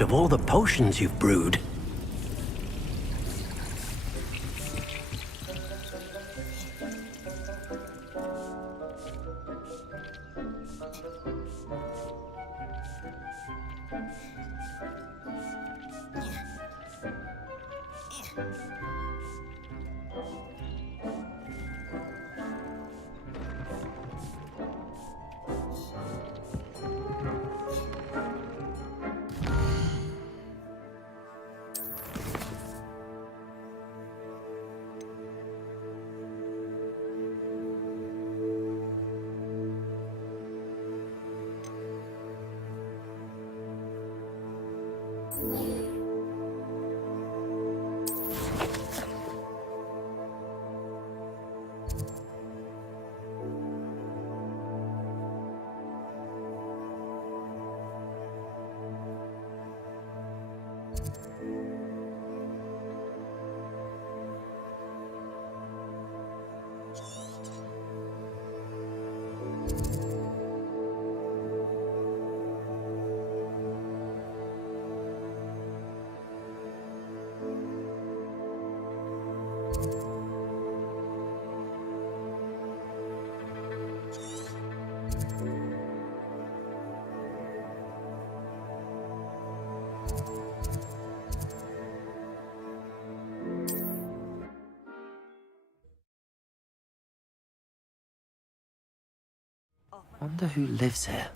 Of all the potions you've brewed. Wonder who lives here.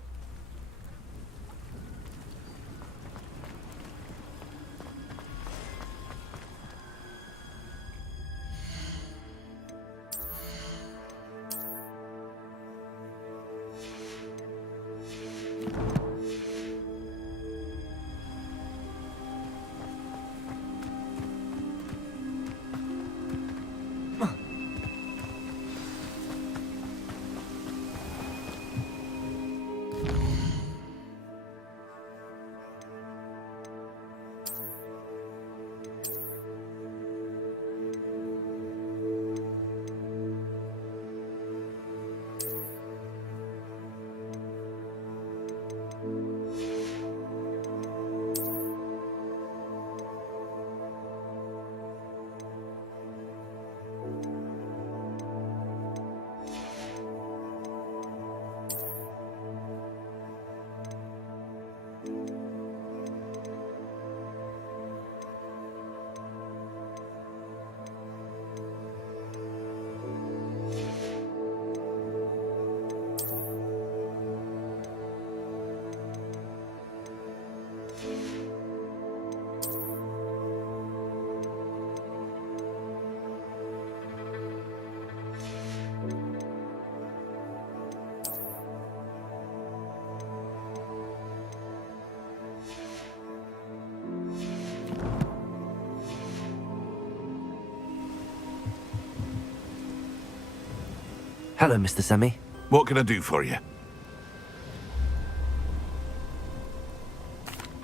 Hello, Mr. Semi. What can I do for you?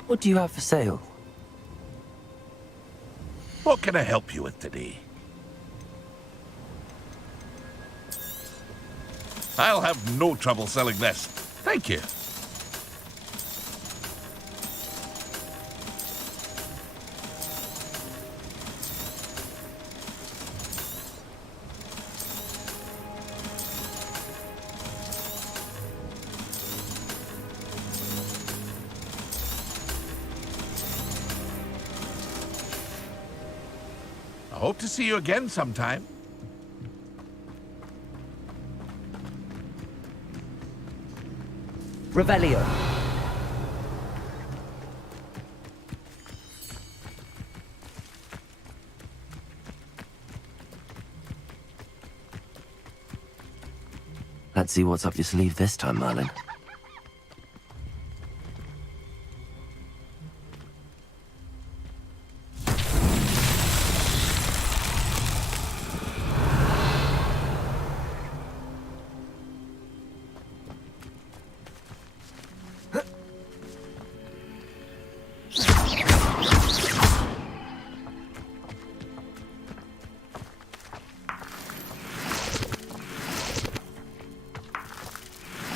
What do you have for sale? What can I help you with today? I'll have no trouble selling this. Thank you. I hope to see you again sometime. Revelio. Let's see what's up your sleeve this time, Merlin.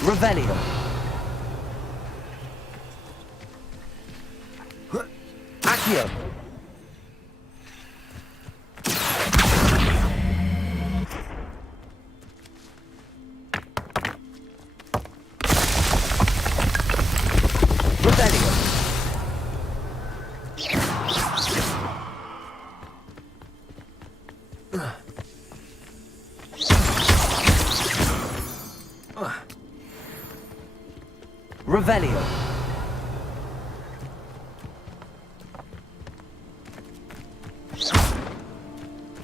Revelio. Accio. Revelio. Revelio.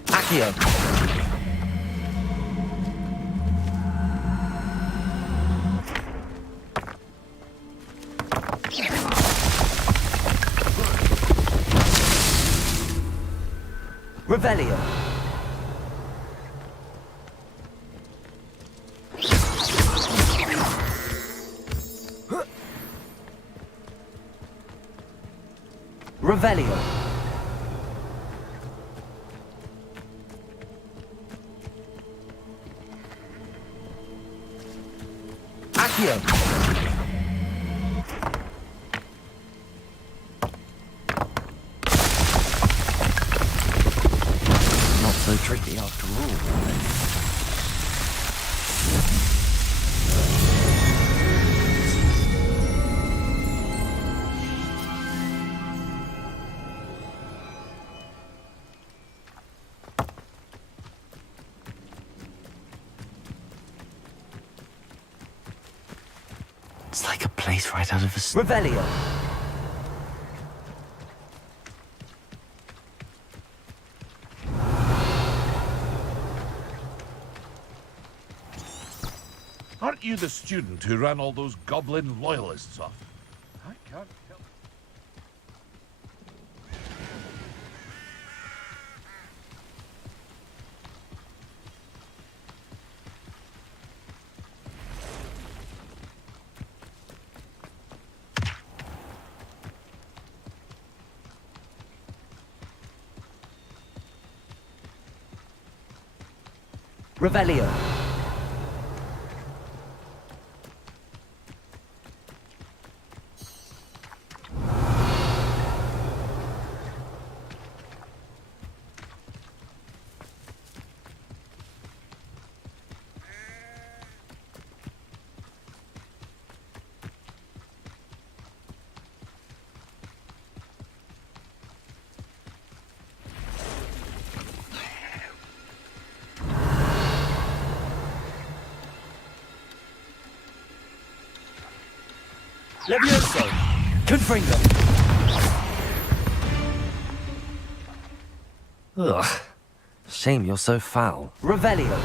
Accio. Revelio. Revelio. Accio. Not so tricky after all. It's like a place right out of a... Revelio. Aren't you the student who ran all those goblin loyalists off? I can't tell. Revelio. Levioso! Confringo! Ugh. Shame you're so foul. Revelio!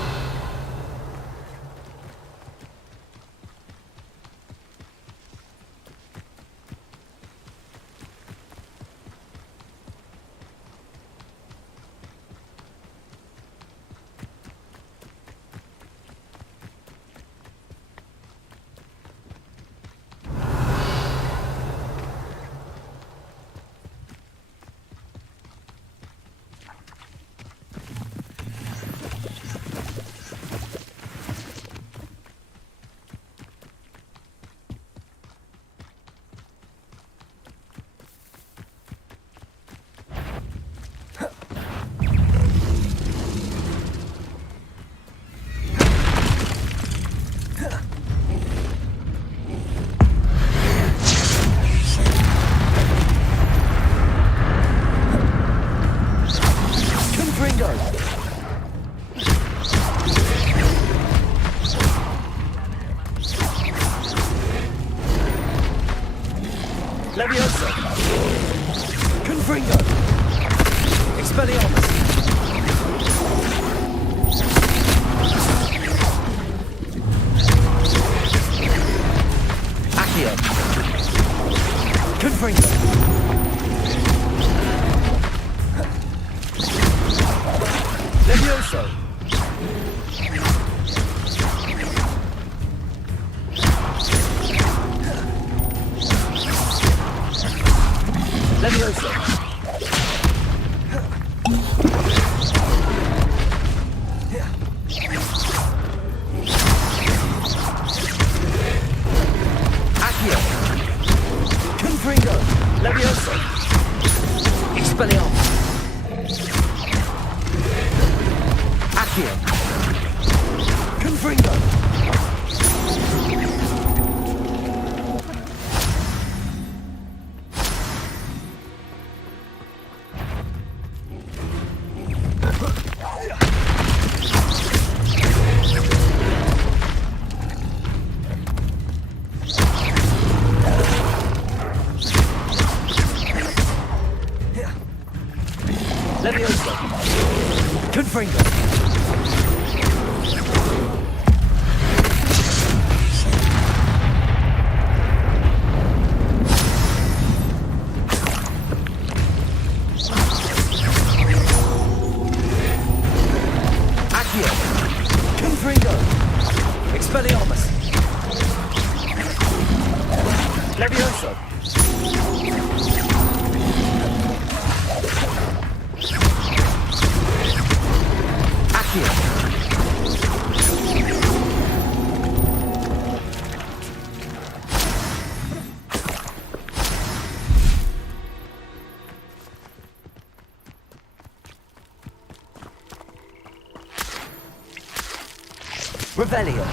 Accio. Confringo. Levioso. Expelliarmus. Accio. Confringo. Levioso. Confringo. Accio. Confringo. Expelliarmus. Levioso. Accio. Revelio.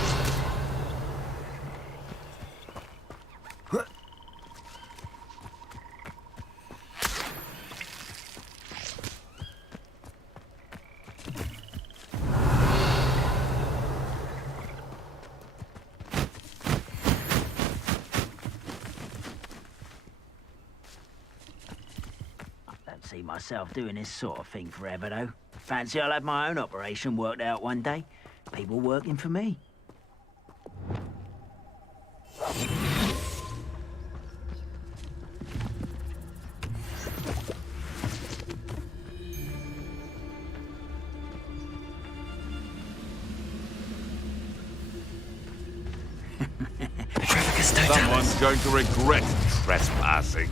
Don't see myself doing this sort of thing forever, though. Fancy I'll have my own operation worked out one day. People working for me. Someone's going to regret trespassing.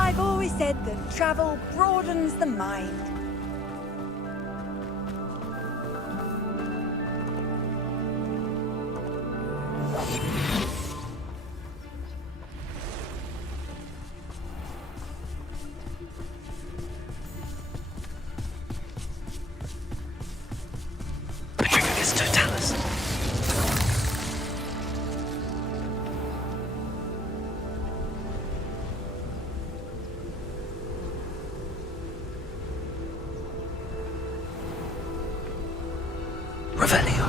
I've always said that travel broadens the mind. Petrificus totalis. Revelio.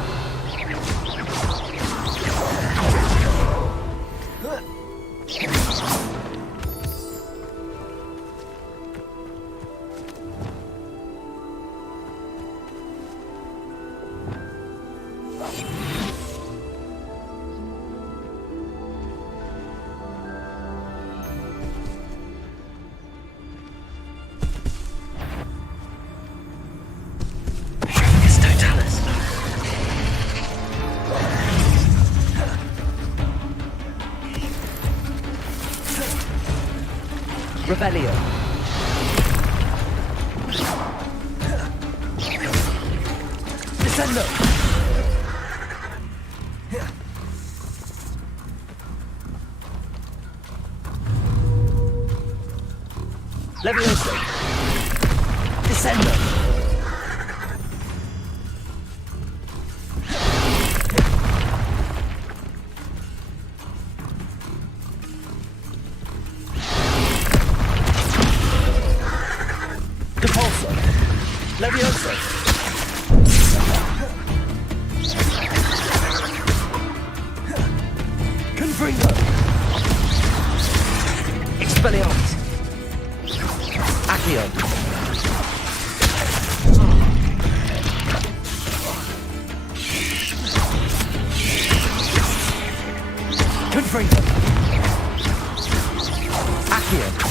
Petrificus totalis. Revelio. Descendo. Levioso. Descendo. Depulso. Levioso. Confringo. Expelliarmus. Accio. Confringo. Accio.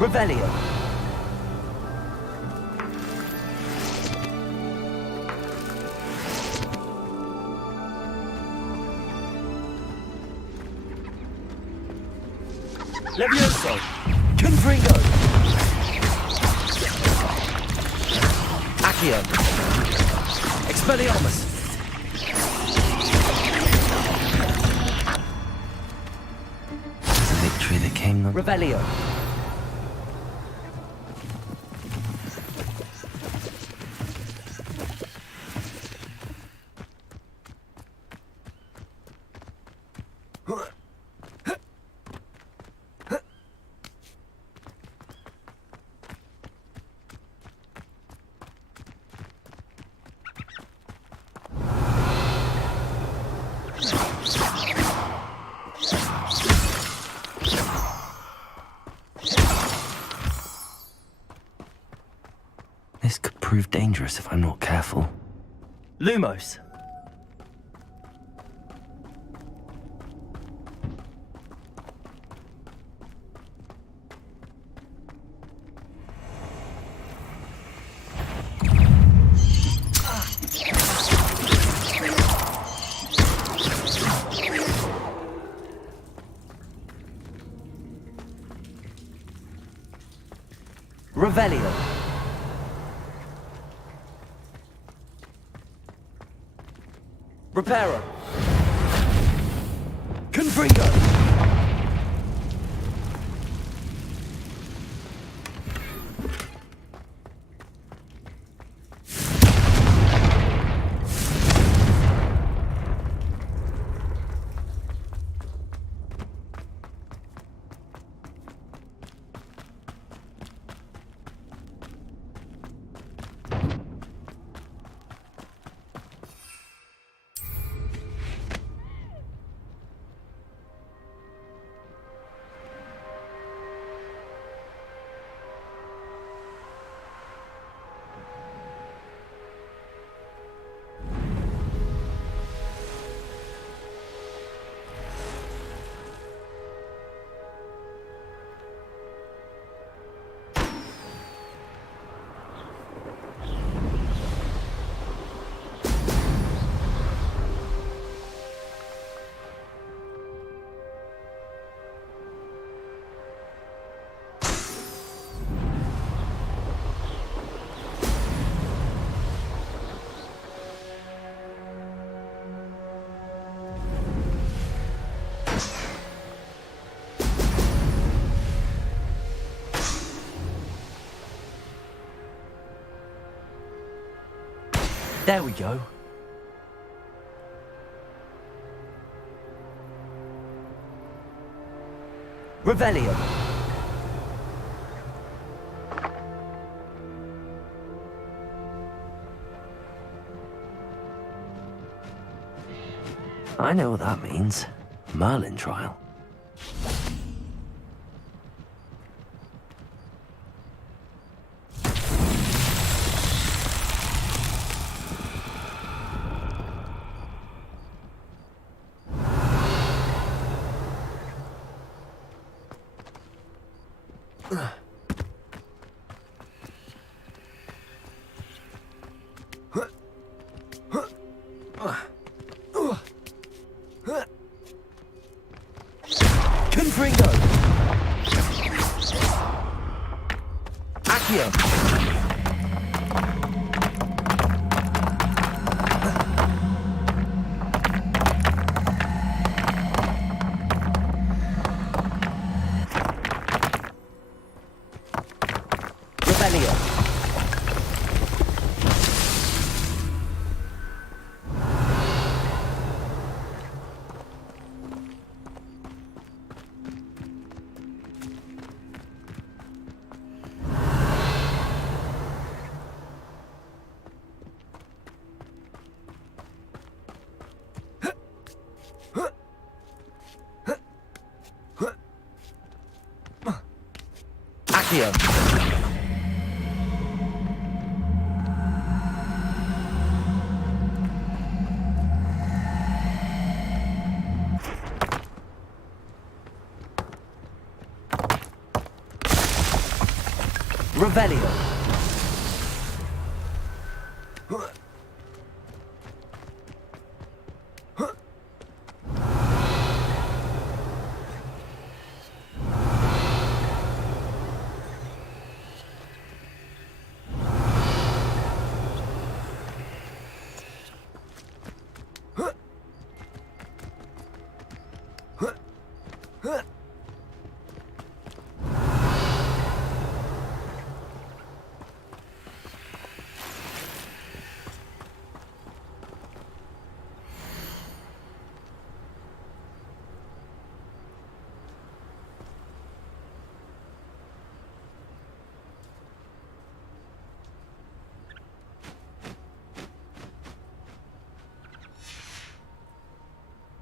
Revelio. Levioso. Confringo. Accio. Expelliarmus. It's a victory that came the Revelio. This could prove dangerous if I'm not careful. Lumos. Revelio. Reparo. Confringo. There we go. Revelio. I know what that means. Merlin trial. Confringo. Accio. Revelio. Revelio. Revelio.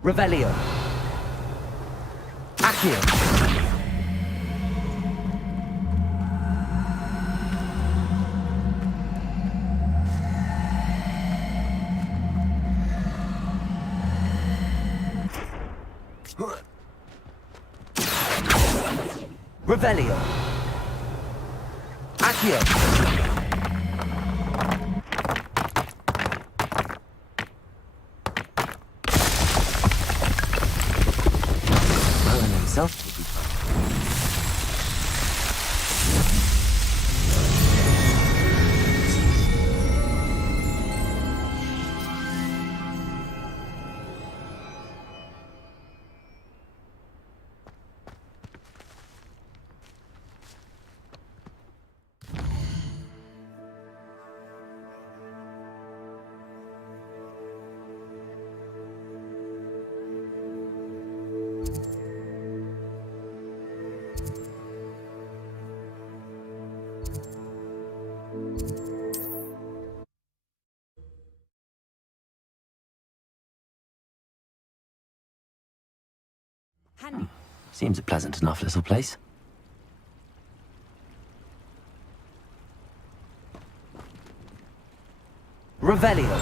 Revelio. Accio. Revelio. Accio. Himself will be fine. Handy. Seems a pleasant enough little place. Revelio.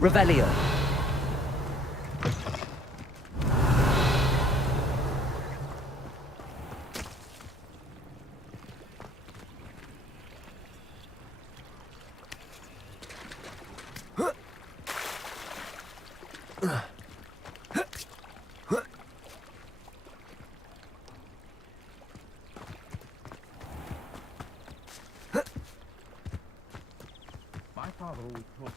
Revelio. My father always taught me.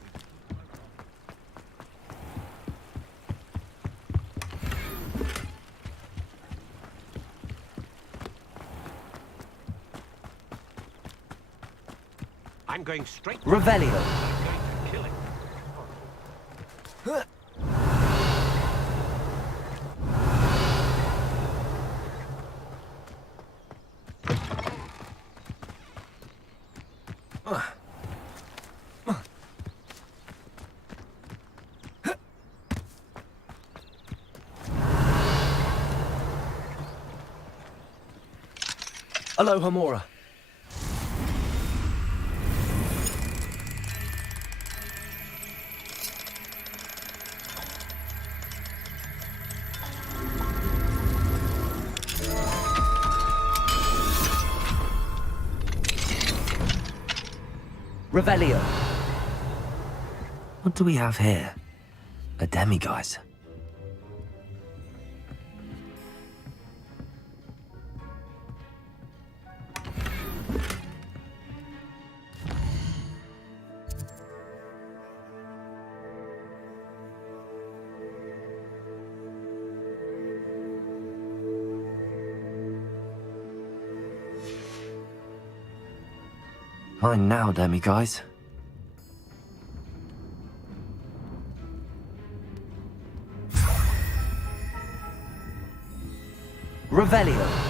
I'm going straight. Revelio. I'm going to kill it. Aloha Mora. Revelio. What do we have here? A demiguise. Fine now, demi guys. Revelio.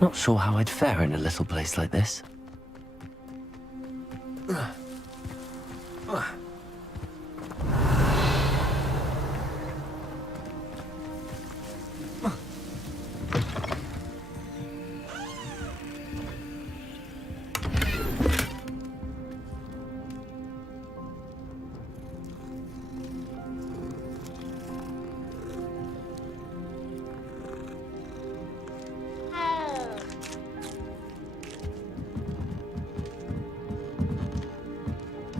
Not sure how I'd fare in a little place like this.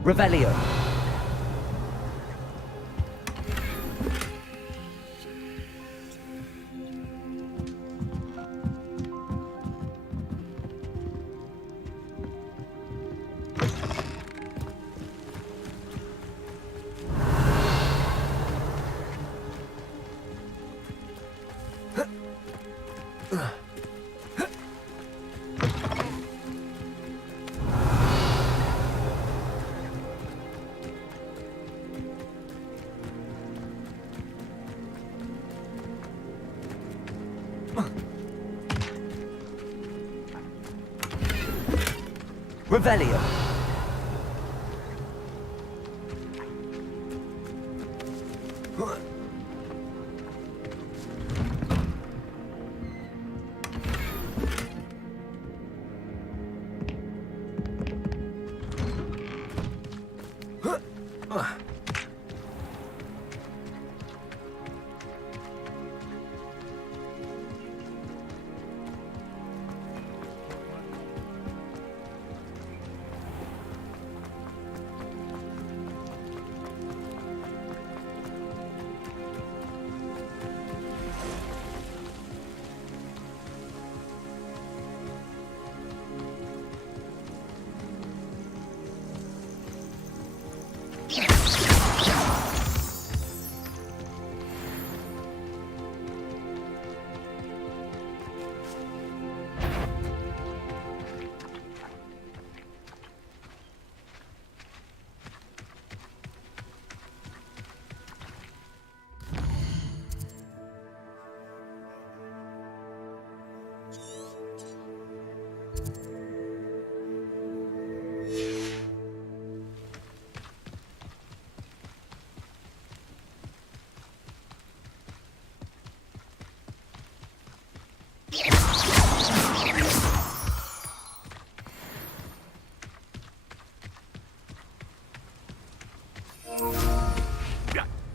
Revelio. Revelio.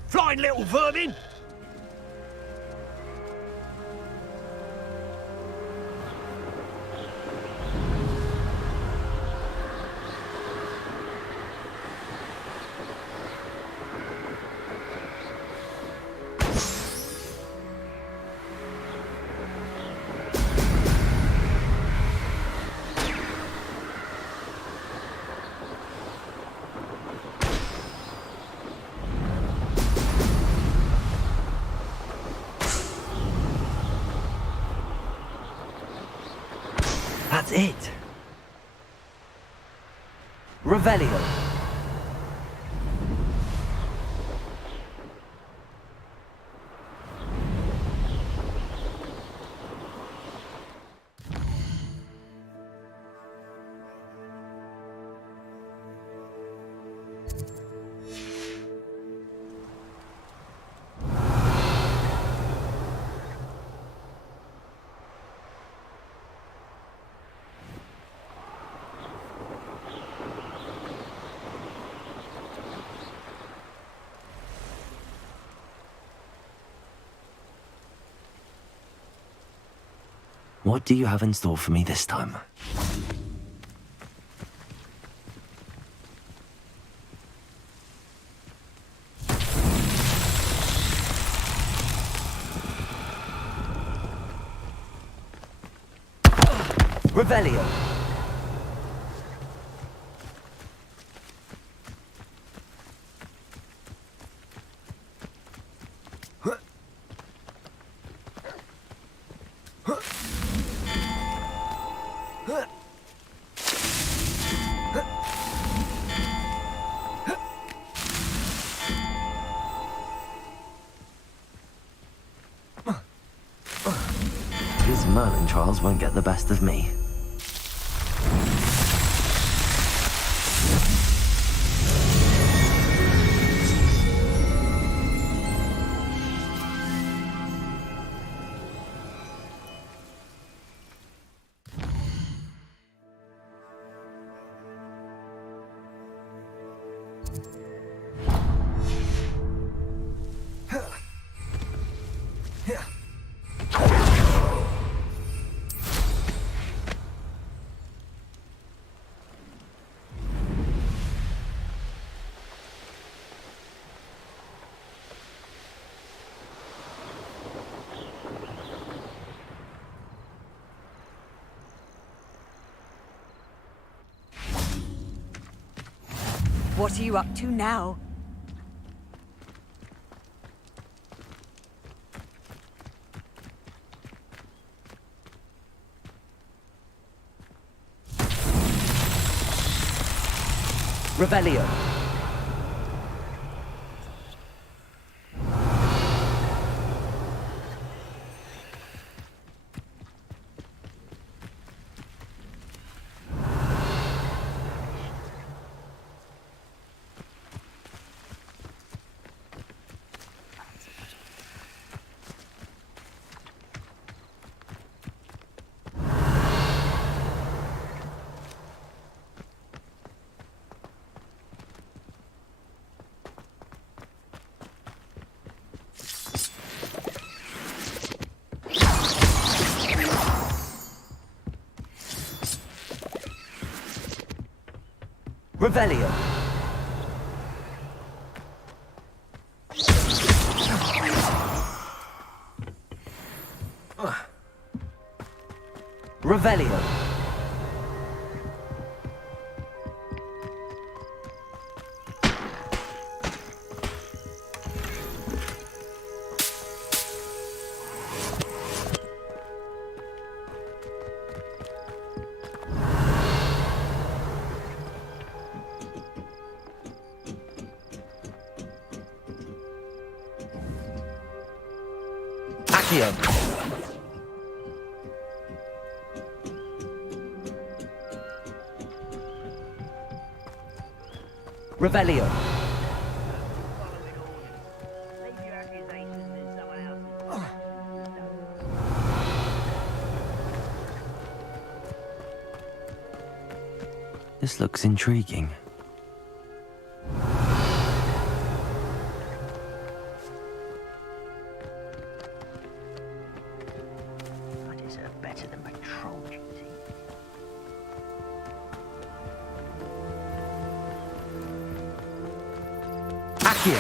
Flying little vermin! That's it. Revelio. What do you have in store for me this time? Revelio. These Merlin trials won't get the best of me. What are you up to now? Revelio. Revelio. Revelio. Accio. Revelio. Leave your accusations in someone else's. This looks intriguing. I deserve better than my troll duty. Accio.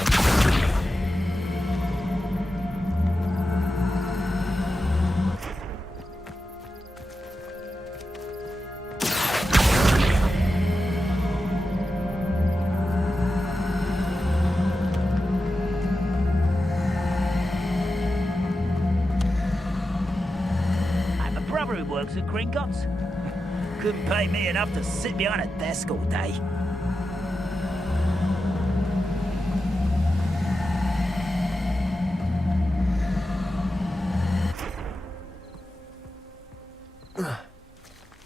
I have a brother who works at Gringotts. Couldn't pay me enough to sit behind a desk all day.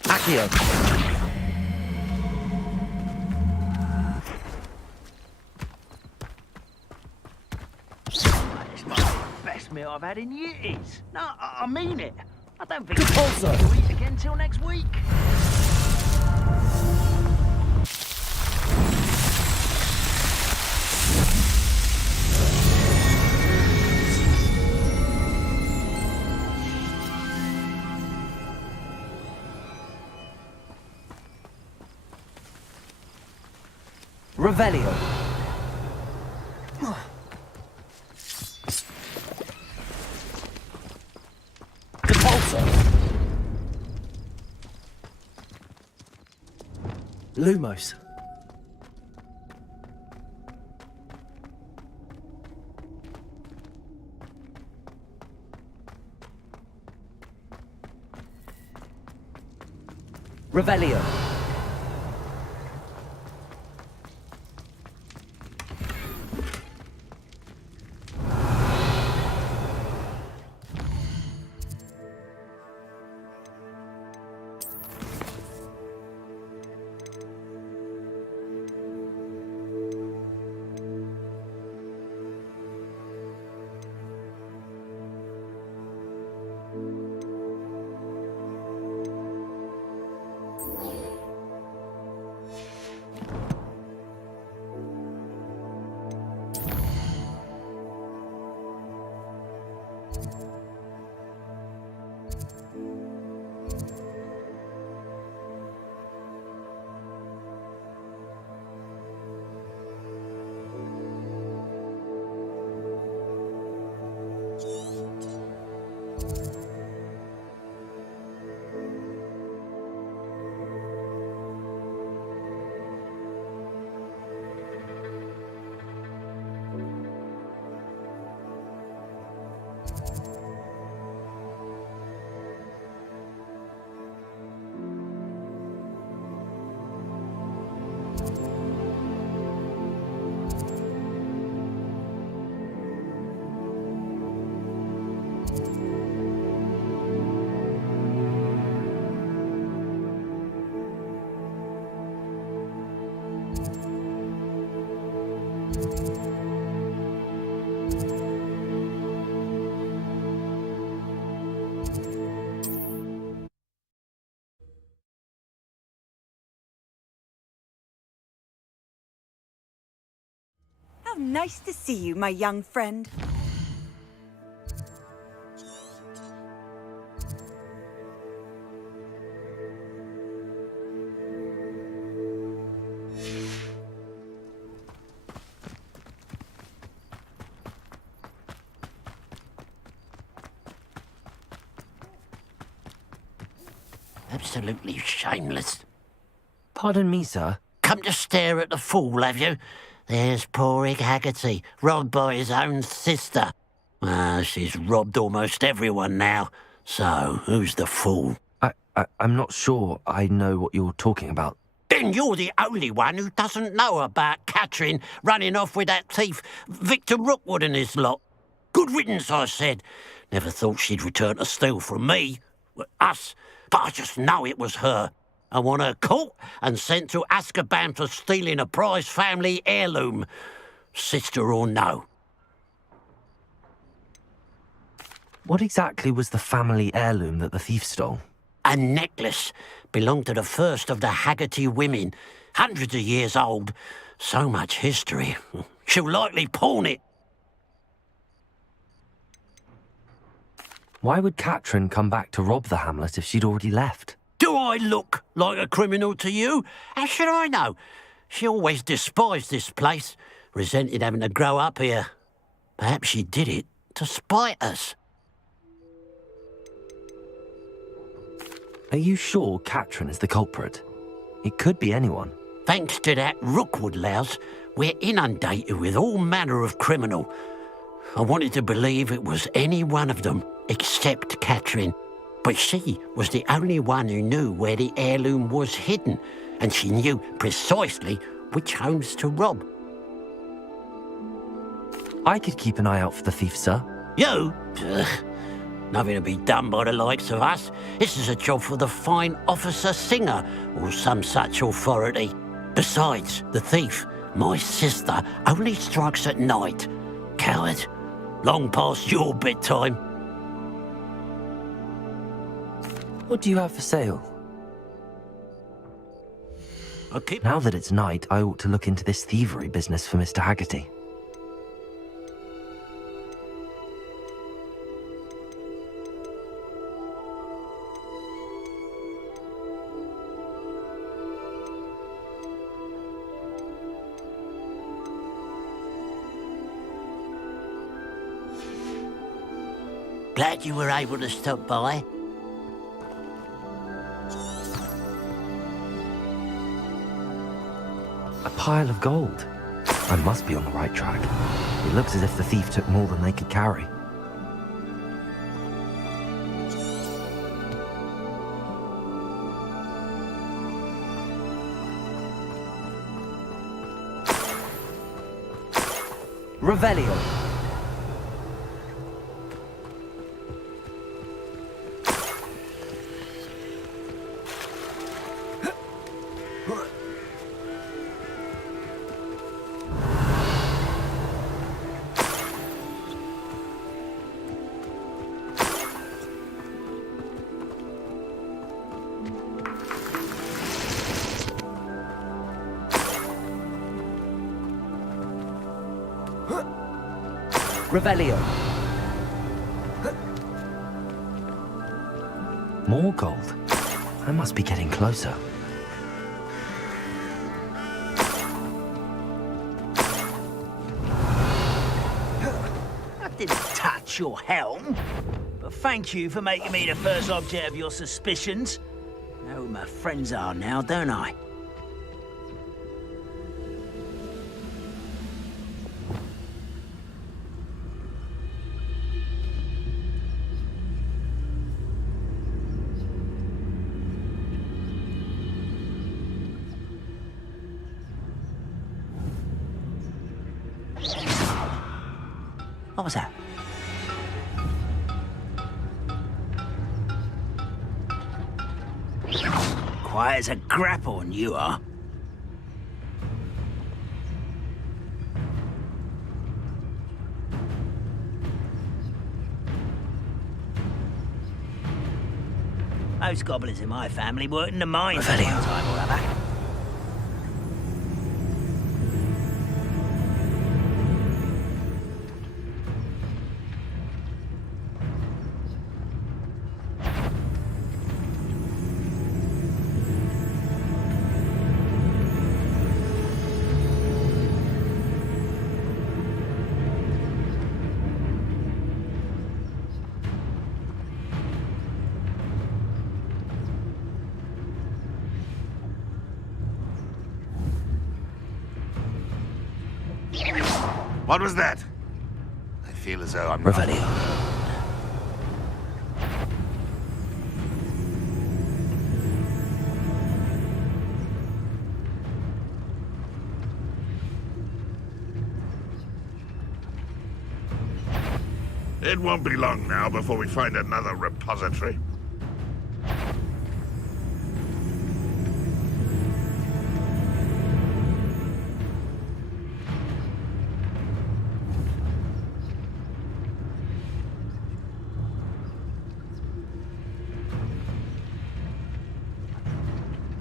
Accio. This might be the best meal I've had in years. No, I mean it. I don't think Also- we'll eat again till next week. Revelio. Repulsor. Lumos. Revelio. How nice to see you, my young friend. Absolutely shameless. Pardon me, sir. Come to stare at the fool, have you? There's poor Ig Haggerty, robbed by his own sister. She's robbed almost everyone now. So, who's the fool? I'm not sure I know what you're talking about. Then you're the only one who doesn't know about Catherine running off with that thief, Victor Rookwood and his lot. Good riddance, I said. Never thought she'd return to steal from me, us, but I just know it was her. I want her caught and sent to Azkaban for stealing a prize family heirloom, sister or no. What exactly was the family heirloom that the thief stole? A necklace belonged to the first of the Haggerty women, hundreds of years old. So much history. She'll likely pawn it. Why would Catherine come back to rob the hamlet if she'd already left? Do I look like a criminal to you? How should I know? She always despised this place, resented having to grow up here. Perhaps she did it to spite us. Are you sure Catherine is the culprit? It could be anyone. Thanks to that Rookwood louse, we're inundated with all manner of criminal. I wanted to believe it was any one of them, except Catherine. But she was the only one who knew where the heirloom was hidden, and she knew precisely which homes to rob. I could keep an eye out for the thief, sir. You? Ugh. Nothing to be done by the likes of us. This is a job for the fine officer Singer, or some such authority. Besides, the thief, my sister, only strikes at night. Coward. Long past your bedtime. What do you have for sale? I keep... Now that it's night, I ought to look into this thievery business for Mr. Haggerty. Glad you were able to stop by. pile of gold. I must be on the right track. It looks as if the thief took more than they could carry. Revelio. Revelio. More gold. I must be getting closer. I didn't touch your helm, but thank you for making me the first object of your suspicions. I know who my friends are now, don't I? What was that? Quiet as a grapple, you are. Most goblins in my family worked in the mines at one time or other. What was that? I feel as though I'm not... Revelio. It won't be long now before we find another repository.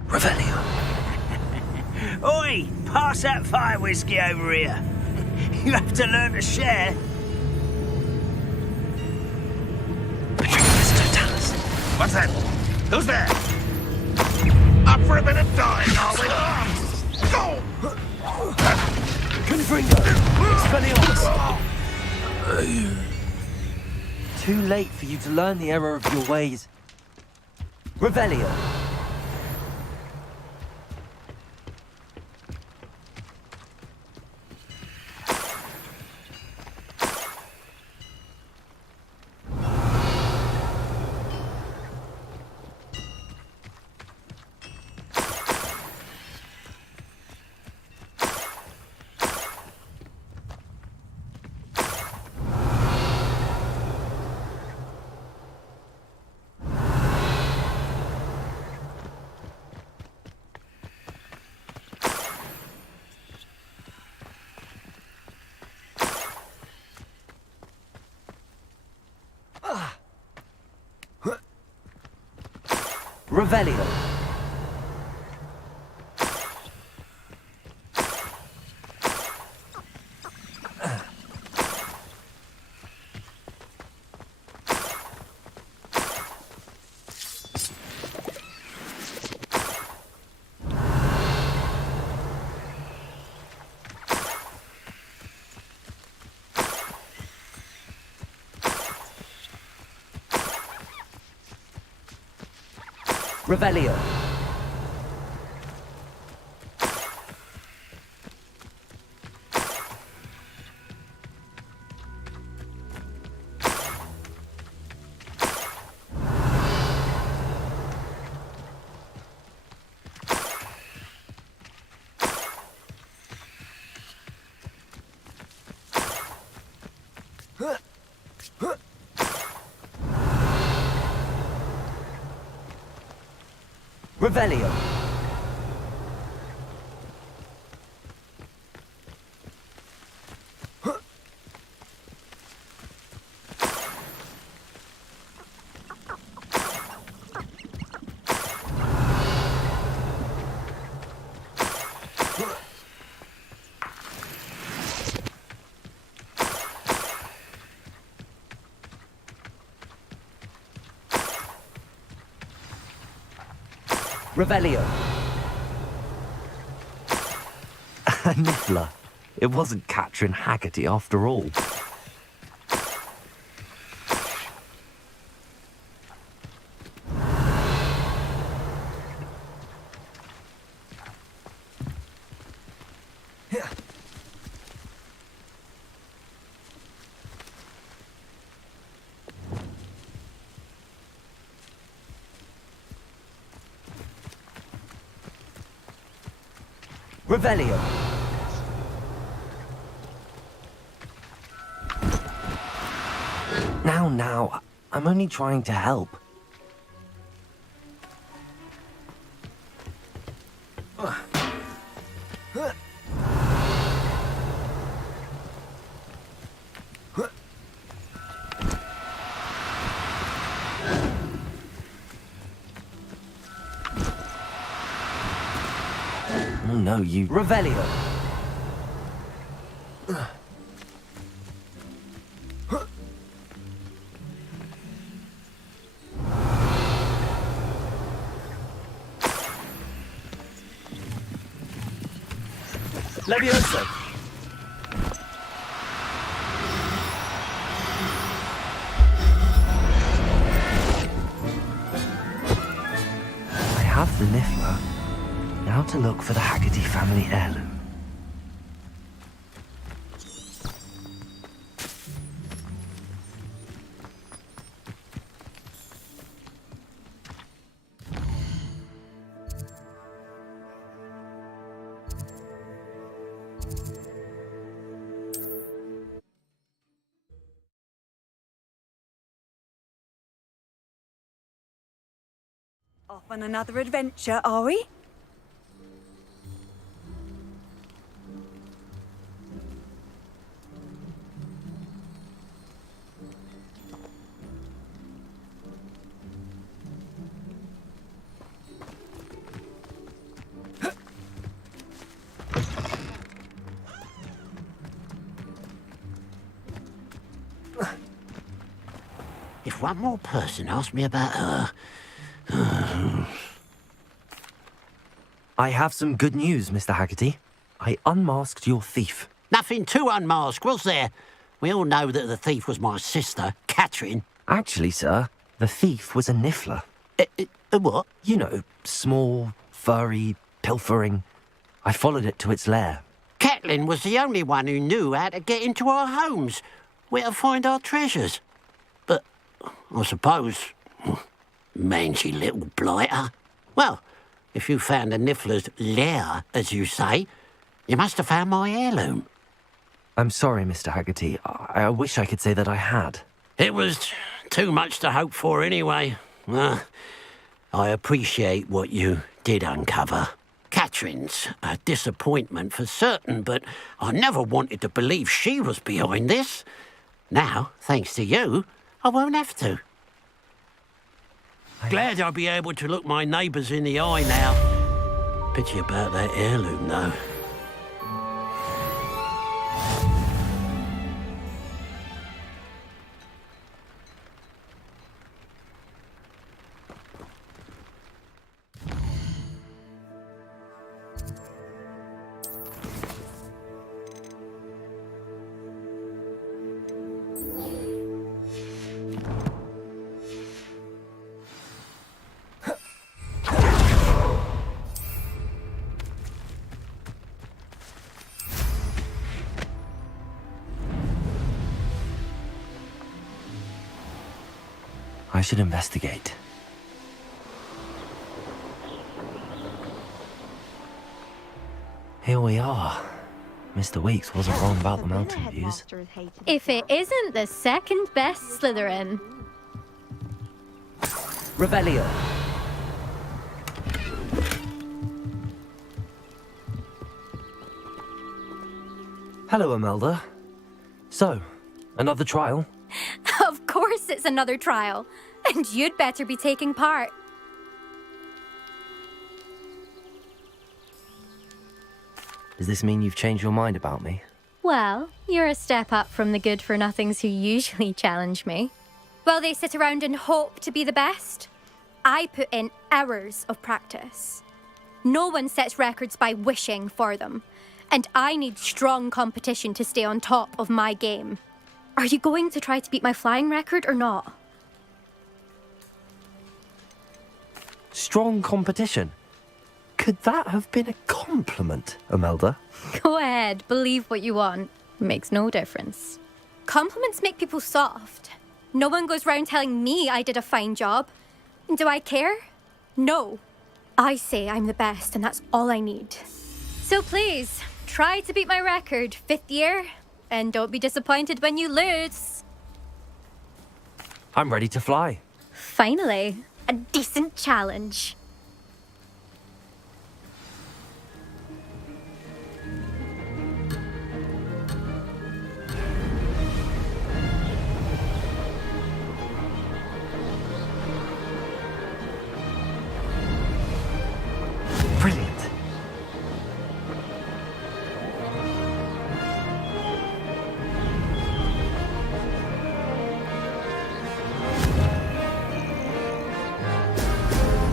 Revelio. Oi! Pass that fire whiskey over here. You have to learn to share. What's that? Who's there? Up for a bit of dying, are we? Go! Confringo! Expelliarmus! Too late for you to learn the error of your ways. Revelio. Revelio. Revelio. Revelio. Revelio. A niffler. It wasn't Catherine Haggerty after all. Revelio. Now, I'm only trying to help. Oh no, you... Revelio. Levioso. I have the niffler. Now to look for the Haggerty family heirloom. Off on another adventure, are we? If one more person asked me about her... I have some good news, Mr. Haggerty. I unmasked your thief. Nothing to unmask, was there? We all know that the thief was my sister, Catherine. Actually, sir, the thief was a niffler. A what? You know, small, furry, pilfering. I followed it to its lair. Catelyn was the only one who knew how to get into our homes, where to find our treasures. But I suppose... mangy little blighter. Well, if you found the niffler's lair, as you say, you must have found my heirloom. I'm sorry, Mr. Haggerty. I wish I could say that I had. It was too much to hope for anyway. I appreciate what you did uncover. Catherine's a disappointment for certain, but I never wanted to believe she was behind this. Now, thanks to you, I won't have to. Glad I'll be able to look my neighbours in the eye now. Pity about that heirloom, though. I should investigate. Here we are. Mr. Weeks wasn't wrong about the mountain views. If it isn't the second best Slytherin. Revelio. Hello, Imelda. So, another trial? Of course it's another trial. And you'd better be taking part. Does this mean you've changed your mind about me? Well, you're a step up from the good-for-nothings who usually challenge me. While they sit around and hope to be the best, I put in hours of practice. No one sets records by wishing for them, and I need strong competition to stay on top of my game. Are you going to try to beat my flying record or not? Strong competition? Could that have been a compliment, Imelda? Go ahead, believe what you want. Makes no difference. Compliments make people soft. No one goes round telling me I did a fine job. And do I care? No. I say I'm the best, and that's all I need. So please, try to beat my record, 5th year, and don't be disappointed when you lose. I'm ready to fly. Finally, a decent challenge. Brilliant.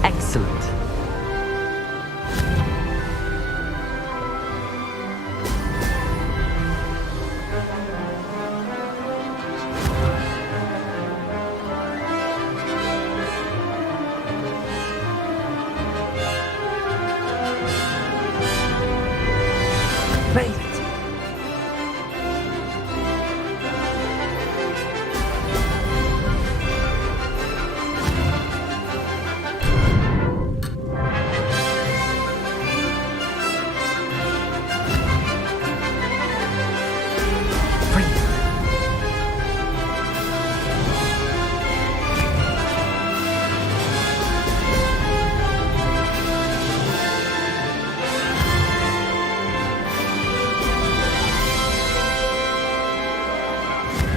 Excellent. Made it.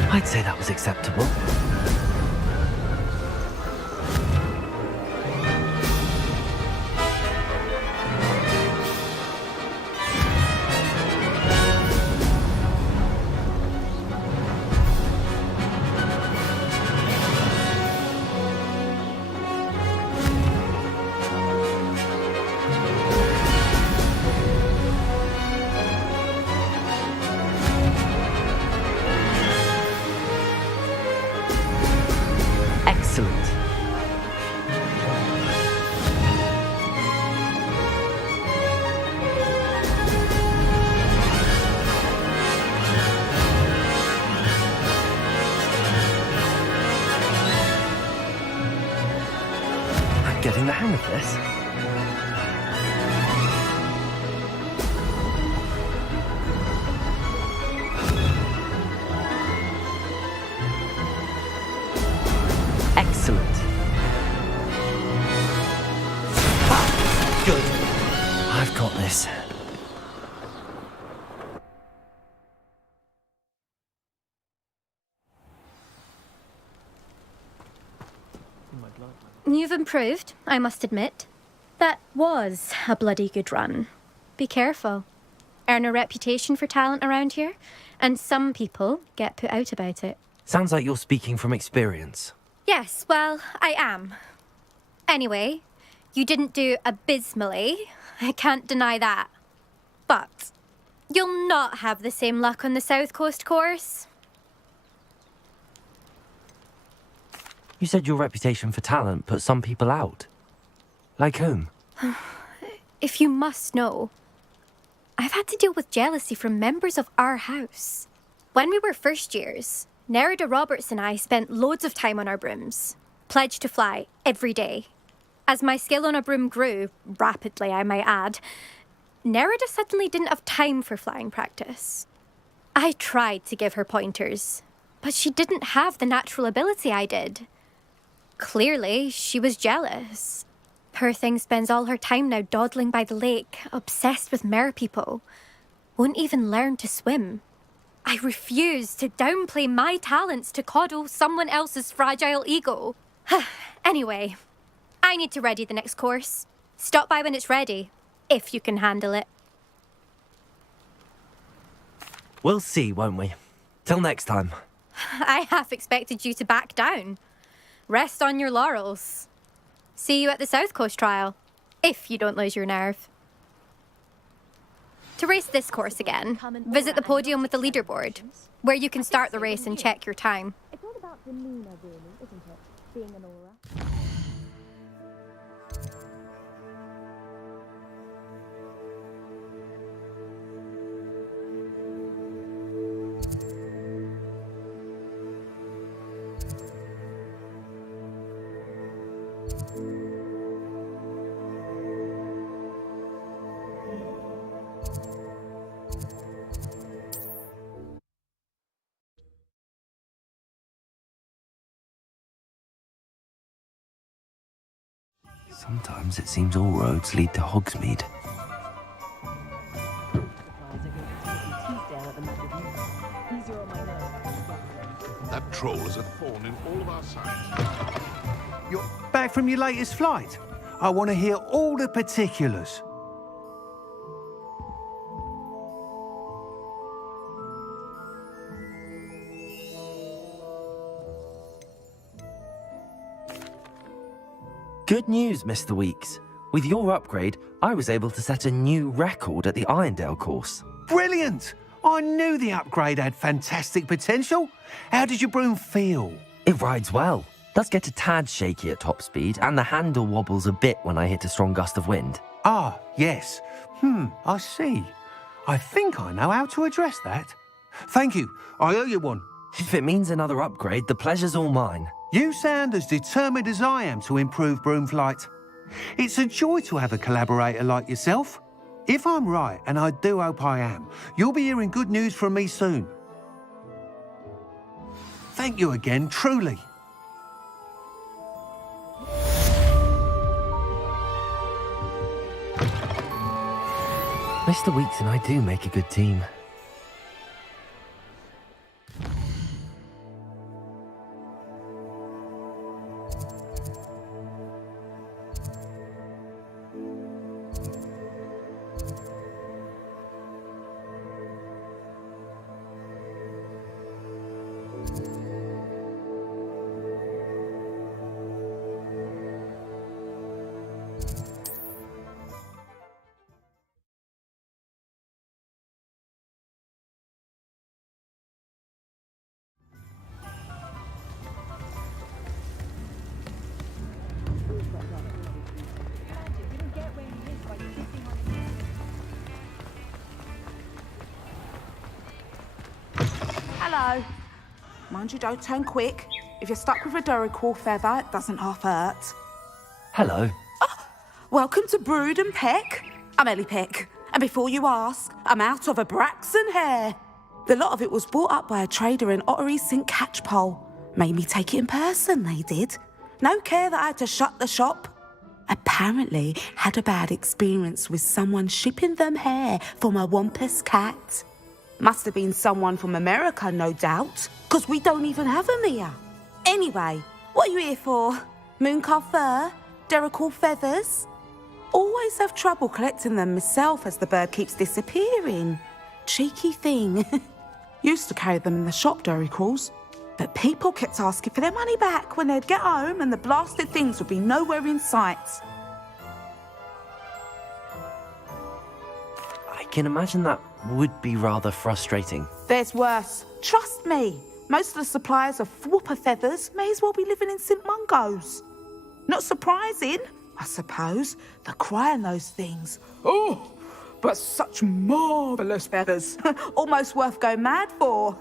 I'd say that was acceptable. Excellent. I'm getting the hang of this. Excellent. Good. I've got this. You've improved, I must admit. That was a bloody good run. Be careful. Earn a reputation for talent around here, and some people get put out about it. Sounds like you're speaking from experience. Yes, well, I am. Anyway, you didn't do abysmally. I can't deny that. But you'll not have the same luck on the South Coast course. You said your reputation for talent put some people out. Like whom? If you must know, I've had to deal with jealousy from members of our house. When we were first years, Nerida Roberts and I spent loads of time on our brooms, pledged to fly every day. As my skill on a broom grew, rapidly I might add, Nerida suddenly didn't have time for flying practice. I tried to give her pointers, but she didn't have the natural ability I did. Clearly, she was jealous. Poor thing spends all her time now dawdling by the lake, obsessed with mer people. Won't even learn to swim. I refuse to downplay my talents to coddle someone else's fragile ego. Anyway, I need to ready the next course. Stop by when it's ready, if you can handle it. We'll see, won't we? Till next time. I half expected you to back down. Rest on your laurels. See you at the South Coast trial, if you don't lose your nerve. To race this course again, visit the podium with the leaderboard, where you can start the race and check your time. It's all about demeanour, really, isn't it? Being an aura. Sometimes it seems all roads lead to Hogsmeade. That troll is a thorn in all of our sides. You're back from your latest flight? I want to hear all the particulars. Good news, Mr. Weeks. With your upgrade, I was able to set a new record at the Irondale course. Brilliant! I knew the upgrade had fantastic potential. How did your broom feel? It rides well. Does get a tad shaky at top speed, and the handle wobbles a bit when I hit a strong gust of wind. Ah, yes. I see. I think I know how to address that. Thank you. I owe you one. If it means another upgrade, the pleasure's all mine. You sound as determined as I am to improve broom flight. It's a joy to have a collaborator like yourself. If I'm right, and I do hope I am, you'll be hearing good news from me soon. Thank you again, truly. Mr. Weeks and I do make a good team. Hello. Mind you, don't turn quick. If you're stuck with a Duracell feather, it doesn't half hurt. Hello. Welcome to Brood and Peck. I'm Ellie Peck. And before you ask, I'm out of a Braxton hair. The lot of it was bought up by a trader in Ottery St. Catchpole. Made me take it in person, they did. No care that I had to shut the shop. Apparently had a bad experience with someone shipping them hair for my Wampus cat. Must have been someone from America, no doubt, because we don't even have them here. Anyway, what are you here for? Mooncalf fur? Duracell feathers? Always have trouble collecting them myself as the bird keeps disappearing. Cheeky thing. Used to carry them in the shop, Duracalls, but people kept asking for their money back when they'd get home and the blasted things would be nowhere in sight. I can imagine that would be rather frustrating. There's worse. Trust me. Most of the suppliers of whooper feathers may as well be living in St. Mungo's. Not surprising, I suppose, the cry on those things. Oh, but such marvellous feathers. Almost worth going mad for.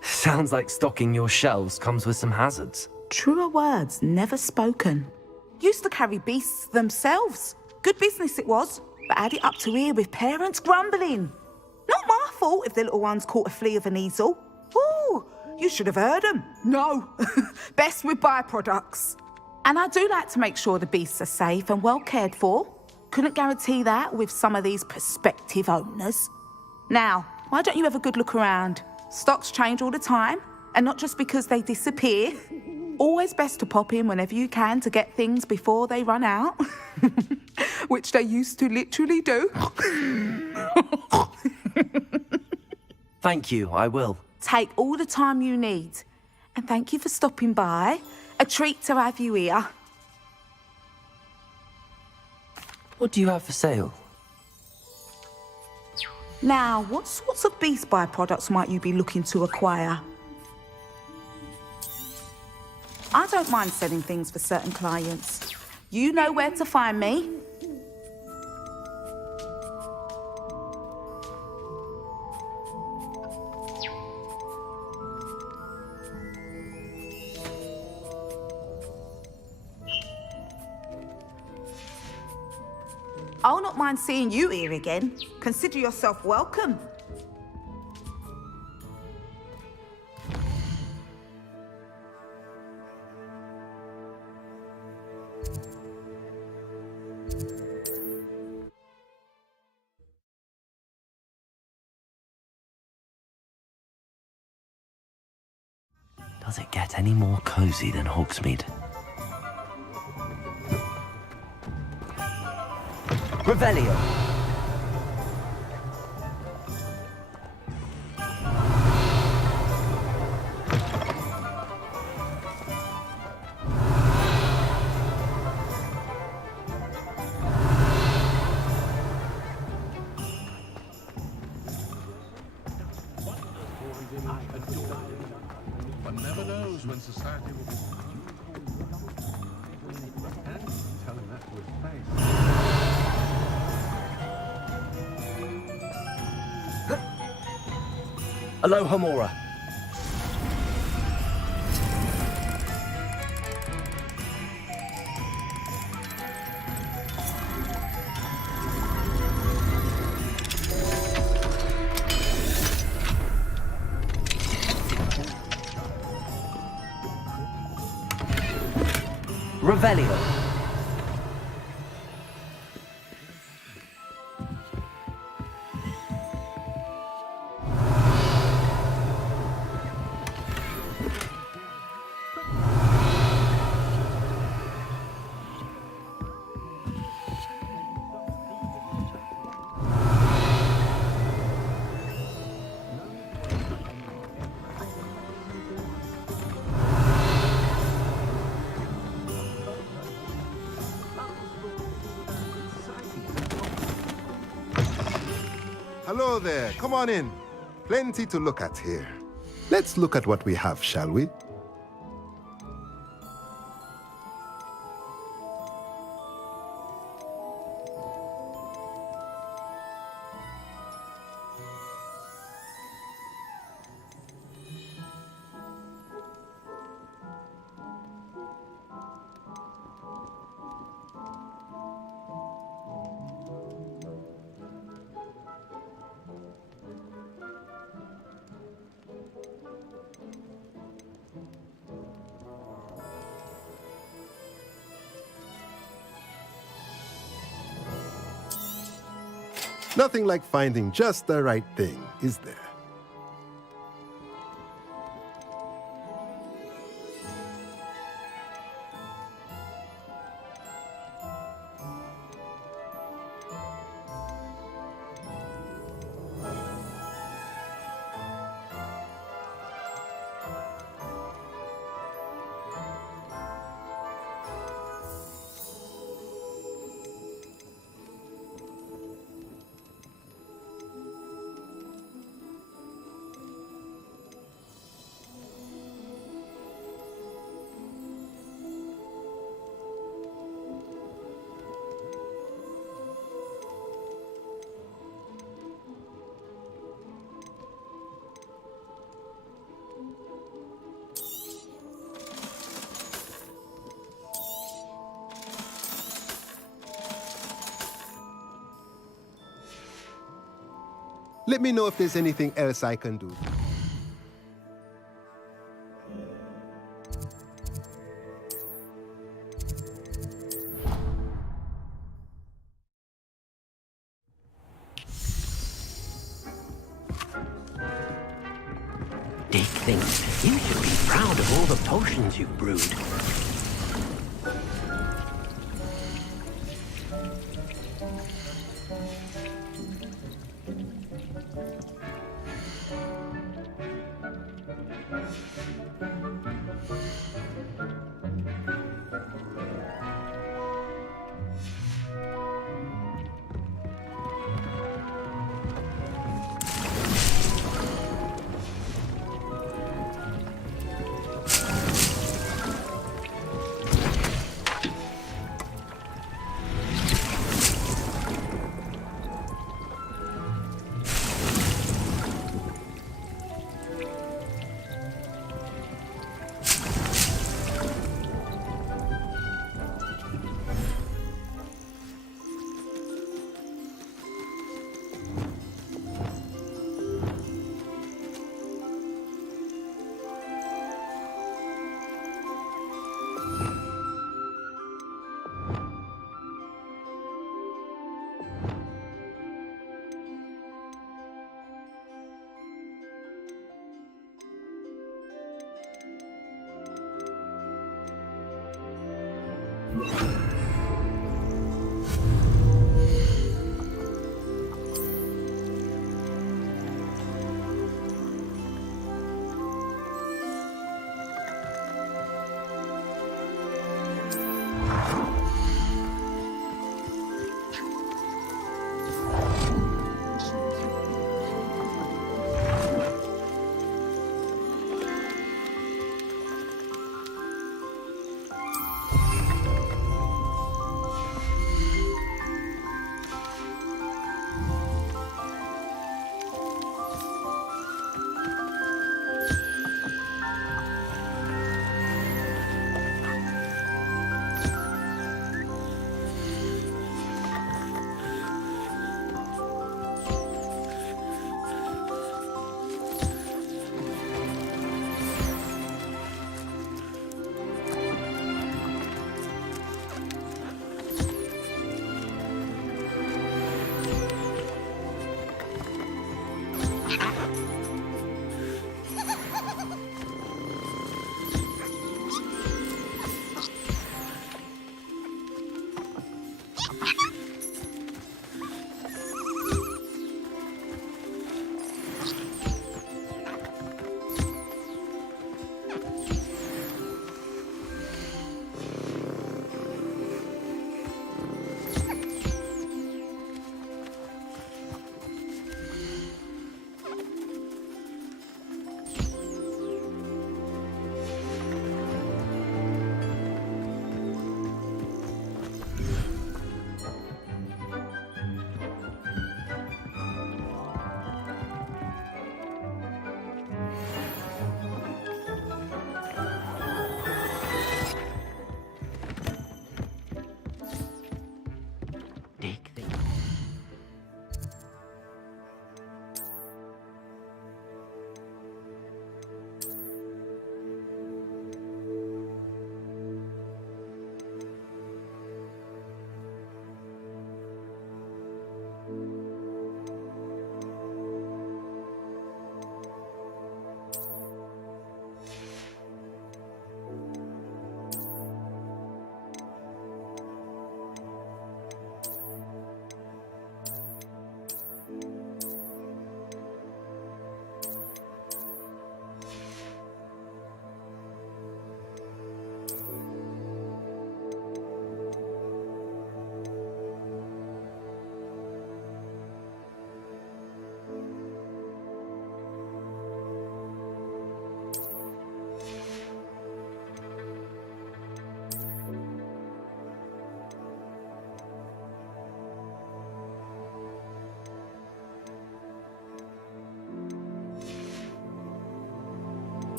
Sounds like stocking your shelves comes with some hazards. Truer words never spoken. Used to carry beasts themselves. Good business it was, but had it up to here with parents grumbling. Not my fault if the little ones caught a flea of an easel. Ooh, you should have heard them. No, best with byproducts. And I do like to make sure the beasts are safe and well cared for. Couldn't guarantee that with some of these prospective owners. Now, why don't you have a good look around? Stocks change all the time, and not just because they disappear. Always best to pop in whenever you can to get things before they run out. Which they used to literally do. Thank you, I will. Take all the time you need. And thank you for stopping by. A treat to have you here. What do you have for sale? Now, what sorts of beast byproducts might you be looking to acquire? I don't mind selling things for certain clients. You know where to find me. I'll not mind seeing you here again. Consider yourself welcome. Does it get any more cozy than Hogsmeade? Revelio. One never knows when society will be. Tell him that to his face. Aloha Mora. Revelio. Hello there, come on in. Plenty to look at here. Let's look at what we have, shall we? Nothing like finding just the right thing, is there? Let me know if there's anything else I can do. Dick thinks you should be proud of all the potions you've brewed.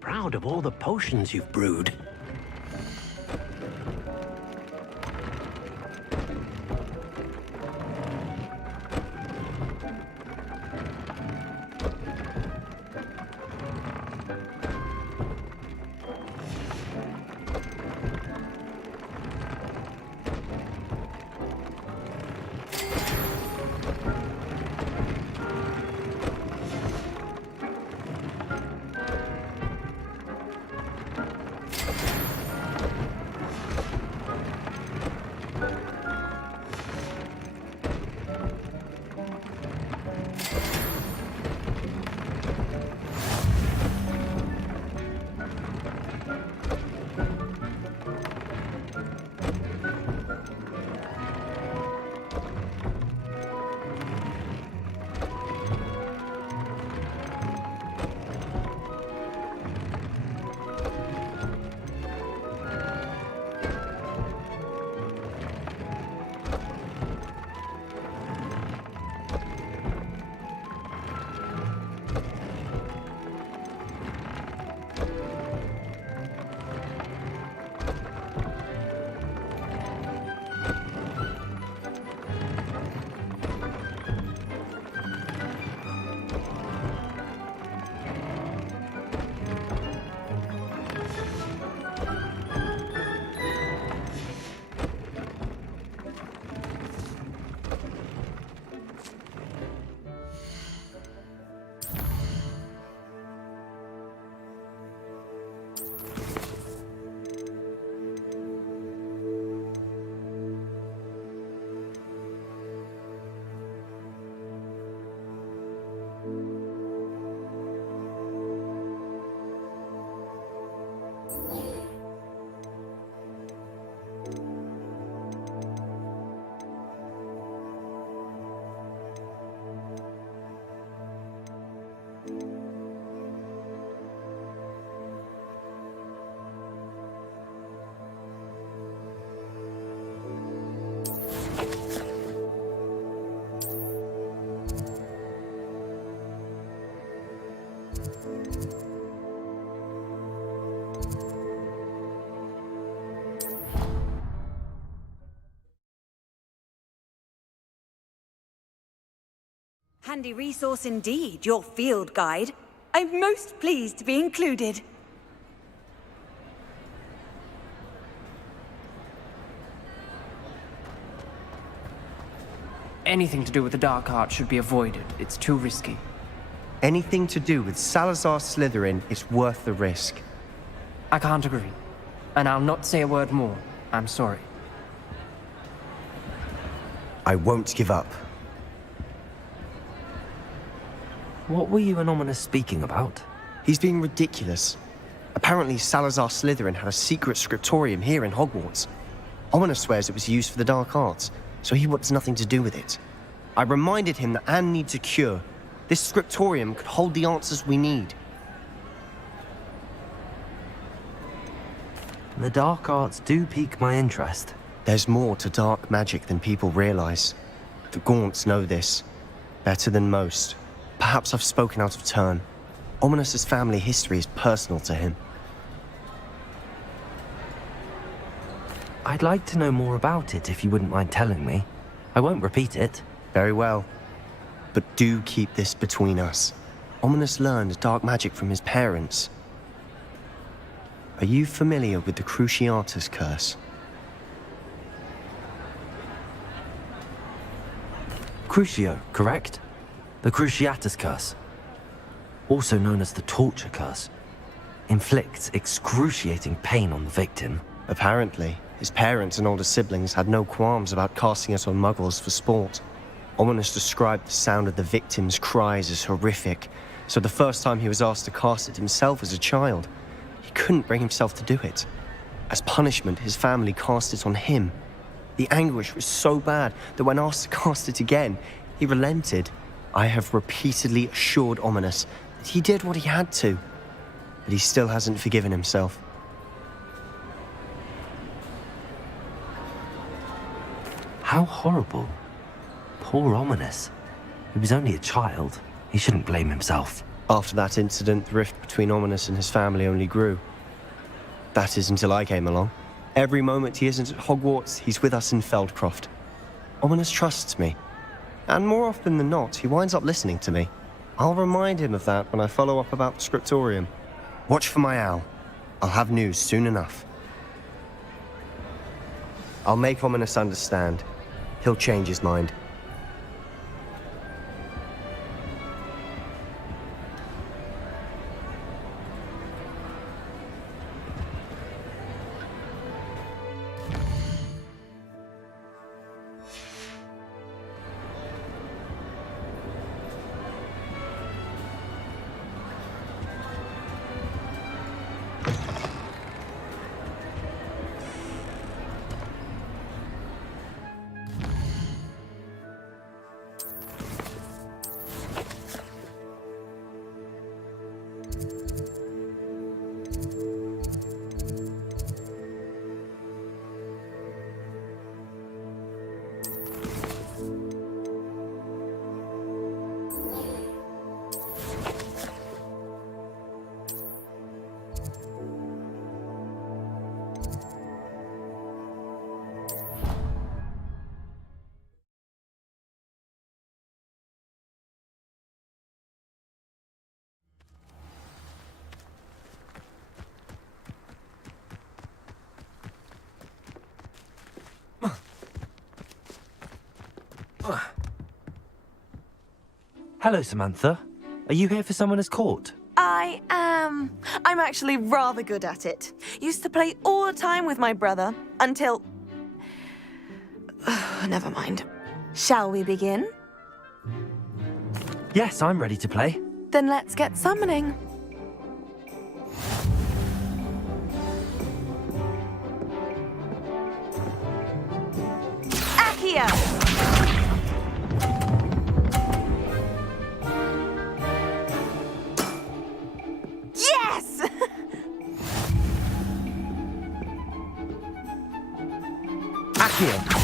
Proud of all the potions you've brewed. Handy resource indeed, your field guide. I'm most pleased to be included. Anything to do with the dark art should be avoided. It's too risky. Anything to do with Salazar Slytherin is worth the risk. I can't agree. And I'll not say a word more. I'm sorry. I won't give up. What were you and Ominous speaking about? He's being ridiculous. Apparently Salazar Slytherin had a secret scriptorium here in Hogwarts. Ominous swears it was used for the dark arts, so he wants nothing to do with it. I reminded him that Anne needs a cure. This scriptorium could hold the answers we need. The dark arts do pique my interest. There's more to dark magic than people realize. The Gaunts know this. Better than most. Perhaps I've spoken out of turn. Ominous's family history is personal to him. I'd like to know more about it if you wouldn't mind telling me. I won't repeat it. Very well. But do keep this between us. Ominous learned dark magic from his parents. Are you familiar with the Cruciatus curse? Crucio, correct? The Cruciatus curse. Also known as the torture curse. Inflicts excruciating pain on the victim. Apparently, his parents and older siblings had no qualms about casting it on muggles for sport. Ominous described the sound of the victim's cries as horrific, so the first time he was asked to cast it himself as a child, he couldn't bring himself to do it. As punishment, his family cast it on him. The anguish was so bad that when asked to cast it again, he relented. I have repeatedly assured Ominous that he did what he had to, but he still hasn't forgiven himself. How horrible. Poor Ominous. He was only a child. He shouldn't blame himself. After that incident, the rift between Ominous and his family only grew. That is until I came along. Every moment he isn't at Hogwarts, he's with us in Feldcroft. Ominous trusts me. And more often than not, he winds up listening to me. I'll remind him of that when I follow up about the scriptorium. Watch for my owl. I'll have news soon enough. I'll make Ominous understand. He'll change his mind. Hello, Samantha. Are you here for Summoner's Court? I am. I'm actually rather good at it. Used to play all the time with my brother, until... Never mind. Shall we begin? Yes, I'm ready to play. Then let's get summoning. Accio! Yes! Accio!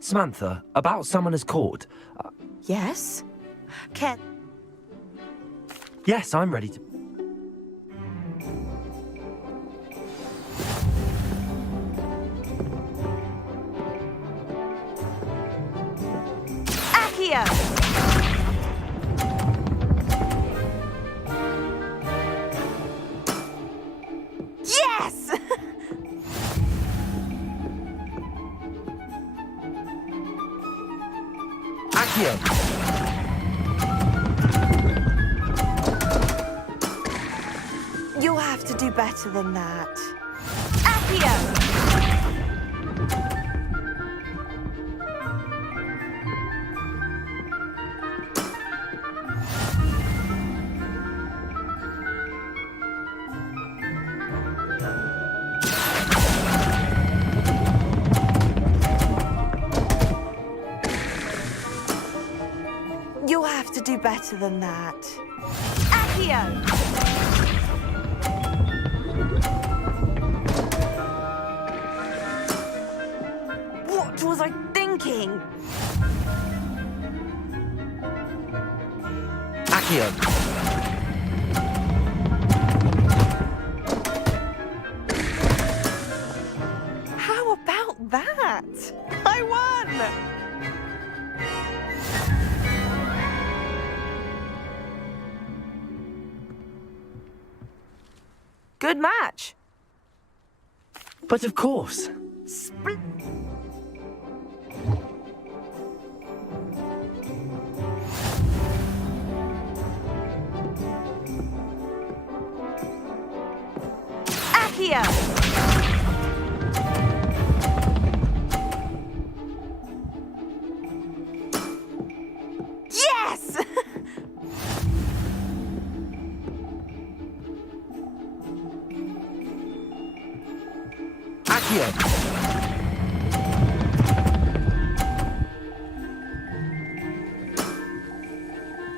Samantha, about Summoner's Court. Yes? Ken. Yes, I'm ready to... Accio! Yes! Accio! You'll have to do better than that. Accio! You'll have to do better than that. Accio! What was I thinking? Accio! How about that? I won! Good match. But of course. Accio! Yes! Accio!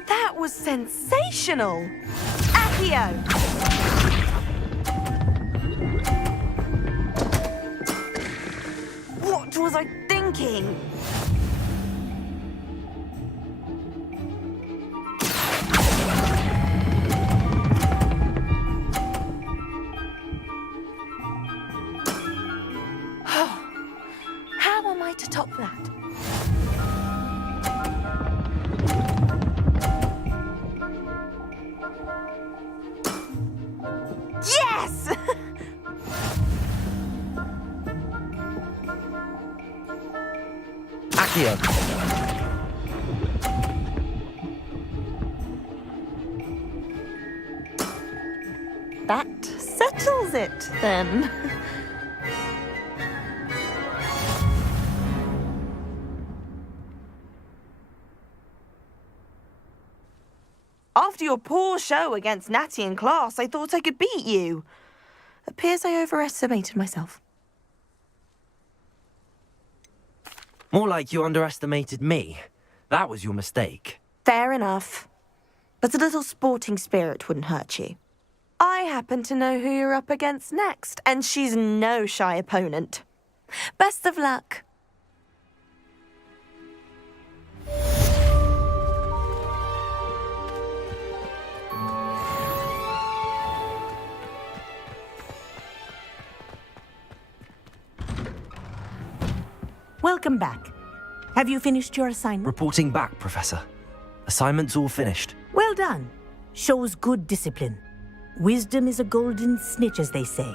That was sensational! Accio! What was I thinking? How am I to top that? Yes! Accio! That settles it, then. After your poor show against Natty in class, I thought I could beat you. Appears I overestimated myself. More like you underestimated me. That was your mistake. Fair enough. But a little sporting spirit wouldn't hurt you. I happen to know who you're up against next, and she's no shy opponent. Best of luck. Welcome back. Have you finished your assignment? Reporting back, Professor. Assignment's all finished. Well done. Shows good discipline. Wisdom is a golden snitch, as they say,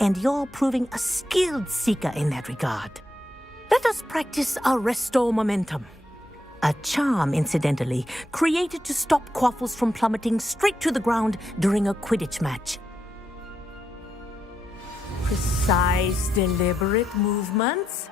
and you're proving a skilled seeker in that regard. Let us practice our restore momentum. A charm, incidentally, created to stop quaffles from plummeting straight to the ground during a Quidditch match. Precise, deliberate movements.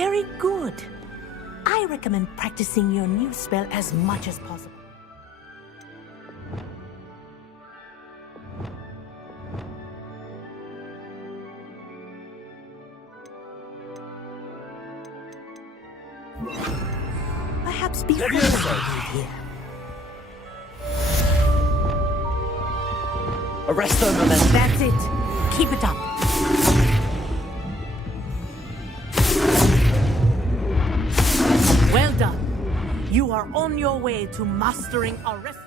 Very good. I recommend practicing your new spell as much as possible. Perhaps before here. Arrest them, and then... That's it. Keep it up. Well done. You are on your way to mastering arrest.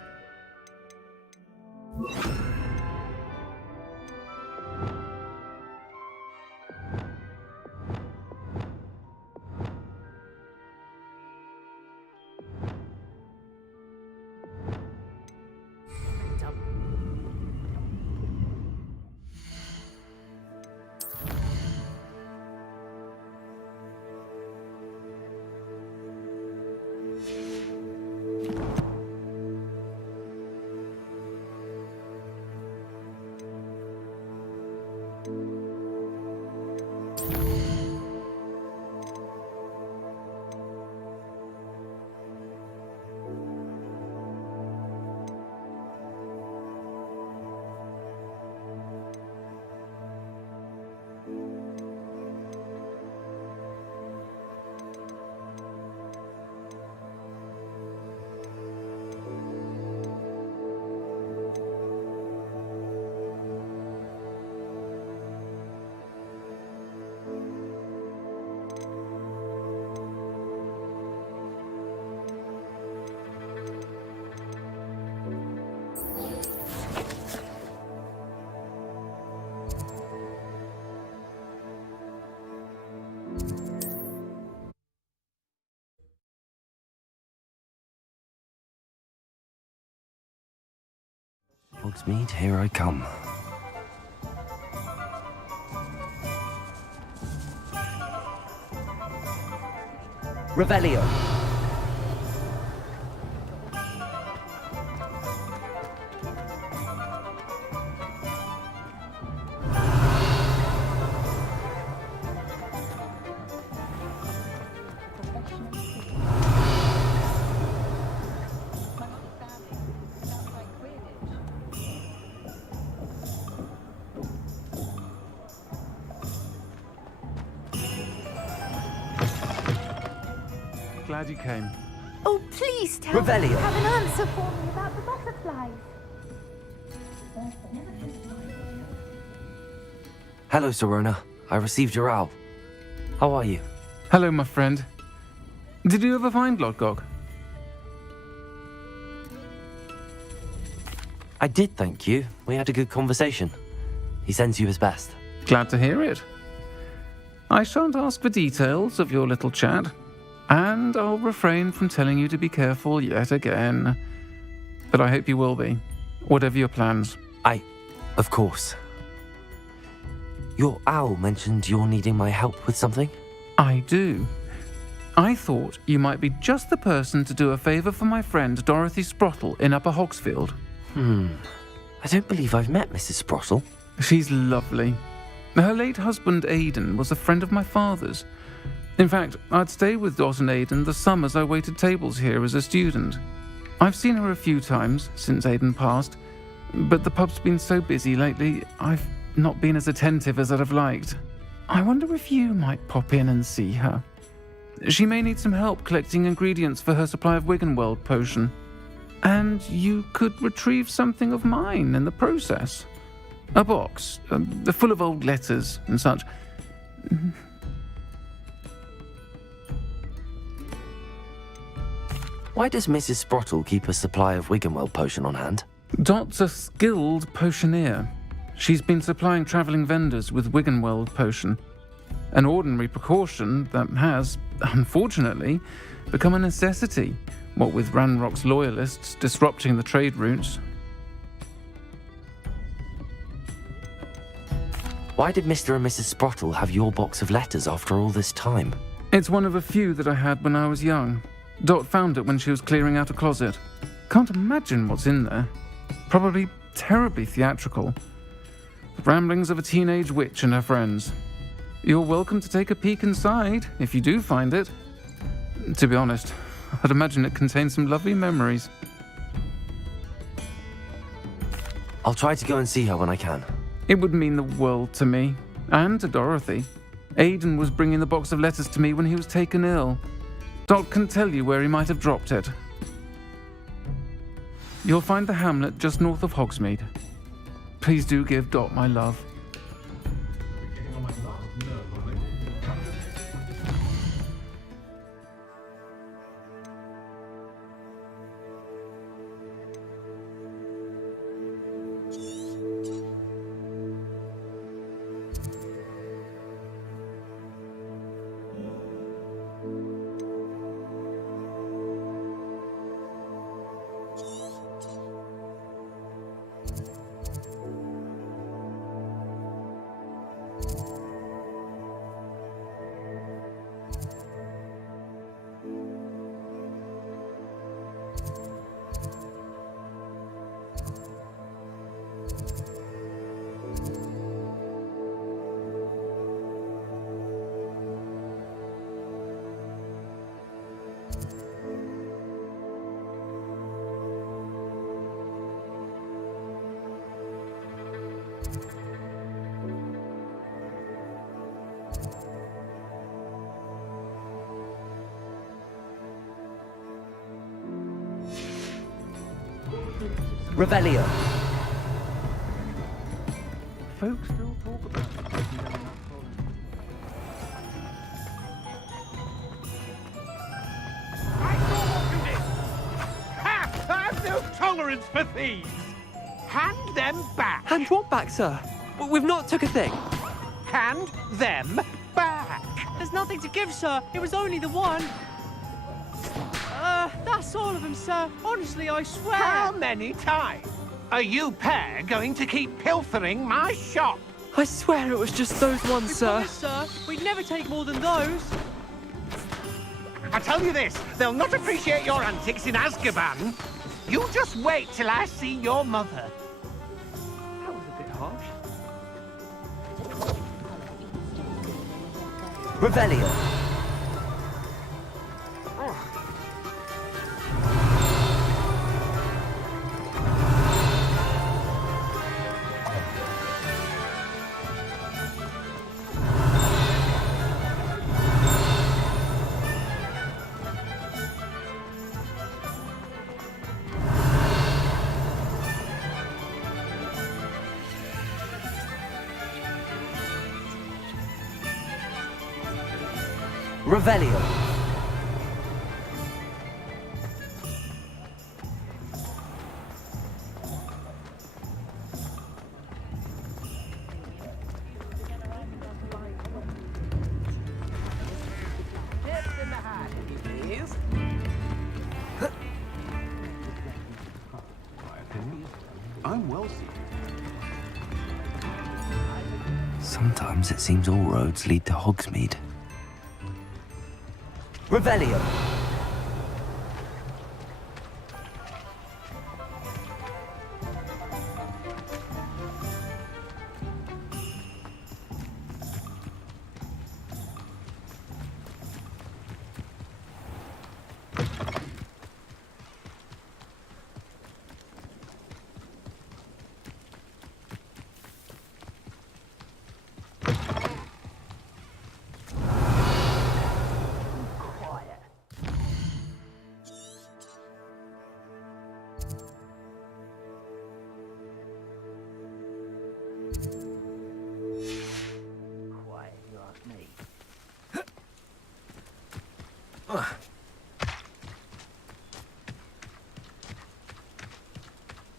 Hogsmeade, here I come. Revelio. Glad you came. Oh, please tell Revelio. me you have an answer for me about the butterflies. Hello, Serona. I received your owl. How are you? Hello, my friend. Did you ever find Lodgok? I did, thank you. We had a good conversation. He sends you his best. Glad to hear it. I shan't ask for details of your little chat, and I'll refrain from telling you to be careful yet again. But I hope you will be, whatever your plans. Of course. Your owl mentioned you're needing my help with something? I do. I thought you might be just the person to do a favour for my friend Dorothy Sprottle in Upper Hogsfield. I don't believe I've met Mrs. Sprottle. She's lovely. Her late husband Aidan was a friend of my father's. In fact, I'd stay with Dot and Aidan the summers I waited tables here as a student. I've seen her a few times since Aidan passed, but the pub's been so busy lately, I've not been as attentive as I'd have liked. I wonder if you might pop in and see her. She may need some help collecting ingredients for her supply of Wiggenweld potion. And you could retrieve something of mine in the process. A box, full of old letters and such. Why does Mrs. Sprottle keep a supply of Wiggenweld potion on hand? Dot's a skilled potioneer. She's been supplying travelling vendors with Wiggenweld potion. An ordinary precaution that has, unfortunately, become a necessity, what with Ranrock's loyalists disrupting the trade routes. Why did Mr. and Mrs. Sprottle have your box of letters after all this time? It's one of a few that I had when I was young. Dot found it when she was clearing out a closet. Can't imagine what's in there. Probably terribly theatrical. The ramblings of a teenage witch and her friends. You're welcome to take a peek inside, if you do find it. To be honest, I'd imagine it contains some lovely memories. I'll try to go and see her when I can. It would mean the world to me, and to Dorothy. Aidan was bringing the box of letters to me when he was taken ill. Dot can tell you where he might have dropped it. You'll find the hamlet just north of Hogsmeade. Please do give Dot my love. Revelio. Folks still talk about it. I've no tolerance for thieves! Hand them back! Hand what back, sir? We've not took a thing. Hand them back! There's nothing to give, sir. It was only the one. That's all of them, sir. Honestly, I swear. How many times are you pair going to keep pilfering my shop? I swear it was just those ones, sir. Promise, sir. We'd never take more than those. I tell you this, they'll not appreciate your antics in Azkaban. You just wait till I see your mother. That was a bit harsh. Revelio. Revelio. I'm well seated. Sometimes it seems all roads lead to Hogsmeade. Revelio.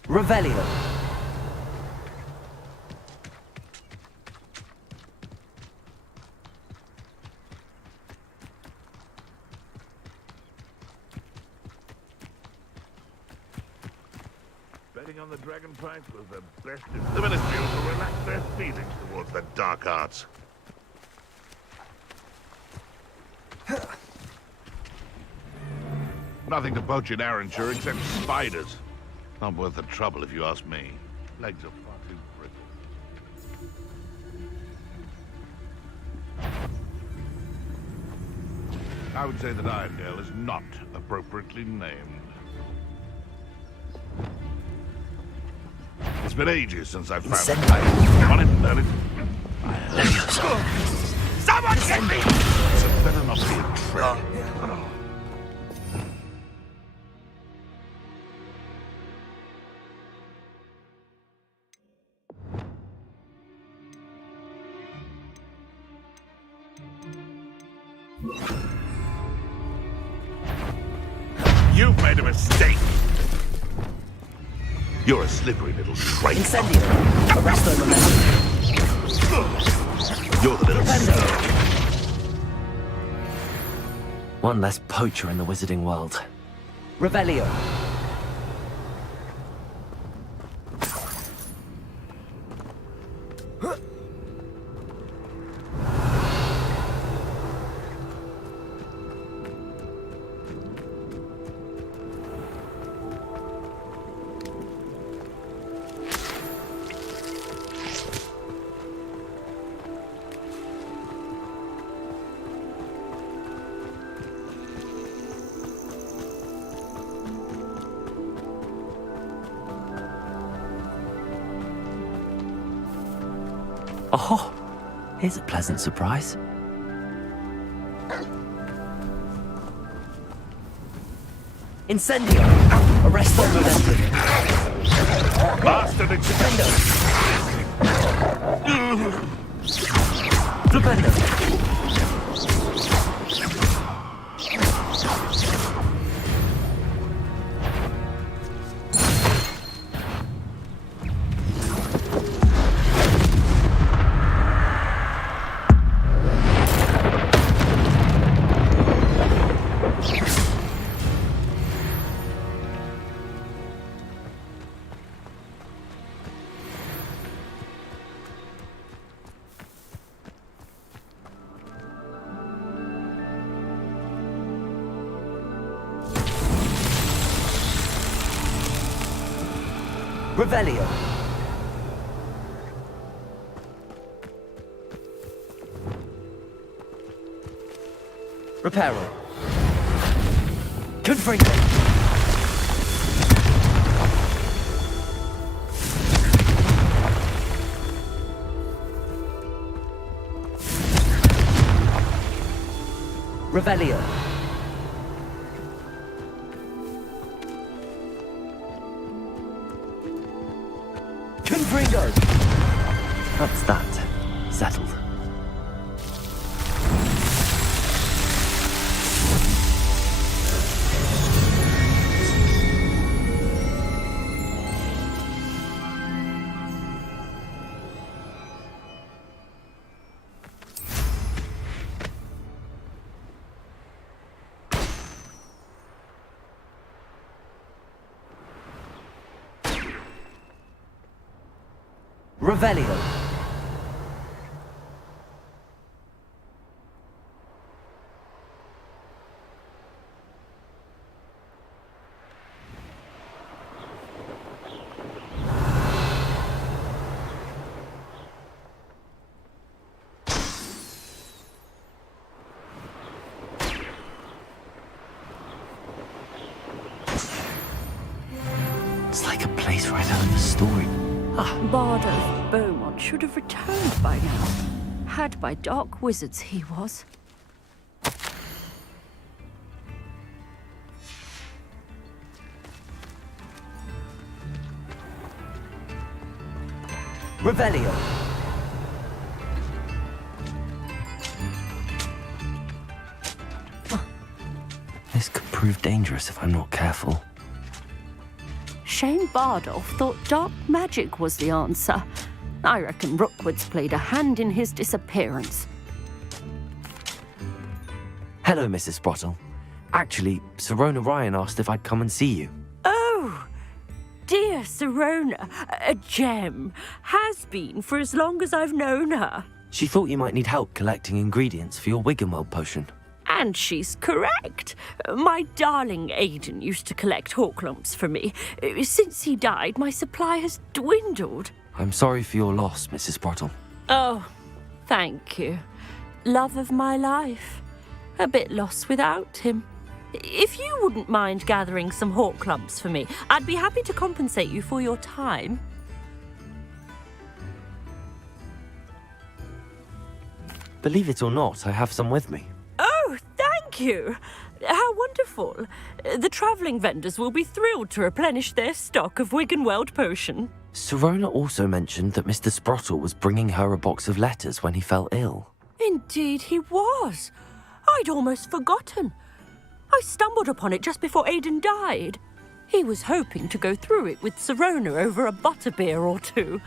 Revelio. Betting on the dragon price was the best. The Ministry will relax their feelings towards the dark arts. Nothing to poach in Arrynshire except spiders. Not worth the trouble if you ask me. Legs are far too brittle. I would say that Irondale is not appropriately named. It's been ages since I've found it. Come on in, Merlin. Someone get me! It better not be a trick. You've made a mistake. You're a slippery little traitor. Incendio. Arresto momentum. You're the little One less poacher in the wizarding world. Revelio. Oh, here's a pleasant surprise. Incendio. Arresto momentum. Bastard Flipendo. Flipendo. Revelio. Reparo. Confringo. Revelio. Confringo. That's that. Settled. Revelio. It's like a place right out of a story. Bard of Beaumont should have returned by now. Had by dark wizards he was. Revelio. This could prove dangerous if I'm not careful. Shane Bardolph thought dark magic was the answer. I reckon Rookwood's played a hand in his disappearance. Hello, Mrs. Sprottle. Actually, Sirona Ryan asked if I'd come and see you. Oh, dear Sirona, a gem. Has been for as long as I've known her. She thought you might need help collecting ingredients for your Wiggenweld potion. And she's correct. My darling Aidan used to collect hawk lumps for me. Since he died, my supply has dwindled. I'm sorry for your loss, Mrs. Sprottle. Oh, thank you. Love of my life. a bit lost without him. If you wouldn't mind gathering some hawk lumps for me, I'd be happy to compensate you for your time. Believe it or not, I have some with me. Oh, thank you! How wonderful. The travelling vendors will be thrilled to replenish their stock of Wiggenweld potion. Sirona also mentioned that Mr. Sprottle was bringing her a box of letters when he fell ill. Indeed he was. I'd almost forgotten. I stumbled upon it just before Aidan died. He was hoping to go through it with Sirona over a butterbeer or two.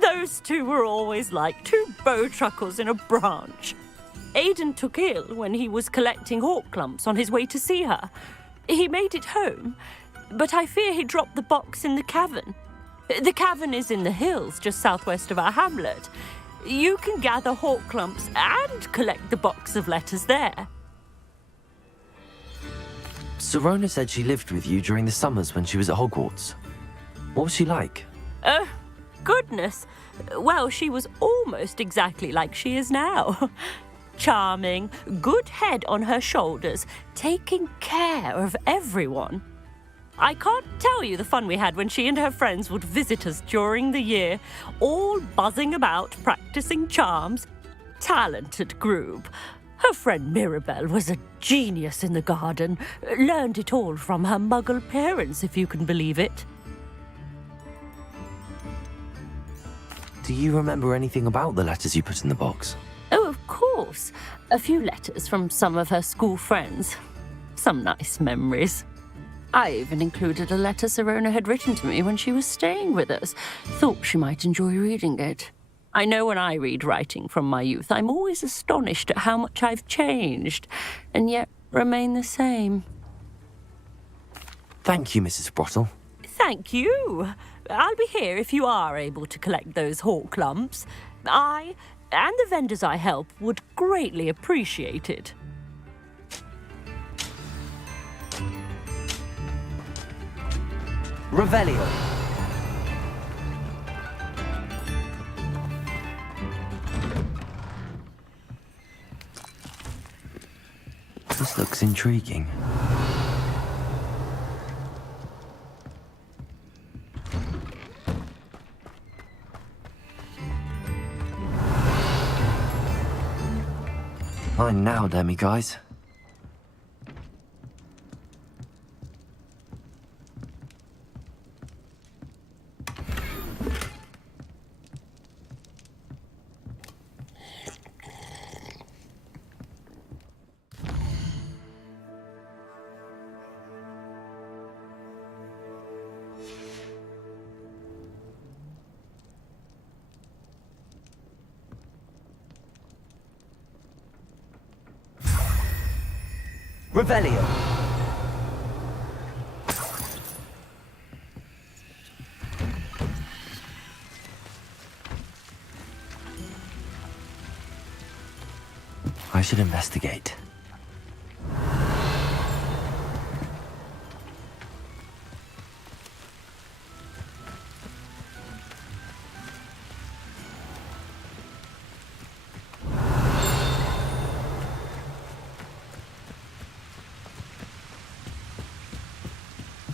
Those two were always like two bowtruckles in a branch. Aidan took ill when he was collecting hawk clumps on his way to see her. He made it home, but I fear he dropped the box in the cavern. The cavern is in the hills just southwest of our hamlet. You can gather hawk clumps and collect the box of letters there. Sirona said she lived with you during the summers when she was at Hogwarts. What was she like? Oh, goodness. Well, she was almost exactly like she is now. Charming, good head on her shoulders, taking care of everyone. I can't tell you the fun we had when she and her friends would visit us during the year, all buzzing about, practicing charms. Talented group. Her friend Mirabelle was a genius in the garden. Learned it all from her muggle parents, if you can believe it. Do you remember anything about the letters you put in the box? Oh, of course. A few letters from some of her school friends. Some nice memories. I even included a letter Sirona had written to me when she was staying with us. Thought she might enjoy reading it. I know when I read writing from my youth, I'm always astonished at how much I've changed, and yet remain the same. Thank you, Mrs. Sprottle. Thank you. I'll be here if you are able to collect those hawk lumps. I, and the vendors I help, would greatly appreciate it. Revelio. This looks intriguing. Fine now, Demi guys. Revelio. I should investigate.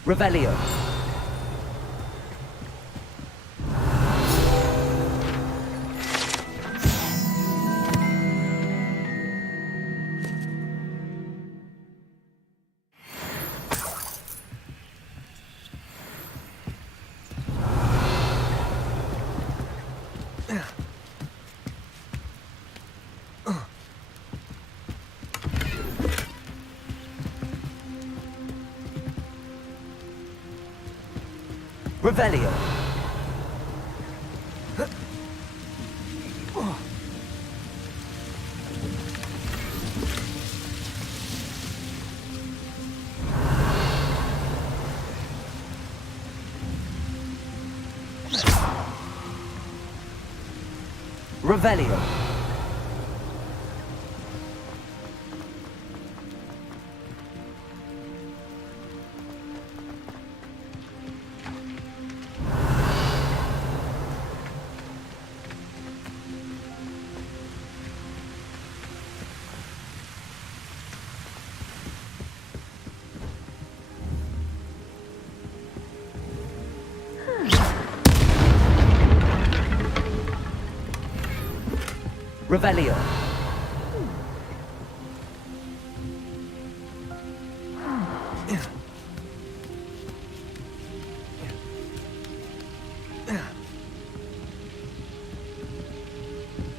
Revelio. Revelio. Revelio. Revelio.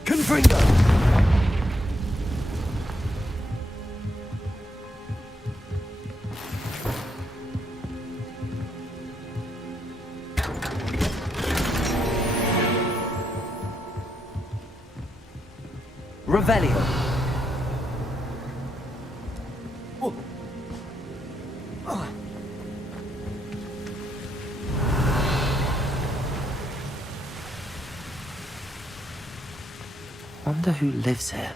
Confringo. Revelio. Wonder who lives here.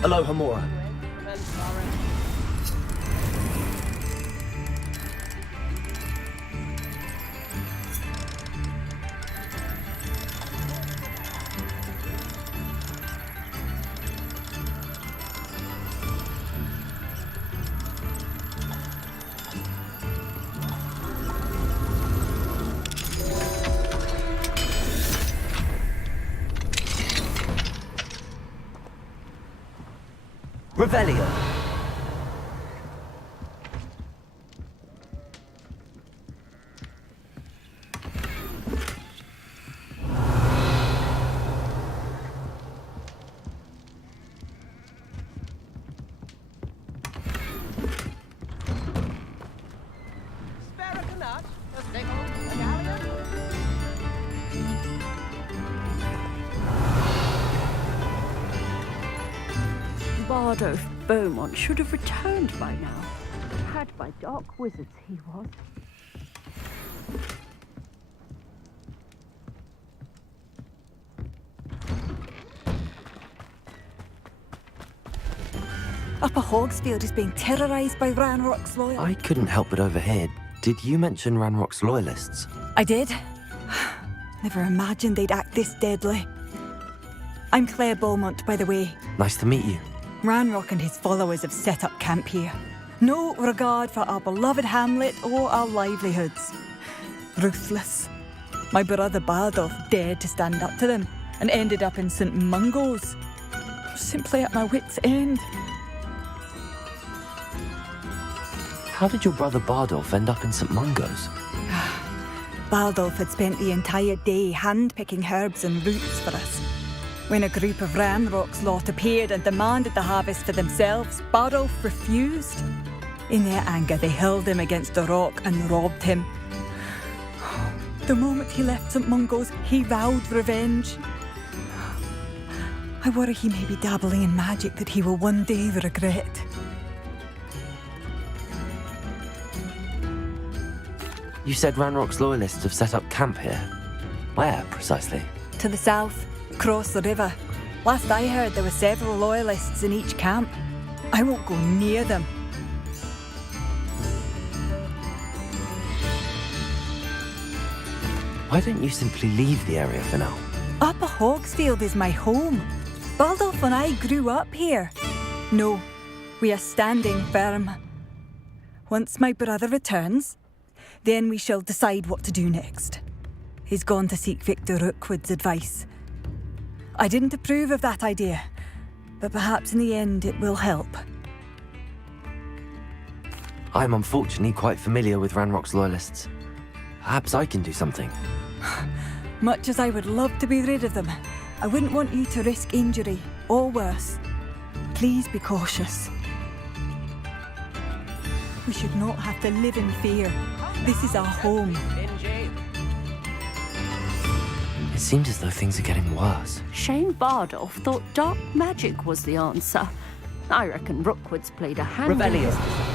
Hello, Hamura. Revelio. Bardolph Beaumont should have returned by now. Had by dark wizards he was. Upper Hogsfield is being terrorised by Ranrock's loyalists. I couldn't help but overhear. Did you mention Ranrock's loyalists? I did. Never imagined they'd act this deadly. I'm Claire Beaumont, by the way. Nice to meet you. Ranrock and his followers have set up camp here. No regard for our beloved hamlet or our livelihoods. Ruthless. My brother Bardolph dared to stand up to them and ended up in St. Mungo's. Simply at my wit's end. How did your brother Bardolph end up in St. Mungo's? Bardolph had spent the entire day hand-picking herbs and roots for us. When a group of Ranrock's lot appeared and demanded the harvest for themselves, Bardolph refused. In their anger, they hurled him against a rock and robbed him. The moment he left St. Mungo's, he vowed revenge. I worry he may be dabbling in magic that he will one day regret. You said Ranrock's loyalists have set up camp here. Where, precisely? To the south, across the river. Last I heard, there were several loyalists in each camp. I won't go near them. Why don't you simply leave the area for now? Upper Hogsfield is my home. Bardolph and I grew up here. No, we are standing firm. Once my brother returns, then we shall decide what to do next. He's gone to seek Victor Rookwood's advice. I didn't approve of that idea, but perhaps in the end it will help. I'm unfortunately quite familiar with Ranrock's loyalists. Perhaps I can do something. Much as I would love to be rid of them, I wouldn't want you to risk injury, or worse. Please be cautious. We should not have to live in fear. This is our home. It seems as though things are getting worse. Shane Bardolph thought dark magic was the answer. I reckon Rookwood's played a hand in Revelio. this.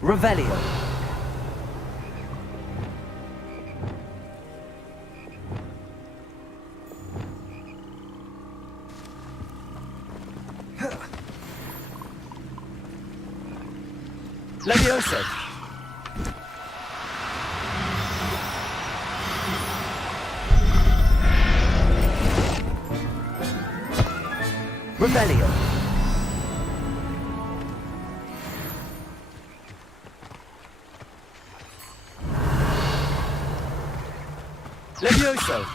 Revelio. Levioso. Revelio. Levioso.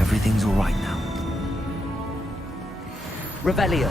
Everything's all right now. Revelio.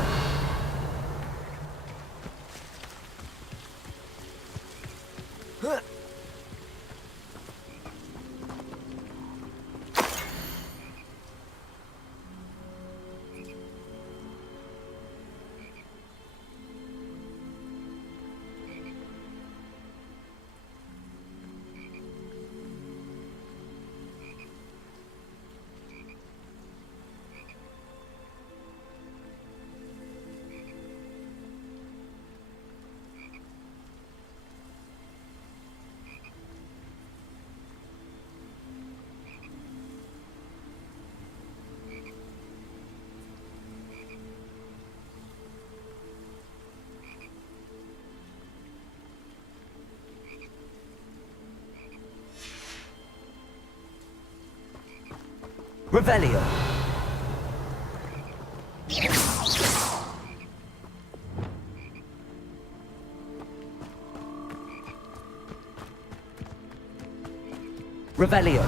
Revelio. Revelio.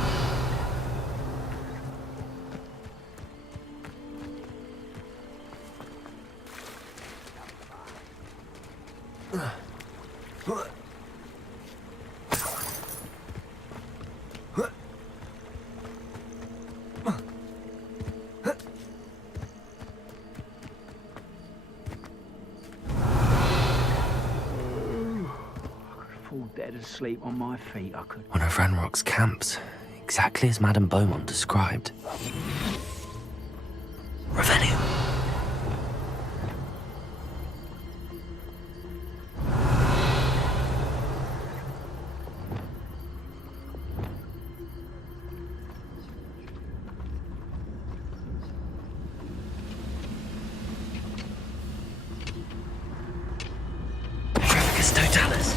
Dead asleep on my feet, I could. One of Ranrock's camps, exactly as Madame Beaumont described. Revelio. Trevicus Totalis.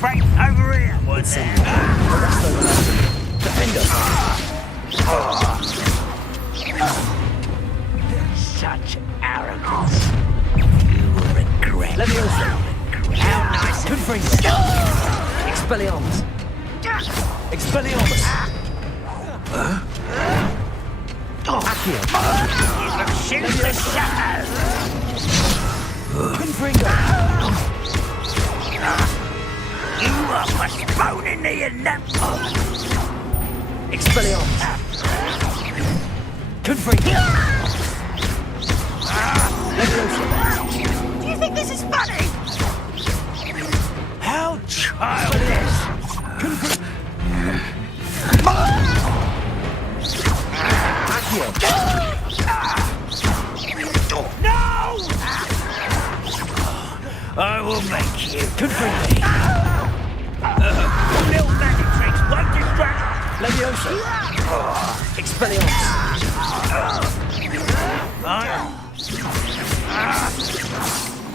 Frank, over here! What's that? Defender! Such arrogance. You will regret. Levioso! How nice Good for you! Expelliarmus! Expelliarmus! Accio! Shoot the shadow! Confringo! You are postponing the inevitable. Expelliarmus! Confringo! Levioso! Do you think this is funny? How childish! Accio! No! I will make you. Confringo! Little magic tricks won't distract. Levioso! Expelliarmus!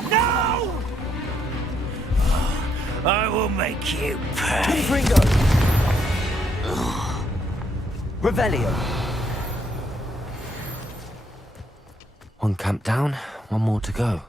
No! I will make you pay. Confringo! Revelio! One camp down, one more to go.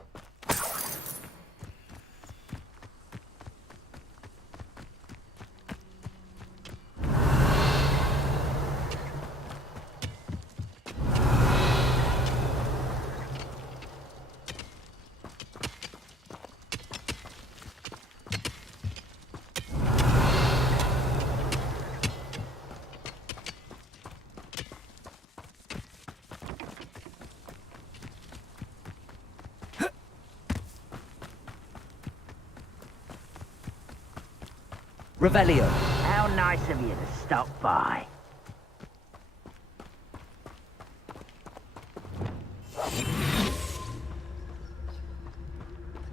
Revelio. How nice of you to stop by.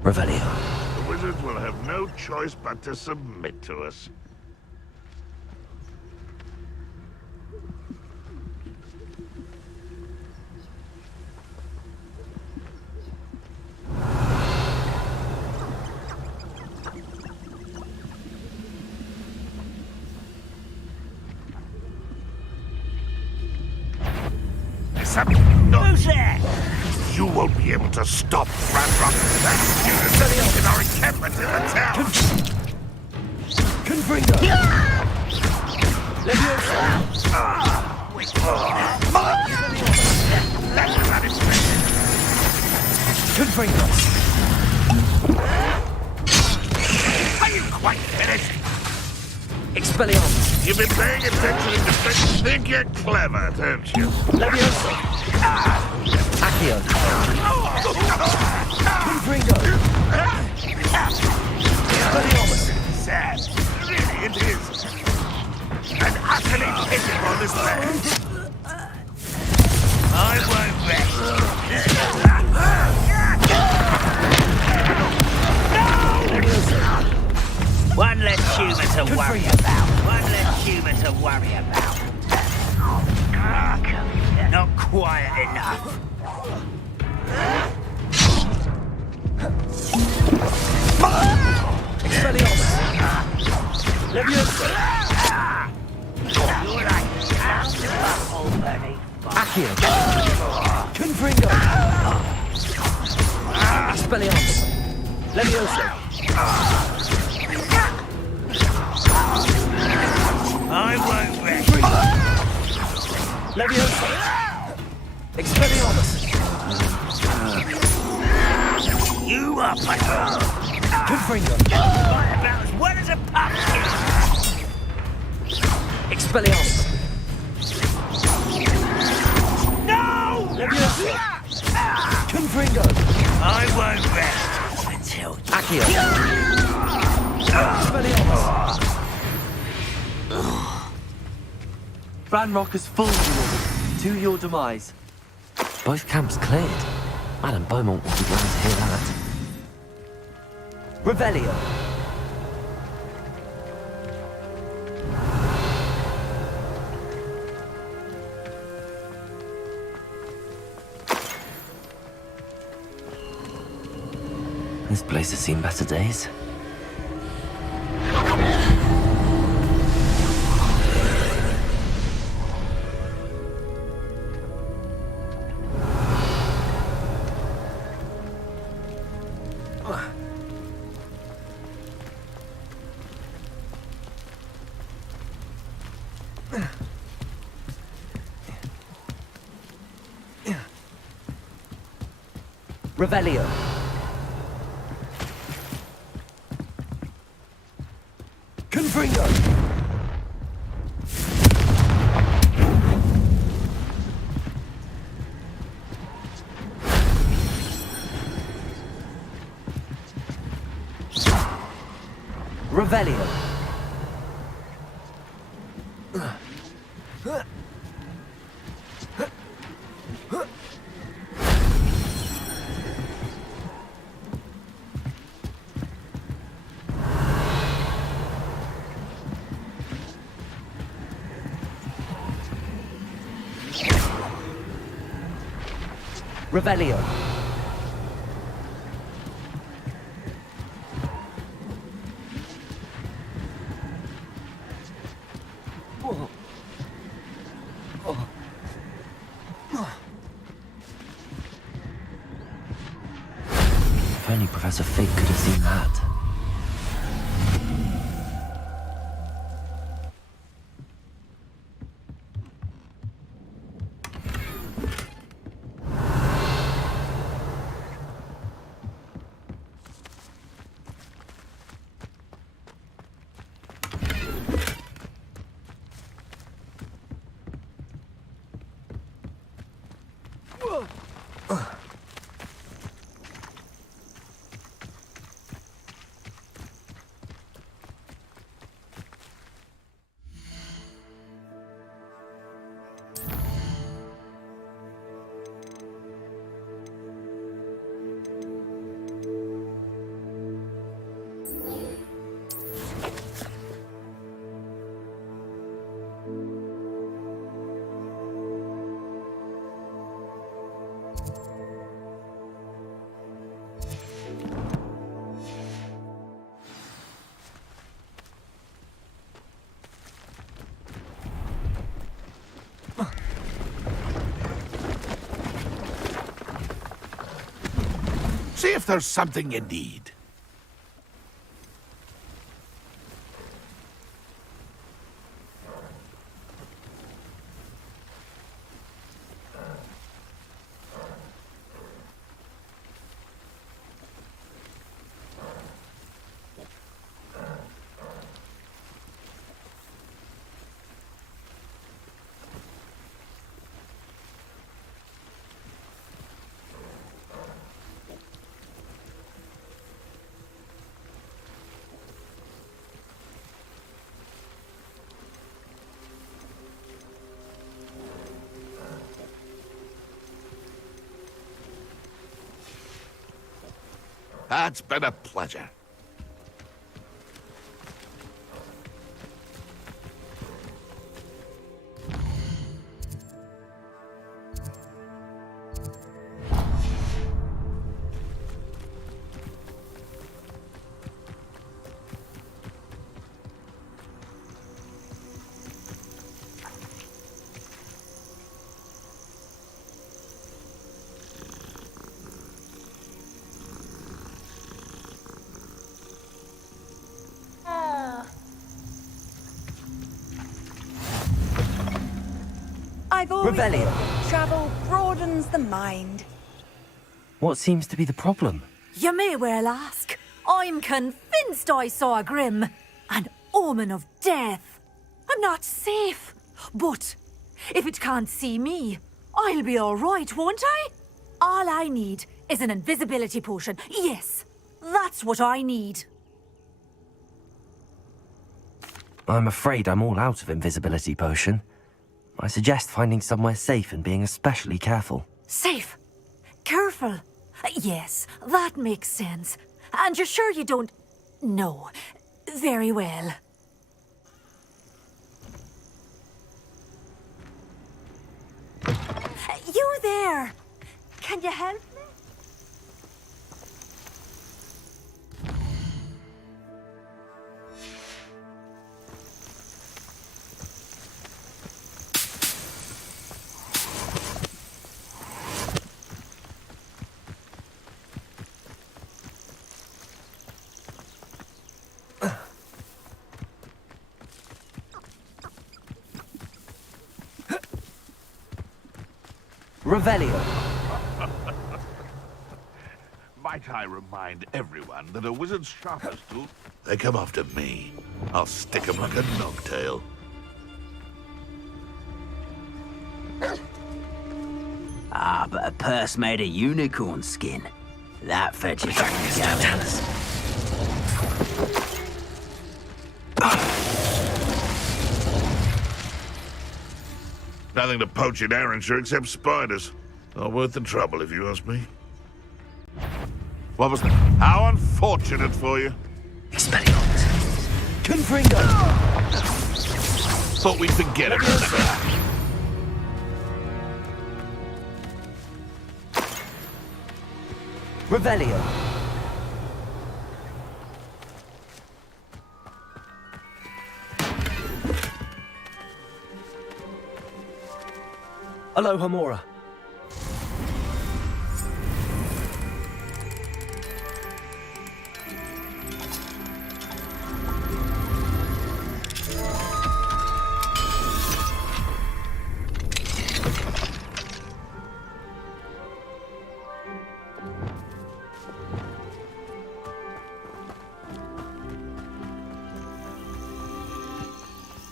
Revelio. The wizards will have no choice but to submit to us. Who's there? You won't be able to stop Ranrock and in our encampment in the town. Confringo. Confringo. Are you quite finished? Expelliarmus. You've been paying attention in defense. Think you're clever, don't you? Leviosa. Accio. Confringo. Expelliarmus. Sad. Really, it is. And utterly pitiful this land. I won't rest. One less humour to worry about. One less humour to worry about. Not quiet enough. Expelliarmus. Leviosa. You're like Accio. Confringo. Expelliarmus. Leviosa. I won't rest. Leviosa. Expelliarmus. You are my Confringo. right about as well as a pumpkin. Expelliarmus. No! Leviosa. Confringo. I won't rest until Accio. Expelliarmus. Ranrock has fooled you all to your demise. Both camps cleared. Madam Beaumont will be glad to hear that. Revelio. This place has seen better days. Revelio. Confringo. Revelio. Revelio. If only Professor Fig could have seen that. See if there's something you need. It's been a pleasure. I've always Revelio. thought travel broadens the mind. What seems to be the problem? You may well ask. I'm convinced I saw a grim, an omen of death. I'm not safe, but if it can't see me, I'll be all right, won't I? All I need is an invisibility potion. Yes, that's what I need. I'm afraid I'm all out of invisibility potion. I suggest finding somewhere safe and being especially careful. Safe? Careful? Yes, that makes sense. And you're sure you don't... No. Very well. You there! Can you help me? Revelio. Might I remind everyone that a wizard's sharpest tool... They come after me. I'll stick 'em like a nogtail. Ah, but a purse made of unicorn skin. That fetches gallows. Nothing to poach in Arrynshire except spiders. Not worth the trouble, if you ask me. What was that? How unfortunate for you. Expelliarmus. Confringo. Thought we'd forget about that. Revelio. Aloha Mora.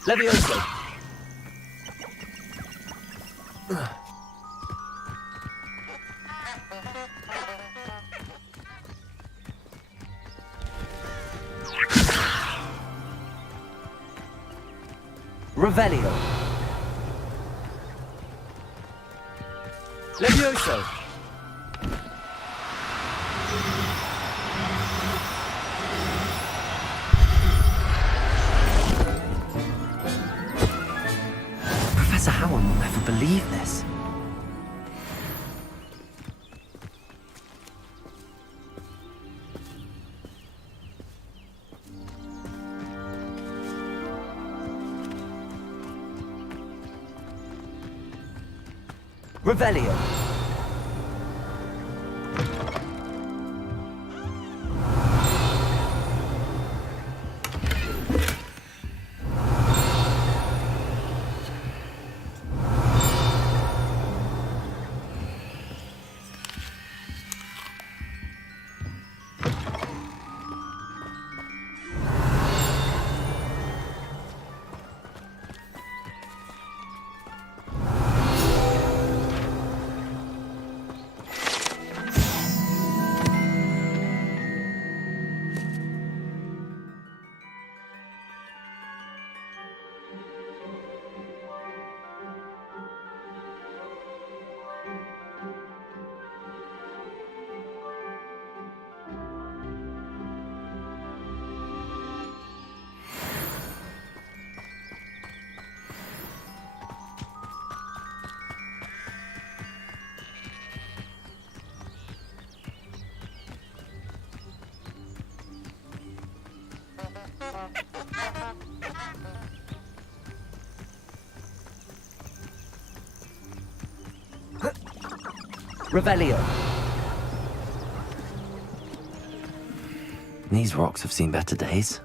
Levioso. Revelio. Levioso. Professor Howard will never believe this. Revelio. Revelio. These rocks have seen better days.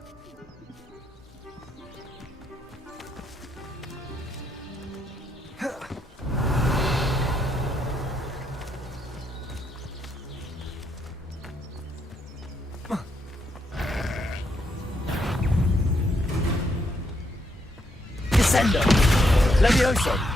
Descendo! Levioso!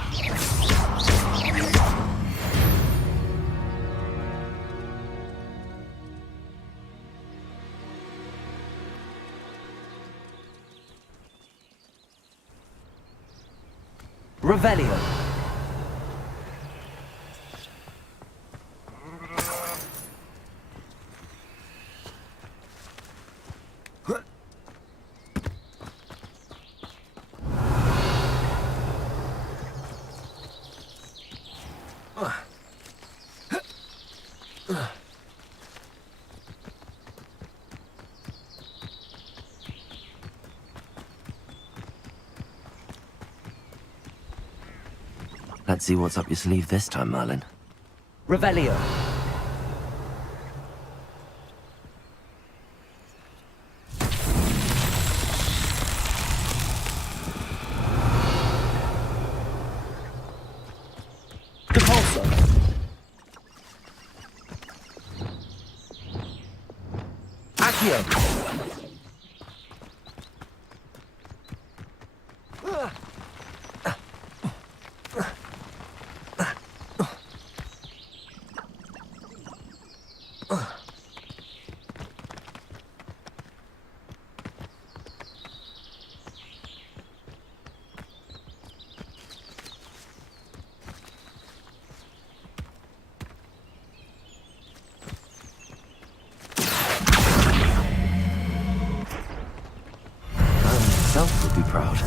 Revelio. Let's see what's up your sleeve this time, Merlin. Revelio. Depulso! Accio! Himself would be proud.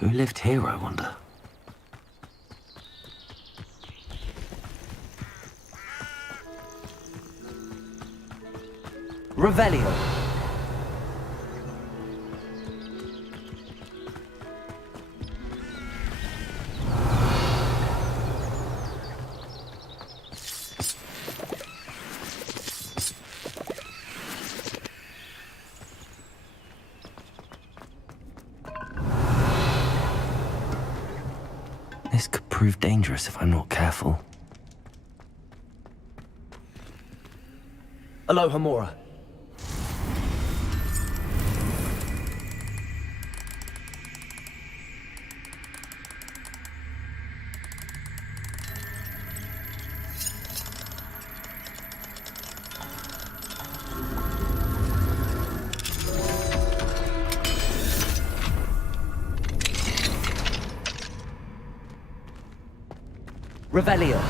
Who lived here, I wonder? Revelio. This could prove dangerous if I'm not careful. Aloha Mora. Revelio.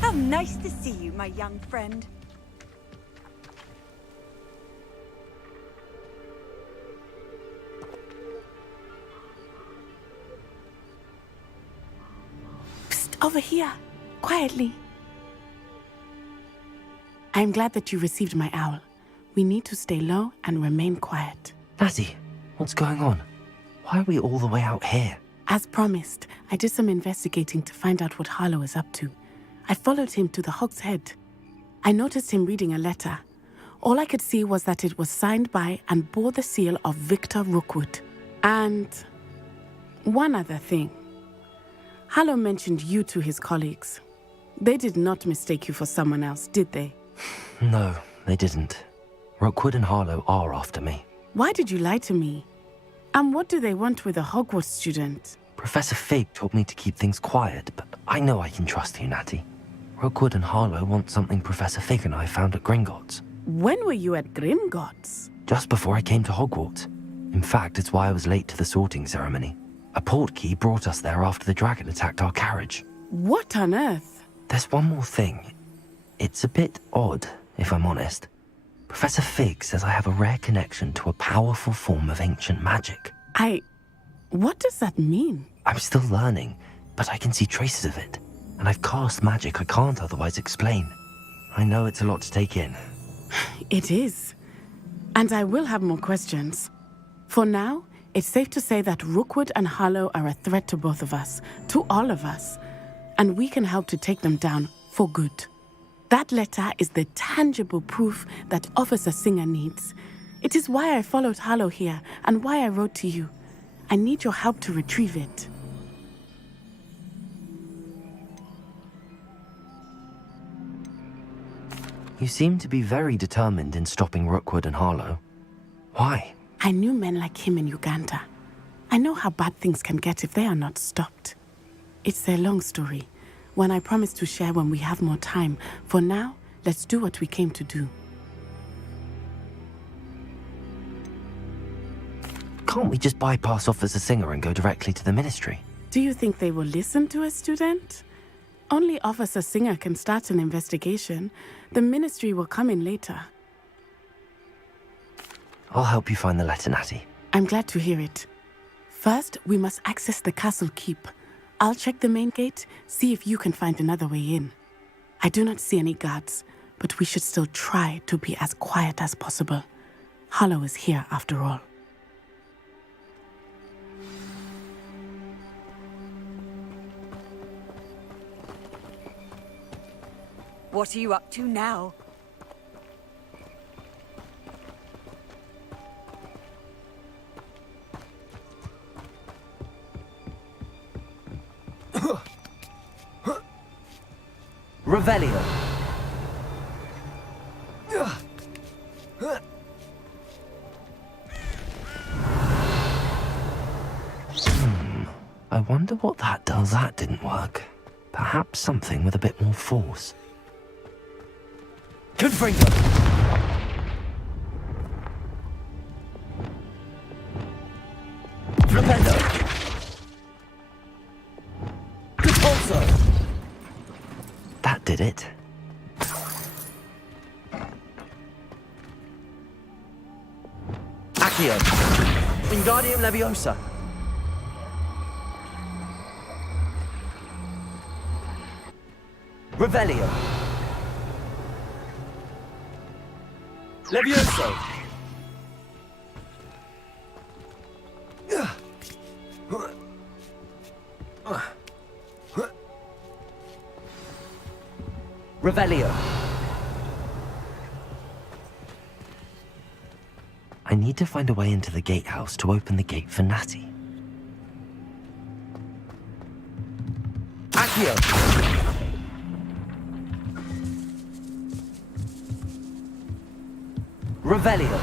How nice to see you, my young friend. Psst, over here, quietly. I'm glad that you received my owl. We need to stay low and remain quiet. Lassie, what's going on? Why are we all the way out here? As promised, I did some investigating to find out what Harlow is up to. I followed him to the Hog's Head. I noticed him reading a letter. All I could see was that it was signed by and bore the seal of Victor Rookwood. And one other thing. Harlow mentioned you to his colleagues. They did not mistake you for someone else, did they? No, they didn't. Rookwood and Harlow are after me. Why did you lie to me? And what do they want with a Hogwarts student? Professor Fig told me to keep things quiet, but I know I can trust you, Natty. Rookwood and Harlow want something Professor Fig and I found at Gringotts. When were you at Gringotts? Just before I came to Hogwarts. In fact, it's why I was late to the sorting ceremony. A portkey brought us there after the dragon attacked our carriage. What on earth? There's one more thing. It's a bit odd, if I'm honest. Professor Fig says I have a rare connection to a powerful form of ancient magic. What does that mean? I'm still learning, but I can see traces of it. And I've cast magic I can't otherwise explain. I know it's a lot to take in. It is. And I will have more questions. For now, it's safe to say that Rookwood and Harlow are a threat to both of us, to all of us. And we can help to take them down for good. That letter is the tangible proof that Officer Singer needs. It is why I followed Harlow here and why I wrote to you. I need your help to retrieve it. You seem to be very determined in stopping Rookwood and Harlow. Why? I knew men like him in Uganda. I know how bad things can get if they are not stopped. It's a long story, one I promise to share when we have more time. For now, let's do what we came to do. Can't we just bypass Officer Singer and go directly to the Ministry? Do you think they will listen to a student? Only Officer Singer can start an investigation. The Ministry will come in later. I'll help you find the letter, Natty. I'm glad to hear it. First, we must access the castle keep. I'll check the main gate, see if you can find another way in. I do not see any guards, but we should still try to be as quiet as possible. Harlow is here after all. What are you up to now? Revelio. I wonder what that does. That didn't work. Perhaps something with a bit more force. Confringo! Flipendo! Repulso! That did it. Accio! Wingardium Leviosa! Revelio! Levioso! Revelio! I need to find a way into the gatehouse to open the gate for Natty. Accio! Revelio!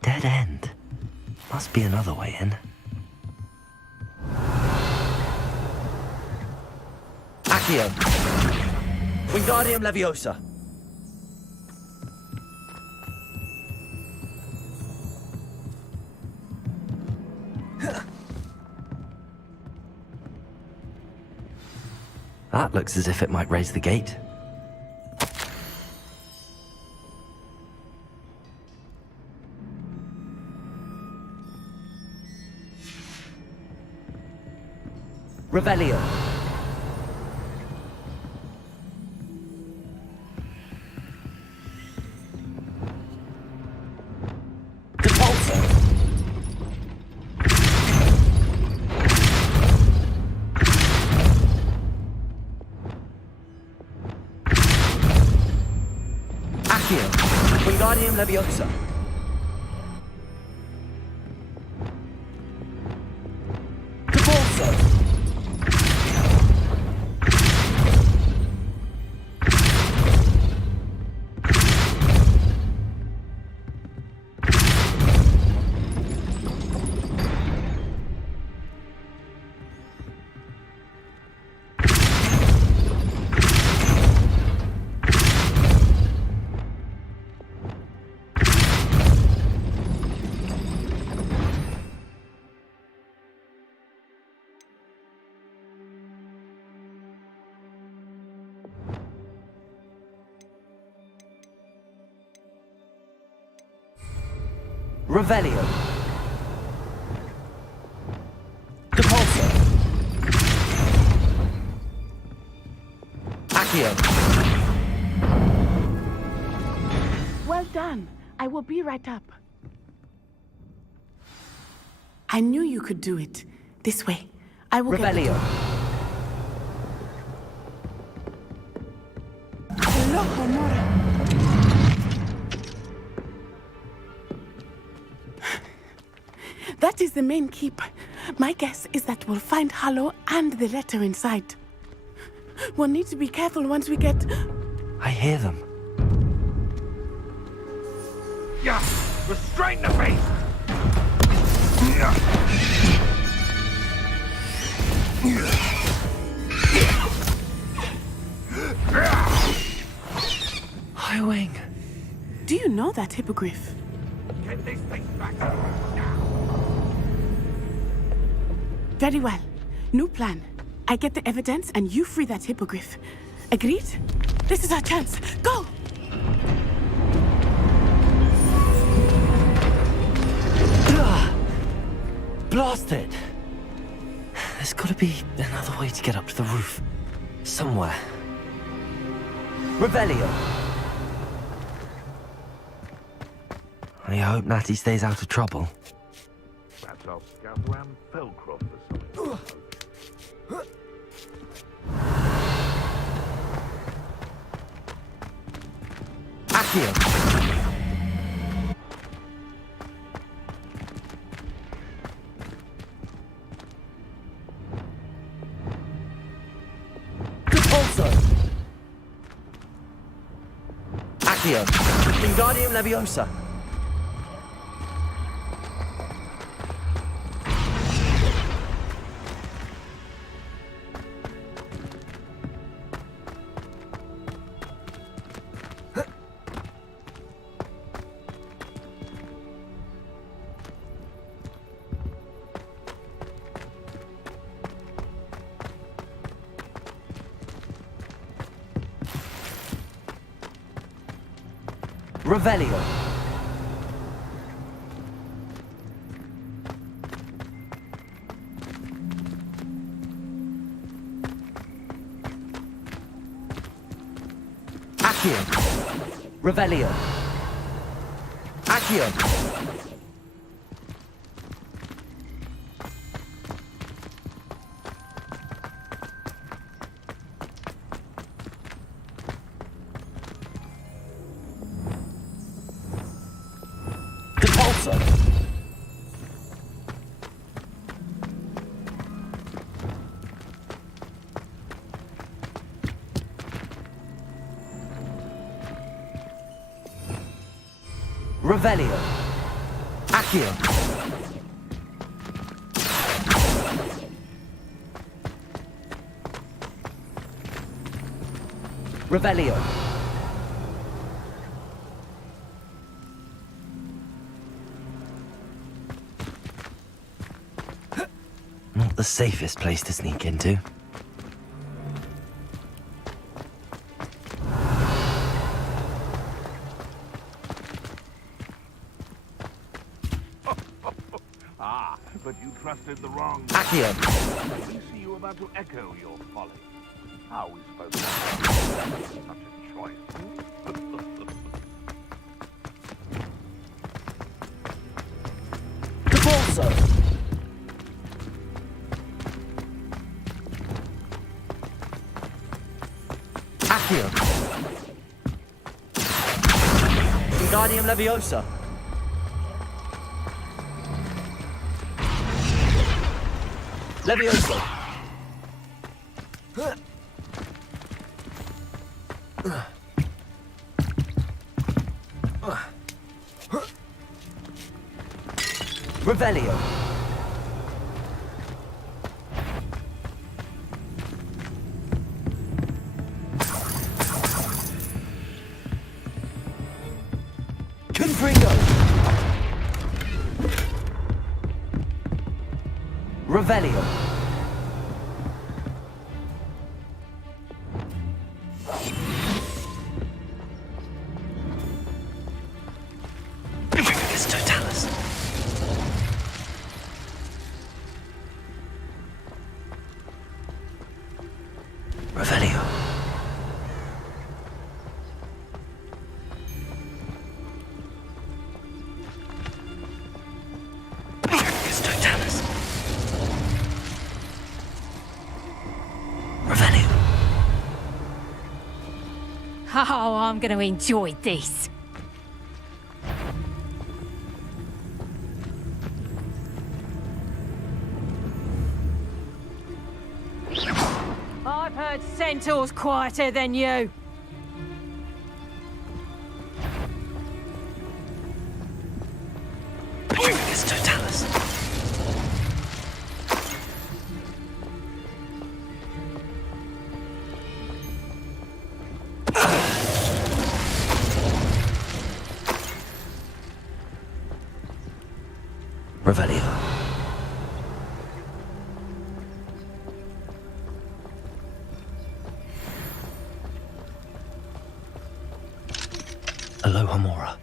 Dead end. Must be another way in. Accio! Wingardium Leviosa! That looks as if it might raise the gate. Revelio. Repulso. Accio. Wingardium Leviosa. Repulso. Revelio. Depulso. Accio. Well done. I will be right up. I knew you could do it. This way. I will Revelio. get Hello, Honora. That is the main keep. My guess is that we'll find Hallow and the letter inside. We'll need to be careful once we get... I hear them. Yeah, restrain the beast! Highwing. Do you know that hippogriff? Get these things back Very well. New plan. I get the evidence and you free that hippogriff. Agreed? This is our chance. Go! Blasted! There's gotta be another way to get up to the roof. Somewhere. Revelio! I hope Natty stays out of trouble. Perhaps I'll scout around Felcroft or something. Accio! Depulso! Accio! Wingardium Leviosa! Revelio. Accio. Revelio. Accio. Revelio. Accio. Revelio. Not the safest place to sneak into. But you trusted the wrong... Accio. We see you about to echo your folly. How are we supposed to have such a choice? Depulso. Accio. Wingardium Leviosa. Leviosa. Revelio. Confringo. Revelio. It's Totalis. Oh, I'm going to enjoy this. I've heard centaurs quieter than you. Patricus Totalis. Revelio. Aloha Mora.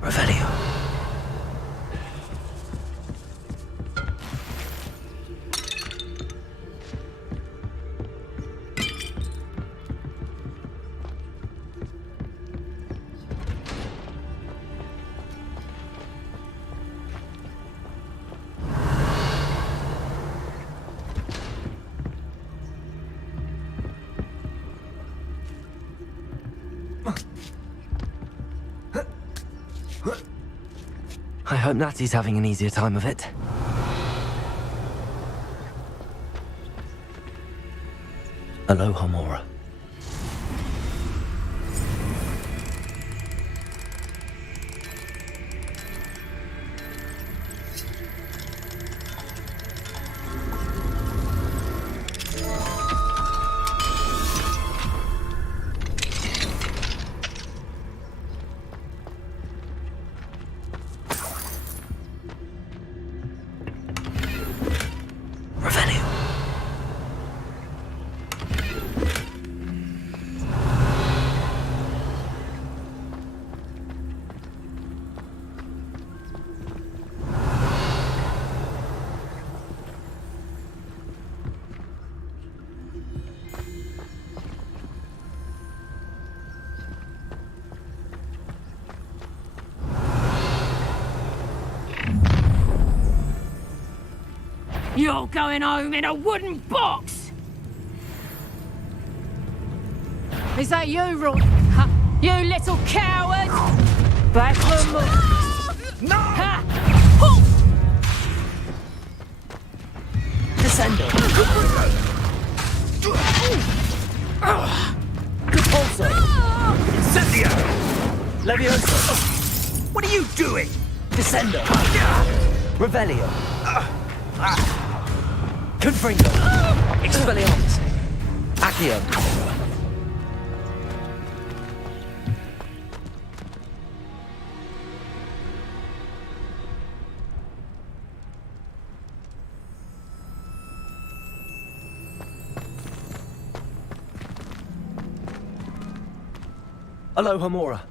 Revelio. I hope Natty's having an easier time of it. Aloha Mora. You're going home in a wooden box! Is that you, Ron? Ha, you little coward! Back from the... No! Ha! Descendo. Repulso. Incendio. Levioso. What are you doing? Descendo. Revelio. Confringo. Expelliarmus. Accio. Aloha Mora.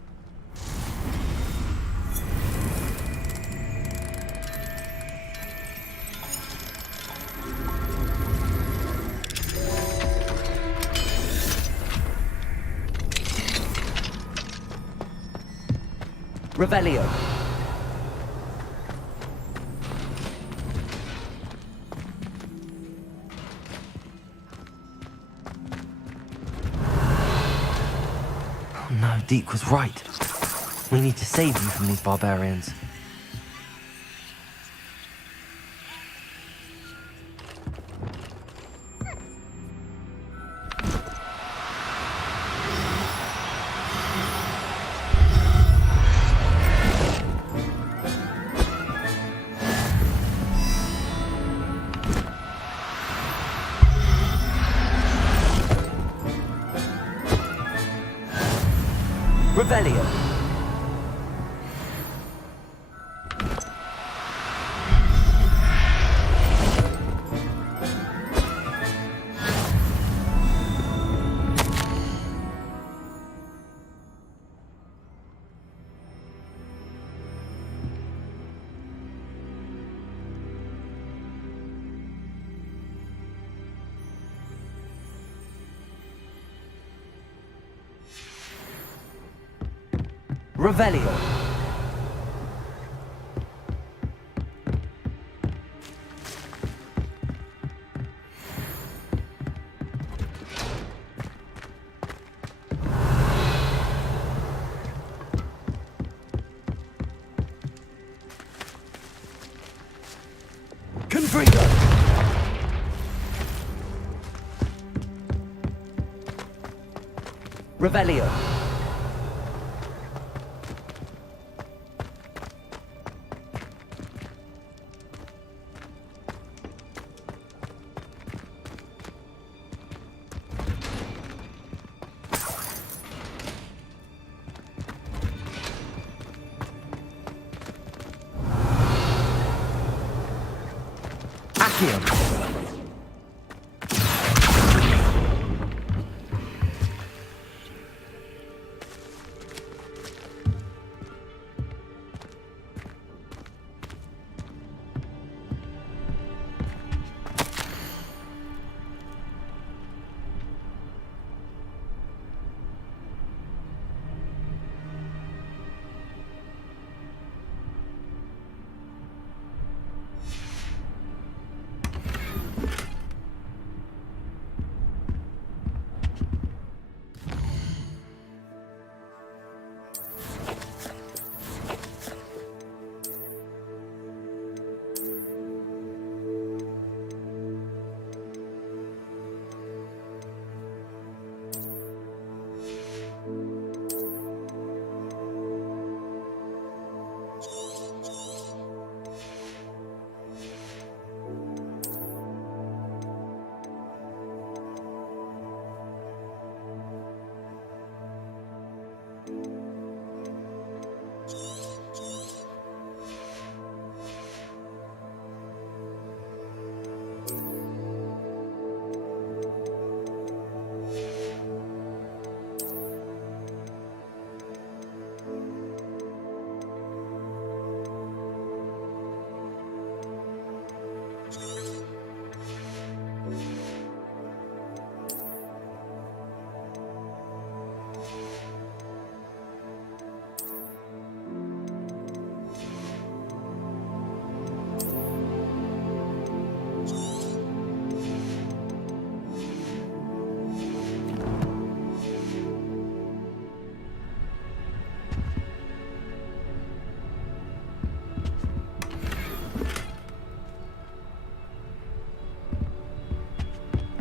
Revelio. Oh no, Deke was right. We need to save you from these barbarians. Revelio. Revelio. Confringo! Revelio. Accio.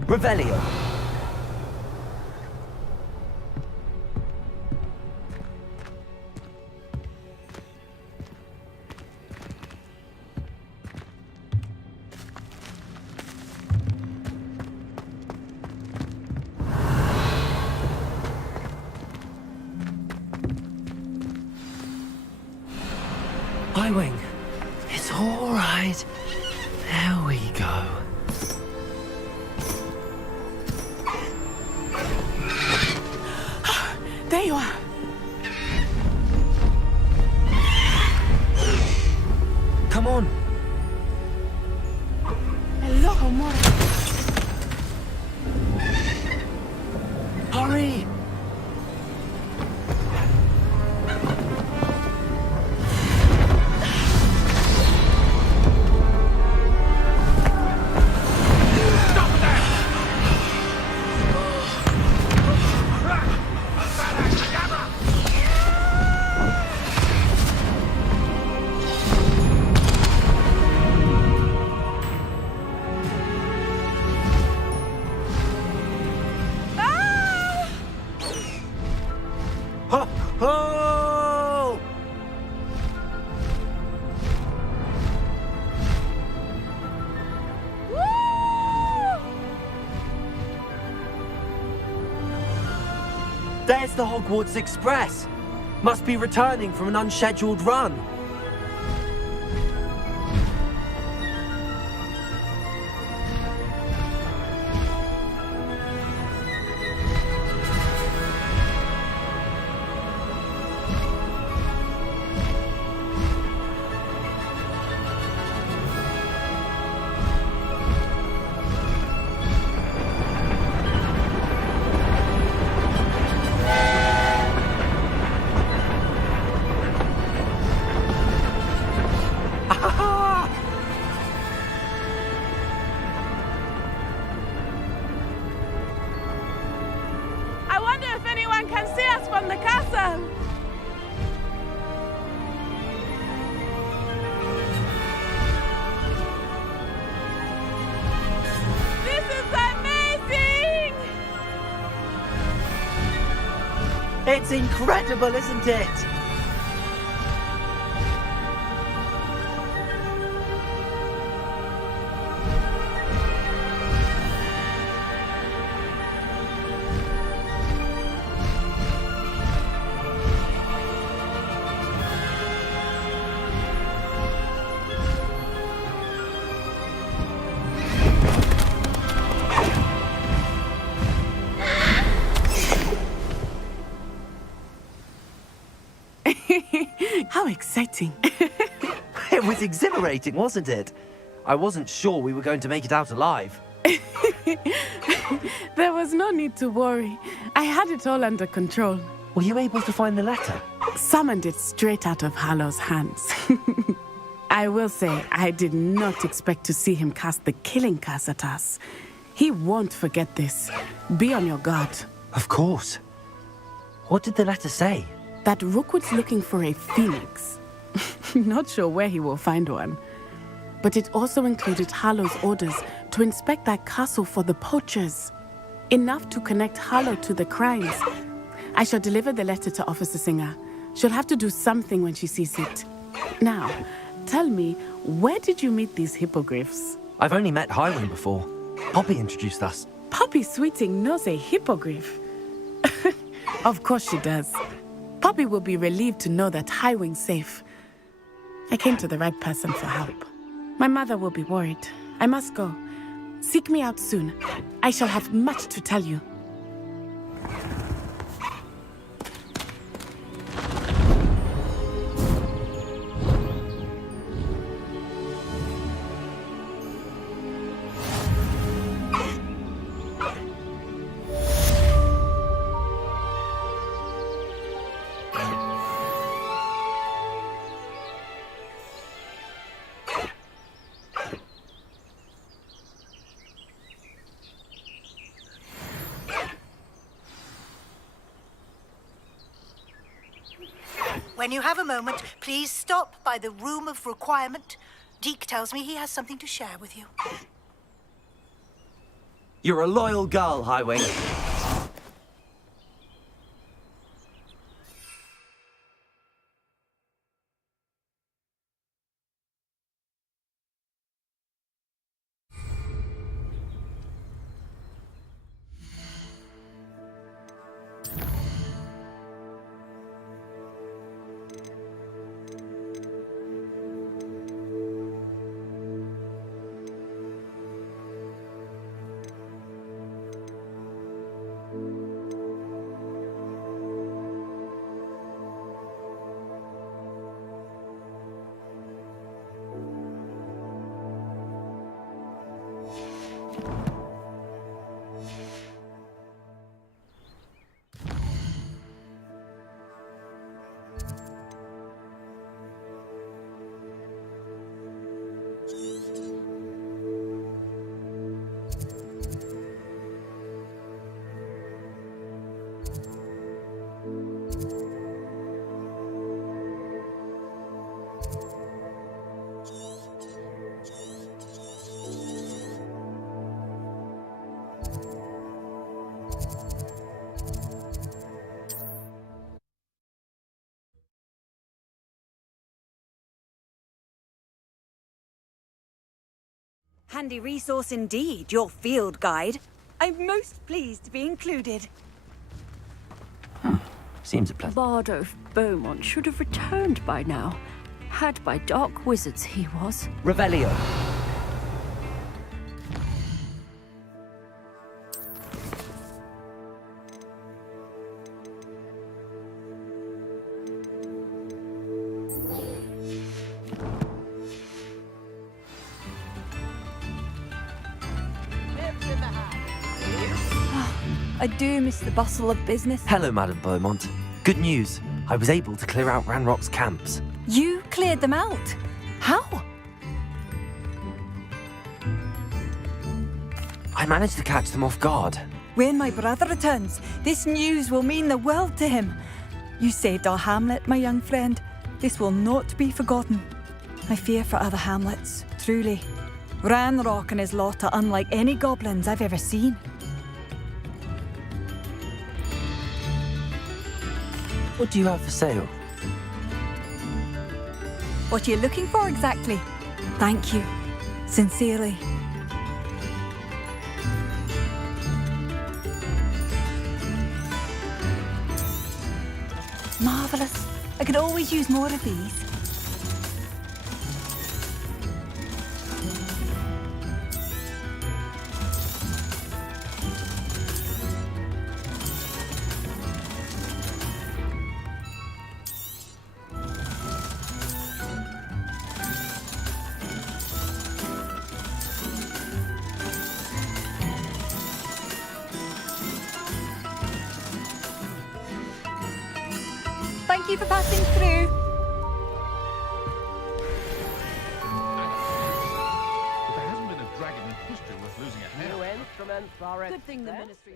Revelio. Wing. It's all right. There we go. There you are. Come on. Hello, amor. Hurry. Oh! There's the Hogwarts Express. Must be returning from an unscheduled run. can see us from the castle! This is amazing! It's incredible, isn't it? How exciting. It was exhilarating, wasn't it? I wasn't sure we were going to make it out alive. There was no need to worry. I had it all under control. Were you able to find the letter? Summoned it straight out of Hallow's hands. I will say, I did not expect to see him cast the killing curse at us. He won't forget this. Be on your guard. Of course. What did the letter say? That Rookwood's looking for a phoenix. Not sure where he will find one. But it also included Hallow's orders to inspect that castle for the poachers. Enough to connect Hallow to the crimes. I shall deliver the letter to Officer Singer. She'll have to do something when she sees it. Now, tell me, where did you meet these hippogriffs? I've only met Highwing before. Poppy introduced us. Poppy Sweeting knows a hippogriff. Of course she does. Poppy will be relieved to know that Highwing's safe. I came to the right person for help. My mother will be worried. I must go. Seek me out soon. I shall have much to tell you. When you have a moment, please stop by the Room of Requirement. Deke tells me he has something to share with you. You're a loyal girl, Highwing. Handy resource indeed, your field guide. I'm most pleased to be included. Seems a pleasant. Bardo of Beaumont should have returned by now. Had by dark wizards he was. Revelio. I do miss the bustle of business. Hello, Madam Beaumont. Good news. I was able to clear out Ranrock's camps. You cleared them out? How? I managed to catch them off guard. When my brother returns, this news will mean the world to him. You saved our hamlet, my young friend. This will not be forgotten. I fear for other hamlets, truly. Ranrock and his lot are unlike any goblins I've ever seen. What do you have for sale? What are you looking for exactly? Thank you. Sincerely. Marvellous. I could always use more of these. Thank you for passing through. There hasn't been a dragon in history worth losing a hair. New instruments are Good thing the ministry.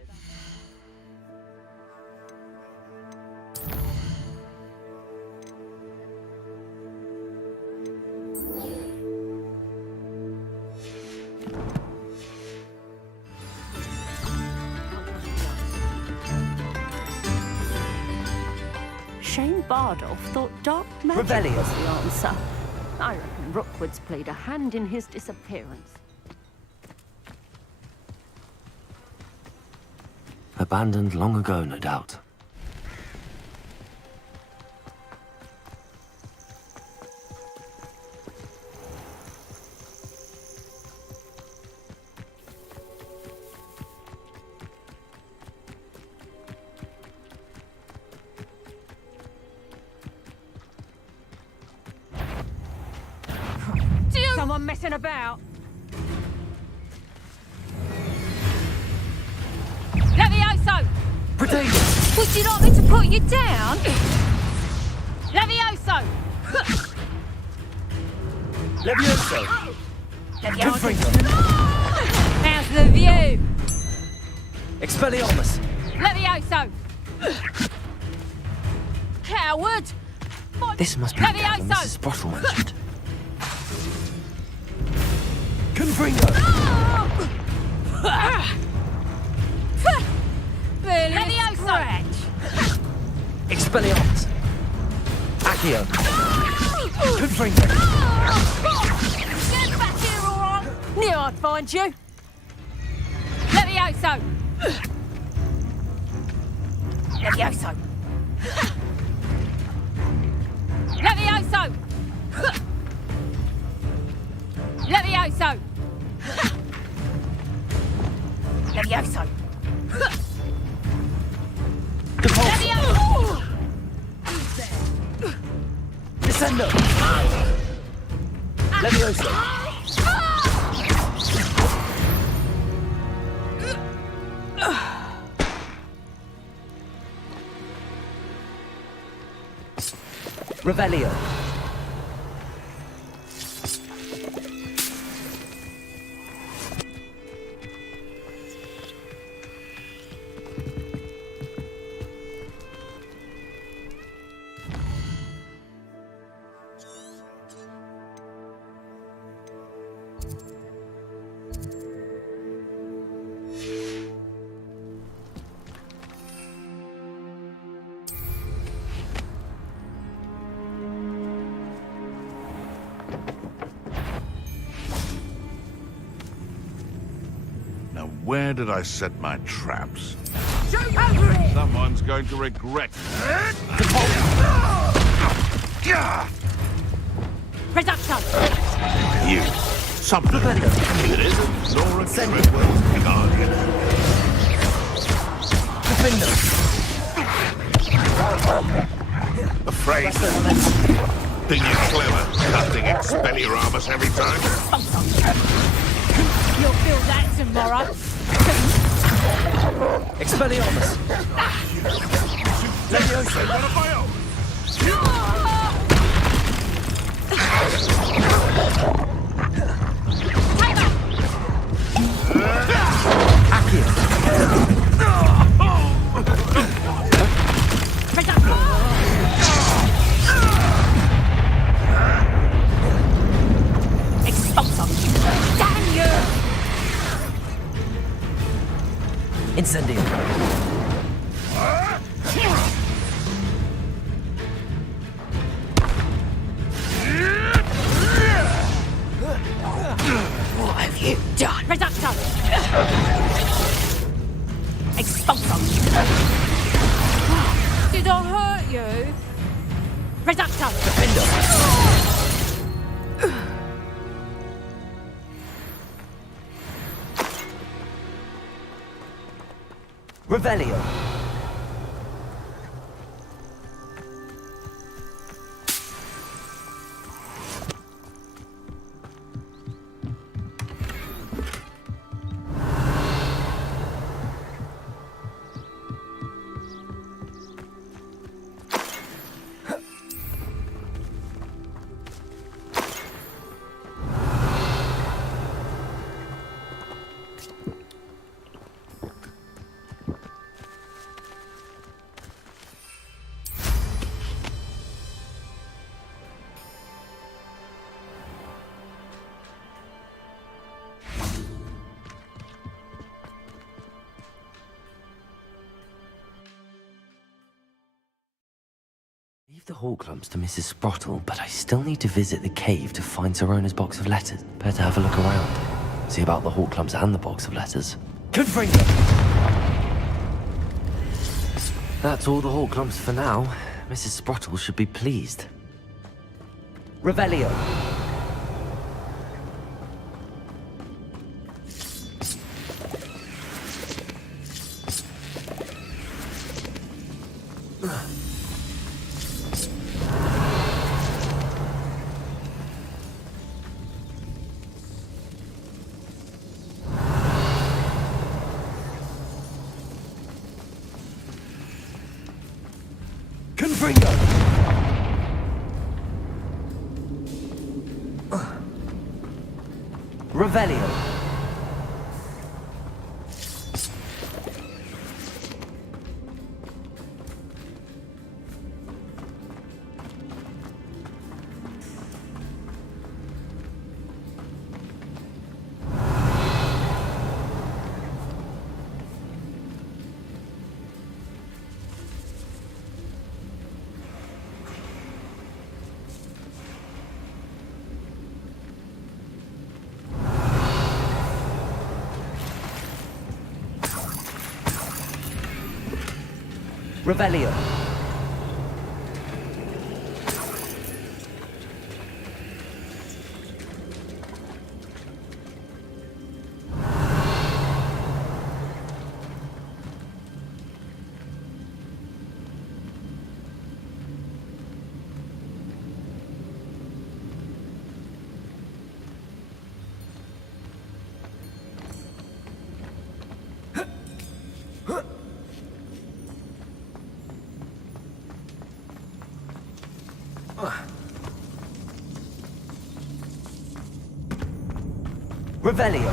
Shane Bardolph thought dark magic Rebellion. was the answer. I reckon Rookwood's played a hand in his disappearance. Abandoned long ago, no doubt. Someone messing about? Levioso! Potato! Would you like me to put you down? Levioso! Levioso! Levioso! How's the view? Expelliarmus! Levioso! Coward! This must be the cavern Levioso! Mrs. Sprottle mentioned. Confringo! Levioso! Expelliarmus! Accio! Confringo! Get back here, all right? Knew I'd find you. Levioso! Levioso! Levioso! Levioso! Levioso! Levioso! Descendo! Levioso! Revelio! Now, where did I set my traps? Shoot over it! Someone's going to regret it. Reducto! You. Something. It isn't Laura Treadwell's guardian. Afraid? Think you're clever, cutting Expelliarmus every time? You'll feel that tomorrow. Expelliarmus! Levioso! One of my own! Accio! Pesacto! Revelio. Leave the Horklumps to Mrs. Sprottle, but I still need to visit the cave to find Sirona's box of letters. Better have a look around. See about the Horklumps and the box of letters. Confringo! That's all the Horklumps for now. Mrs. Sprottle should be pleased. Revelio. Confringo! Revelio. Revelio. Revelio.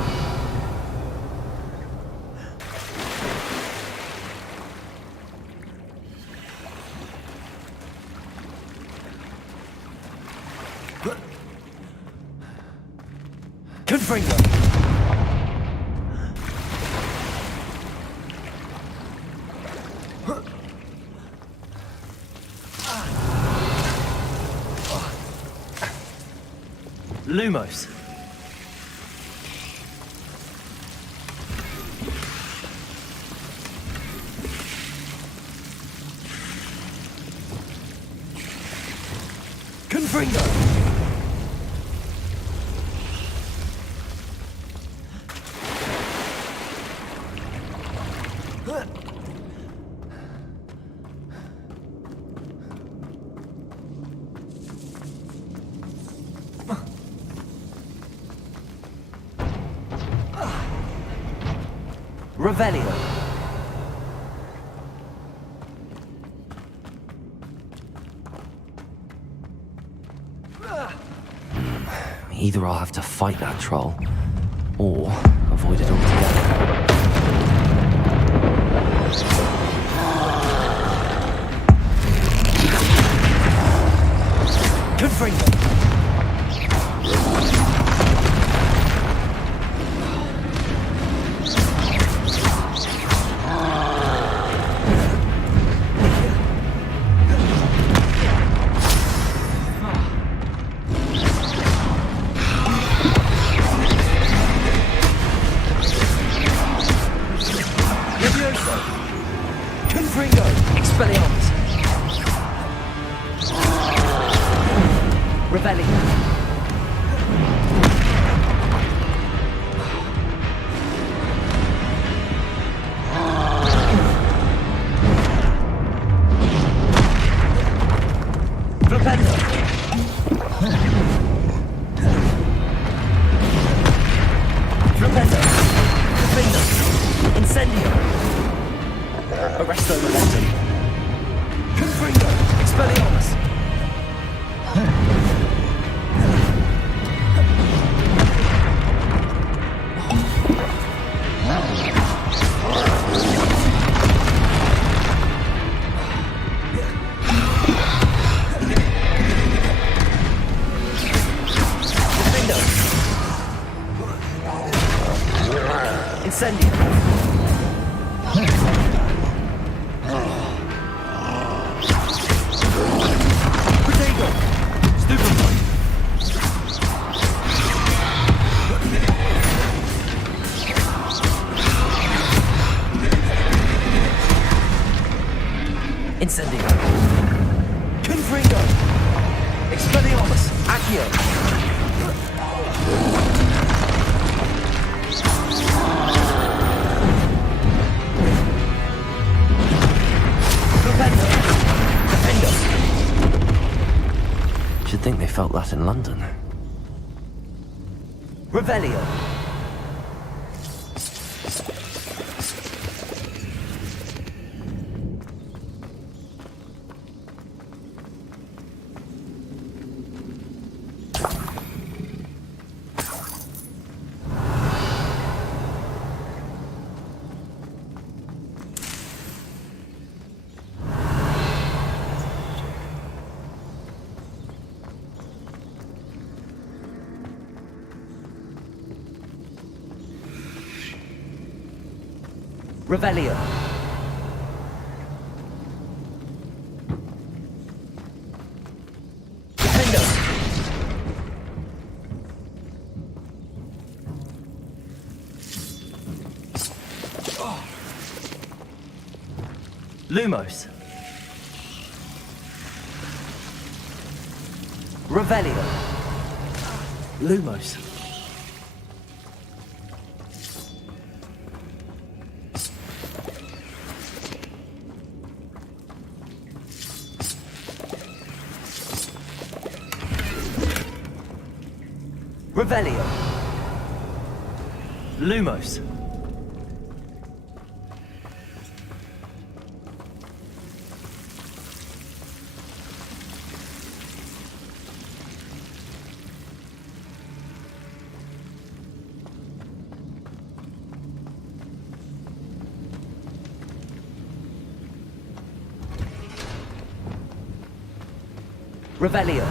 Confringo. Lumos. Confringo. Revelio. Either I'll have to fight that troll, or avoid it altogether. Confringo. Confringo! Expelliarmus! them. Confringo! Expelliarmus! Incendio! Protego! Stupefy! Incendio! Confringo! Expelliarmus! Accio! Should think they felt that in London. Revelio. Revelio. Defendo. Lumos. Revelio. Lumos. Revelio. Lumos. Revelio.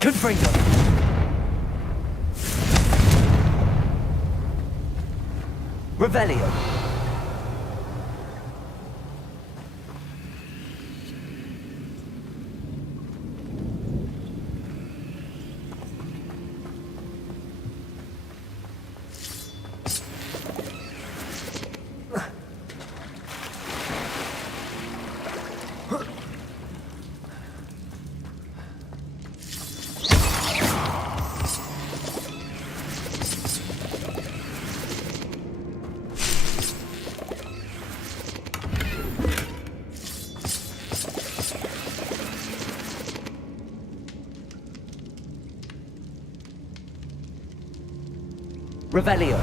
Confringo. Revelio. Revelio.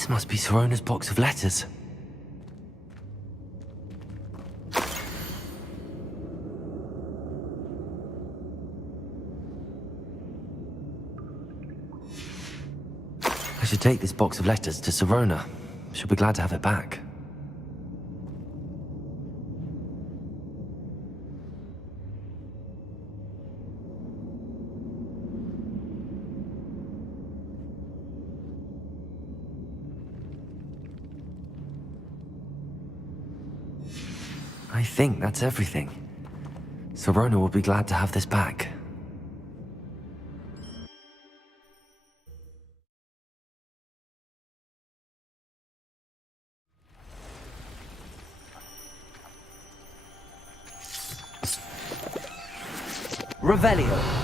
This must be Sorona's box of letters. I should take this box of letters to Sorona. She'll be glad to have it back. I think that's everything. Sorona will be glad to have this back. Revelio.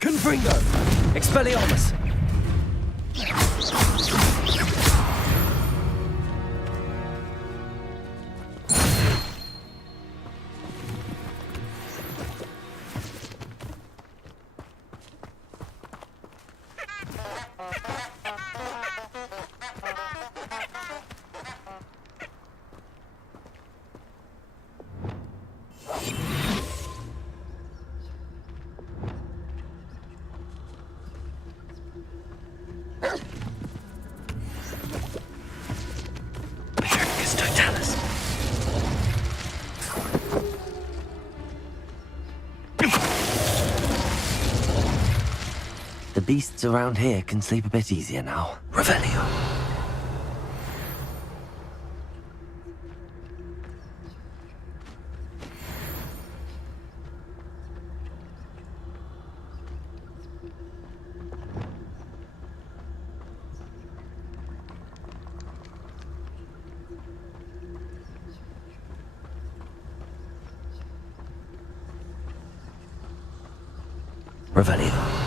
Confringo! Expelliarmus! The beasts around here can sleep a bit easier now. Revelio. Revelio.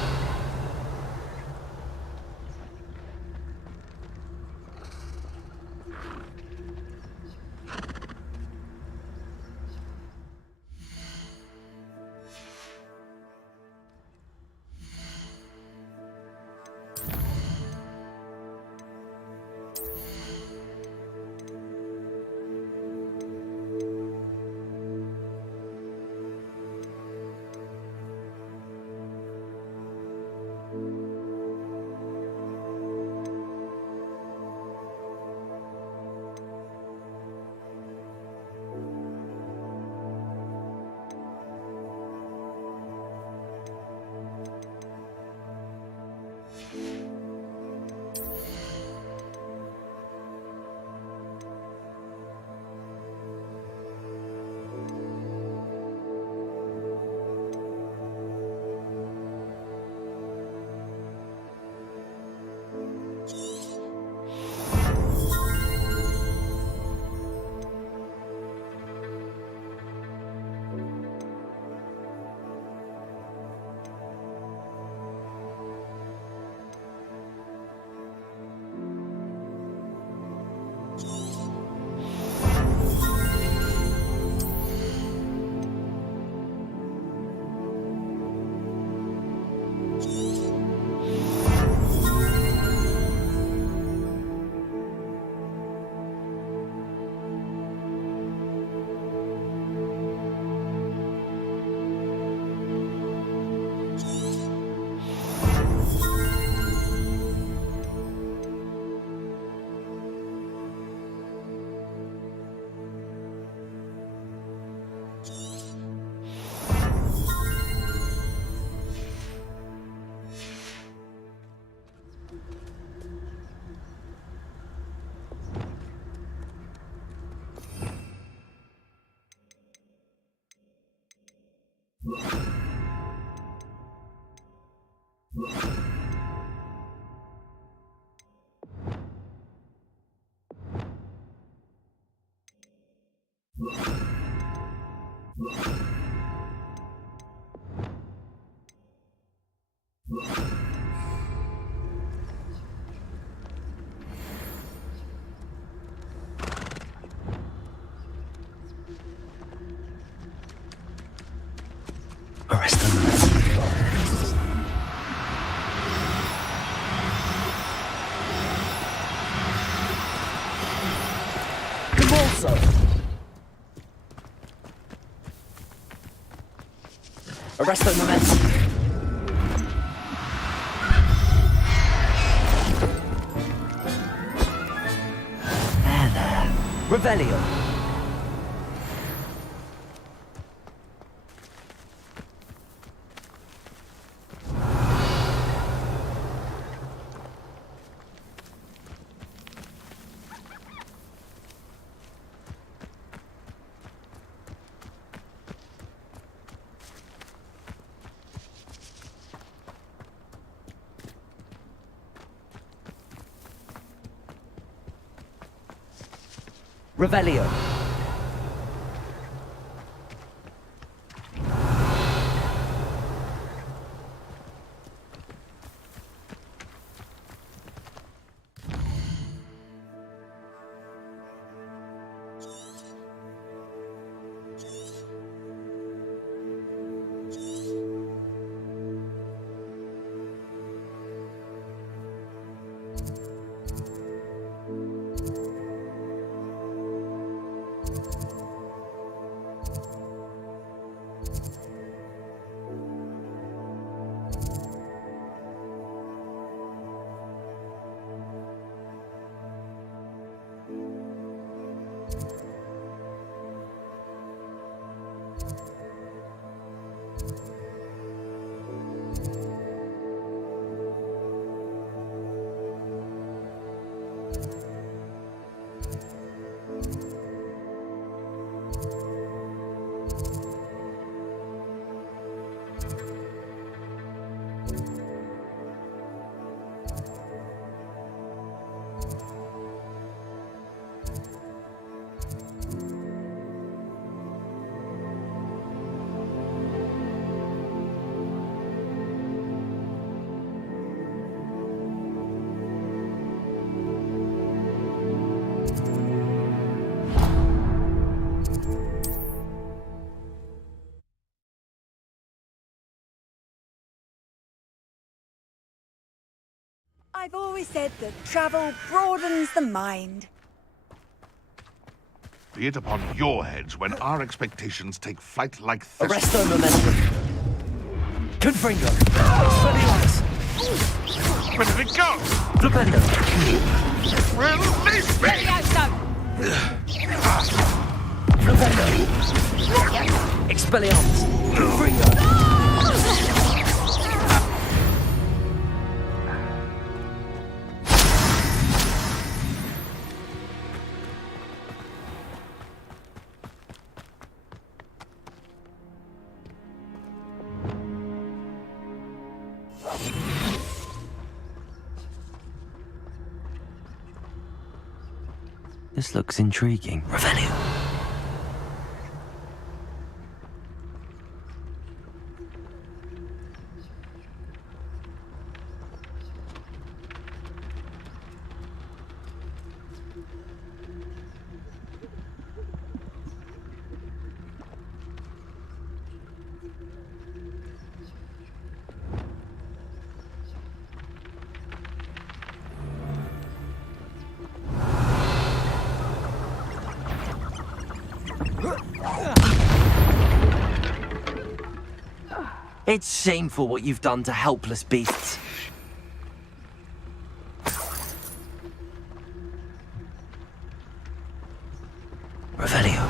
also. Arresto momentum. Revelio. Revelio. I've always said that travel broadens the mind. Be it upon your heads when our expectations take flight like this. Arresto momentum. Confringo. Expelliarmus. Where did it go? Flipendo. Release me! Flipendo. Expelliarmus. Confringo. This looks intriguing. Revelio. It's shameful what you've done to helpless beasts. Revelio.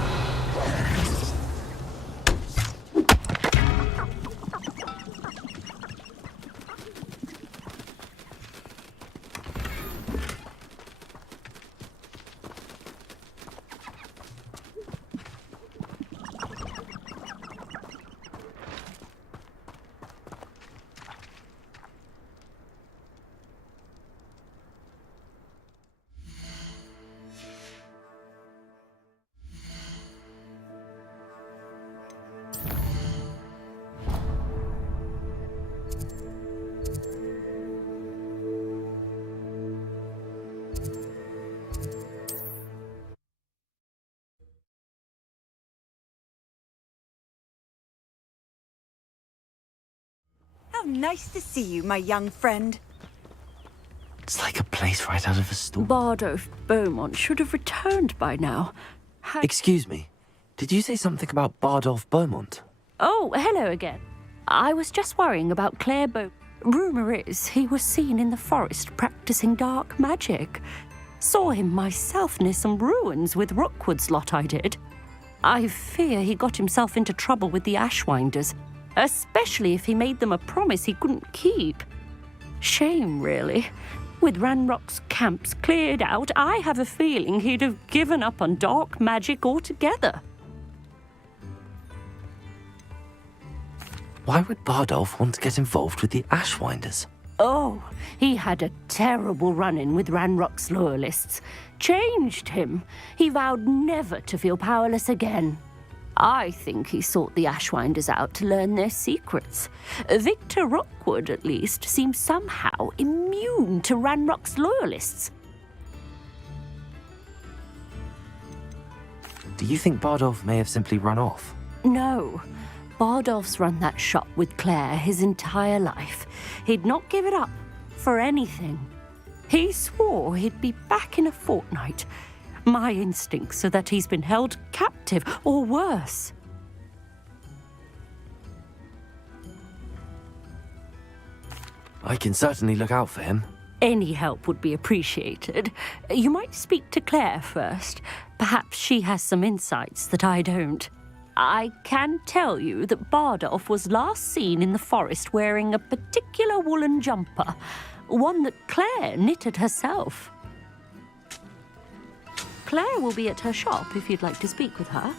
How nice to see you, my young friend. It's like a place right out of a story. Bardolph Beaumont should have returned by now. Excuse me. Did you say something about Bardolph Beaumont? Oh, hello again. I was just worrying about Claire Rumour is he was seen in the forest practicing dark magic. Saw him myself near some ruins with Rookwood's lot, I did. I fear he got himself into trouble with the Ashwinders, especially if he made them a promise he couldn't keep. Shame, really. With Ranrock's camps cleared out, I have a feeling he'd have given up on dark magic altogether. Why would Bardolph want to get involved with the Ashwinders? Oh, he had a terrible run-in with Ranrock's loyalists. Changed him. He vowed never to feel powerless again. I think he sought the Ashwinders out to learn their secrets. Victor Rookwood, at least, seems somehow immune to Ranrock's loyalists. Do you think Bardolph may have simply run off? No. Bardolph's run that shop with Claire his entire life. He'd not give it up for anything. He swore he'd be back in a fortnight. My instincts are that he's been held captive, or worse. I can certainly look out for him. Any help would be appreciated. You might speak to Claire first. Perhaps she has some insights that I don't. I can tell you that Bardolph was last seen in the forest wearing a particular woolen jumper, one that Claire knitted herself. Claire will be at her shop if you'd like to speak with her.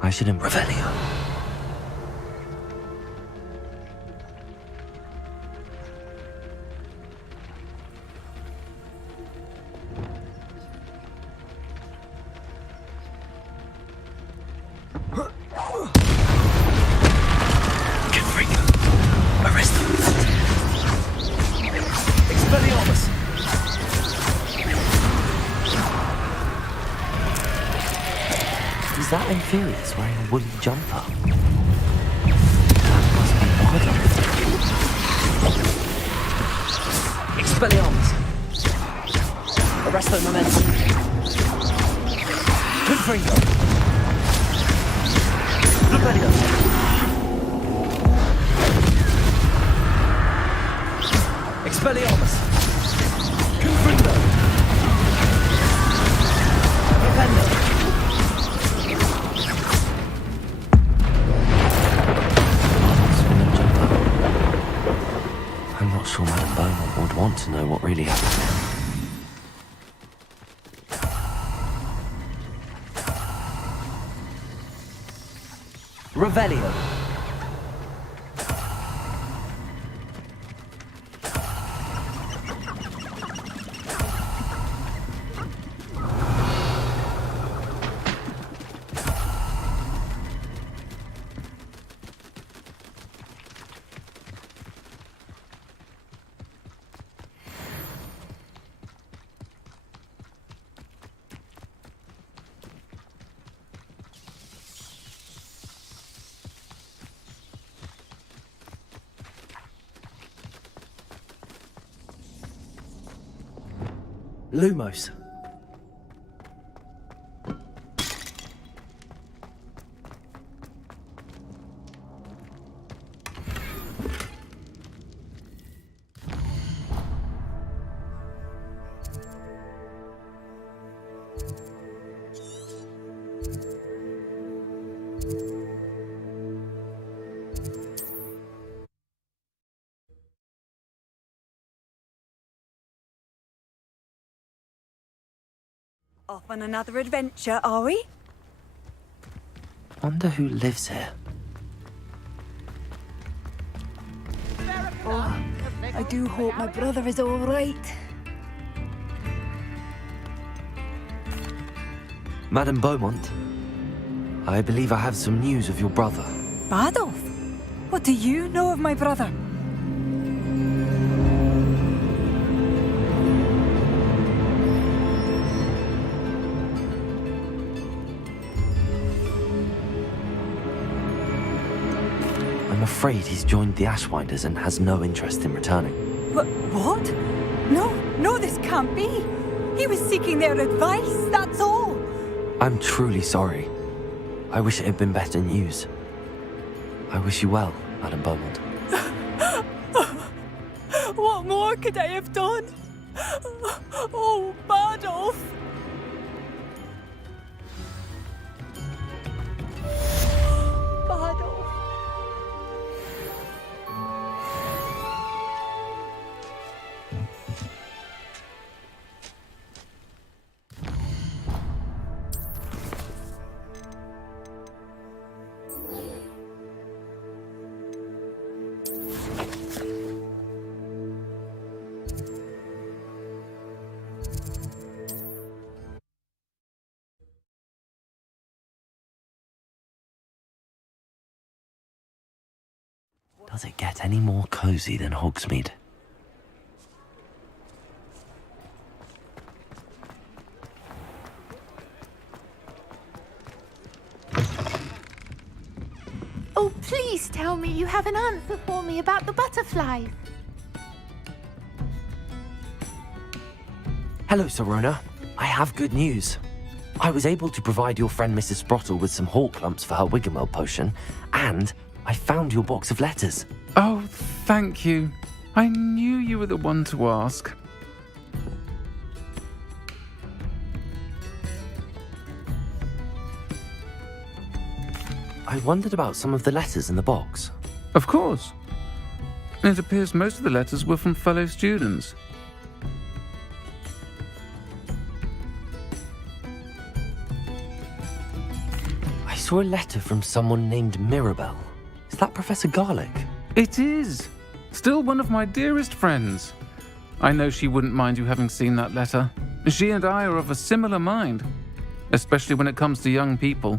I shouldn't Revelio. Arrest them. Expelliarmus. Is that Inferius wearing a woolly jumper? That must be Bardolph. Expelliarmus. Arresto momentum. Confringo. Revelio. Expelliarmus. Confringo. Rependo. I'm not sure Madame Beaumont would want to know what really happened. Revelio. Lumos. Off on another adventure, are we? Wonder who lives here. Oh, I do hope my brother is all right. Madame Beaumont, I believe I have some news of your brother. Adolf? What do you know of my brother? I'm afraid he's joined the Ashwinders and has no interest in returning. What? No, this can't be. He was seeking their advice, that's all. I'm truly sorry. I wish it had been better news. I wish you well, Madame Beaumont. What more could I have done? Oh, Adolf! Adolf. Does it get any more cozy than Hogsmeade? Oh, please tell me you have an answer for me about the butterflies. Hello, Serona. I have good news. I was able to provide your friend Mrs. Sprottle with some hawk lumps for her Wiggenwell potion, and I found your box of letters. Oh, thank you. I knew you were the one to ask. I wondered about some of the letters in the box. Of course. It appears most of the letters were from fellow students. I saw a letter from someone named Mirabelle. Is that Professor Garlick? It is. Still one of my dearest friends. I know she wouldn't mind you having seen that letter. She and I are of a similar mind, especially when it comes to young people.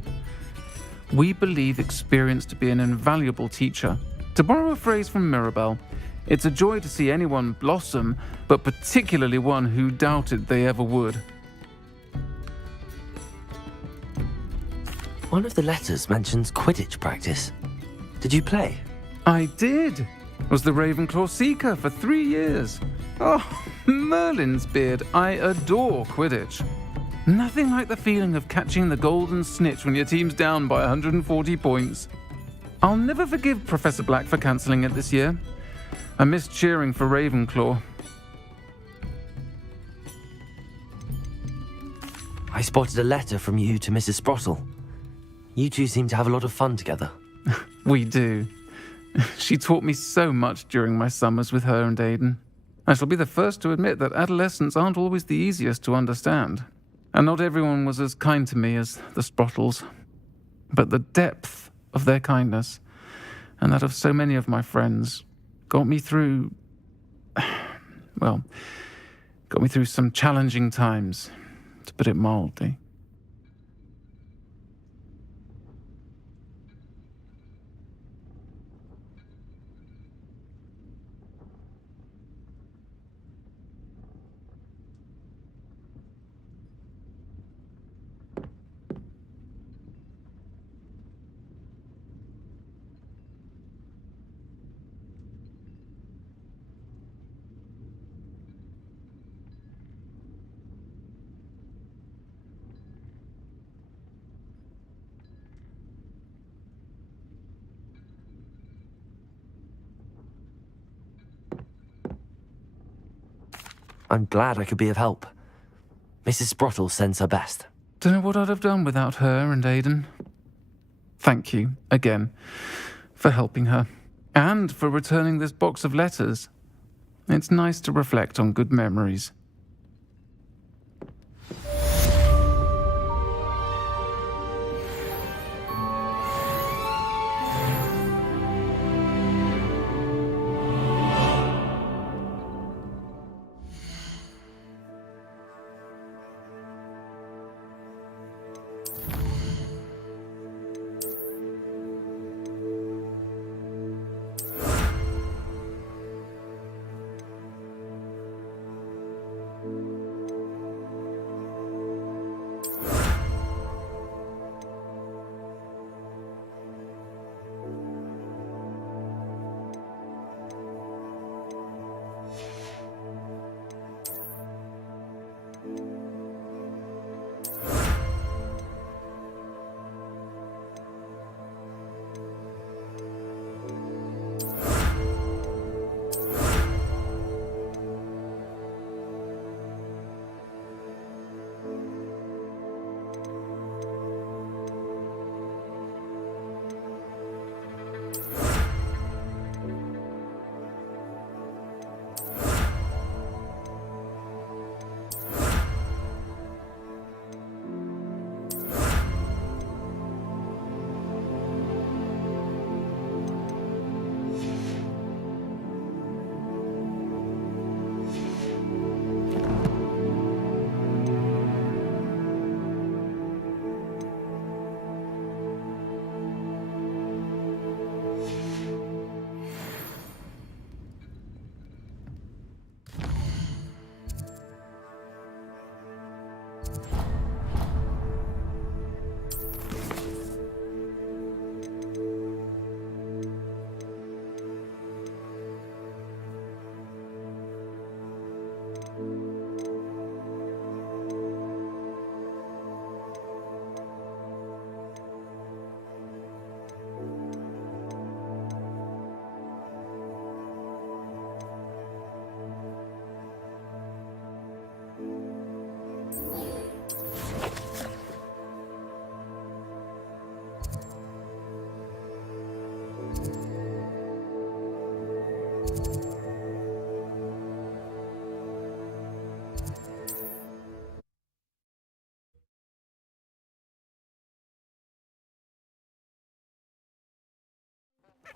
We believe experience to be an invaluable teacher. To borrow a phrase from Mirabelle, it's a joy to see anyone blossom, but particularly one who doubted they ever would. One of the letters mentions Quidditch practice. Did you play? I did. Was the Ravenclaw Seeker for 3 years. Oh, Merlin's beard, I adore Quidditch. Nothing like the feeling of catching the golden snitch when your team's down by 140 points. I'll never forgive Professor Black for cancelling it this year. I missed cheering for Ravenclaw. I spotted a letter from you to Mrs. Sprottle. You two seem to have a lot of fun together. We do. She taught me so much during my summers with her and Aiden. I shall be the first to admit that adolescents aren't always the easiest to understand. And not everyone was as kind to me as the Sprottles. But the depth of their kindness, and that of so many of my friends, got me through some challenging times, to put it mildly. I'm glad I could be of help. Mrs. Sprottle sends her best. Don't know what I'd have done without her and Aiden. Thank you, again, for helping her, and for returning this box of letters. It's nice to reflect on good memories.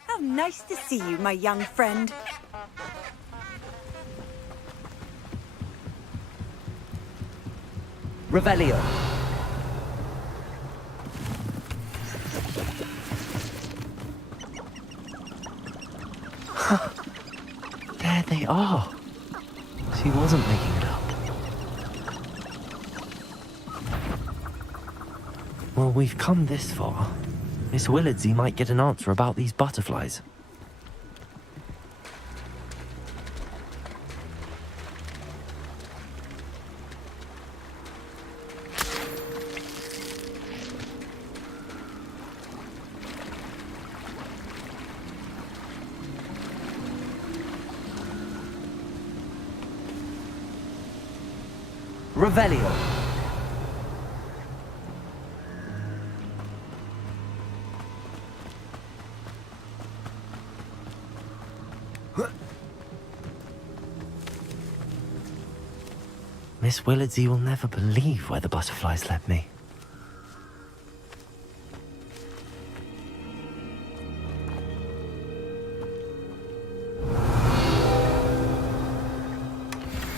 How nice to see you, my young friend. Revelio. There they are. She wasn't making it up. Well, we've come this far. Miss Willardsey might get an answer about these butterflies. Revelio. Miss Willardsey will never believe where the butterflies led me.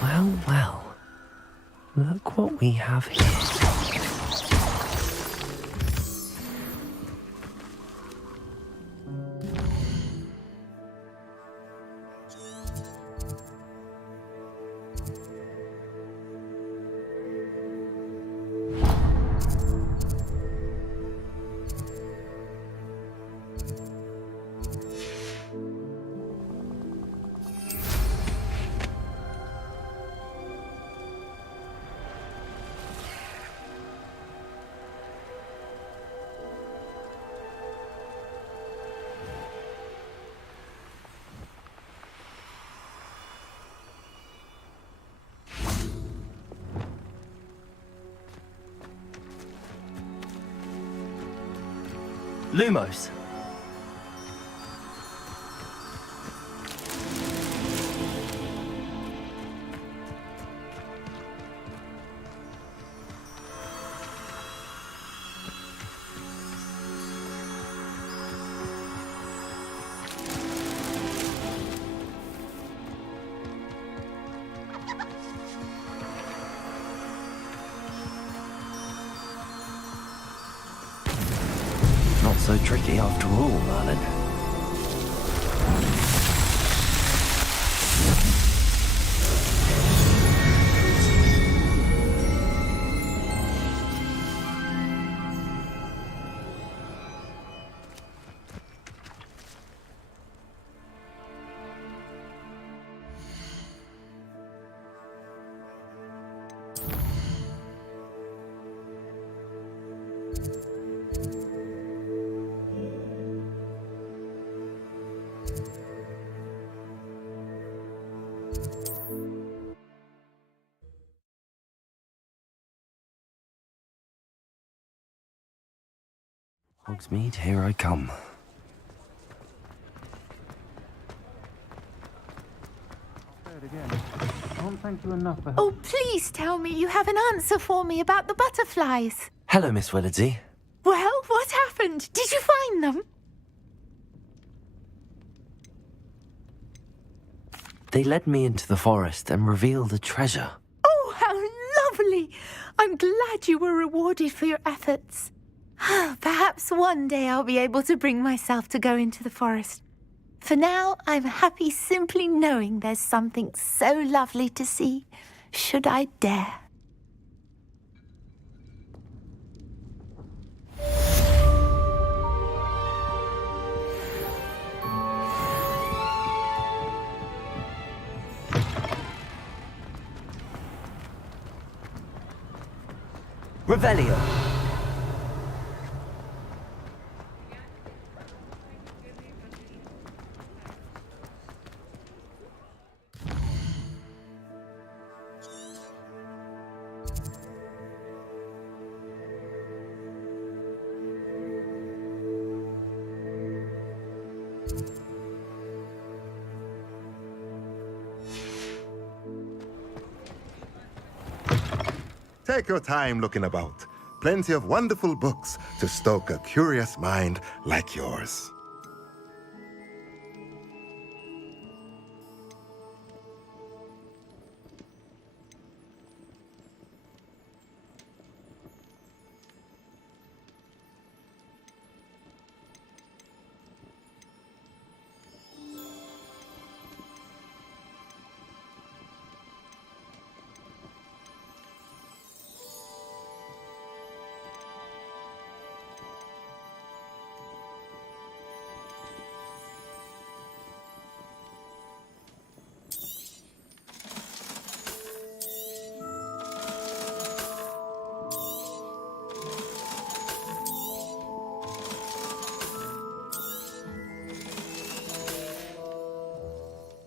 Well, well. Look what we have here. Lumos. Not so tricky after all, Merlin. Hogsmeade, here I come. Can't thank you enough for Oh, please tell me you have an answer for me about the butterflies. Hello, Miss Willardsey. Well, what happened? Did you find them? They led me into the forest and revealed a treasure. Oh, how lovely! I'm glad you were rewarded for your efforts. Perhaps one day I'll be able to bring myself to go into the forest. For now, I'm happy simply knowing there's something so lovely to see, should I dare. Revelio. Take your time looking about. Plenty of wonderful books to stoke a curious mind like yours.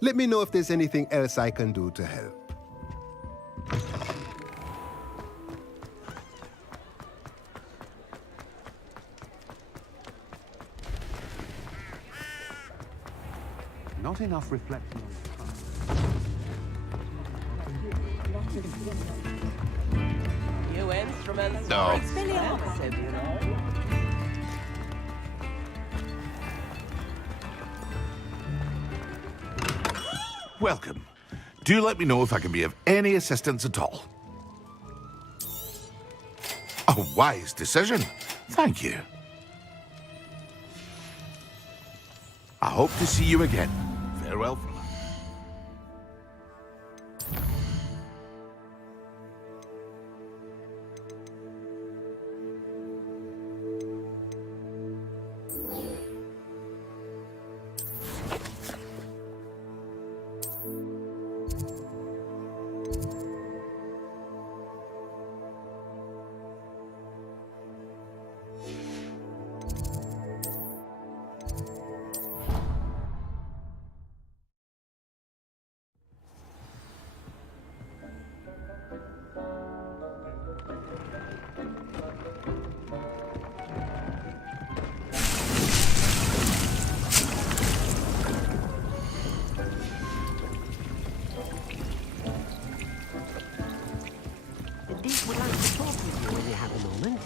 Let me know if there's anything else I can do to help. Not enough reflection on the past. You instruments No. are expensive, you know. Welcome. Do let me know if I can be of any assistance at all. A wise decision. Thank you. I hope to see you again. Farewell for now. Indeed, would like to talk with you when you have a moment.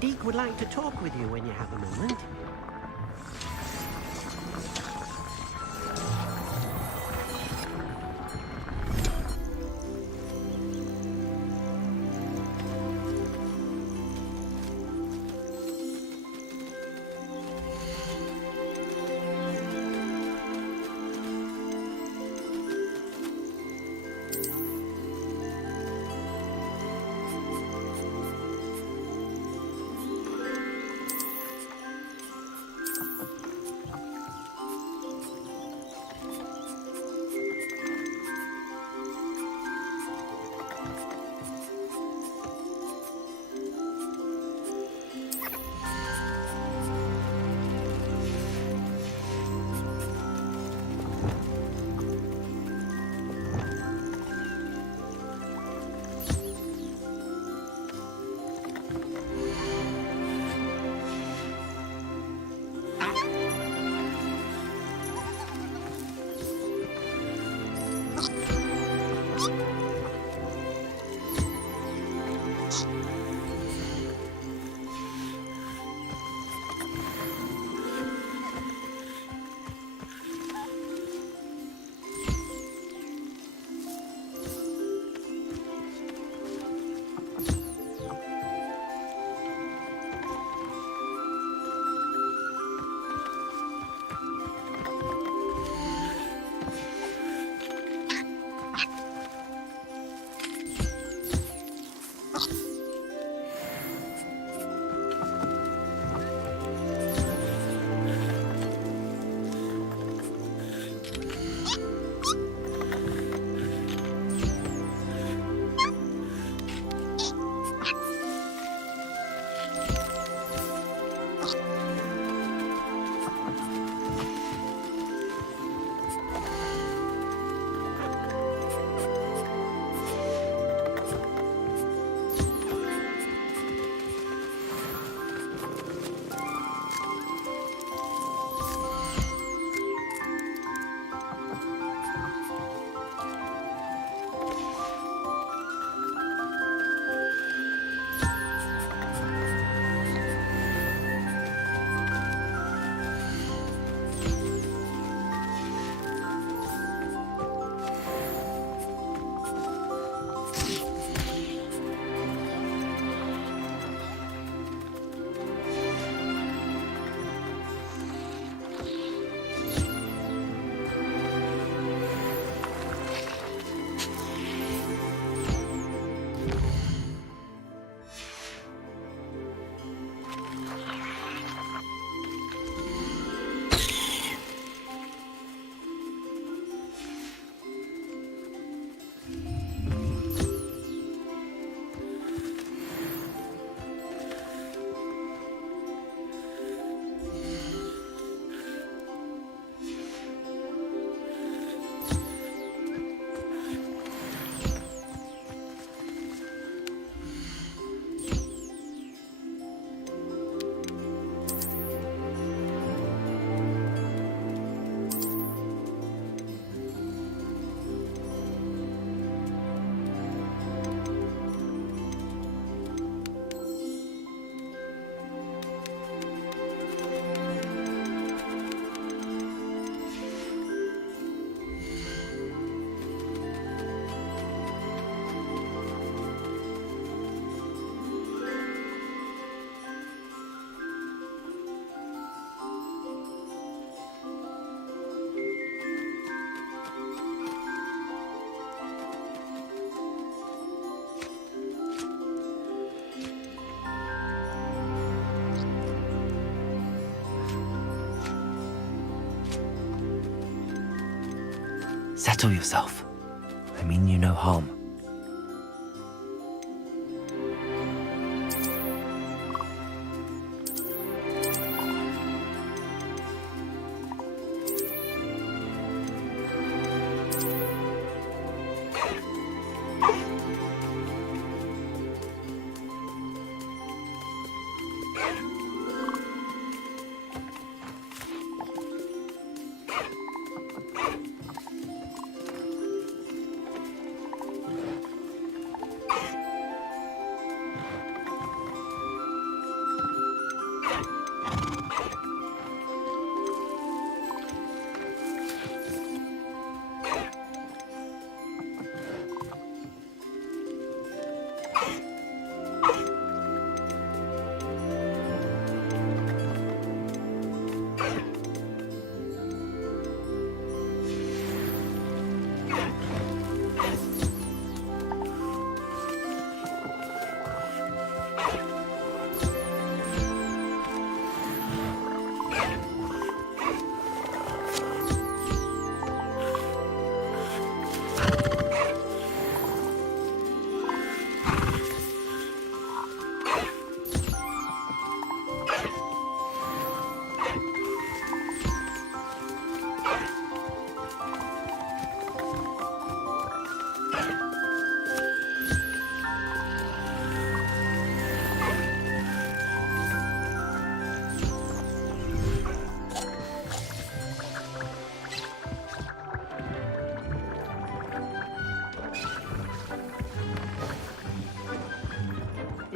Deke would like to talk with you when you have a moment. Settle yourself. I mean you no harm.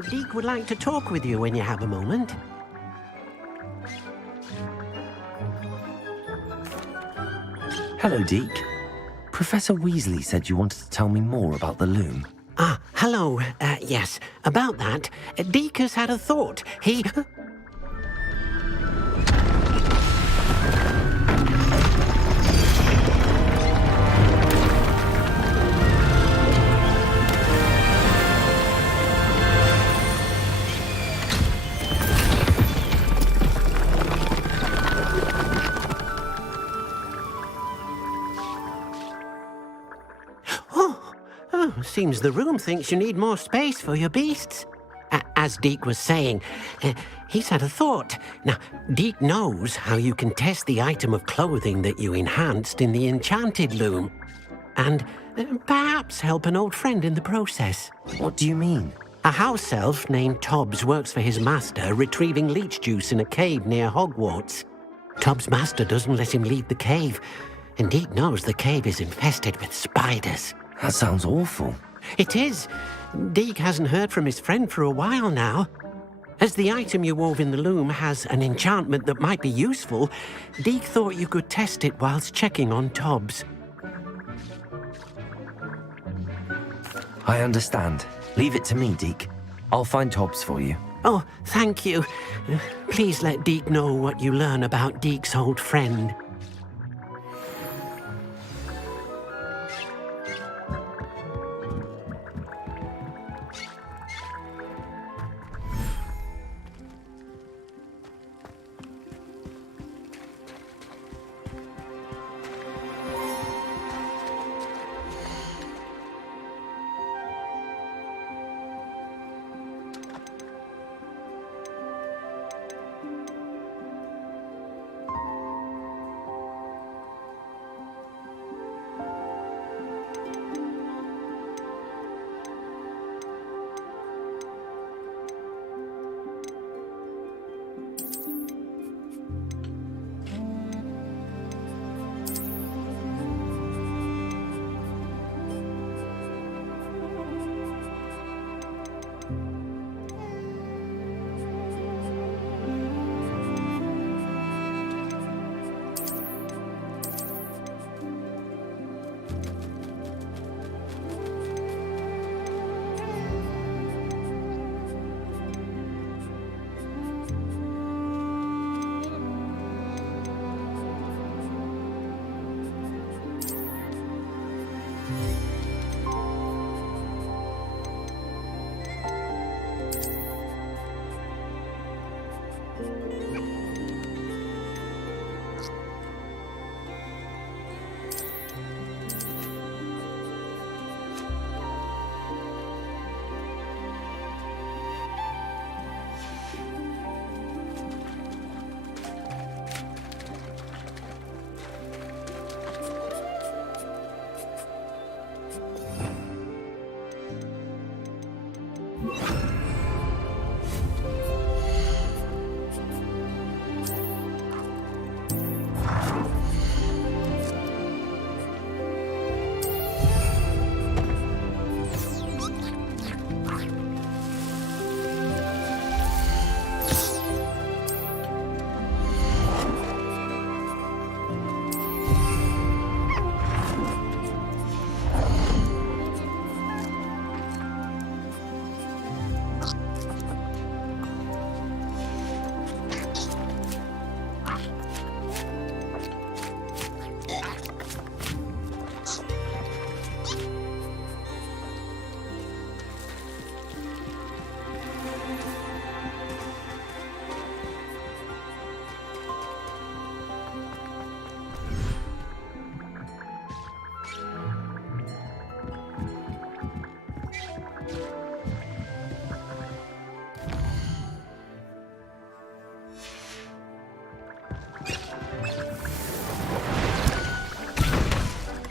Deek would like to talk with you when you have a moment. Hello, Deke. Professor Weasley said you wanted to tell me more about the loom. Ah, hello. Yes, about that. Deek has had a thought. He... Seems the room thinks you need more space for your beasts. As Deek was saying, he's had a thought. Now, Deek knows how you can test the item of clothing that you enhanced in the enchanted loom. And perhaps help an old friend in the process. What do you mean? A house elf named Tobbs works for his master, retrieving leech juice in a cave near Hogwarts. Tobbs' master doesn't let him leave the cave, and Deek knows the cave is infested with spiders. That sounds awful. It is. Deek hasn't heard from his friend for a while now. As the item you wove in the loom has an enchantment that might be useful, Deek thought you could test it whilst checking on Tobbs. I understand. Leave it to me, Deke. I'll find Tobbs for you. Oh, thank you. Please let Deek know what you learn about Deek's old friend.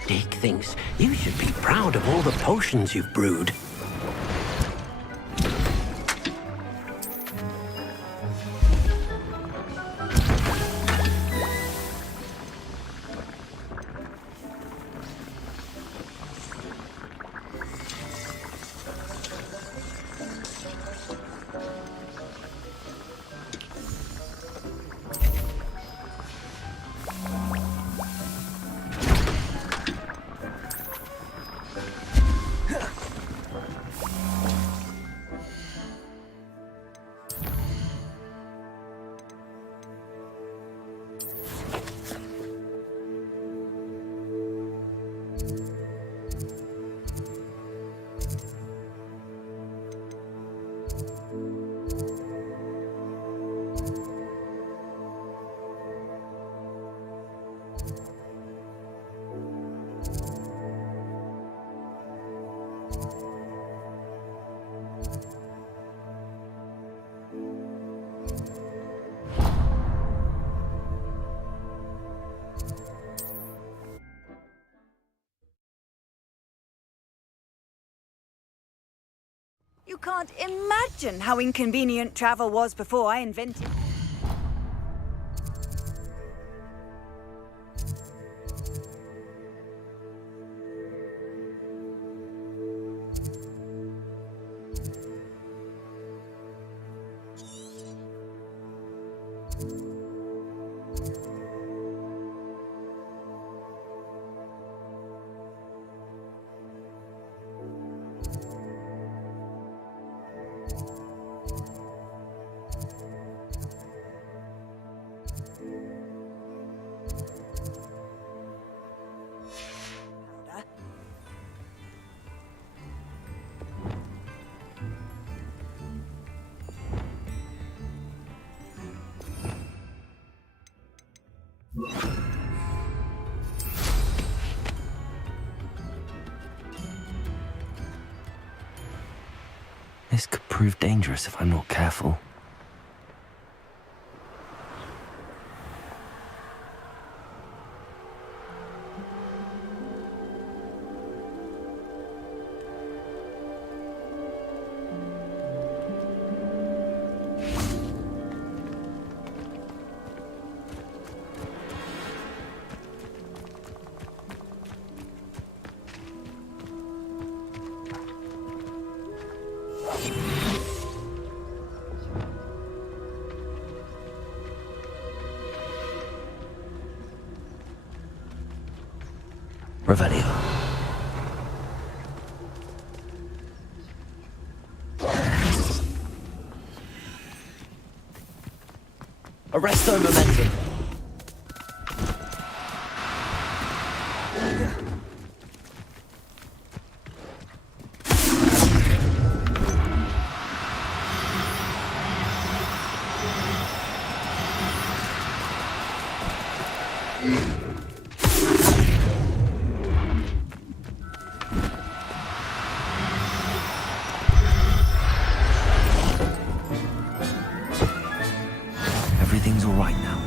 Dick thinks you should be proud of all the potions you've brewed. You can't imagine how inconvenient travel was before I invented. This could prove dangerous if I'm not careful. Revelio. Arresto momentum. Everything's all right now.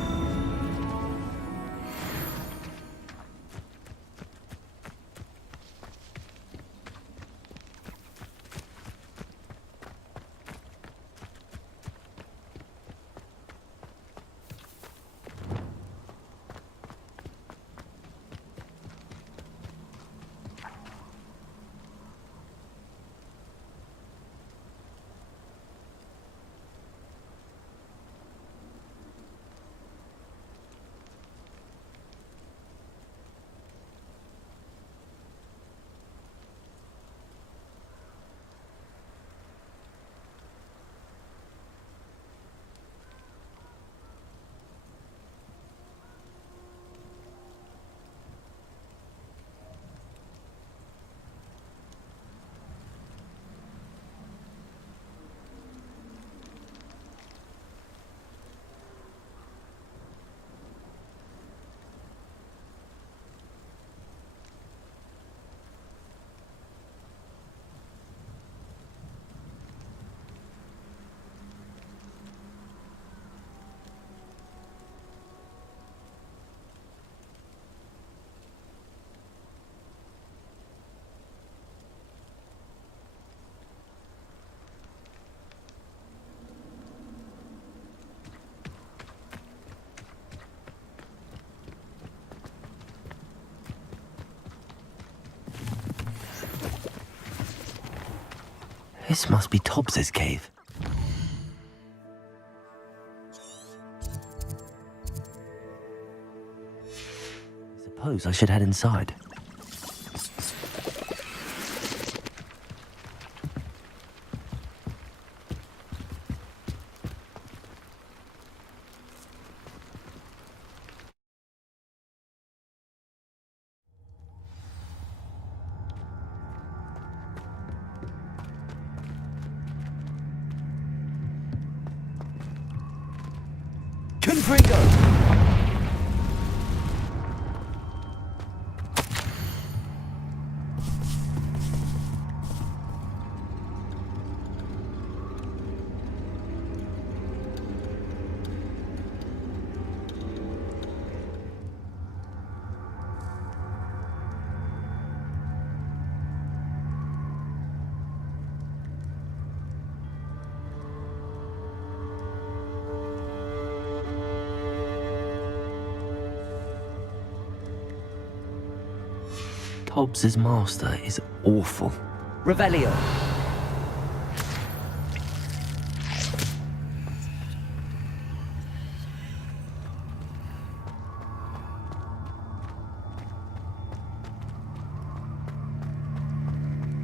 This must be Tobbs's cave. I suppose I should head inside. Confringo! Tobbs's master is awful. Revelio.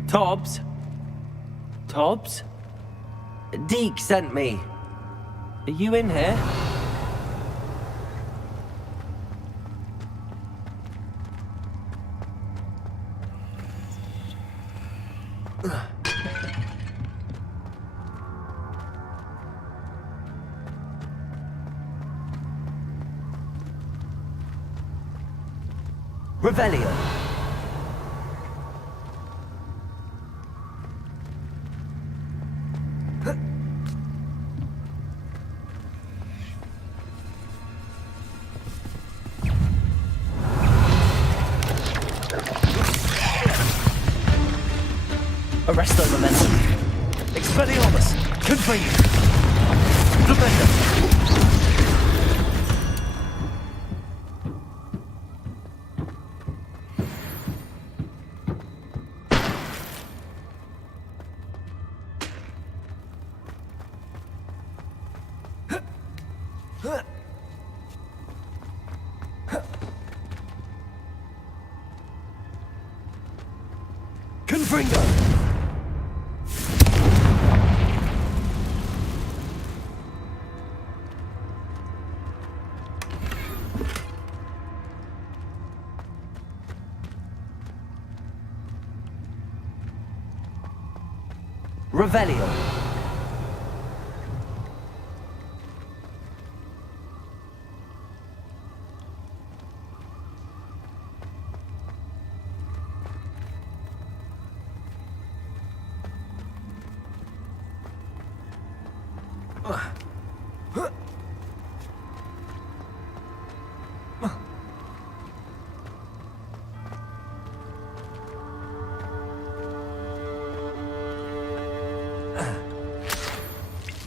Tobbs? Tobbs? Deke sent me. Are you in here? Revelio. Arresto momentum. Expelliarmus. Confringo. Flipendo. Confringo! Revelio.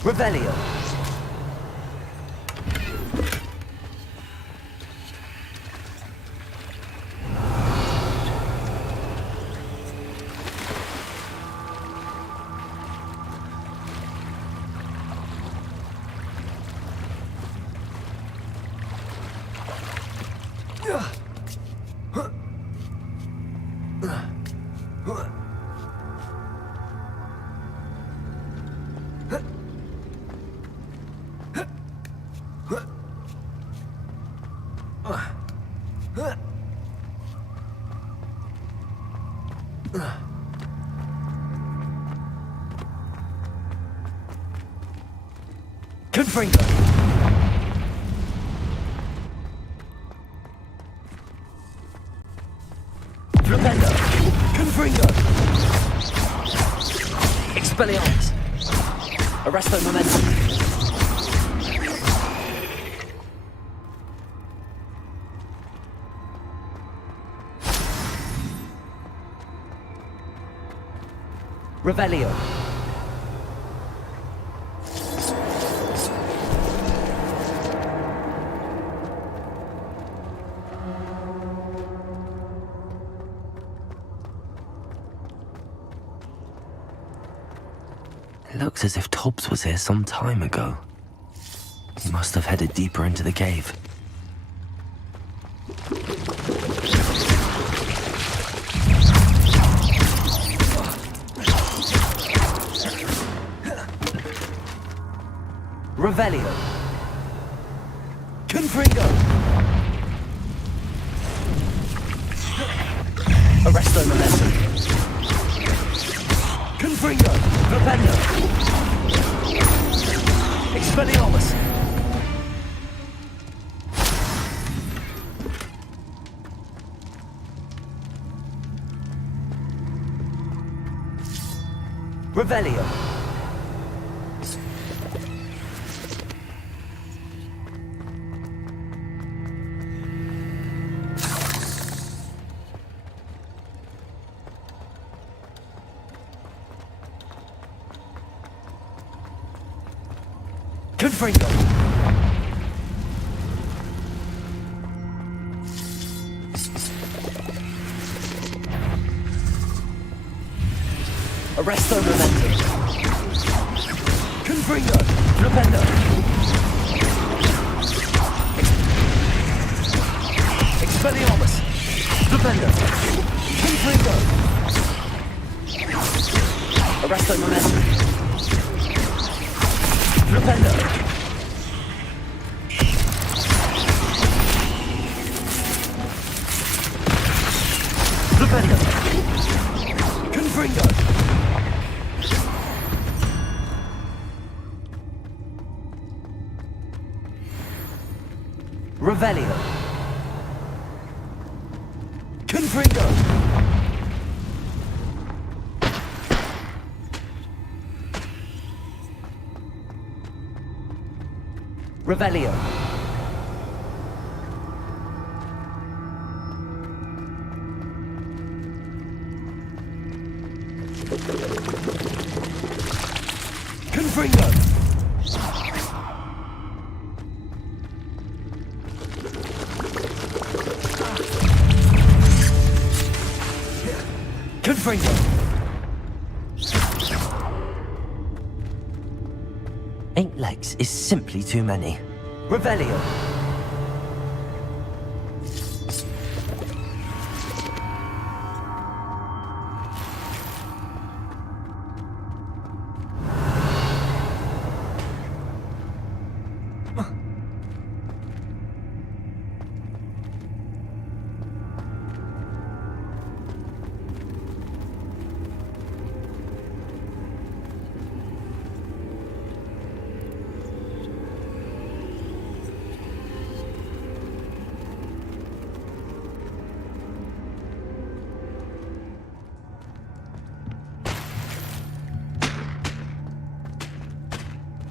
Revelio. Confringo. Flipendo. Confringo. Expelliarmus. Arresto momentum. Revelio. It looks as if Tobbs was here some time ago. He must have headed deeper into the cave. Revelio. Confringo. Arresto Momentum. Confringo. Vivendo. Expelliarmus. Revelio. Confringo. Arresto Momentum. Confringo. Flipendo. Expelliarmus. Flipendo. Confringo. Arresto Momentum. Flipendo. Flipendo. Confringo. Revelio. Confringo. Revelio. Confringo. Confringo. Eight legs is simply too many. Revelio.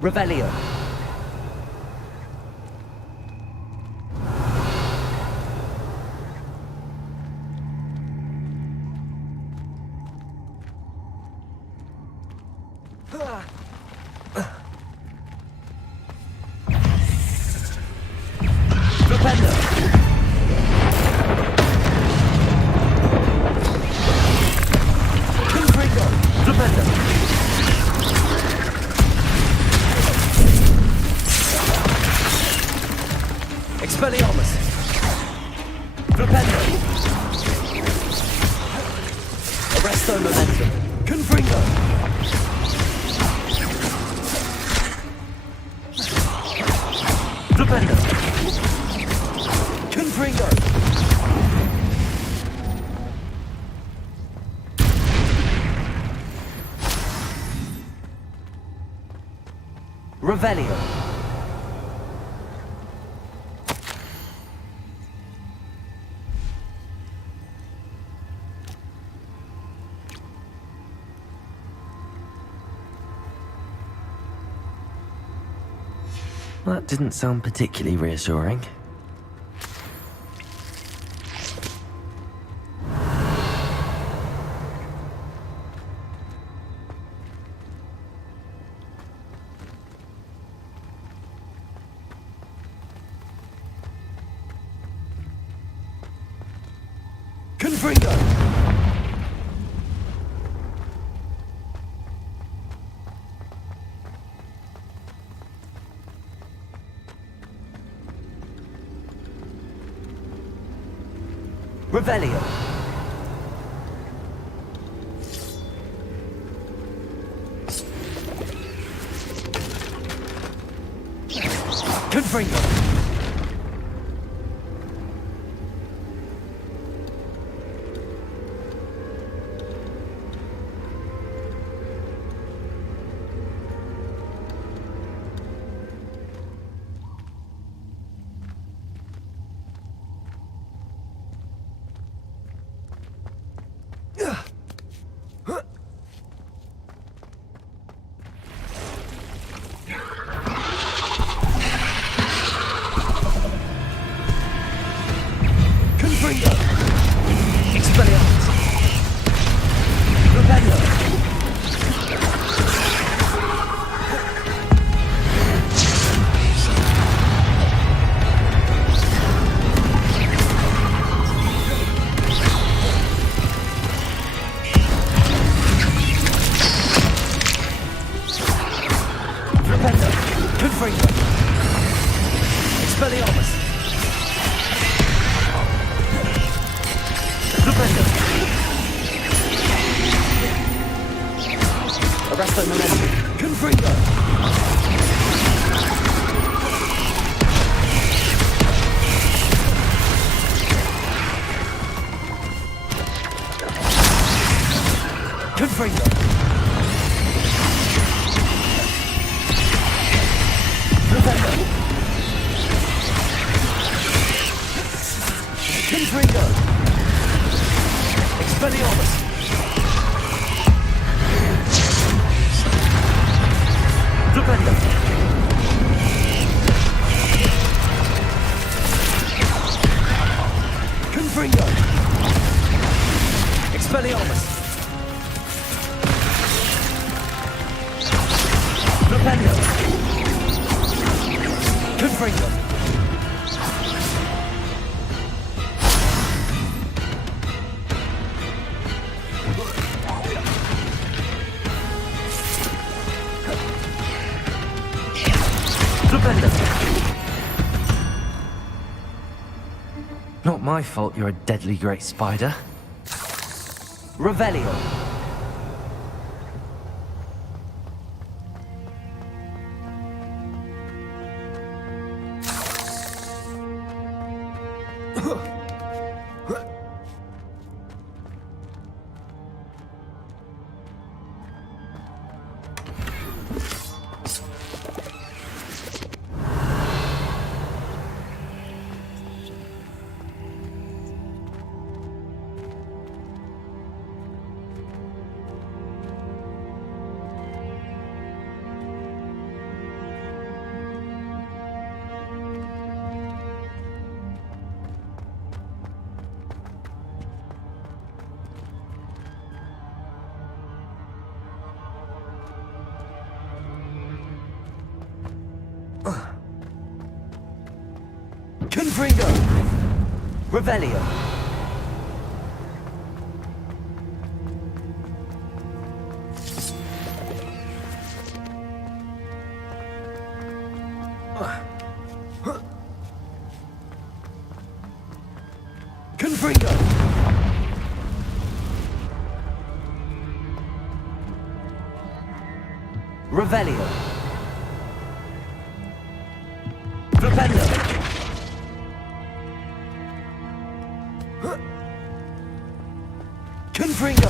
Revelio. Flipendo. Confringo. Flipendo. Expelliarmus. Flipendo. Arresto Momentum. Confringo. Flipendo. Confringo. Revelio. That didn't sound particularly reassuring. Confringo! Revelio. Confringo. Not my fault you're a deadly great spider. Revelio. Confringo! Revelio! Confringo! Revelio! Flipendo! Confringo!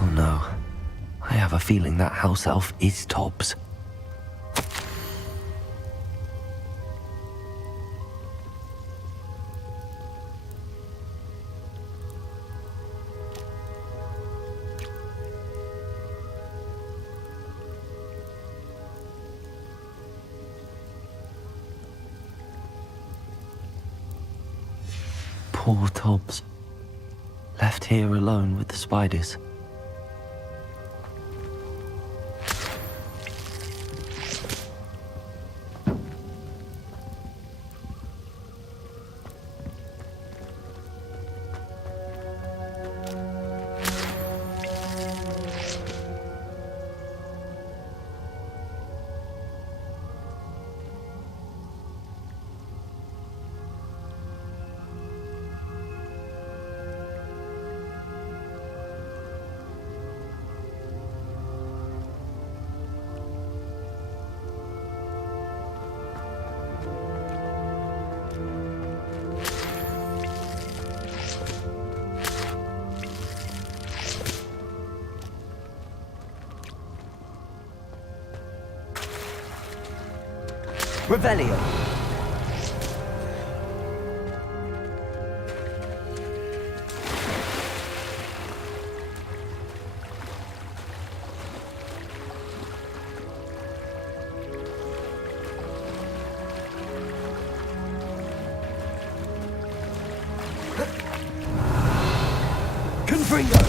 Oh no. I have a feeling that house elf is Tobbs. Poor Tobbs. Left here alone with the spiders. Revelio. Confringo.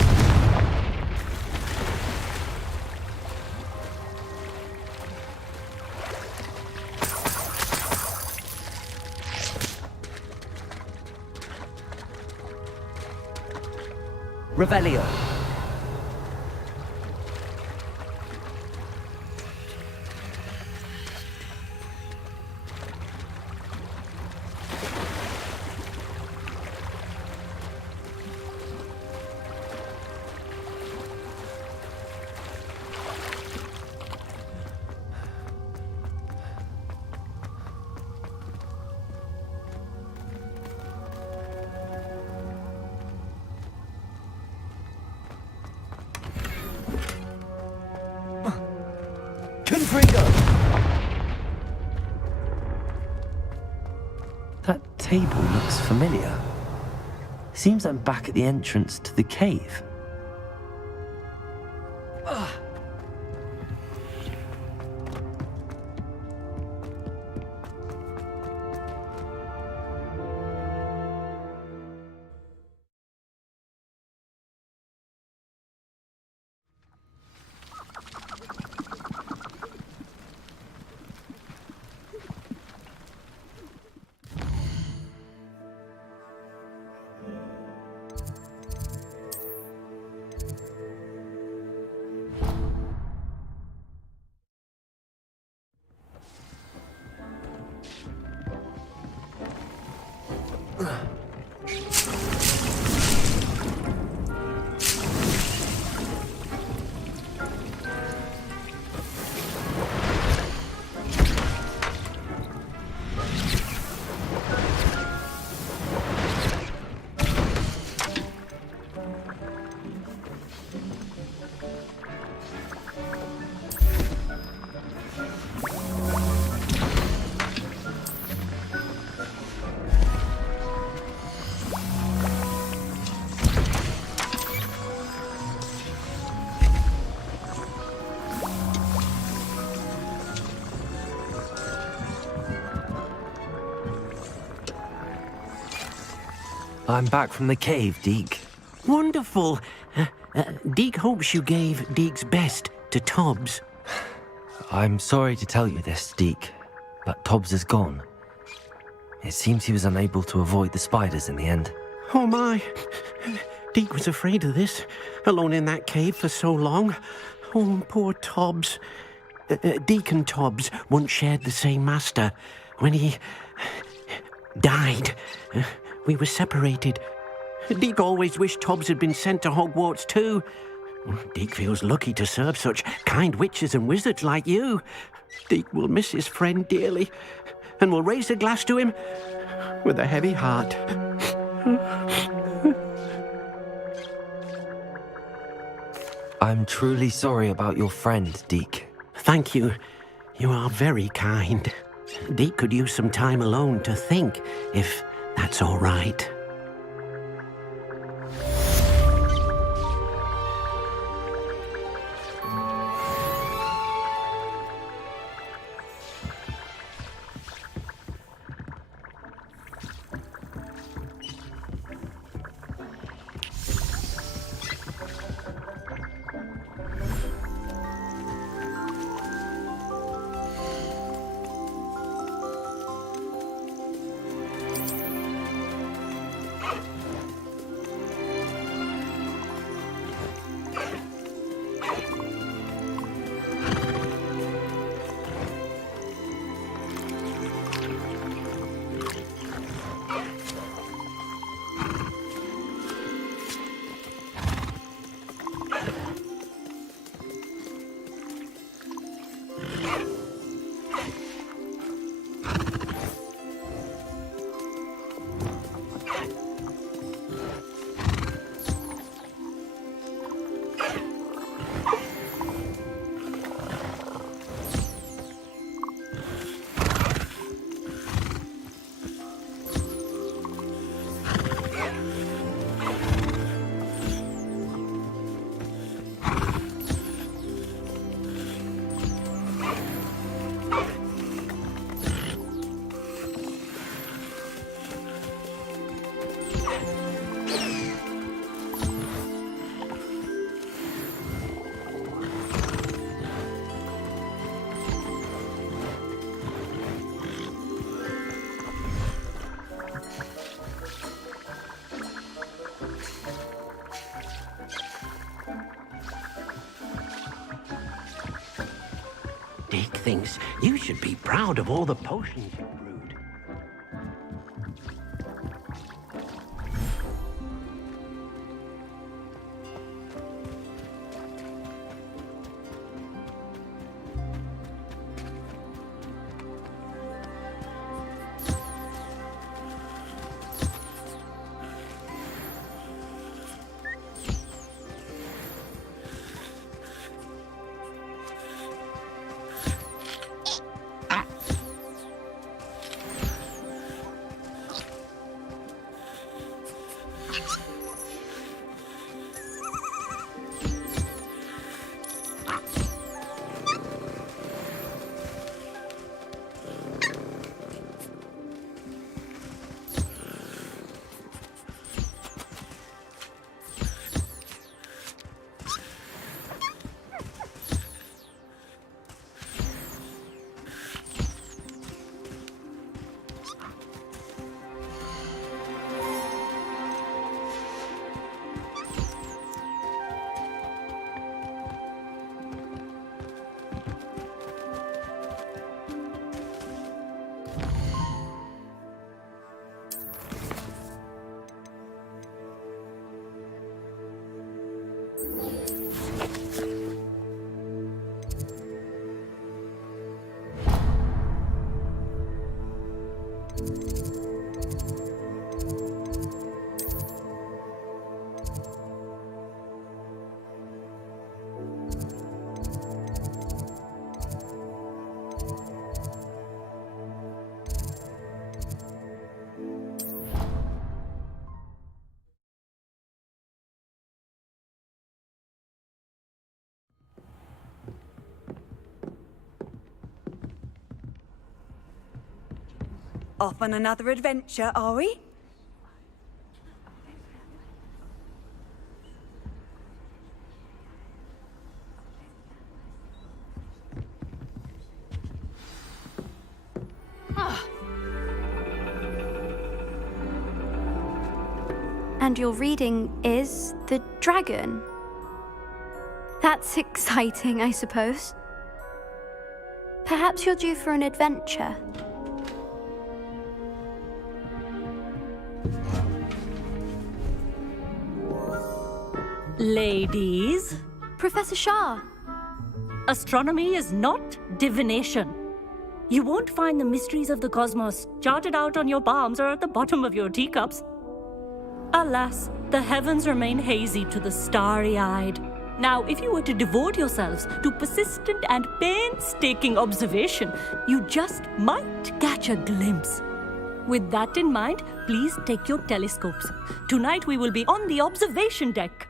Revelio. Confringo! That table looks familiar. Seems I'm back at the entrance to the cave. I'm back from the cave, Deke. Wonderful. Deke hopes you gave Deke's best to Tobbs. I'm sorry to tell you this, Deke, but Tobbs is gone. It seems he was unable to avoid the spiders in the end. Oh my. Deke was afraid of this, alone in that cave for so long. Oh, poor Tobbs. Deke and Tobbs once shared the same master. When he died, we were separated. Deke always wished Tobbs had been sent to Hogwarts too. Deke feels lucky to serve such kind witches and wizards like you. Deke will miss his friend dearly, and will raise a glass to him with a heavy heart. I'm truly sorry about your friend, Deke. Thank you. You are very kind. Deke could use some time alone to think, if that's all right. Deek thinks you should be proud of all the potions you brewed. Off on another adventure, are we? And your reading is the dragon. That's exciting, I suppose. Perhaps you're due for an adventure. Ladies. Professor Shah. Astronomy is not divination. You won't find the mysteries of the cosmos charted out on your palms or at the bottom of your teacups. Alas, the heavens remain hazy to the starry-eyed. Now, if you were to devote yourselves to persistent and painstaking observation, you just might catch a glimpse. With that in mind, please take your telescopes. Tonight we will be on the observation deck.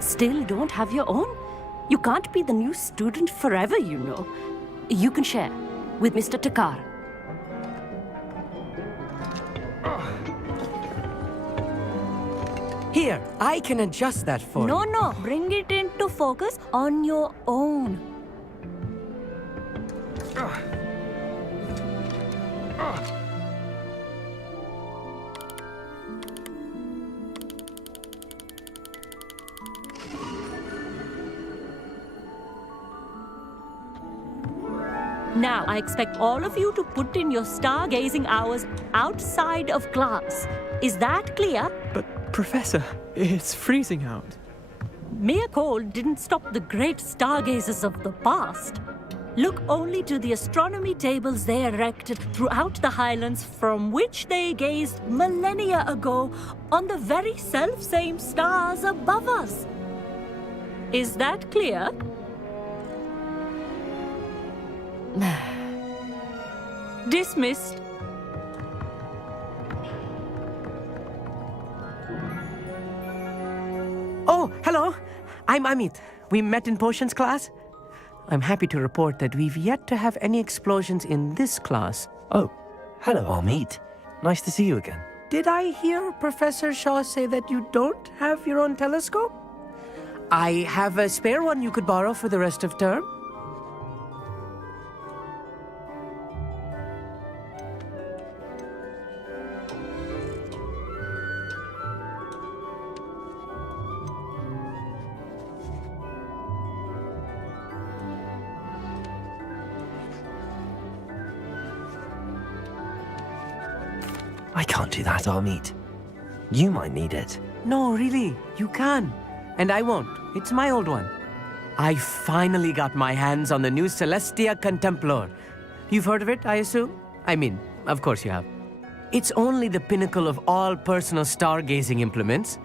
Still don't have your own? You can't be the new student forever, you know. You can share with Mr. Takar. Here, I can adjust that for you. No, bring it into focus on your own. Now, I expect all of you to put in your stargazing hours outside of class. Is that clear? But, Professor, it's freezing out. Mere cold didn't stop the great stargazers of the past. Look only to the astronomy tables they erected throughout the highlands from which they gazed millennia ago on the very self-same stars above us. Is that clear? Dismissed. Oh, hello. I'm Amit. We met in potions class. I'm happy to report that we've yet to have any explosions in this class. Oh, hello, Amit. Nice to see you again. Did I hear Professor Shaw say that you don't have your own telescope? I have a spare one you could borrow for the rest of term. I can't do that, Amit. You might need it. No, really, you can. And I won't. It's my old one. I finally got my hands on the new Celestia Contemplar. You've heard of it, I assume? I mean, of course you have. It's only the pinnacle of all personal stargazing implements.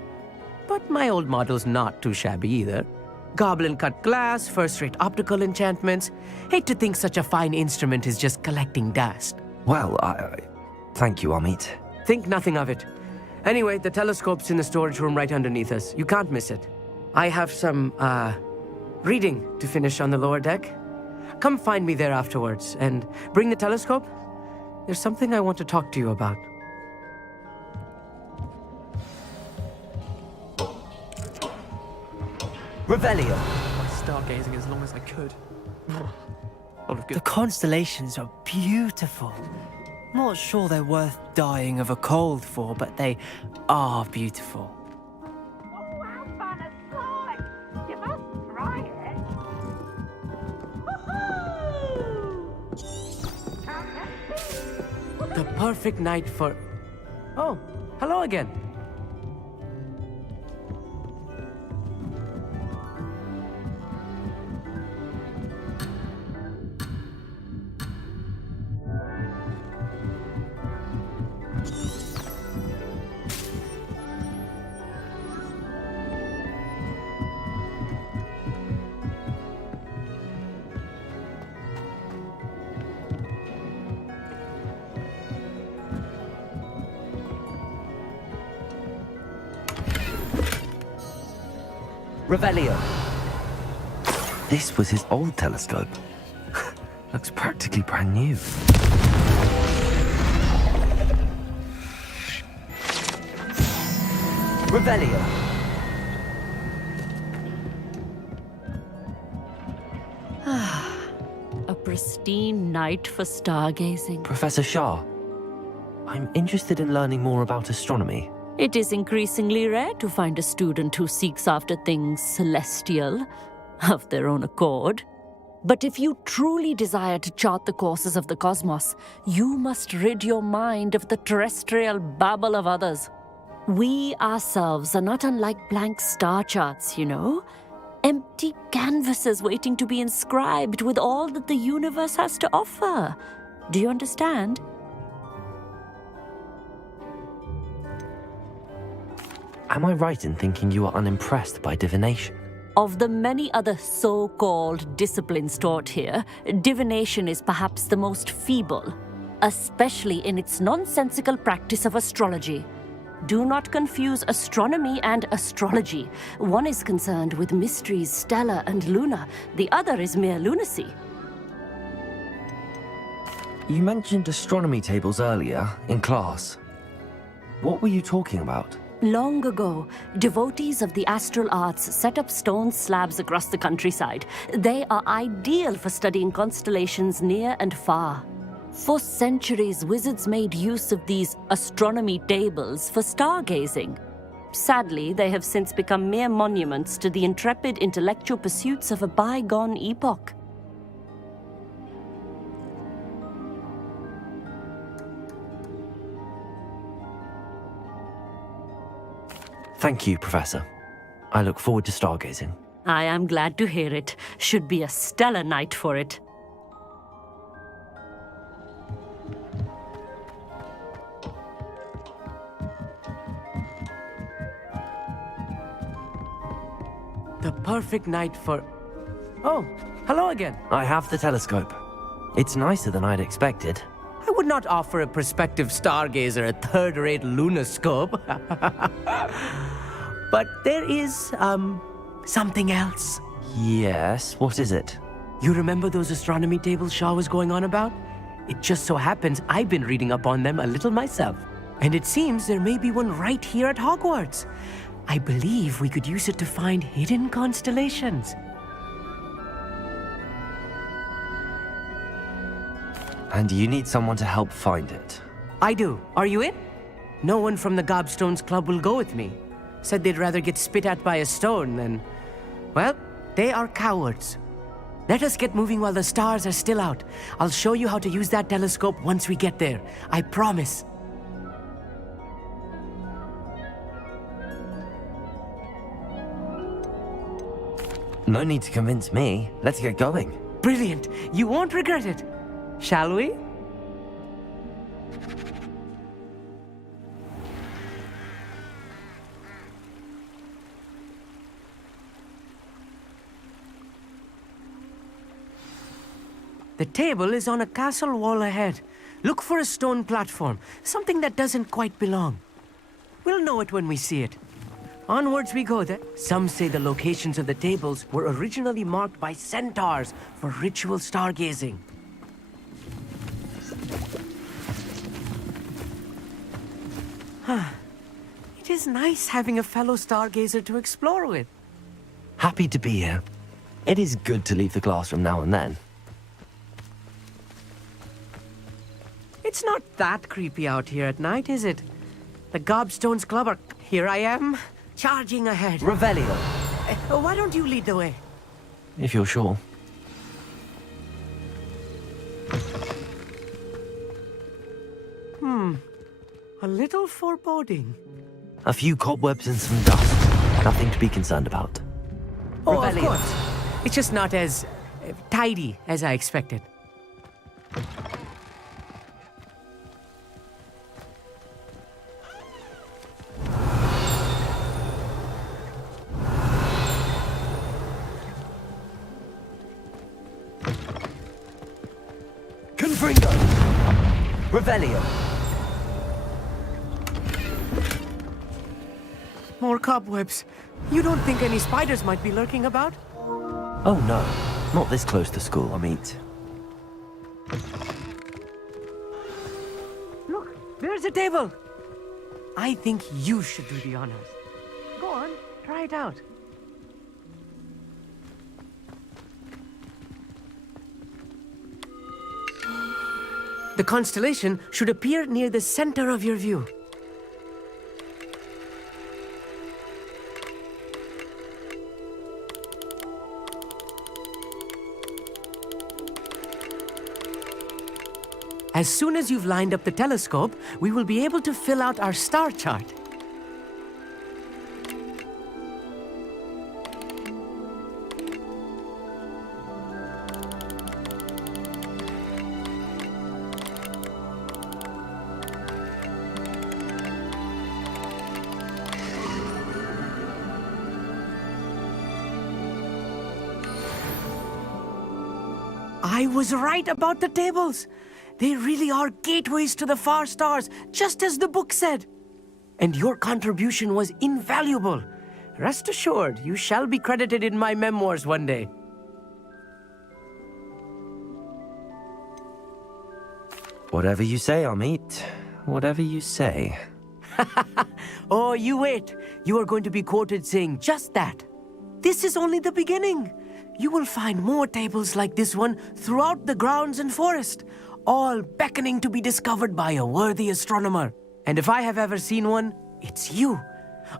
But my old model's not too shabby either. Goblin-cut glass, first-rate optical enchantments. Hate to think such a fine instrument is just collecting dust. Well, thank you, Amit. Think nothing of it. Anyway, the telescope's in the storage room right underneath us. You can't miss it. I have some, reading to finish on the lower deck. Come find me there afterwards, and bring the telescope. There's something I want to talk to you about. Revelio. My stargazing as long as I could. The constellations are beautiful. Not sure they're worth dying of a cold for, but they are beautiful. The perfect night for... Oh, hello again. Revelio. This was his old telescope. Looks practically brand new. Revelio. A pristine night for stargazing. Professor Shah, I'm interested in learning more about astronomy. It is increasingly rare to find a student who seeks after things celestial, of their own accord. But if you truly desire to chart the courses of the cosmos, you must rid your mind of the terrestrial babble of others. We ourselves are not unlike blank star charts, you know. Empty canvases waiting to be inscribed with all that the universe has to offer. Do you understand? Am I right in thinking you are unimpressed by divination? Of the many other so-called disciplines taught here, divination is perhaps the most feeble, especially in its nonsensical practice of astrology. Do not confuse astronomy and astrology. One is concerned with mysteries stellar and lunar, the other is mere lunacy. You mentioned astronomy tables earlier, in class. What were you talking about? Long ago, devotees of the astral arts set up stone slabs across the countryside. They are ideal for studying constellations near and far. For centuries, wizards made use of these astronomy tables for stargazing. Sadly, they have since become mere monuments to the intrepid intellectual pursuits of a bygone epoch. Thank you, Professor. I look forward to stargazing. I am glad to hear it. Should be a stellar night for it. The perfect night for... Oh, hello again. I have the telescope. It's nicer than I'd expected. I would not offer a prospective stargazer a third-rate lunoscope. But there is, something else. Yes, what is it? You remember those astronomy tables Shaw was going on about? It just so happens I've been reading up on them a little myself. And it seems there may be one right here at Hogwarts. I believe we could use it to find hidden constellations. And you need someone to help find it. I do. Are you in? No one from the Gobstones Club will go with me. Said they'd rather get spit at by a stone than... Well, they are cowards. Let us get moving while the stars are still out. I'll show you how to use that telescope once we get there. I promise. No need to convince me. Let's get going. Brilliant. You won't regret it. Shall we? The table is on a castle wall ahead. Look for a stone platform, something that doesn't quite belong. We'll know it when we see it. Onwards we go then. Some say the locations of the tables were originally marked by centaurs for ritual stargazing. It is nice having a fellow stargazer to explore with. Happy to be here. It is good to leave the classroom now and then. It's not that creepy out here at night, is it? The Gobstones Club are... Here I am, charging ahead. Revelio. Why don't you lead the way? If you're sure. A little foreboding. A few cobwebs and some dust. Nothing to be concerned about. Oh, of course. It's just not as tidy as I expected. Confringo! Revelio! More cobwebs. You don't think any spiders might be lurking about? Oh no, not this close to school, Amit. Look, there's a table. I think you should do the honors. Go on, try it out. The constellation should appear near the center of your view. As soon as you've lined up the telescope, we will be able to fill out our star chart. I was right about the tables. They really are gateways to the far stars, just as the book said. And your contribution was invaluable. Rest assured, you shall be credited in my memoirs one day. Whatever you say, Amit. Whatever you say. Oh, you wait. You are going to be quoted saying just that. This is only the beginning. You will find more tables like this one throughout the grounds and forest, all beckoning to be discovered by a worthy astronomer. And if I have ever seen one, it's you.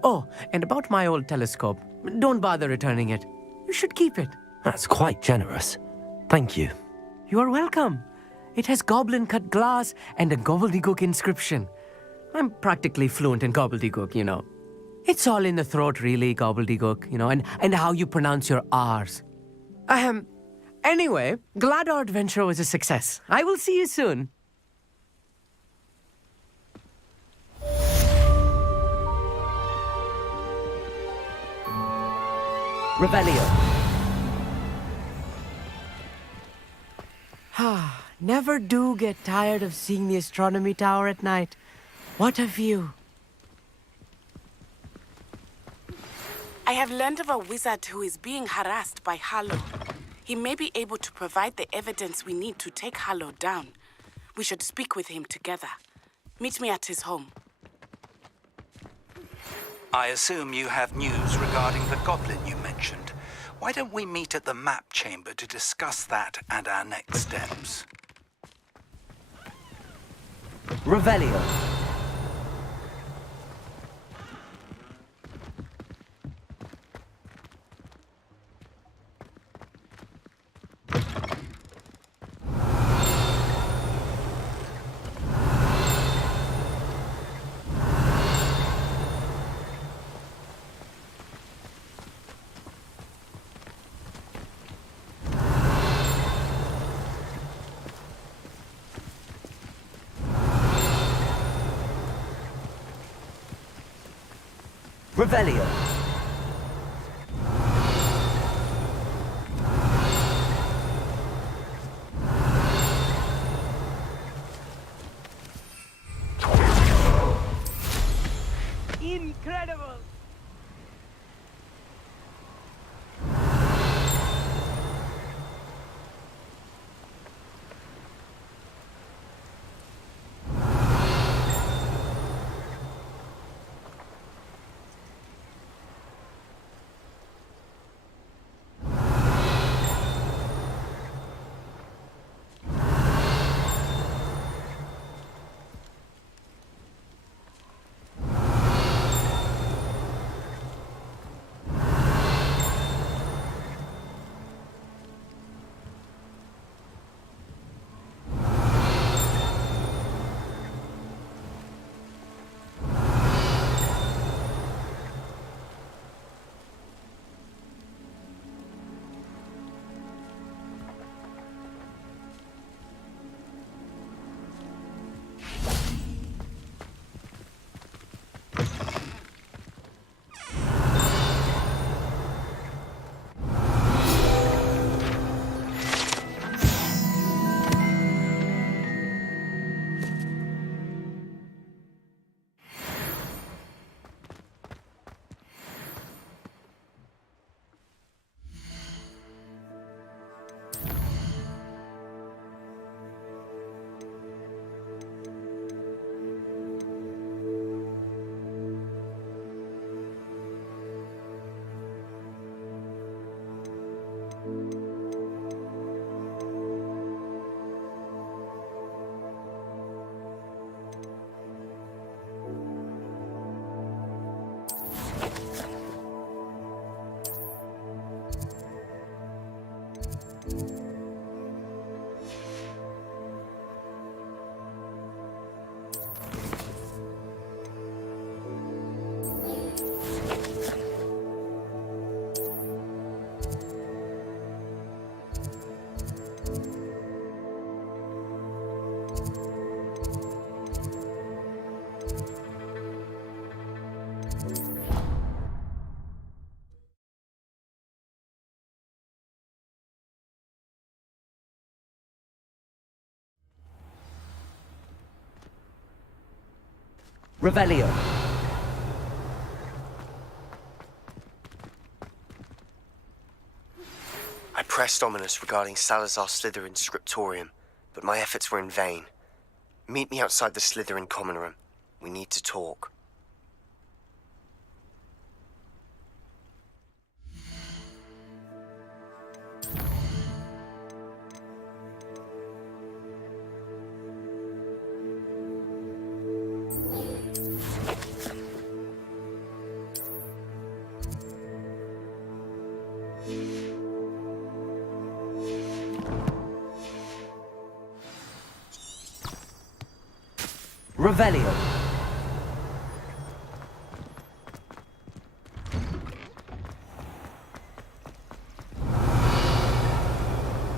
Oh, and about my old telescope, don't bother returning it. You should keep it. That's quite generous. Thank you. You are welcome. It has goblin-cut glass and a gobbledygook inscription. I'm practically fluent in gobbledygook, you know. It's all in the throat, really, gobbledygook, you know, and how you pronounce your R's. Anyway, glad our adventure was a success. I will see you soon. Revelio. Never do get tired of seeing the astronomy tower at night. What a view. I have learned of a wizard who is being harassed by Harlow. He may be able to provide the evidence we need to take Harlow down. We should speak with him together. Meet me at his home. I assume you have news regarding the goblin you mentioned. Why don't we meet at the map chamber to discuss that and our next steps? Revelio. Revelio. Incredible! Revelio. I pressed Ominous regarding Salazar Slytherin's scriptorium, but my efforts were in vain. Meet me outside the Slytherin common room. We need to talk. Revelio.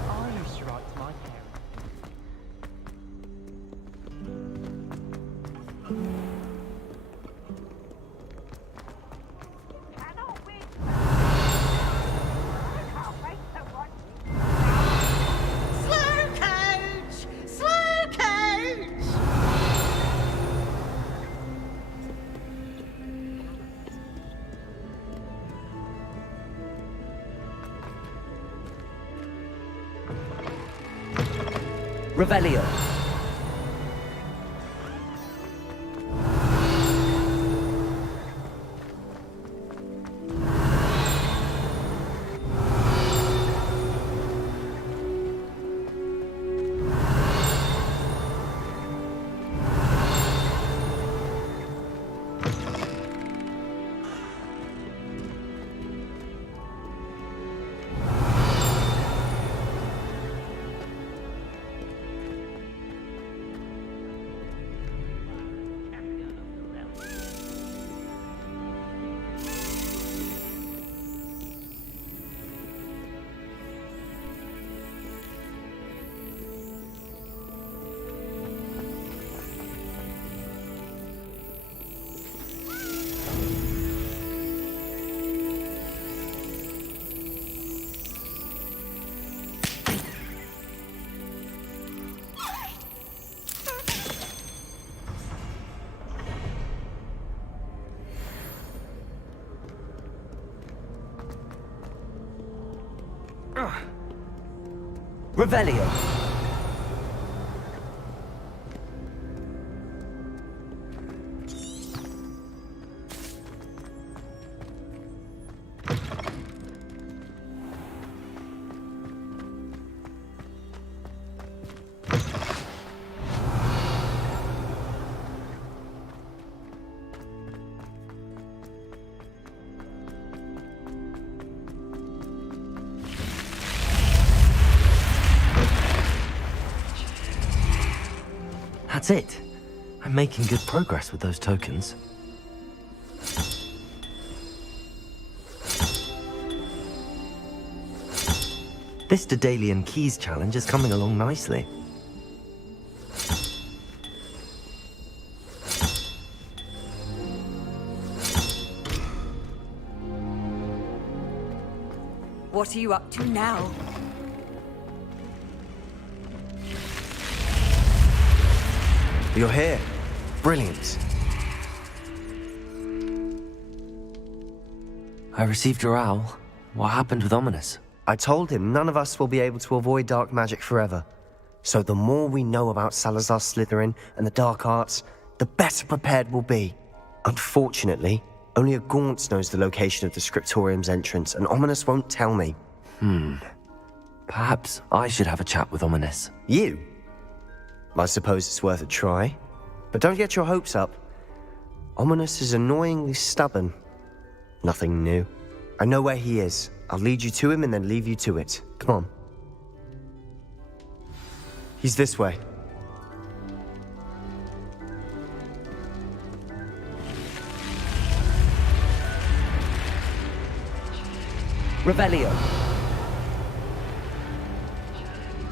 I used to write to my parents. Slow coach! Slow coach! Revelio. Revelio. That's it. I'm making good progress with those tokens. This Daedalian Keys challenge is coming along nicely. What are you up to now? You're here. Brilliant. I received your owl. What happened with Ominous? I told him none of us will be able to avoid dark magic forever. So the more we know about Salazar Slytherin and the dark arts, the better prepared we'll be. Unfortunately, only a Gaunt knows the location of the Scriptorium's entrance, and Ominous won't tell me. Perhaps I should have a chat with Ominous. You? I suppose it's worth a try. But don't get your hopes up. Ominous is annoyingly stubborn. Nothing new. I know where he is. I'll lead you to him and then leave you to it. Come on. He's this way. Revelio.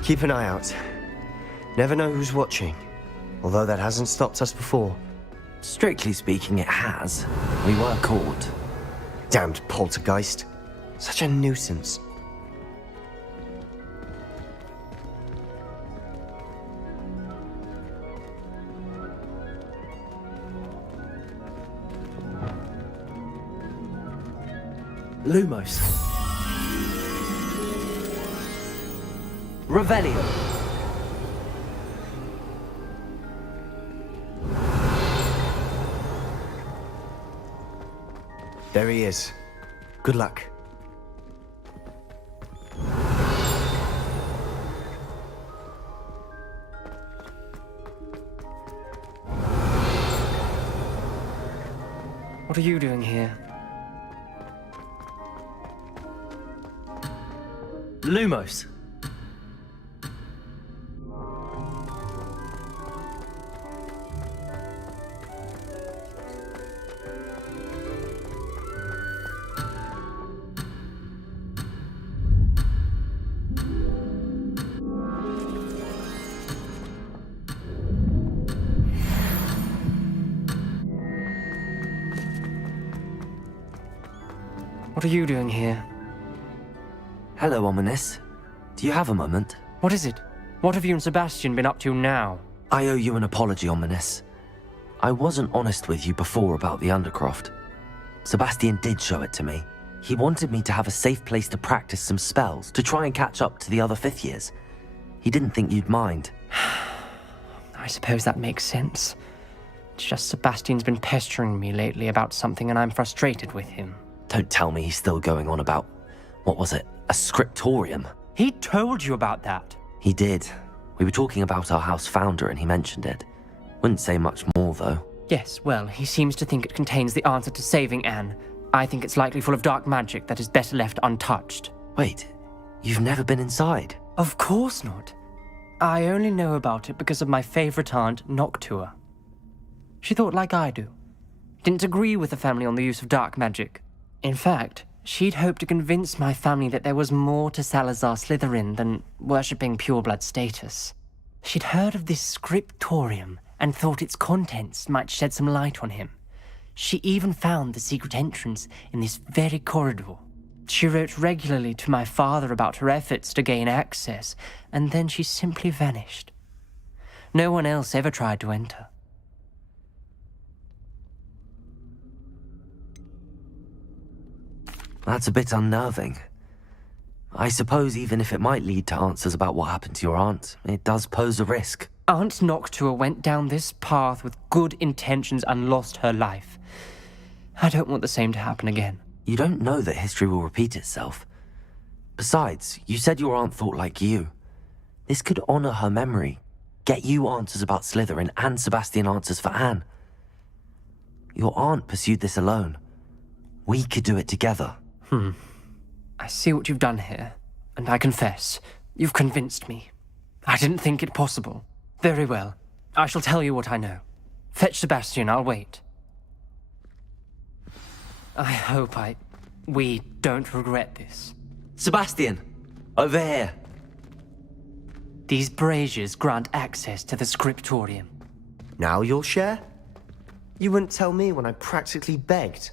Keep an eye out. Never know who's watching. Although that hasn't stopped us before. Strictly speaking, it has. We were caught. Damned poltergeist. Such a nuisance. Lumos. Revelio. There he is. Good luck. What are you doing here? Lumos. What are you doing here? Hello, Ominous. Do you have a moment? What is it? What have you and Sebastian been up to now? I owe you an apology, Ominous. I wasn't honest with you before about the Undercroft. Sebastian did show it to me. He wanted me to have a safe place to practice some spells, to try and catch up to the other fifth years. He didn't think you'd mind. I suppose that makes sense. It's just Sebastian's been pestering me lately about something and I'm frustrated with him. Don't tell me he's still going on about, what was it, a scriptorium? He told you about that. He did. We were talking about our house founder and he mentioned it. Wouldn't say much more, though. Yes, well, he seems to think it contains the answer to saving Anne. I think it's likely full of dark magic that is better left untouched. Wait, you've never been inside? Of course not. I only know about it because of my favorite aunt, Noctua. She thought like I do. Didn't agree with the family on the use of dark magic. In fact, she'd hoped to convince my family that there was more to Salazar Slytherin than worshipping pureblood status. She'd heard of this scriptorium and thought its contents might shed some light on him. She even found the secret entrance in this very corridor. She wrote regularly to my father about her efforts to gain access, and then she simply vanished. No one else ever tried to enter. That's a bit unnerving. I suppose even if it might lead to answers about what happened to your aunt, it does pose a risk. Aunt Noctua went down this path with good intentions and lost her life. I don't want the same to happen again. You don't know that history will repeat itself. Besides, you said your aunt thought like you. This could honor her memory, get you answers about Slytherin and Sebastian answers for Anne. Your aunt pursued this alone. We could do it together. I see what you've done here, and I confess, you've convinced me. I didn't think it possible. Very well. I shall tell you what I know. Fetch Sebastian, I'll wait. I hope we don't regret this. Sebastian! Over here! These braziers grant access to the scriptorium. Now you'll share? You wouldn't tell me when I practically begged.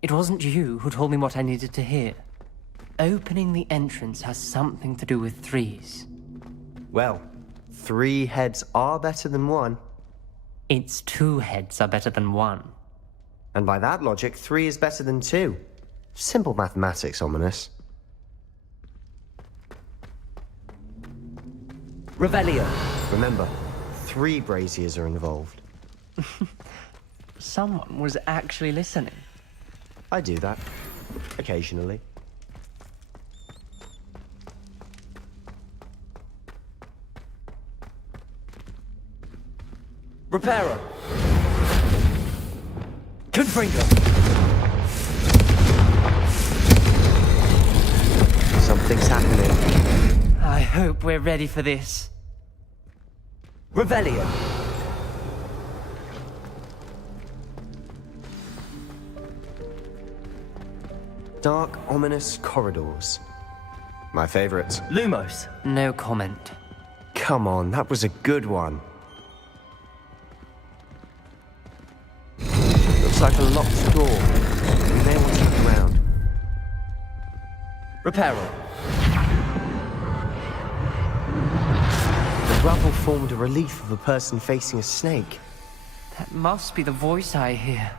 It wasn't you who told me what I needed to hear. Opening the entrance has something to do with threes. Well, 3 heads are better than 1. It's 2 heads are better than 1. And by that logic, 3 is better than 2. Simple mathematics, Ominous. Revelio. Remember, 3 braziers are involved. Someone was actually listening. I do that. Occasionally. Reparo. Confringo. Something's happening. I hope we're ready for this. Revelio. Dark, ominous corridors. My favorite. Lumos. No comment. Come on, that was a good one. Looks like a locked door. We may want to look around. Reparo. The rubble formed a relief of a person facing a snake. That must be the voice I hear.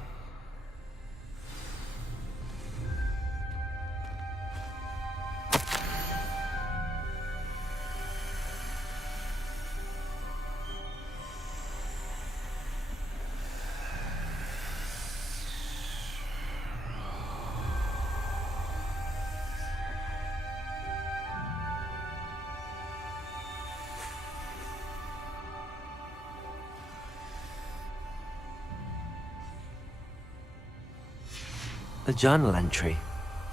A journal entry,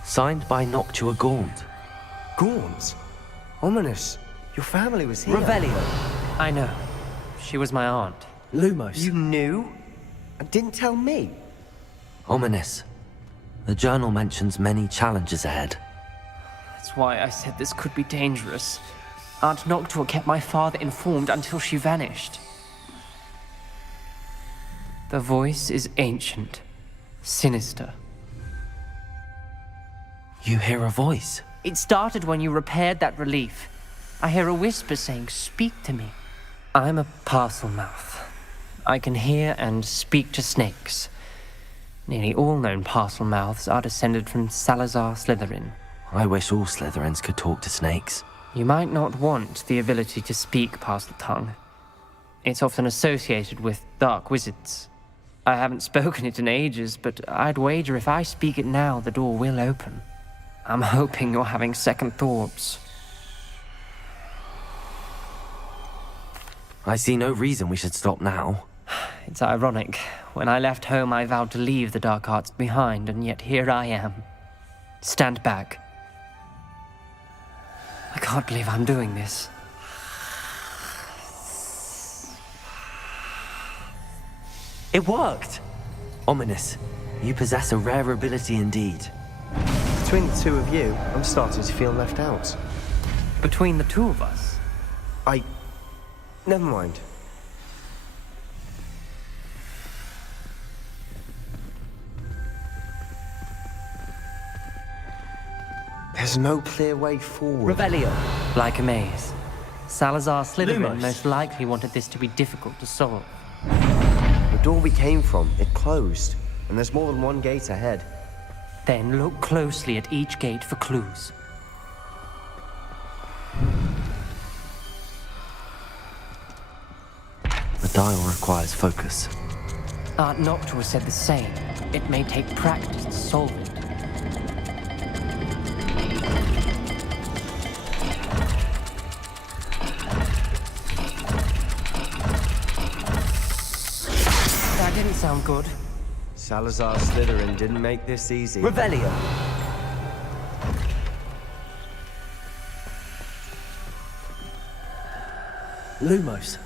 signed by Noctua Gaunt. Gaunt? Ominous. Your family was here. Revelio. I know. She was my aunt. Lumos. You knew? And didn't tell me? Ominous. The journal mentions many challenges ahead. That's why I said this could be dangerous. Aunt Noctua kept my father informed until she vanished. The voice is ancient, sinister. You hear a voice? It started when you repaired that relief. I hear a whisper saying, "Speak to me." I'm a Parselmouth. I can hear and speak to snakes. Nearly all known Parselmouths are descended from Salazar Slytherin. I wish all Slytherins could talk to snakes. You might not want the ability to speak Parseltongue. It's often associated with dark wizards. I haven't spoken it in ages, but I'd wager if I speak it now, the door will open. I'm hoping you're having second thoughts. I see no reason we should stop now. It's ironic. When I left home, I vowed to leave the dark arts behind, and yet here I am. Stand back. I can't believe I'm doing this. It worked! Ominous. You possess a rare ability indeed. Between the 2 of you, I'm starting to feel left out. Between the 2 of us? Never mind. There's no clear way forward. Revelio. Like a maze. Salazar Slytherin Lumos. most likely wanted this to be difficult to solve. The door we came from, it closed. And there's more than one gate ahead. Then look closely at each gate for clues. dial requires focus. Aunt Noctua said the same. It may take practice to solve it. That didn't sound good. Salazar Slytherin didn't make this easy. Revelio! Lumos.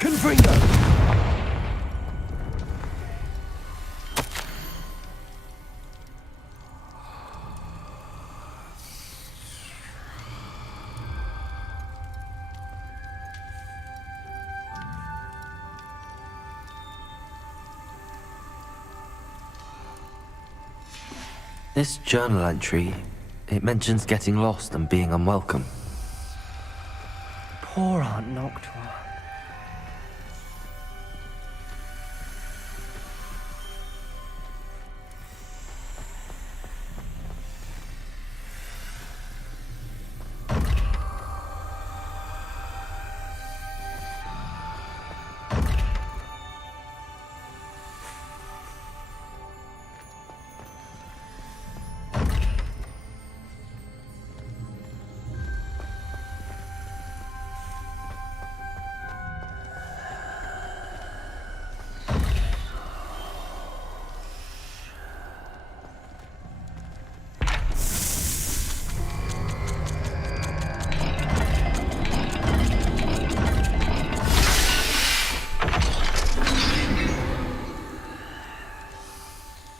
Confringo! This journal entry, it mentions getting lost and being unwelcome. Poor Aunt Noctua.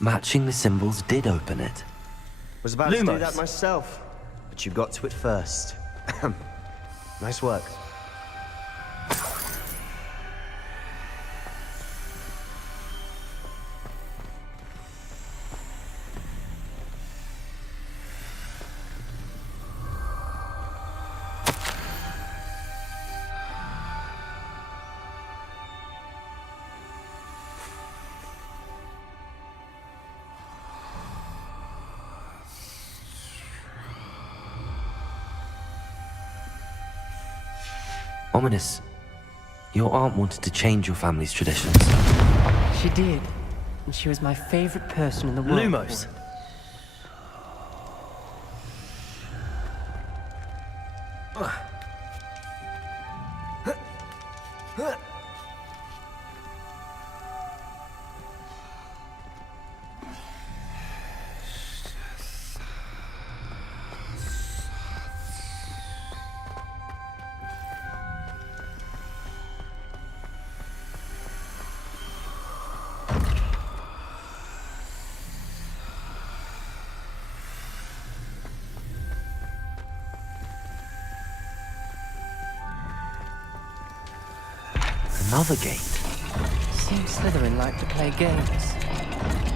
Matching the symbols did open it. Was about to do that myself, but you got to it first. Nice work. Ominous, your aunt wanted to change your family's traditions. She did, and she was my favorite person in the world. Lumos. Another gate. Seems Slytherin like to play games.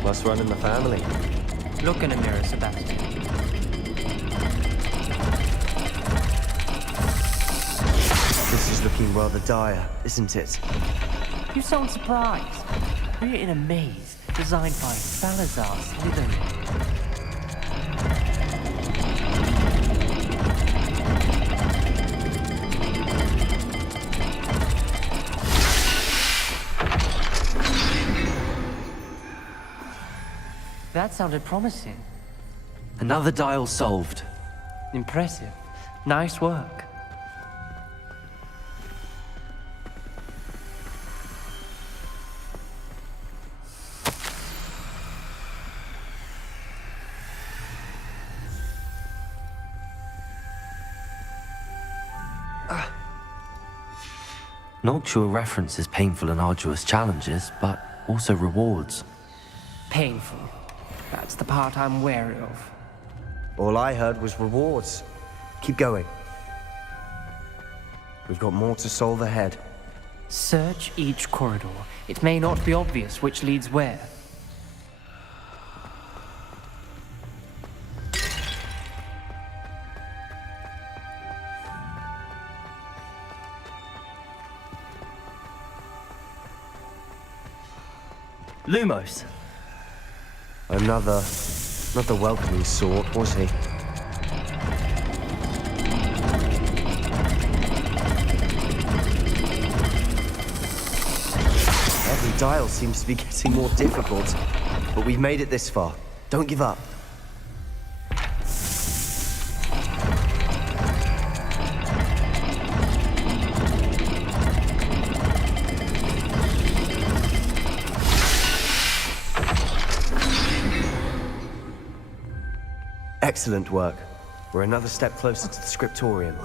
Must run in the family. Look in a mirror, Sebastian. This is looking rather dire, isn't it? You sound surprised. We're in a maze designed by Salazar Slytherin. That sounded promising. Another dial solved. Impressive. Nice work. Noctua references painful and arduous challenges, but also rewards. Painful. That's the part I'm wary of. All I heard was rewards. Keep going. We've got more to solve ahead. Search each corridor. It may not be obvious which leads where. Lumos. Another... not the welcoming sort, was he? Every dial seems to be getting more difficult. But we've made it this far. Don't give up. Excellent work. We're another step closer to the scriptorium.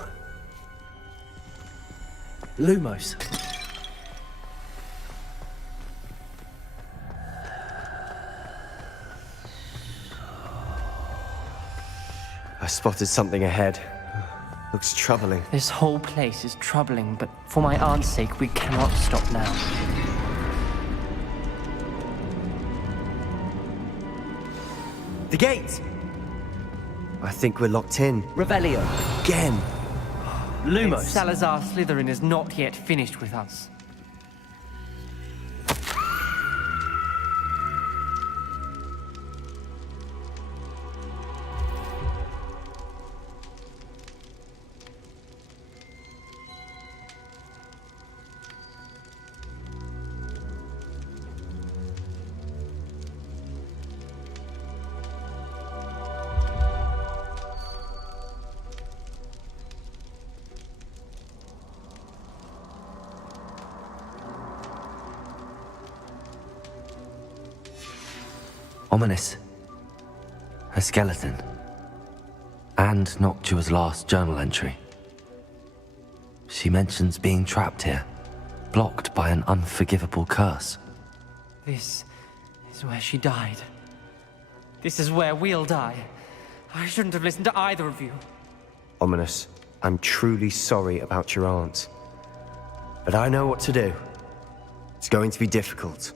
Lumos. I spotted something ahead. Looks troubling. This whole place is troubling, but for my aunt's sake, we cannot stop now. The gate! I think we're locked in. Revelio. Again. Lumos. Salazar Slytherin is not yet finished with us. Ominous. A skeleton. And Noctua's last journal entry. She mentions being trapped here, blocked by an unforgivable curse. This is where she died. This is where we'll die. I shouldn't have listened to either of you. Ominous, I'm truly sorry about your aunt. But I know what to do. It's going to be difficult.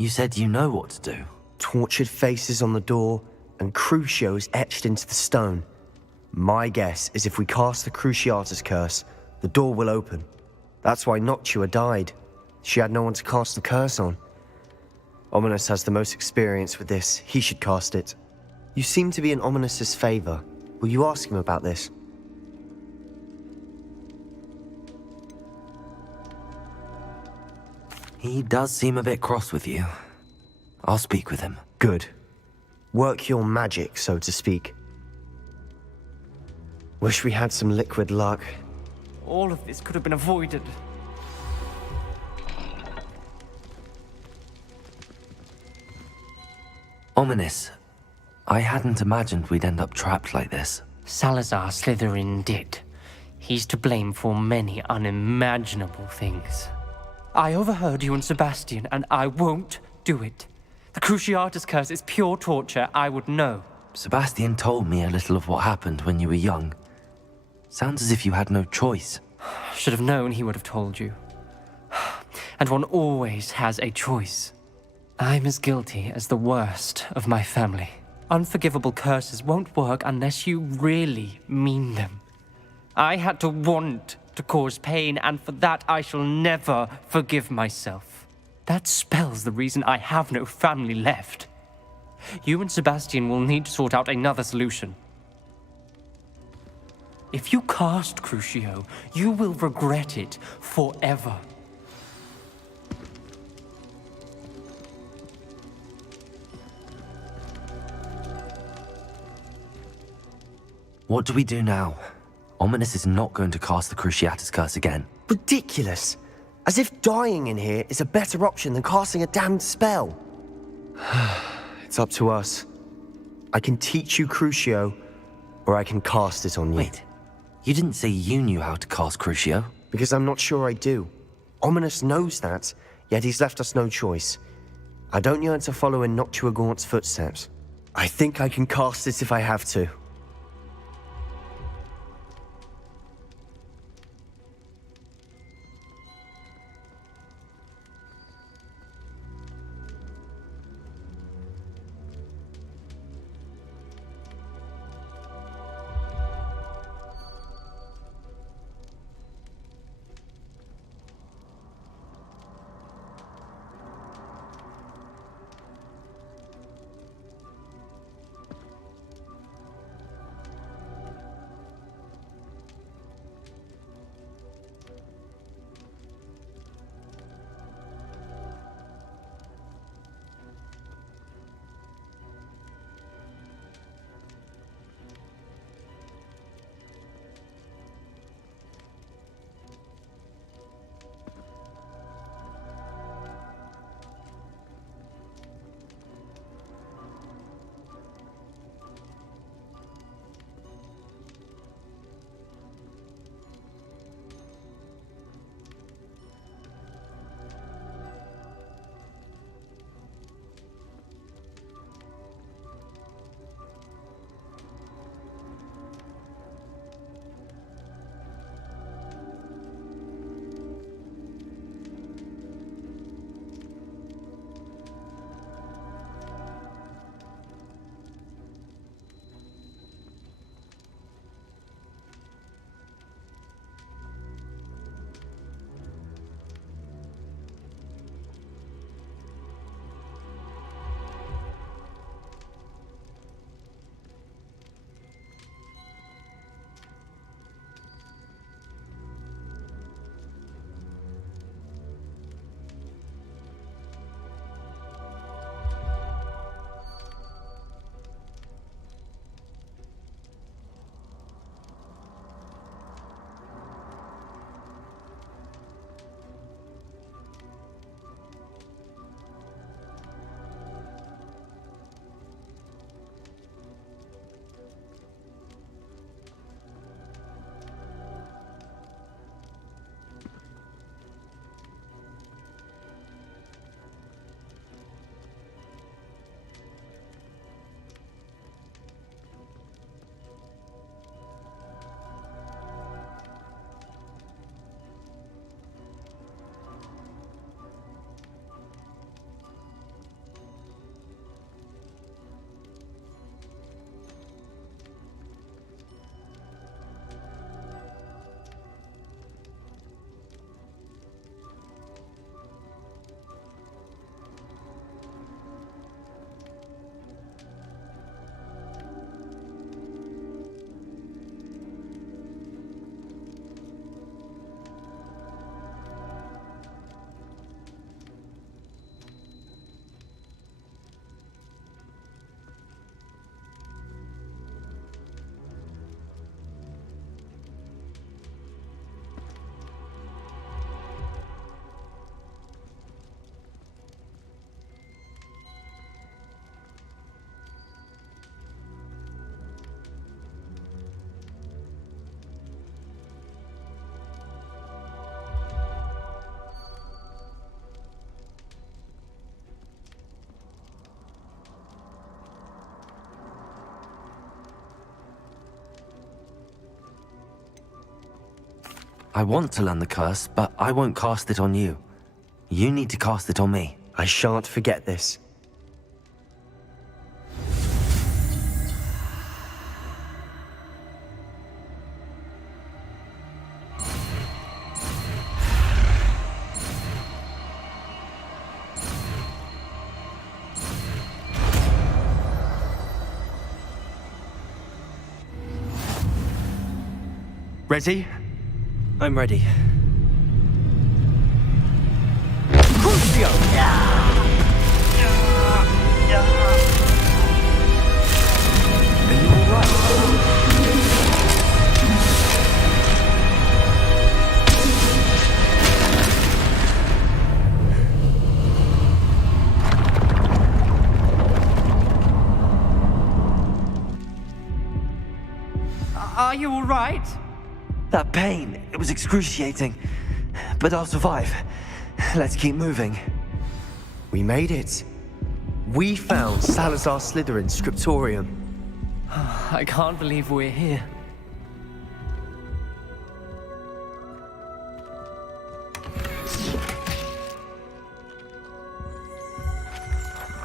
You said you know what to do. Tortured faces on the door and Crucios etched into the stone. My guess is if we cast the Cruciatus curse, the door will open. That's why Noctua died. She had no one to cast the curse on. Ominous has the most experience with this. He should cast it. You seem to be in Ominous's favor. Will you ask him about this? He does seem a bit cross with you. I'll speak with him. Good. Work your magic, so to speak. Wish we had some liquid luck. All of this could have been avoided. Ominous. I hadn't imagined we'd end up trapped like this. Salazar Slytherin did. He's to blame for many unimaginable things. I overheard you and Sebastian, and I won't do it. The Cruciatus curse is pure torture, I would know. Sebastian told me a little of what happened when you were young. Sounds as if you had no choice. Should have known he would have told you. And one always has a choice. I'm as guilty as the worst of my family. Unforgivable curses won't work unless you really mean them. I had to want to cause pain, and for that I shall never forgive myself. That spells the reason I have no family left. You and Sebastian will need to sort out another solution. If you cast Crucio, you will regret it forever. What do we do now? Ominous is not going to cast the Cruciatus curse again. Ridiculous! As if dying in here is a better option than casting a damned spell. It's up to us. I can teach you Crucio, or I can cast it on you. Wait, you didn't say you knew how to cast Crucio? Because I'm not sure I do. Ominous knows that, yet he's left us no choice. I don't yearn to follow in Noctua Gaunt's footsteps. I think I can cast it if I have to. I want to learn the curse, but I won't cast it on you. You need to cast it on me. I shan't forget this. Ready? I'm ready. Crucio! Are you alright? Are you all right? That pain, it was excruciating. But I'll survive. Let's keep moving. We made it. We found Salazar Slytherin's scriptorium. I can't believe we're here.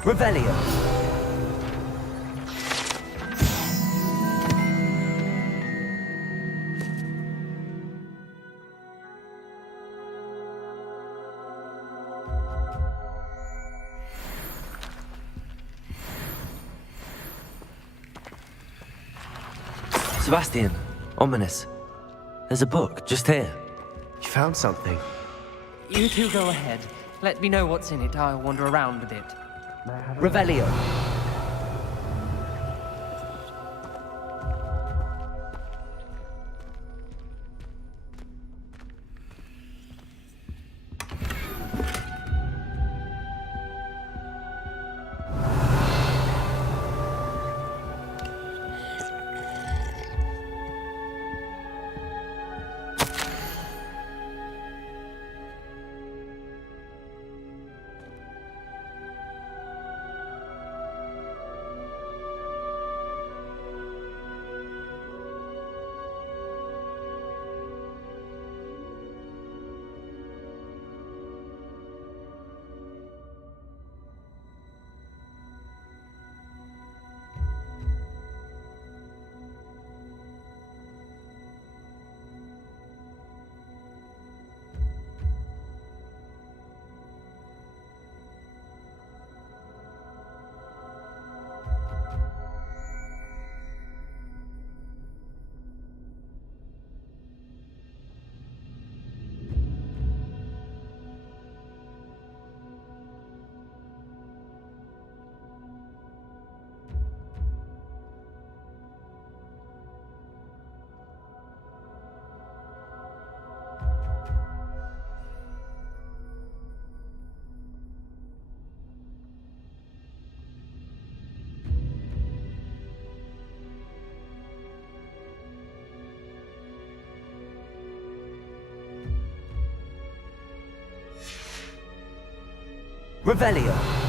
Revelio. Sebastian, ominous. There's a book just here. You found something? You two go ahead. Let me know what's in it. I'll wander around a bit. Revelio. Revelio.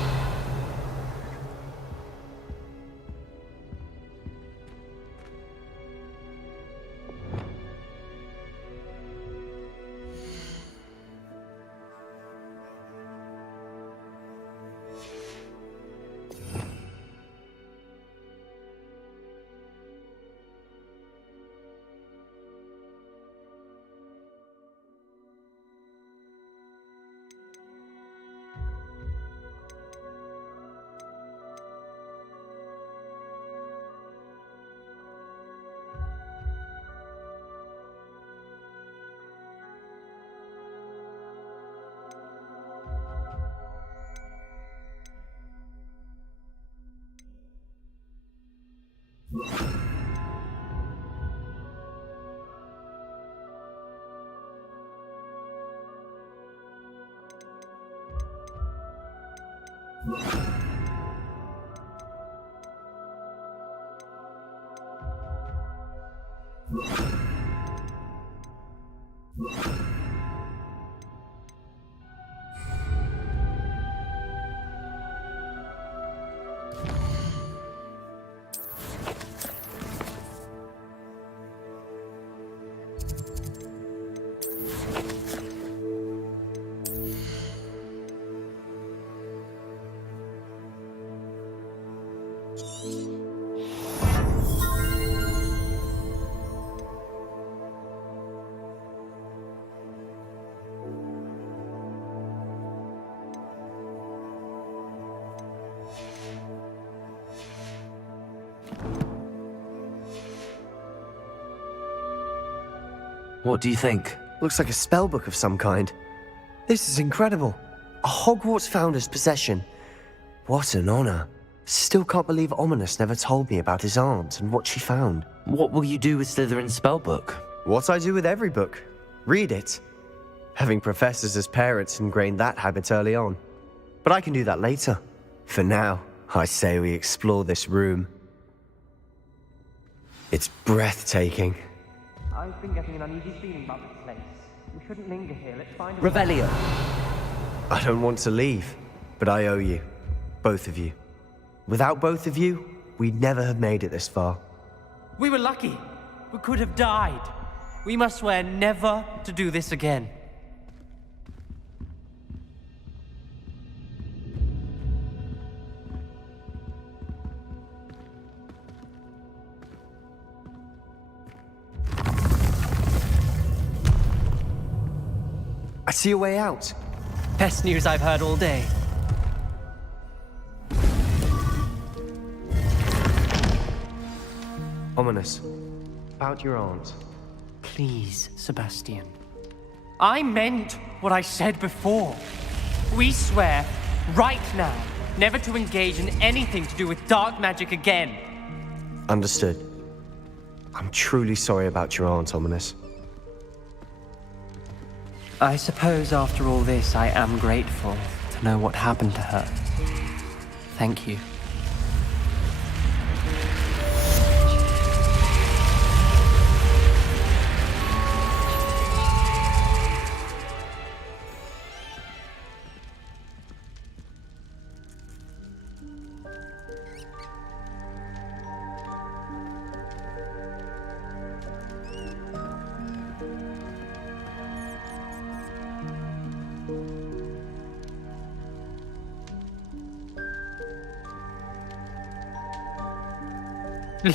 What do you think? Looks like a spellbook of some kind. This is incredible. A Hogwarts founder's possession. What an honor. Still can't believe Ominous never told me about his aunt and what she found. What will you do with Slytherin's spellbook? What I do with every book. Read it. Having professors as parents ingrained that habit early on. But I can do that later. For now, I say we explore this room. It's breathtaking. I've been getting an uneasy feeling about this place. We shouldn't linger here. Let's find a... Revelio. I don't want to leave, but I owe you. Both of you. Without both of you, we'd never have made it this far. We were lucky. We could have died. We must swear never to do this again. I see a way out. Best news I've heard all day. Ominous. About your aunt. Please, Sebastian. I meant what I said before. We swear, right now, never to engage in anything to do with dark magic again. Understood. I'm truly sorry about your aunt, Ominous. I suppose after all this, I am grateful to know what happened to her. Thank you.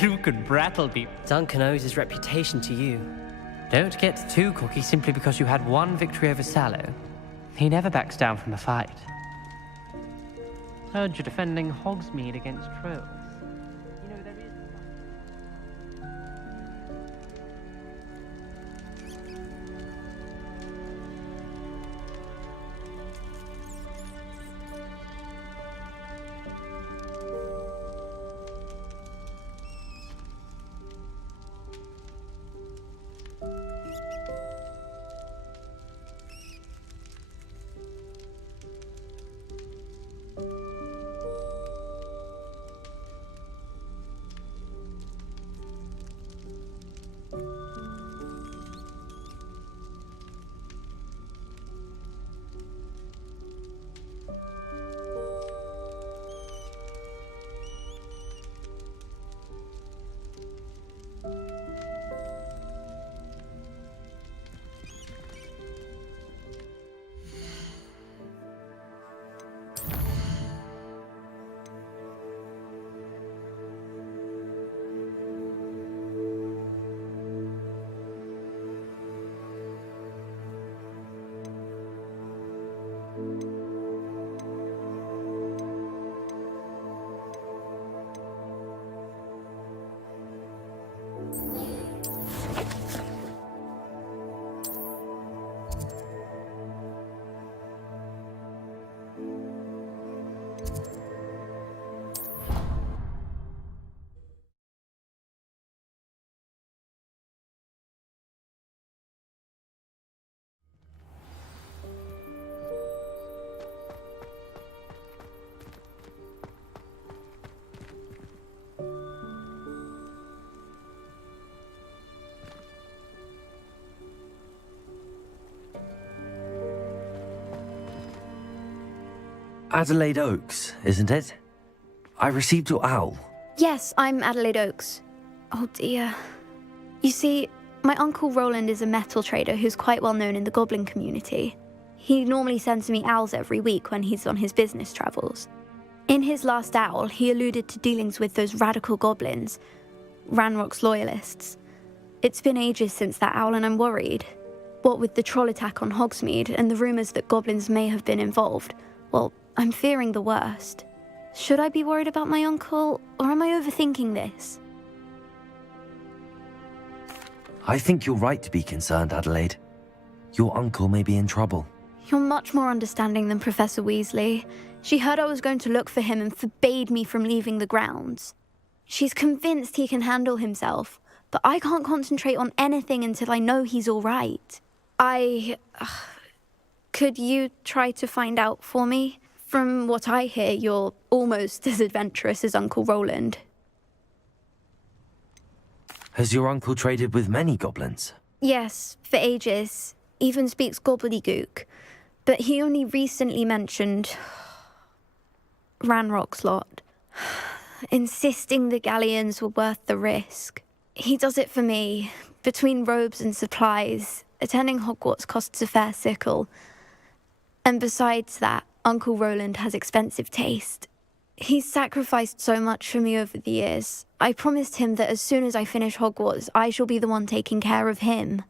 Luke and Brattleby. Duncan owes his reputation to you. Don't get too cocky simply because you had one victory over Sallow. He never backs down from a fight. Heard you're defending Hogsmeade against trolls. You know, there is... Adelaide Oaks, isn't it? I received your owl. Yes, I'm Adelaide Oaks. Oh dear. You see, my Uncle Roland is a metal trader who's quite well known in the goblin community. He normally sends me owls every week when he's on his business travels. In his last owl, he alluded to dealings with those radical goblins, Ranrock's loyalists. It's been ages since that owl and I'm worried. What with the troll attack on Hogsmeade and the rumours that goblins may have been involved, well, I'm fearing the worst. Should I be worried about my uncle, or am I overthinking this? I think you're right to be concerned, Adelaide. Your uncle may be in trouble. You're much more understanding than Professor Weasley. She heard I was going to look for him and forbade me from leaving the grounds. She's convinced he can handle himself, but I can't concentrate on anything until I know he's all right. Could you try to find out for me? From what I hear, you're almost as adventurous as Uncle Roland. Has your uncle traded with many goblins? Yes, for ages. Even speaks gobbledygook. But he only recently mentioned Ranrock's lot, insisting the galleons were worth the risk. He does it for me. Between robes and supplies, attending Hogwarts costs a fair sickle. And besides that, Uncle Roland has expensive taste. He's sacrificed so much for me over the years. I promised him that as soon as I finish Hogwarts, I shall be the one taking care of him.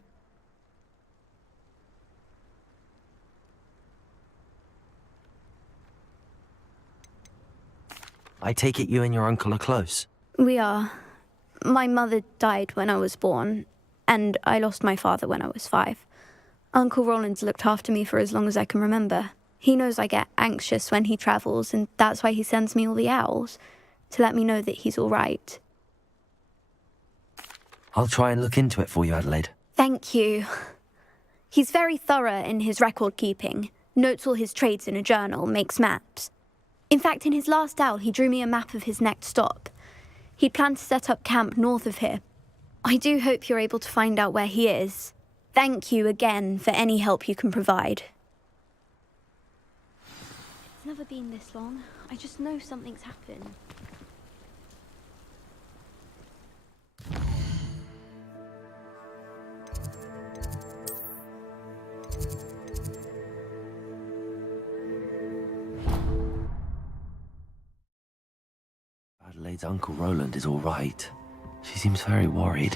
I take it you and your uncle are close. We are. My mother died when I was born, and I lost my father when I was 5. Uncle Roland's looked after me for as long as I can remember. He knows I get anxious when he travels, and that's why he sends me all the owls, to let me know that he's all right. I'll try and look into it for you, Adelaide. Thank you. He's very thorough in his record keeping, notes all his trades in a journal, makes maps. In fact, in his last owl, he drew me a map of his next stop. He planned to set up camp north of here. I do hope you're able to find out where he is. Thank you again for any help you can provide. It's never been this long. I just know something's happened. Adelaide's Uncle Roland is all right. She seems very worried.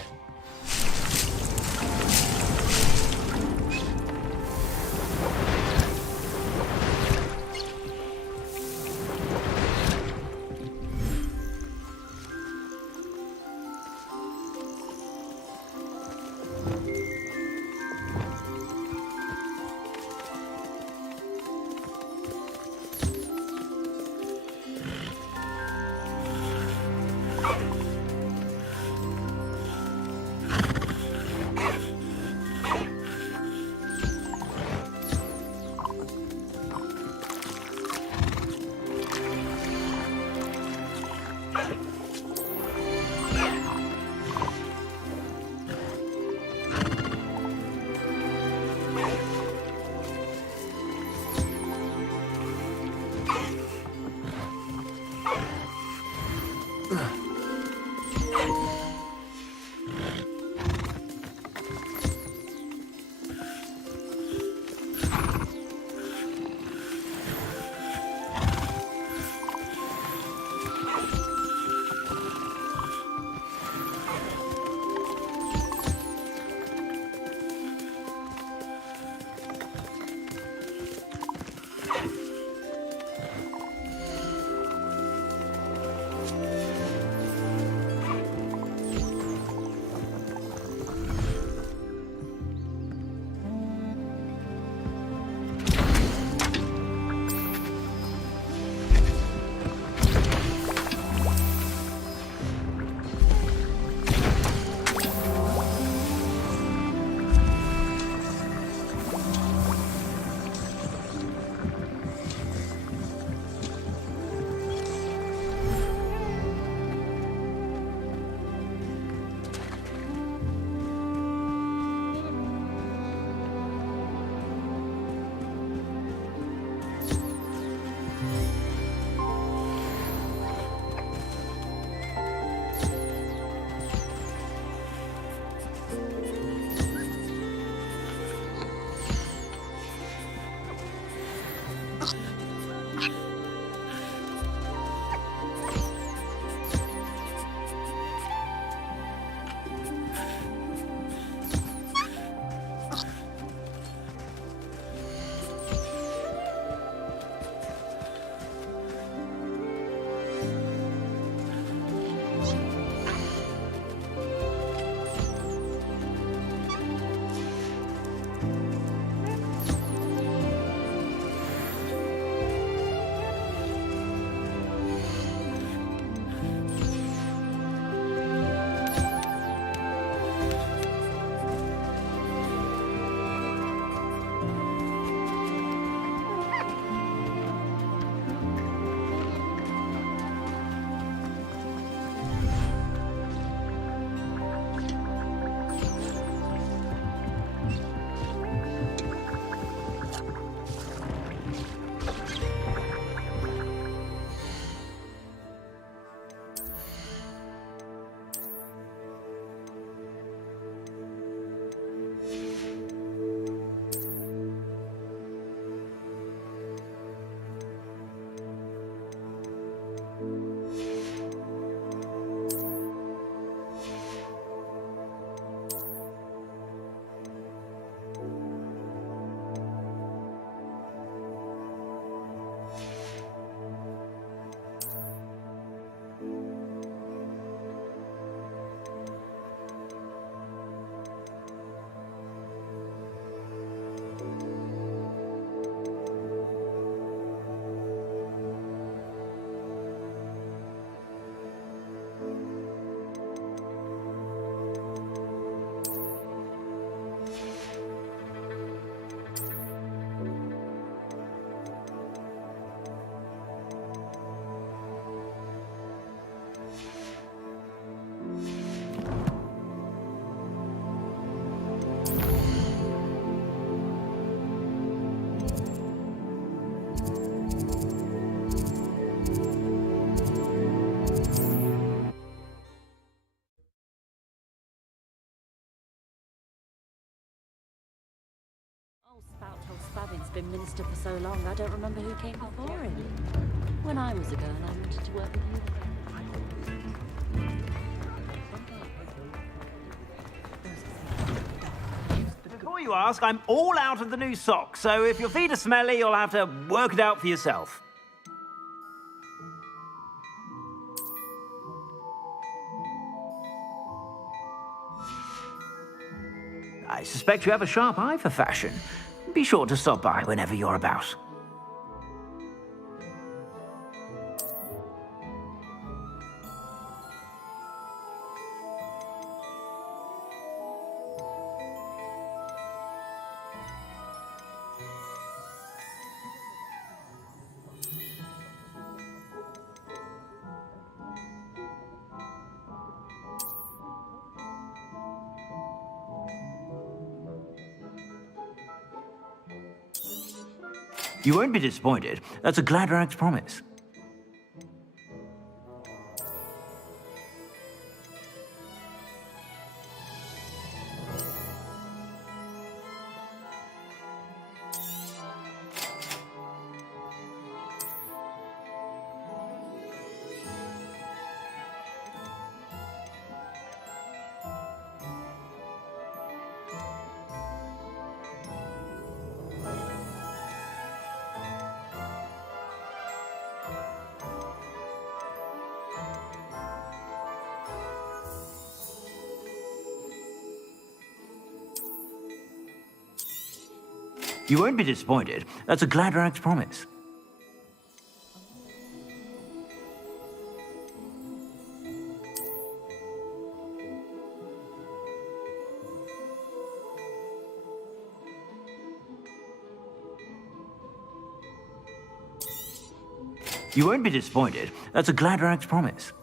been minister for so long, I don't remember who came before him. When I was a girl, I wanted to work with you. Before you ask, I'm all out of the new socks, so if your feet are smelly, you'll have to work it out for yourself. I suspect you have a sharp eye for fashion. Be sure to stop by whenever you're about. You won't be disappointed. That's a Gladrag's promise. You won't be disappointed. That's a Gladrag's promise. You won't be disappointed. That's a Gladrag's promise.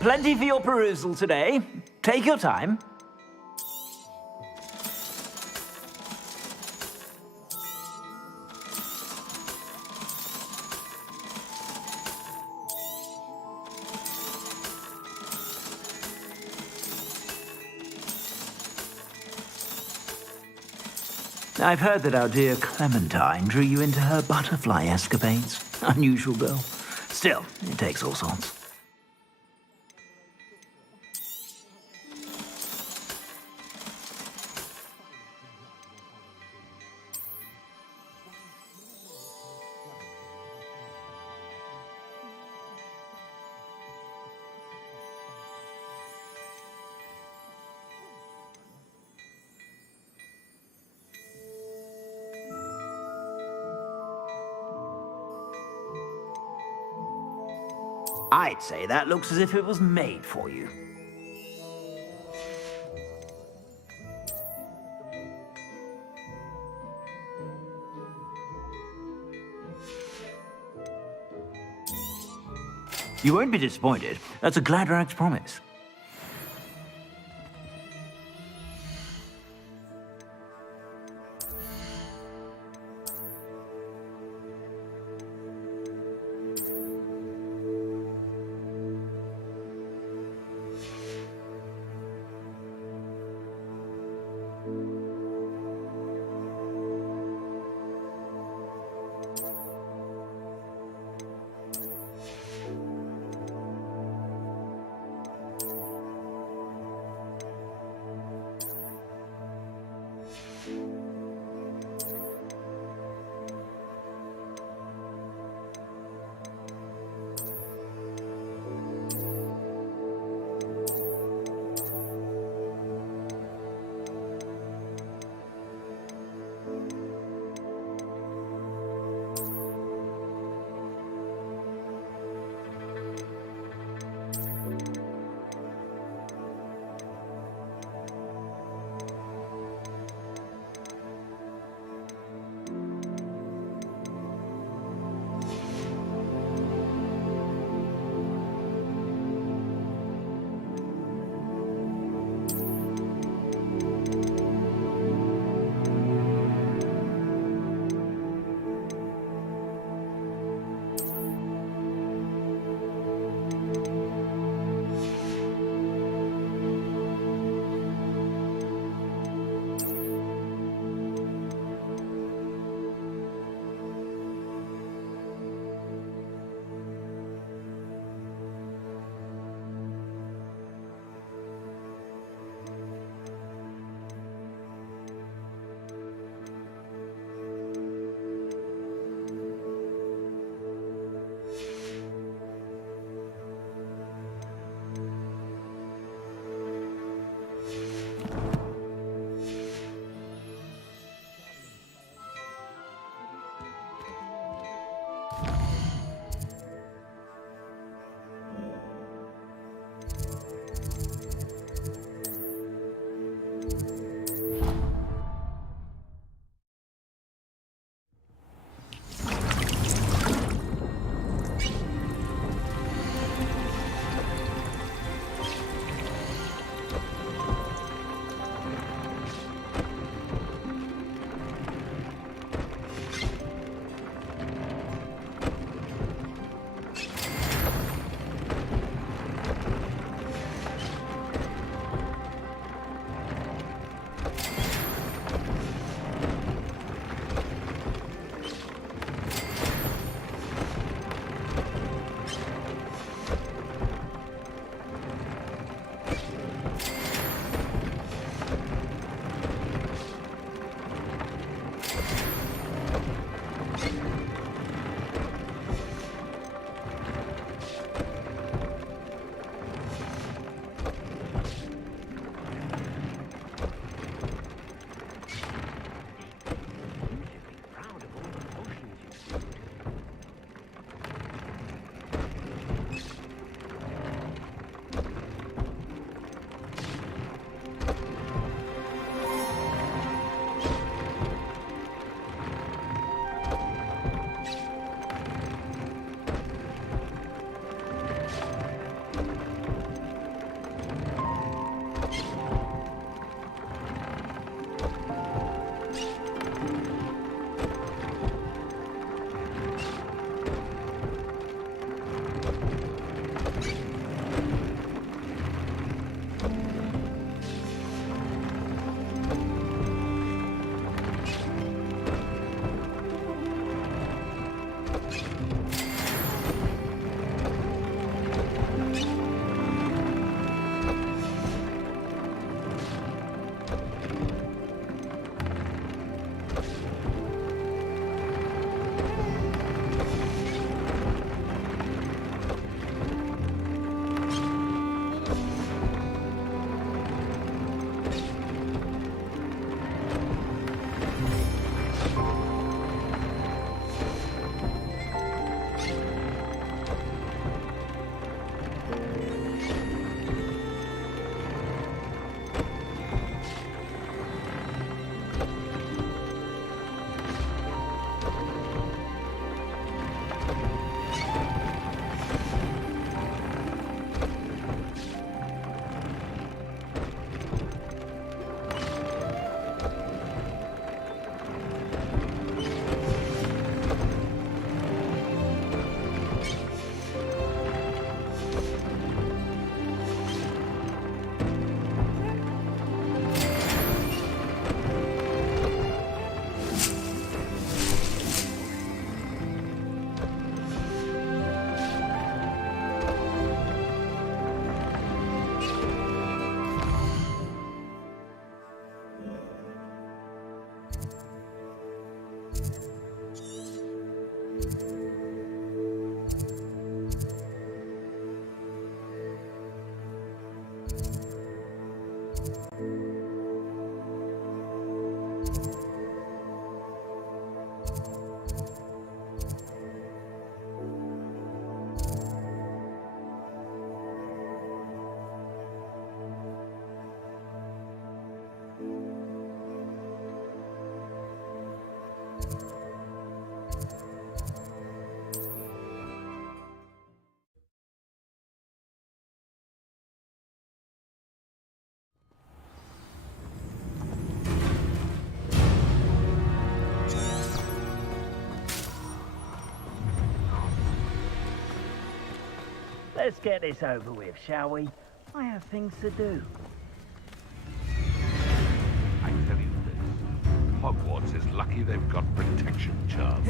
Plenty for your perusal today. Take your time. I've heard that our dear Clementine drew you into her butterfly escapades. Unusual girl. Still, it takes all sorts. I'd say that looks as if it was made for you. You won't be disappointed. That's a Gladrag's promise. Let's get this over with, shall we? I have things to do. I tell you this, Hogwarts is lucky they've got protection charms.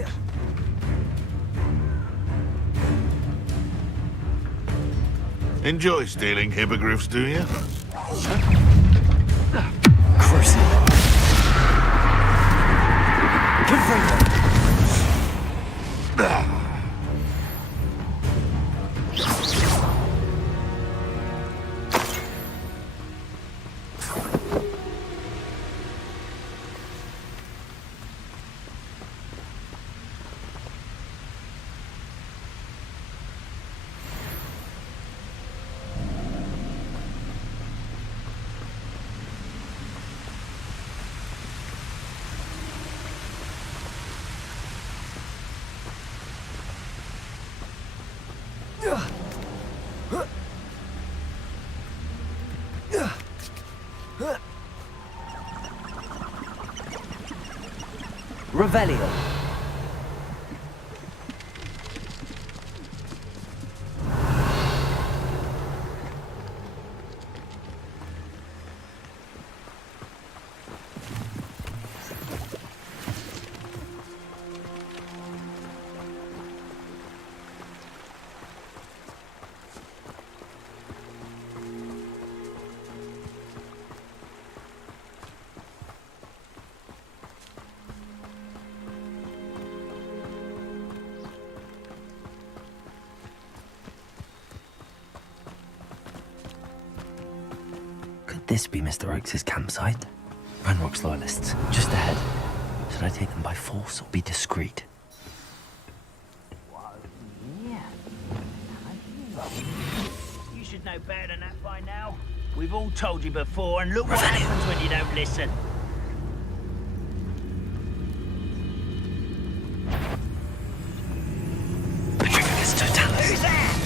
Enjoy stealing hippogriffs, do you? Crucible. Revelio. Could this be Mr. Oakes' campsite? Ranrock's loyalists, just ahead. Should I take them by force or be discreet? You should know better than that by now. We've all told you before, and look what happens when you don't listen. Petrificus Totalis. Who's that?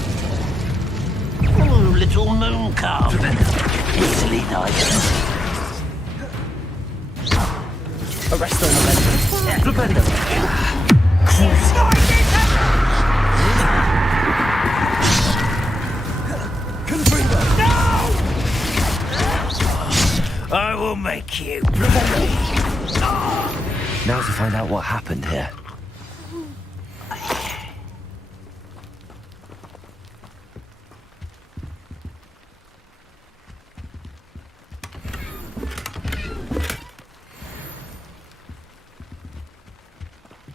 Oh, little moon calf. Easily nice. Arresto Revelio. Revelio. I will make you. Now to find out what happened here.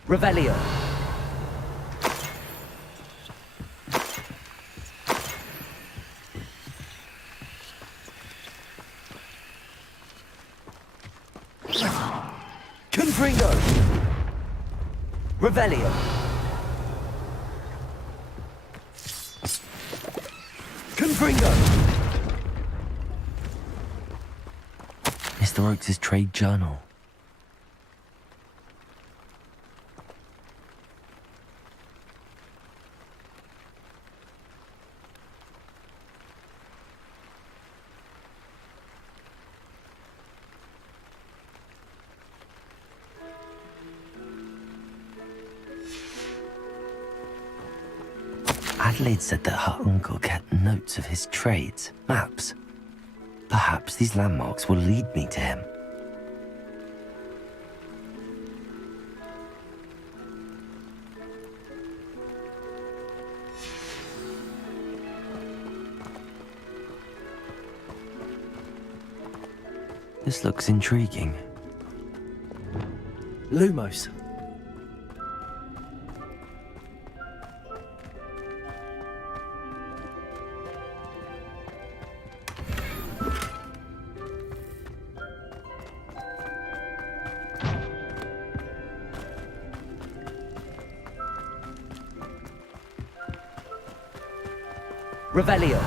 Revelio. Confringo. Revelio. Confringo. Mr. Oakes' trade journal. Adelaide said that her uncle kept notes of his trades, maps. Perhaps these landmarks will lead me to him. This looks intriguing. Lumos. Revelio.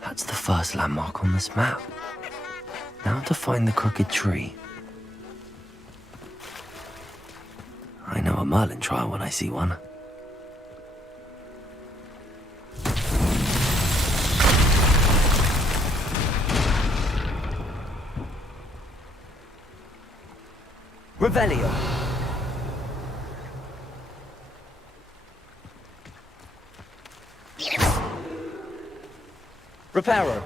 That's the first landmark on this map. Now to find the crooked tree. I know a Merlin trial when I see one. Revelio. Reparo.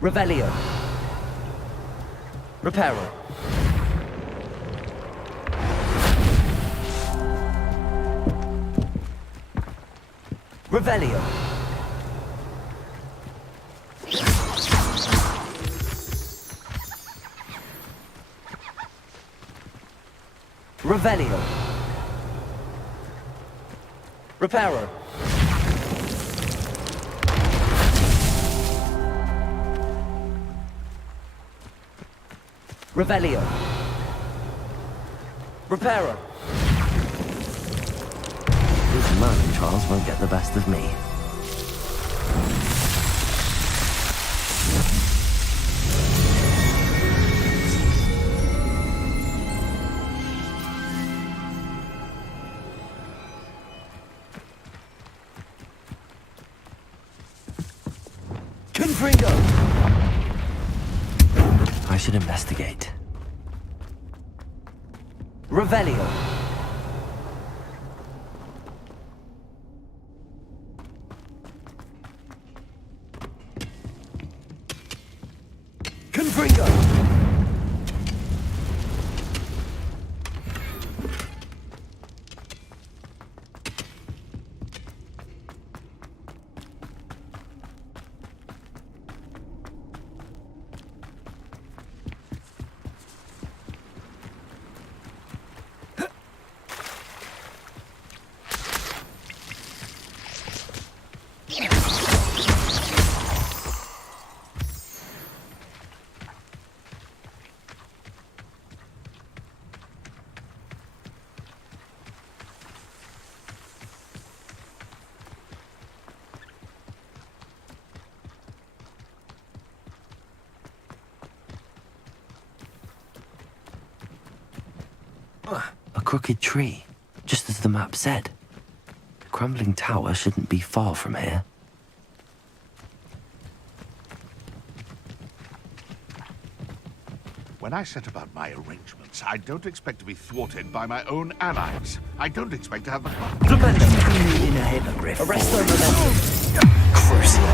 Revelio. Reparo. Revelio. Revelio. Reparo. Revelio. Reparo. These Merlin trials won't get the best of me. Confringo! I should investigate. Revelio. Confringo! A crooked tree, just as the map said. The crumbling tower shouldn't be far from here. When I set about my arrangements, I don't expect to be thwarted by my own allies. I don't expect to have the... In a hippogriff. Arrest them, Crucial.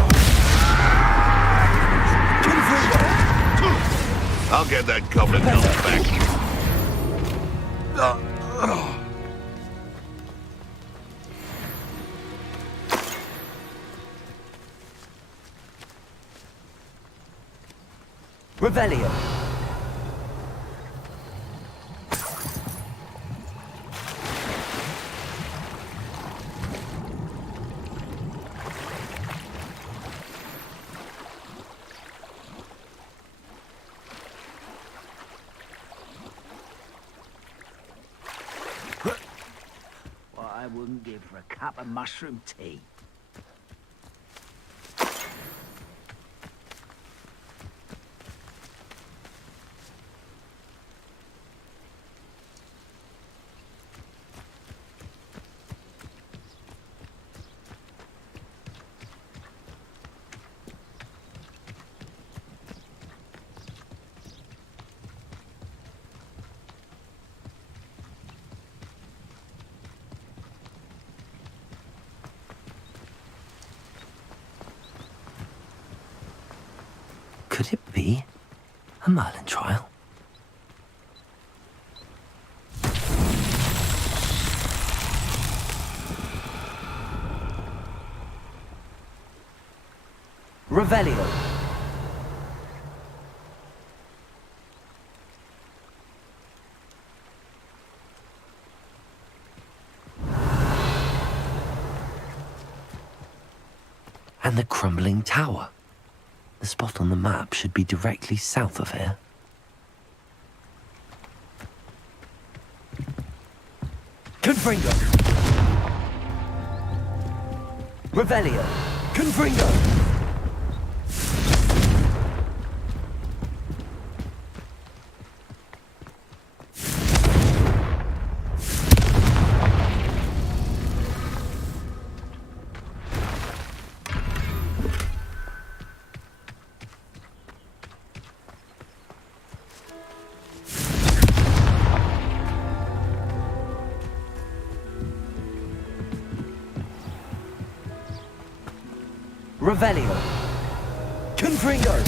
I'll get that goblin elf back. Revelio. What I wouldn't give for a cup of mushroom tea. Could it be a Merlin trial? Revelio. And the crumbling tower. The spot on the map should be directly south of here. Confringo. Revelio. Confringo. Revelio. Confringo.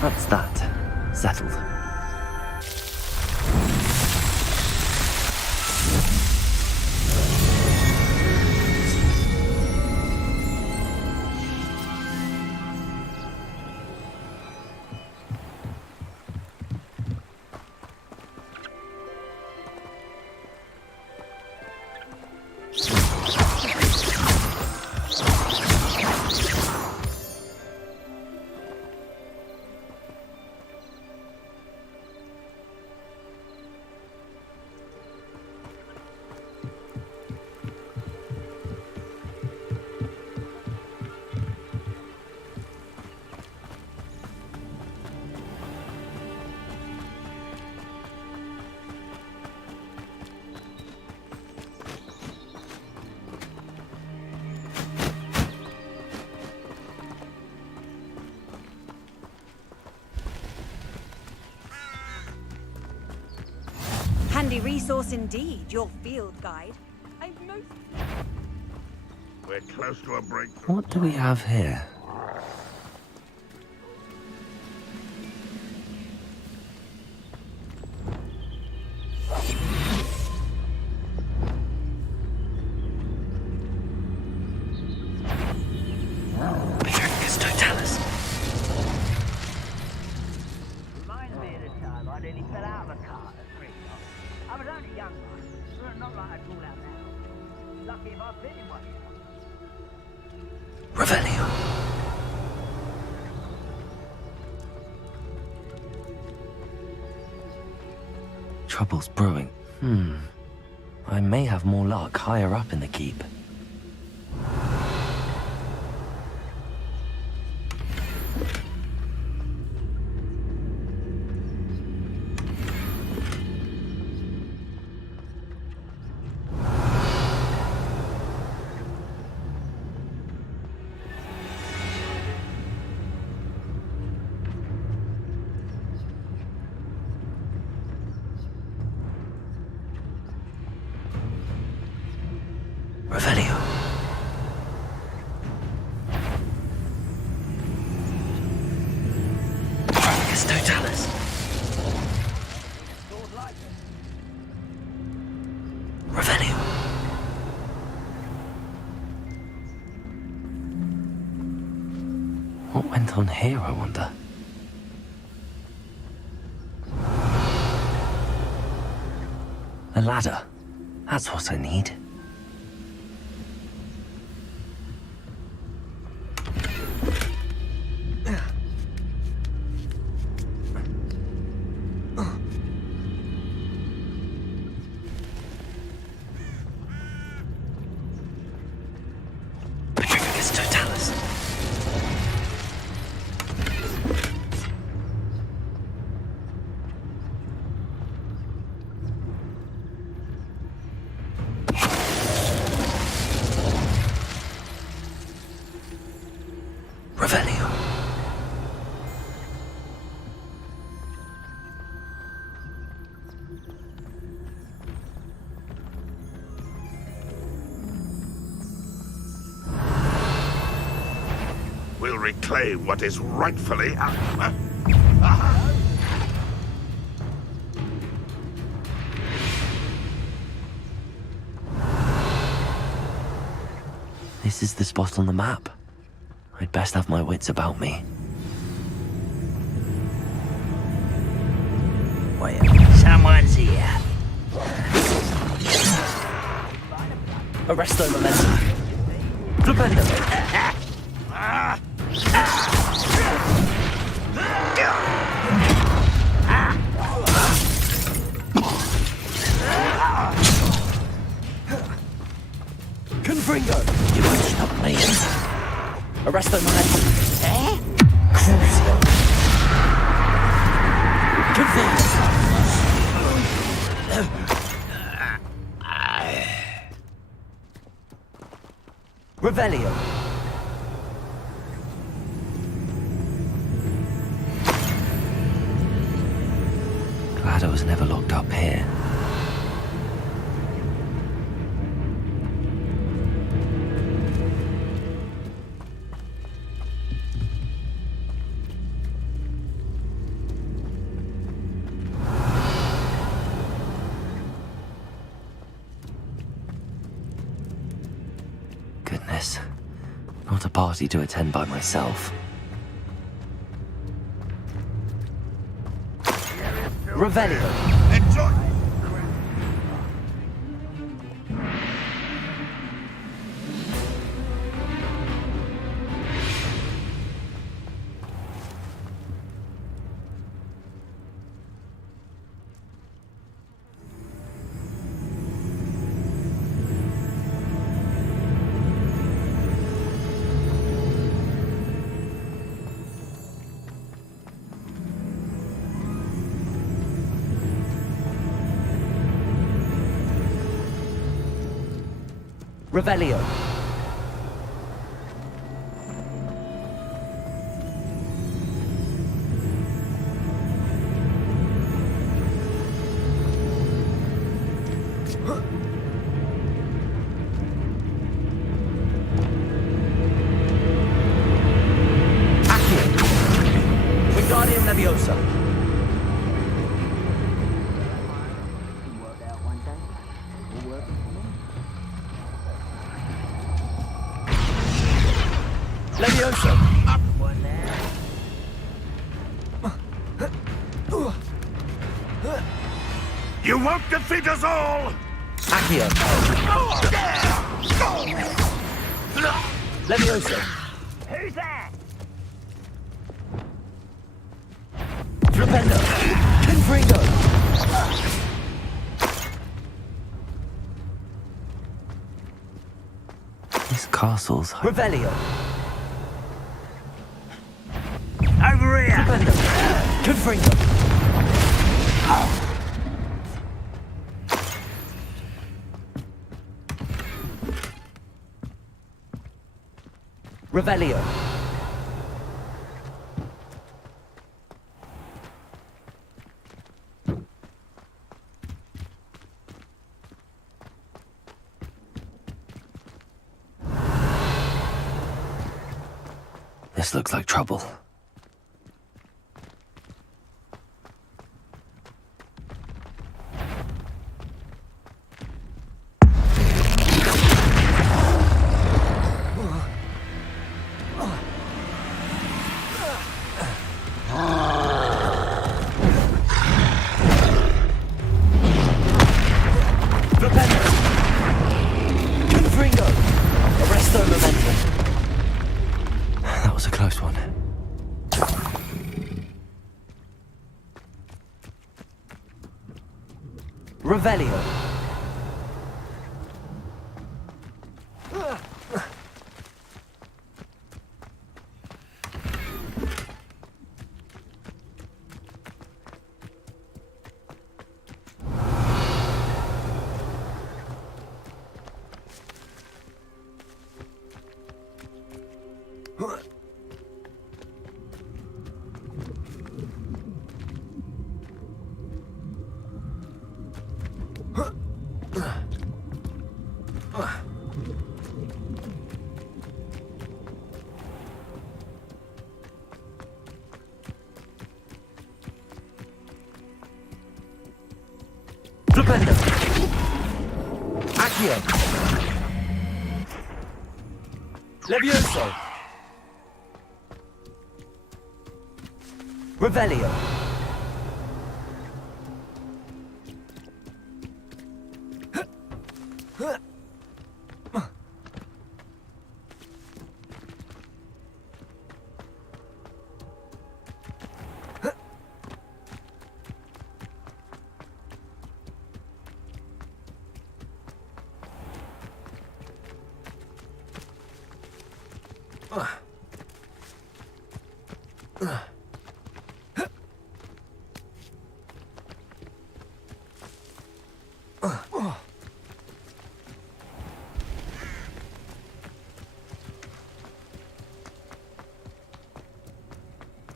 That's that. Settled. Handy resource indeed, your field guide. We're close to a breakthrough. What do we have here? Pictus totalis. Reminds me of the time I nearly fell out of a cart at 3 o'clock. I was only young, but not like I'd fall out now. Lucky if I fit in one. Revelio. Trouble's brewing. I may have more luck higher up in the keep. Revelio. Pictus totalis. Revelio. What went on here, I wonder? A ladder. That's what I need. Pictus totalis. Revelio. We'll reclaim what is rightfully ours. This is the spot on the map. I'd best have my wits about me. Well, someone's here. Arresto momentum. Flipendo. Confringo. You won't stop me. Arresto momentum. Crucio. Confringo. Revelio. Glad I was never locked up here. Goodness. Not a party to attend by myself. Revelio. Enjoy! Revelio. Accio. Wingardium Leviosa. Leviosa. You won't defeat us all! Accio. Leviosa. Who's that? Flipendo. Confringo. This castle's... Revelio. Over here! Flipendo. Confringo. Revelio. This looks like trouble. That was a close one. Revelio. Flipendo. Accio. Levioso. Revelio.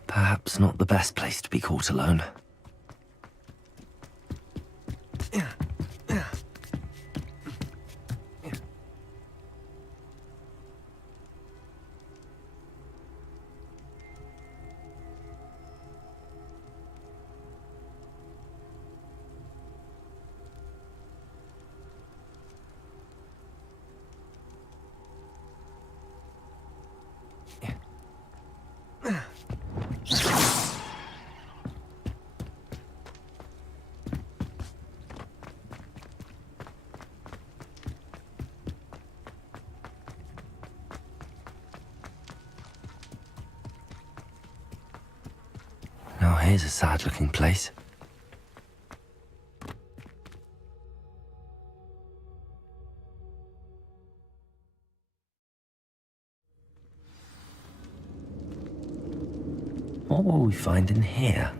Perhaps not the best place to be caught alone. Now here's a sad-looking place. What will we find in here?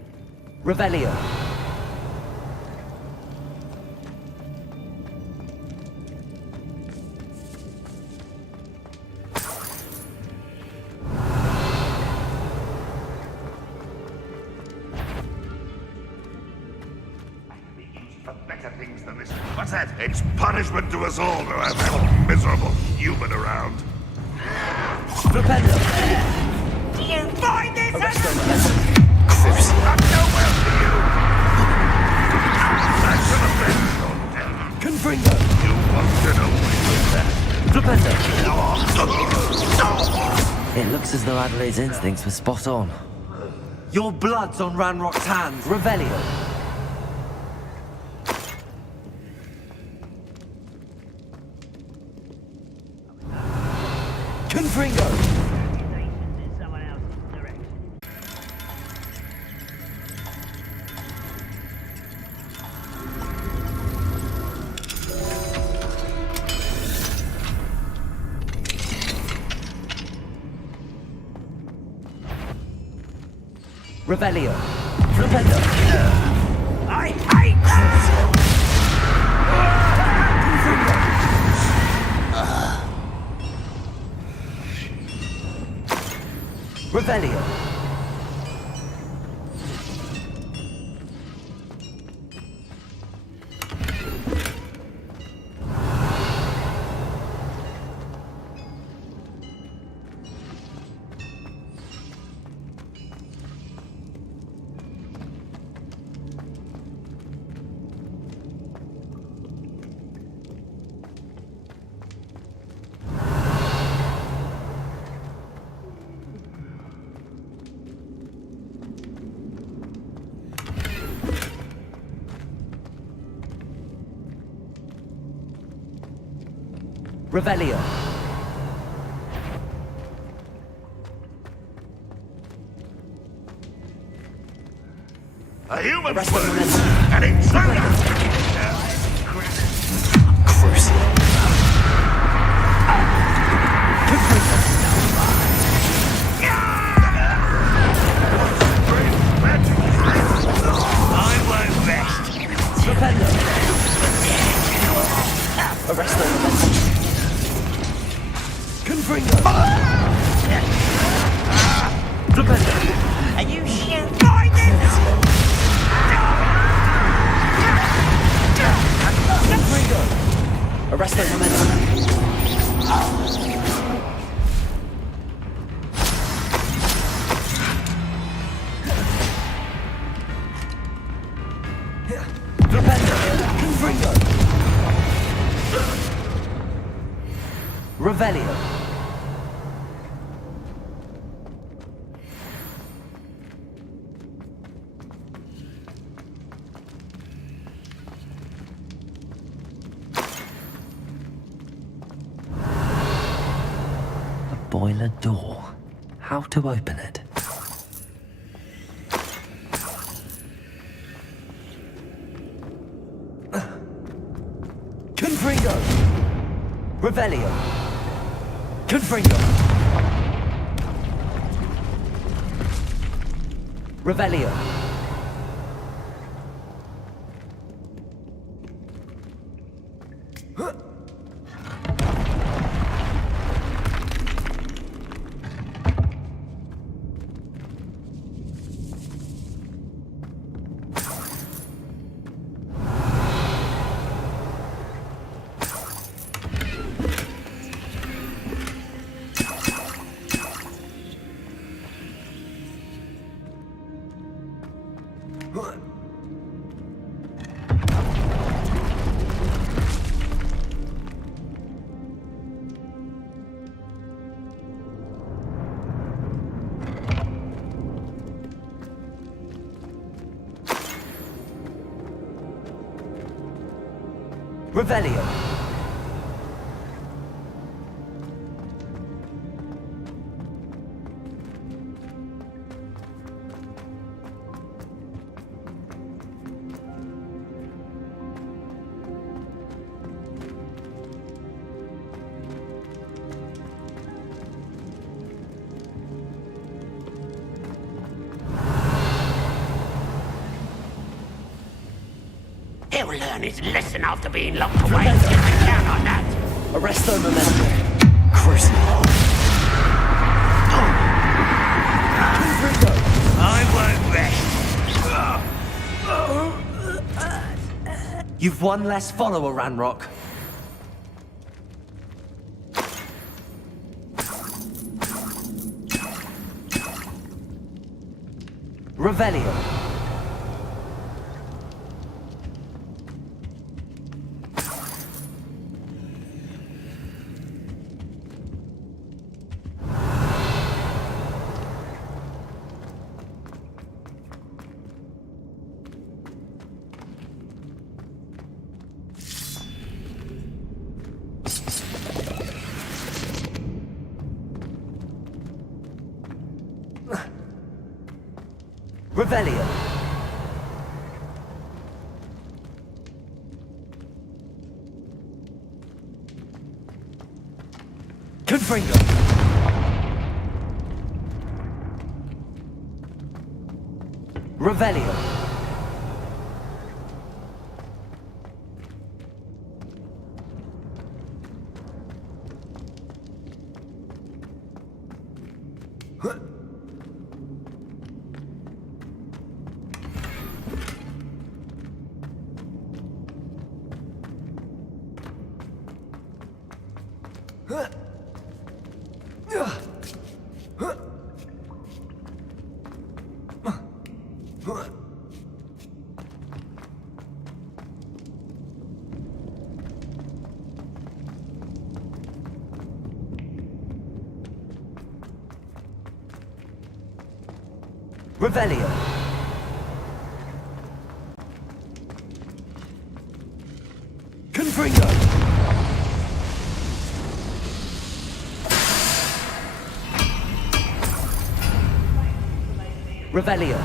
Revelio. What's that? It's punishment to us all to have that miserable human around. Flipendo! Do you find this I'm nowhere for you! That should have been your death. Confringo! You won't get away with that. Flipendo! It looks as though Adelaide's instincts were spot on. Your blood's on Ranrock's hands. Revelio. Confringo! Revelio. Flipendo. I hate that! Revelio. Revelio. A human flesh! An intruder! Crucial. I won't rest. Flipendo. Arrest them. Confringo! Flipendo! Are you sure? Find it! Confringo! Arrest them, momentum! Flipendo! Confringo! Revelio! boiler door. How to open it? Confringo! Revelio! Confringo! Revelio! Revelio! He'll learn his lesson after being locked away. Get me down on that. Arresto Memento. Crucible. I won't rest. You've one less follower, Ranrock. Revelio. Revelio. Confringo. Revelio. Revelio. Confringo. Revelio.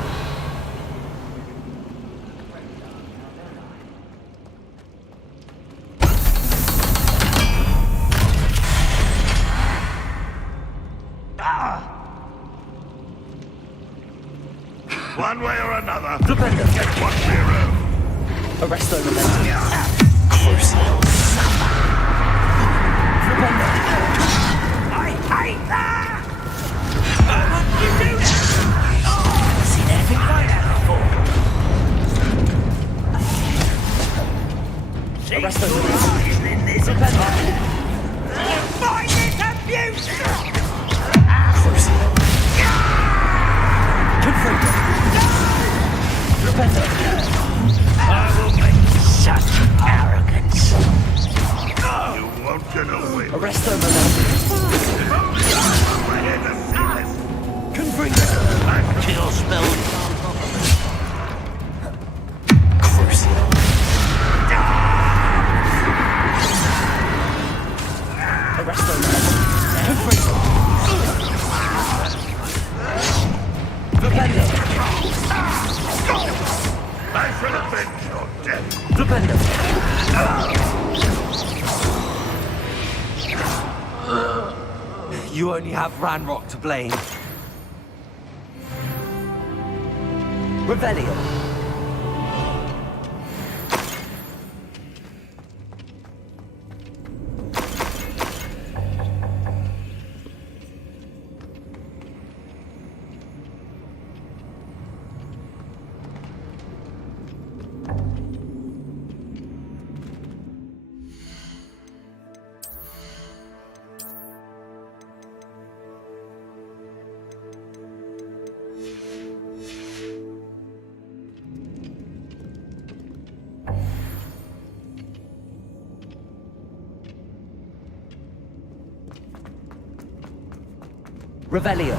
One way or another, get one hero. Arresto Memento. Crucible. I hate that! You do that! Oh, seen anything like that before. Arresto Memento. You find this abuse! Crucible. Confringo. I will make such arrogance. You won't get away. Arresto Memento. We're here to see this. Confringo. Kill spell. Crucible. Arresto Memento. Confringo. I shall avenge your death. Flipendo! You only have Ranrock to blame. Revelio. Revelio.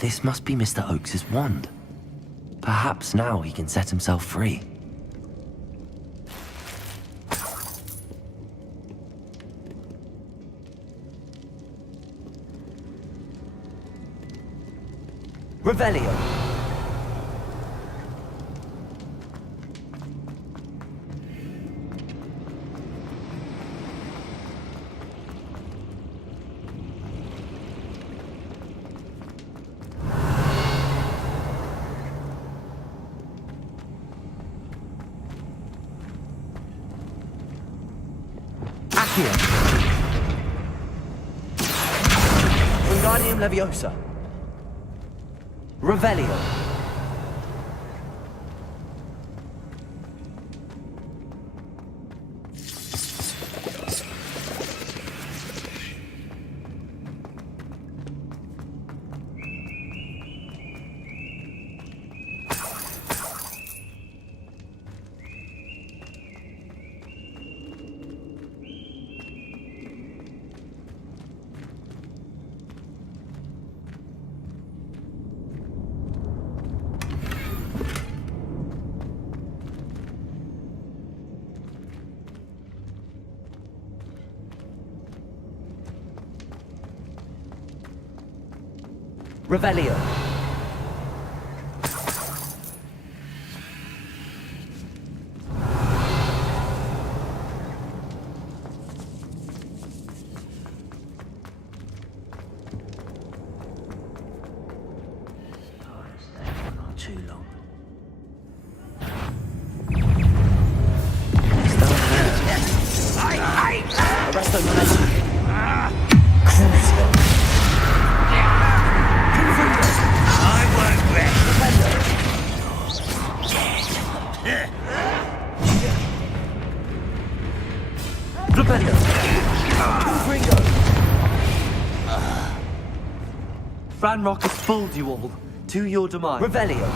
This must be Mr. Oakes's wand. Perhaps now he can set himself free. Revelio. Accio. Wingardium Leviosa. Revelio. Revelio. Not too long. Arresto Manesi. Crucio. Flipendo! Ringo! Ranrock has fooled you all, to your demise. Revelio!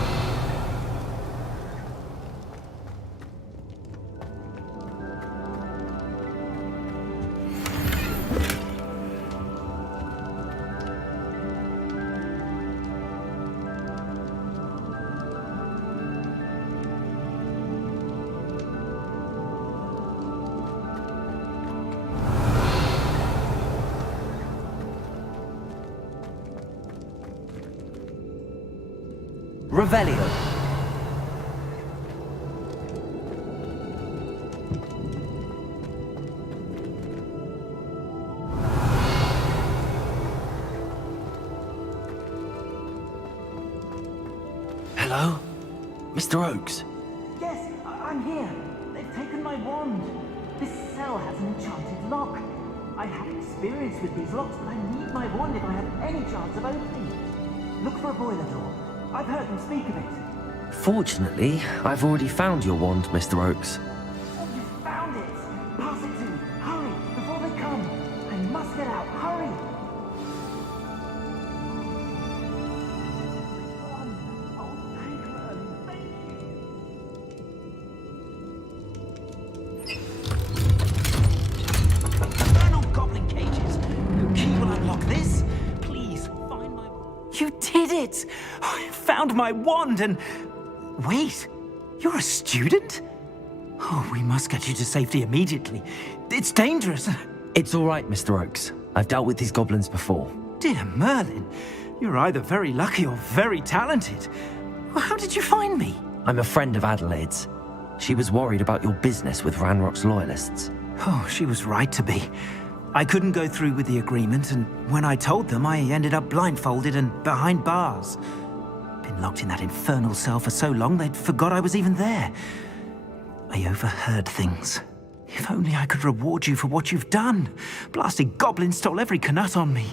Revelio. Hello? Mr. Oakes? Yes, I'm here. They've taken my wand. This cell has an enchanted lock. I have experience with these locks, but I need my wand if I have any chance of opening it. Look for a boiler door. I've heard them speak of it. Fortunately, I've already found your wand, Mr. Oakes. Oh, you found it! Pass it to me. Hurry, before they come. I must get out. Hurry! Infernal goblin cages. The key will unlock I found my wand and... Wait, you're a student? Oh, we must get you to safety immediately. It's dangerous. It's all right, Mr. Oakes. I've dealt with these goblins before. Dear Merlin, you're either very lucky or very talented. Well, how did you find me? I'm a friend of Adelaide's. She was worried about your business with Ranrock's loyalists. Oh, she was right to be. I couldn't go through with the agreement, and when I told them, I ended up blindfolded and behind bars. Been locked in that infernal cell for so long, they'd forgot I was even there. I overheard things. If only I could reward you for what you've done. Blasted goblins stole every knut on me.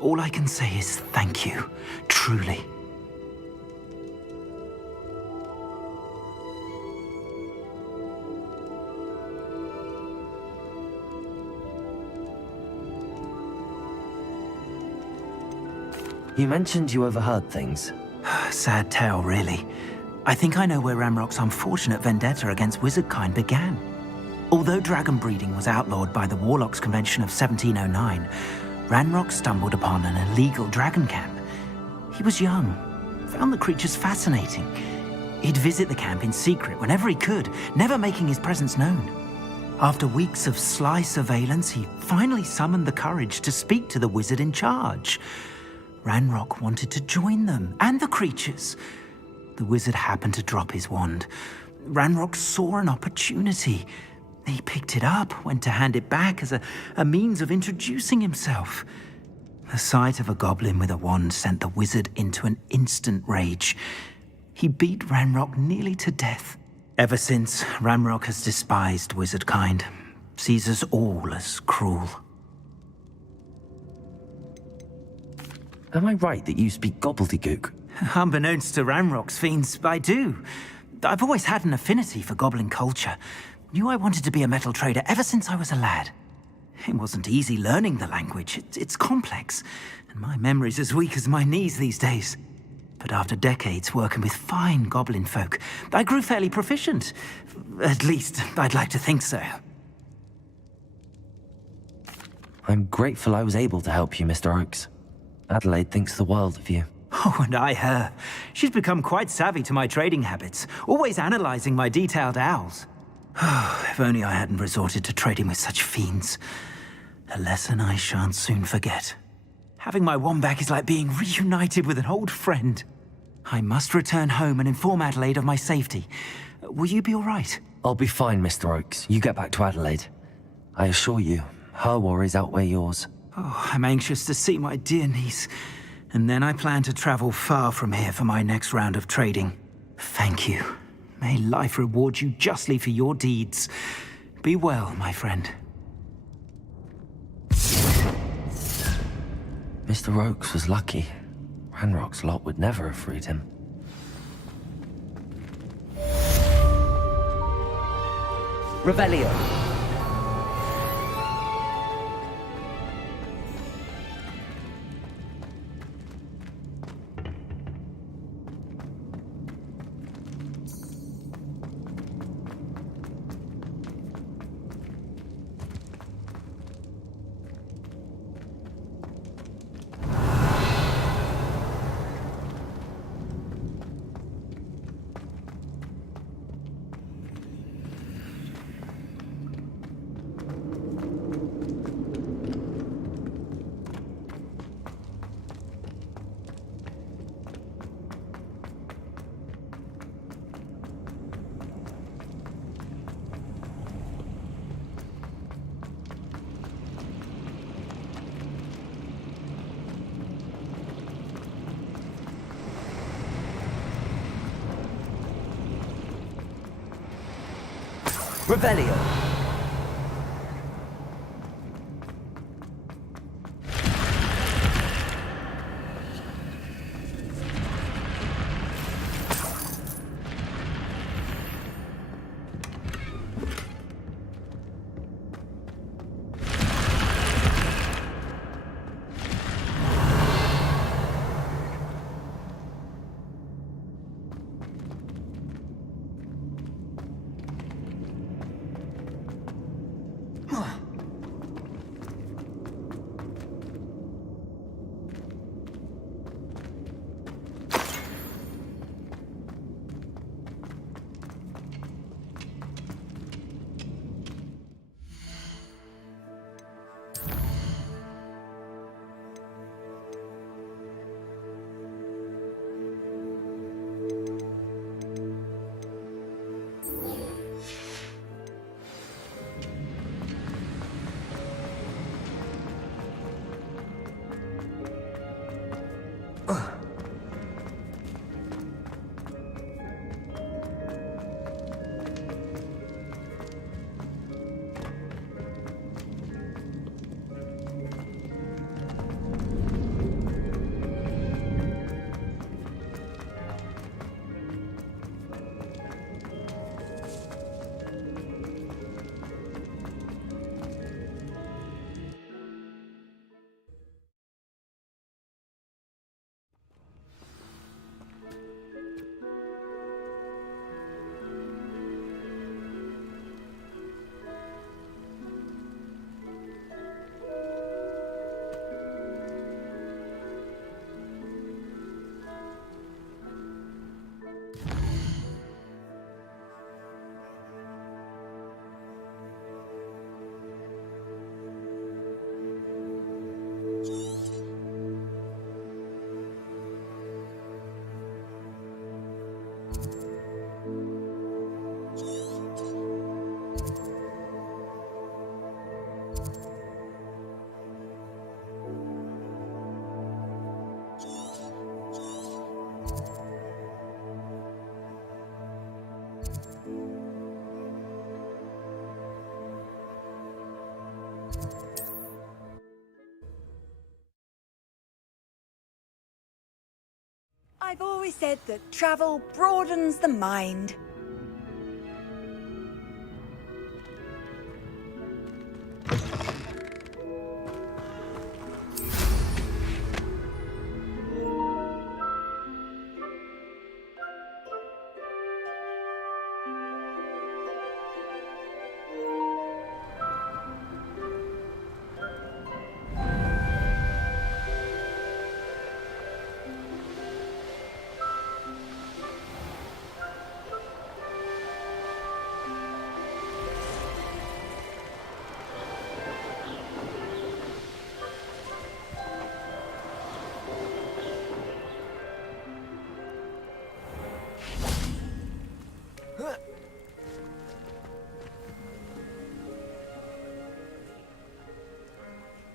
All I can say is thank you, truly. You mentioned you overheard things. Sad tale, really. I think I know where Ranrock's unfortunate vendetta against wizardkind began. Although dragon breeding was outlawed by the Warlocks Convention of 1709, Ranrock stumbled upon an illegal dragon camp. He was young, found the creatures fascinating. He'd visit the camp in secret whenever he could, never making his presence known. After weeks of sly surveillance, he finally summoned the courage to speak to the wizard in charge. Ranrock wanted to join them, and the creatures. The wizard happened to drop his wand. Ranrock saw an opportunity. He picked it up, went to hand it back as a means of introducing himself. The sight of a goblin with a wand sent the wizard into an instant rage. He beat Ranrock nearly to death. Ever since, Ranrock has despised wizardkind, sees us all as cruel. Am I right that you speak gobbledygook? Unbeknownst to Ranrock's fiends, I do. I've always had an affinity for goblin culture. Knew I wanted to be a metal trader ever since I was a lad. It wasn't easy learning the language. It's complex, and my memory's as weak as my knees these days. But after decades working with fine goblin folk, I grew fairly proficient. At least, I'd like to think so. I'm grateful I was able to help you, Mr. Oakes. Adelaide thinks the world of you. Oh, and I her. She's become quite savvy to my trading habits, always analyzing my detailed owls. If only I hadn't resorted to trading with such fiends. A lesson I shan't soon forget. Having my wand back is like being reunited with an old friend. I must return home and inform Adelaide of my safety. Will you be all right? I'll be fine, Mr. Oakes. You get back to Adelaide. I assure you, her worries outweigh yours. Oh, I'm anxious to see my dear niece. And then I plan to travel far from here for my next round of trading. Thank you. May life reward you justly for your deeds. Be well, my friend. Mr. Oakes was lucky. Ranrock's lot would never have freed him. Revelio. Revelio. I've always said that travel broadens the mind.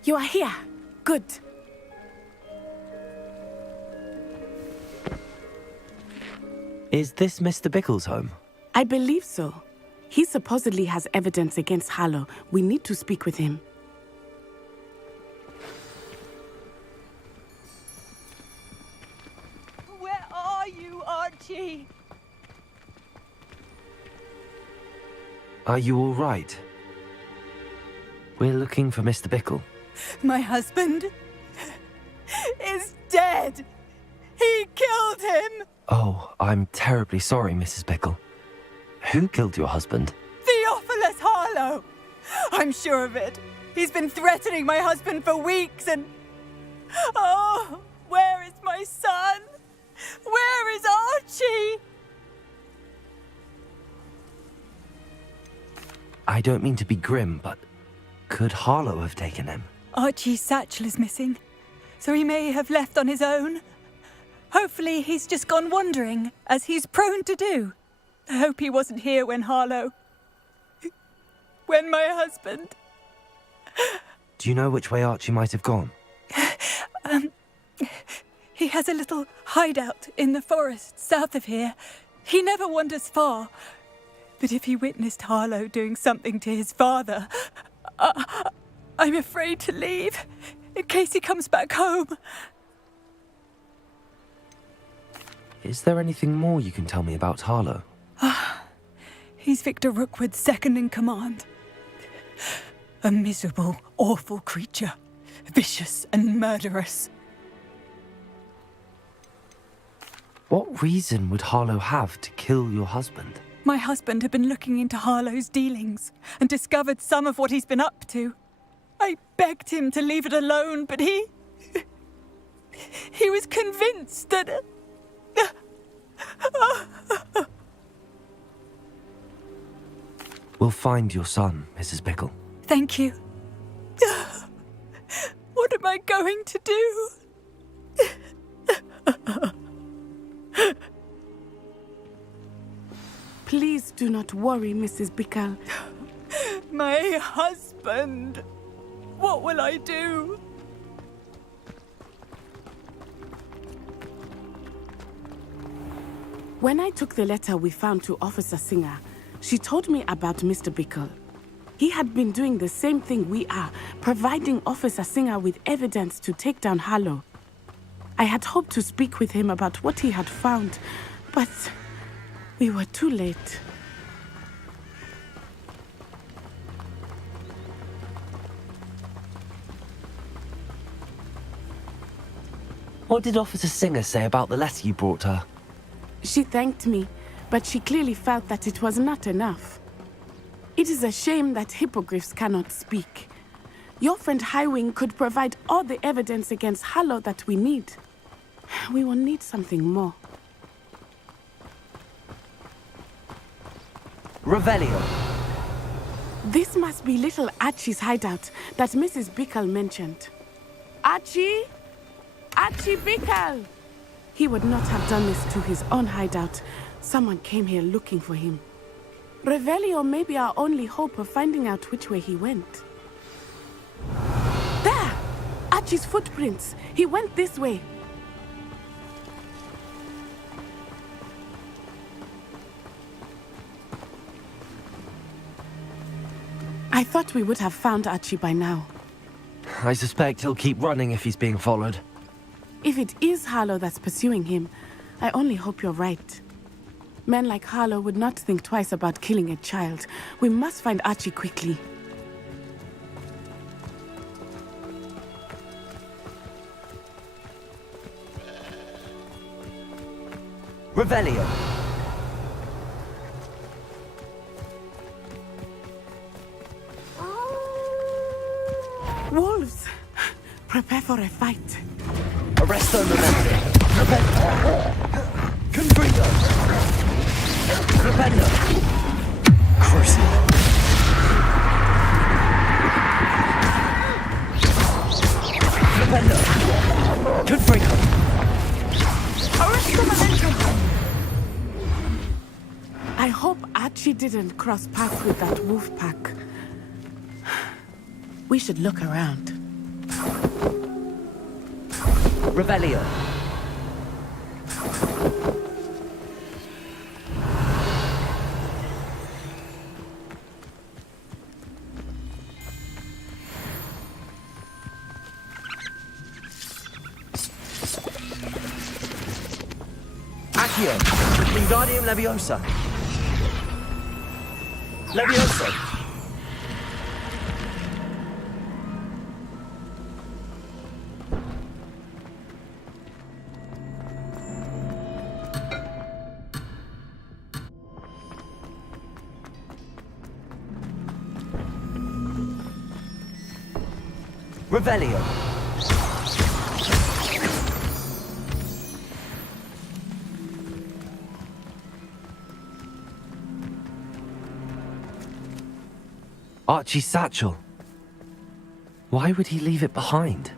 You are here. Good. Is this Mr. Bickle's home? I believe so. He supposedly has evidence against Harlow. We need to speak with him. Where are you, Archie? Are you all right? We're looking for Mr. Bickle. My husband is dead. He killed him. Oh, I'm terribly sorry, Mrs. Bickle. Who killed your husband? Theophilus Harlow. I'm sure of it. He's been threatening my husband for weeks and... Oh, where is my son? Where is Archie? I don't mean to be grim, but could Harlow have taken him? Archie's satchel is missing, so he may have left on his own. Hopefully he's just gone wandering, as he's prone to do. I hope he wasn't here when my husband... Do you know which way Archie might have gone? He has a little hideout in the forest south of here. He never wanders far. But if he witnessed Harlow doing something to his father, I'm afraid to leave, in case he comes back home. Is there anything more you can tell me about Harlow? He's Victor Rookwood's second in command. A miserable, awful creature. Vicious and murderous. What reason would Harlow have to kill your husband? My husband had been looking into Harlow's dealings and discovered some of what he's been up to. I begged him to leave it alone, but he was convinced that... We'll find your son, Mrs. Bickle. Thank you. What am I going to do? Please do not worry, Mrs. Bickle. My husband. What will I do? When I took the letter we found to Officer Singer, she told me about Mr. Bickle. He had been doing the same thing we are, providing Officer Singer with evidence to take down Harlow. I had hoped to speak with him about what he had found, but we were too late. What did Officer Singer say about the letter you brought her? She thanked me, but she clearly felt that it was not enough. It is a shame that hippogriffs cannot speak. Your friend Highwing could provide all the evidence against Harlow that we need. We will need something more. Revelio. This must be little Archie's hideout that Mrs. Bickle mentioned. Archie? Archie Bickle! He would not have done this to his own hideout. Someone came here looking for him. Revelio may be our only hope of finding out which way he went. There! Archie's footprints. He went this way. I thought we would have found Archie by now. I suspect he'll keep running if he's being followed. If it is Harlow that's pursuing him, I only hope you're right. Men like Harlow would not think twice about killing a child. We must find Archie quickly. Revelio. Wolves! Prepare for a fight. Arresto Memento. Confringo. Rependo. Crucio. Rependo. Confringo. Arresto Memento! I hope Archie didn't cross paths with that wolf pack. We should look around. Revelio. Accio. Wingardium Leviosa. Leviosa. Revelio. Archie's satchel. Why would he leave it behind?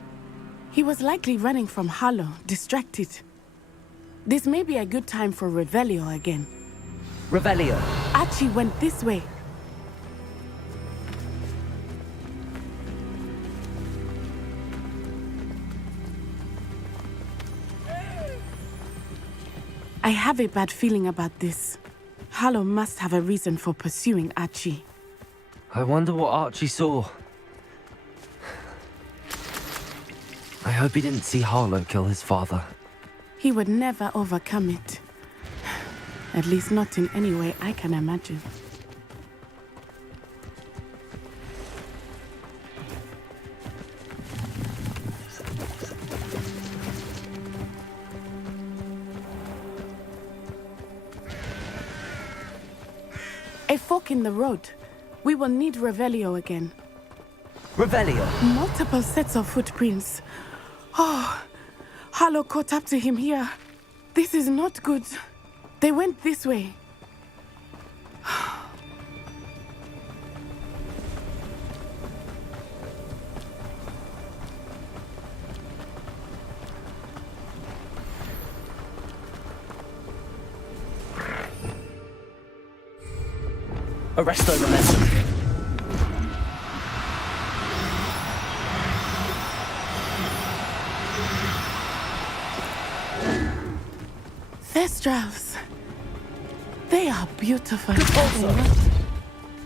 He was likely running from Harlow, distracted. This may be a good time for Revelio again. Revelio. Archie went this way. I have a bad feeling about this. Harlow must have a reason for pursuing Archie. I wonder what Archie saw. I hope he didn't see Harlow kill his father. He would never overcome it. At least not in any way I can imagine. A fork in the road. We will need Revelio again. Revelio. Multiple sets of footprints. Oh, Harlow caught up to him here. This is not good. They went this way. Arresto Momentum. Thestrals. They are beautiful.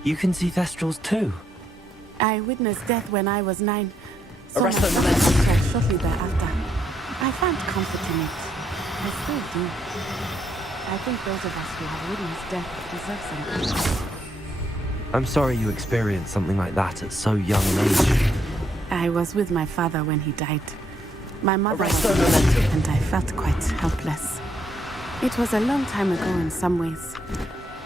You can see Thestrals too. I witnessed death when I was 9. So my Arresto father Momentum. died shortly thereafter. I found comfort in it. I still do. I think those of us who have witnessed death deserve some. I'm sorry you experienced something like that at so young an age. I was with my father when he died. My mother was Arresto Momentum. and I felt quite helpless. It was a long time ago in some ways,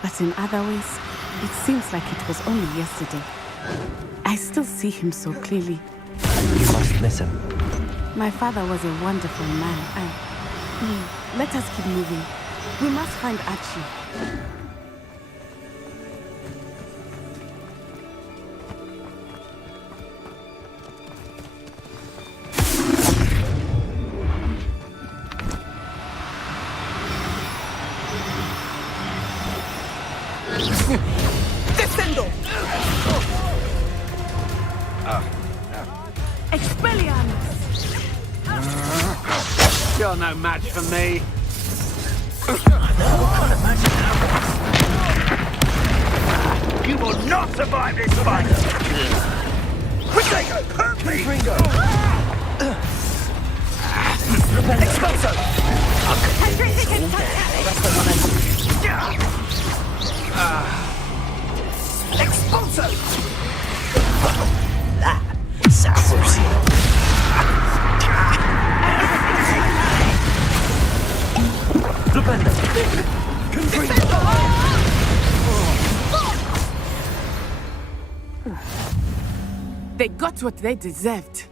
but in other ways, it seems like it was only yesterday. I still see him so clearly. You must miss him. My father was a wonderful man. Let us keep moving. We must find Archie. Descendo! Expelliarmus! You're no match for me. You will not survive this fight! Protego, hurt me! Expulso! Expulso! Flipendo! They got what they deserved.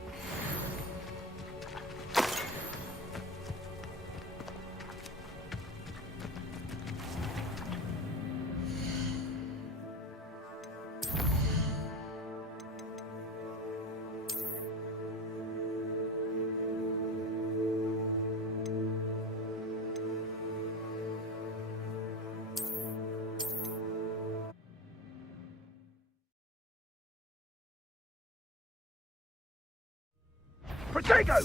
Protego!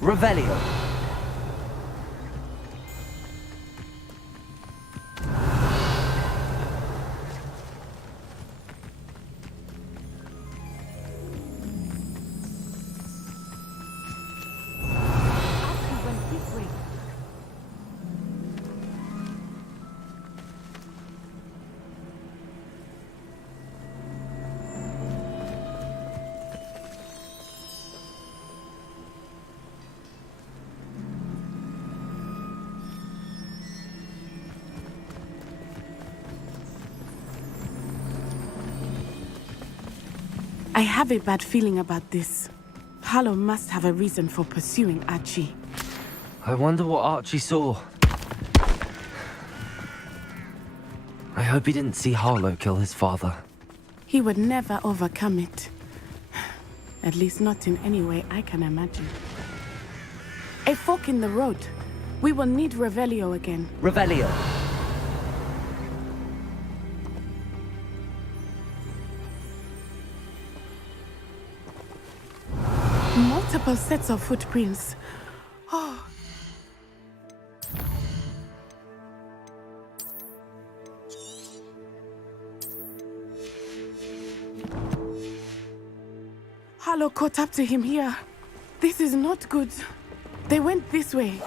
Revelio. I have a bad feeling about this. Harlow must have a reason for pursuing Archie. I wonder what Archie saw. I hope he didn't see Harlow kill his father. He would never overcome it. At least not in any way I can imagine. A fork in the road. We will need Revelio again. Revelio. Multiple sets of footprints. Oh. Harlow caught up to him here. This is not good. They went this way.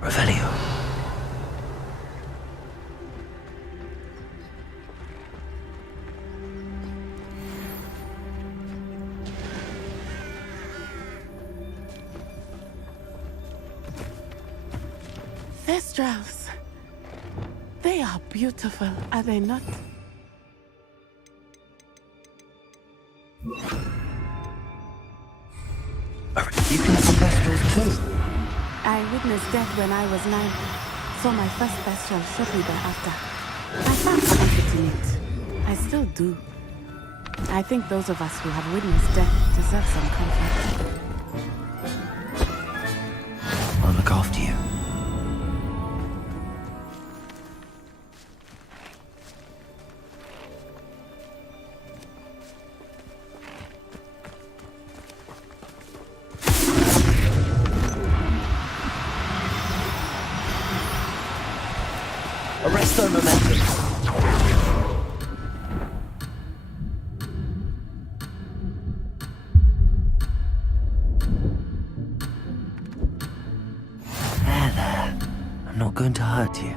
Revelio. Thestrals. They are beautiful, are they not? You can see Thestrals too. I witnessed death when I was 9. Saw my first Thestral shortly thereafter. I found comfort in it. I still do. I think those of us who have witnessed death deserve some comfort. I'll look after you. Arresto momentum. There. I'm not going to hurt you.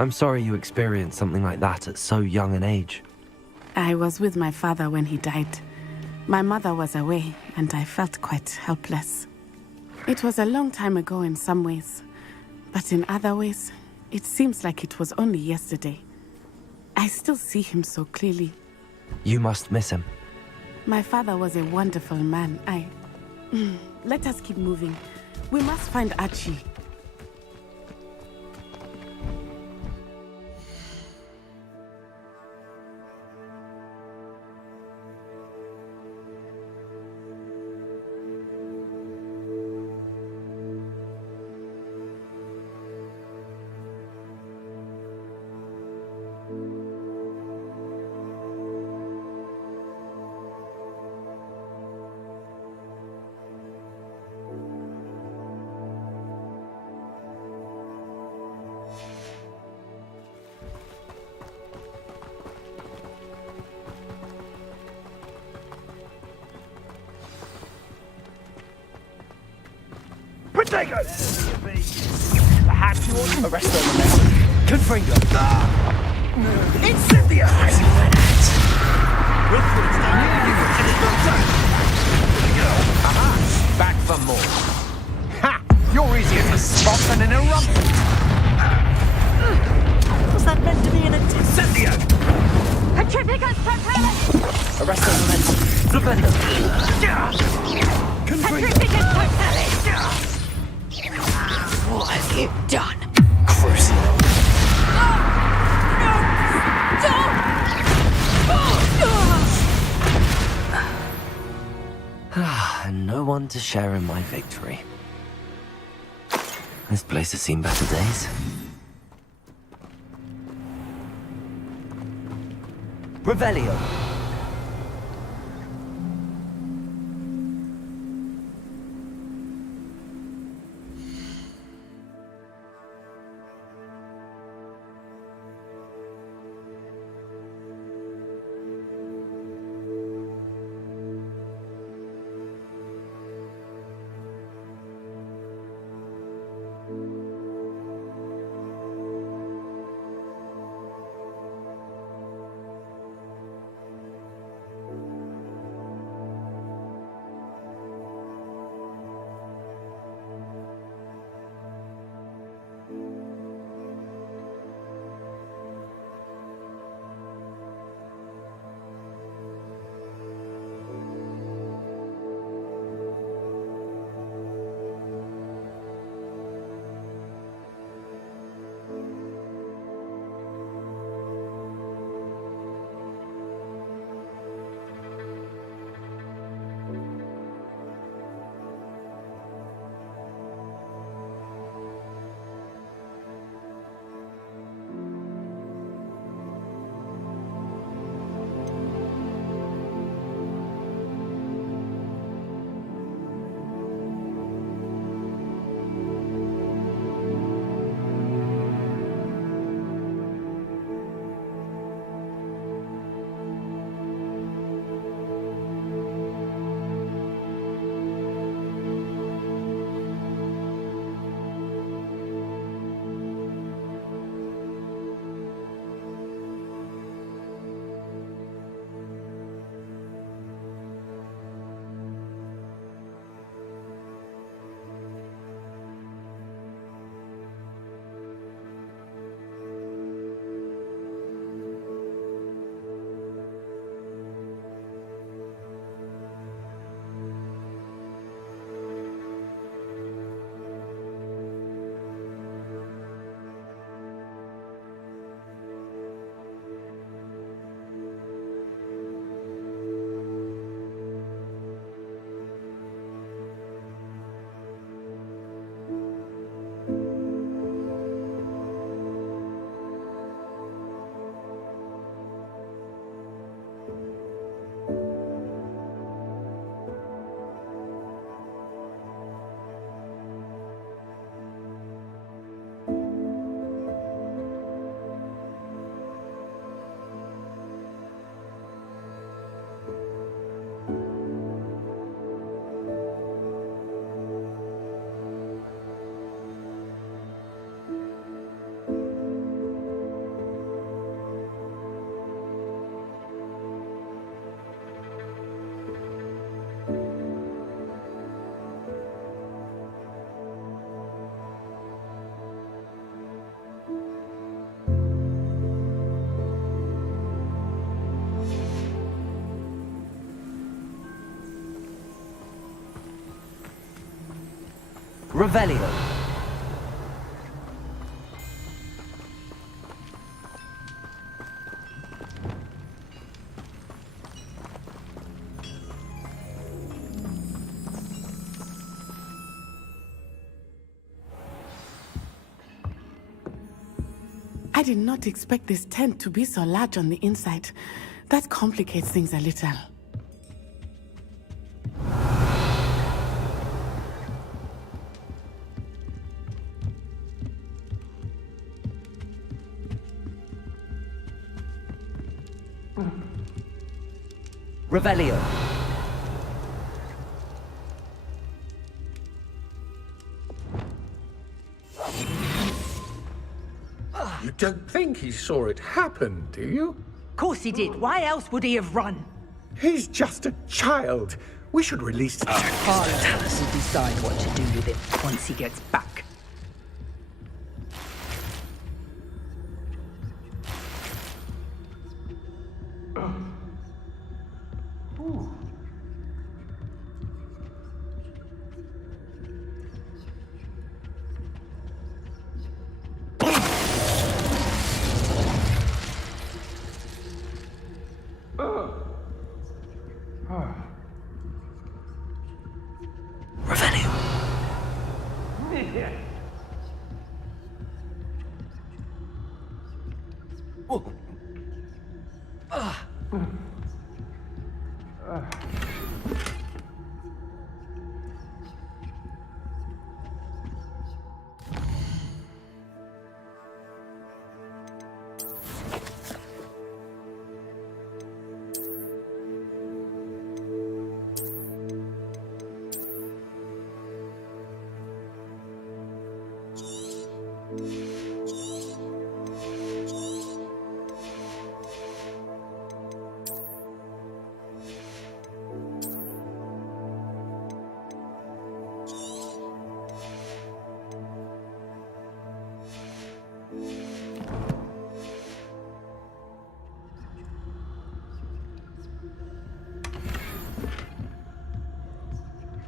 I'm sorry you experienced something like that at so young an age. I was with my father when he died. My mother was away, and I felt quite helpless. It was a long time ago in some ways, but in other ways, it seems like it was only yesterday. I still see him so clearly. You must miss him. My father was a wonderful man. Let us keep moving. We must find Archie. Protego! Perhaps you ought to arrest all the men. Confringo! Incendio! Aha! Back for more. Ha! You're easier to spot than an eruption. Was that meant to be an attack? Incendio! Petrificus Totalis! Arrest all the men. Flipendo! Petrificus Totalis! What have you done? Crucible. And no one to share in my victory. This place has seen better days. Revelio. Revelio. I did not expect this tent to be so large on the inside. That complicates things a little. Revelio. You don't think he saw it happen, do you? Of course he did. Why else would he have run? He's just a child. We should release him. Harlow will decide what to do with it once he gets back.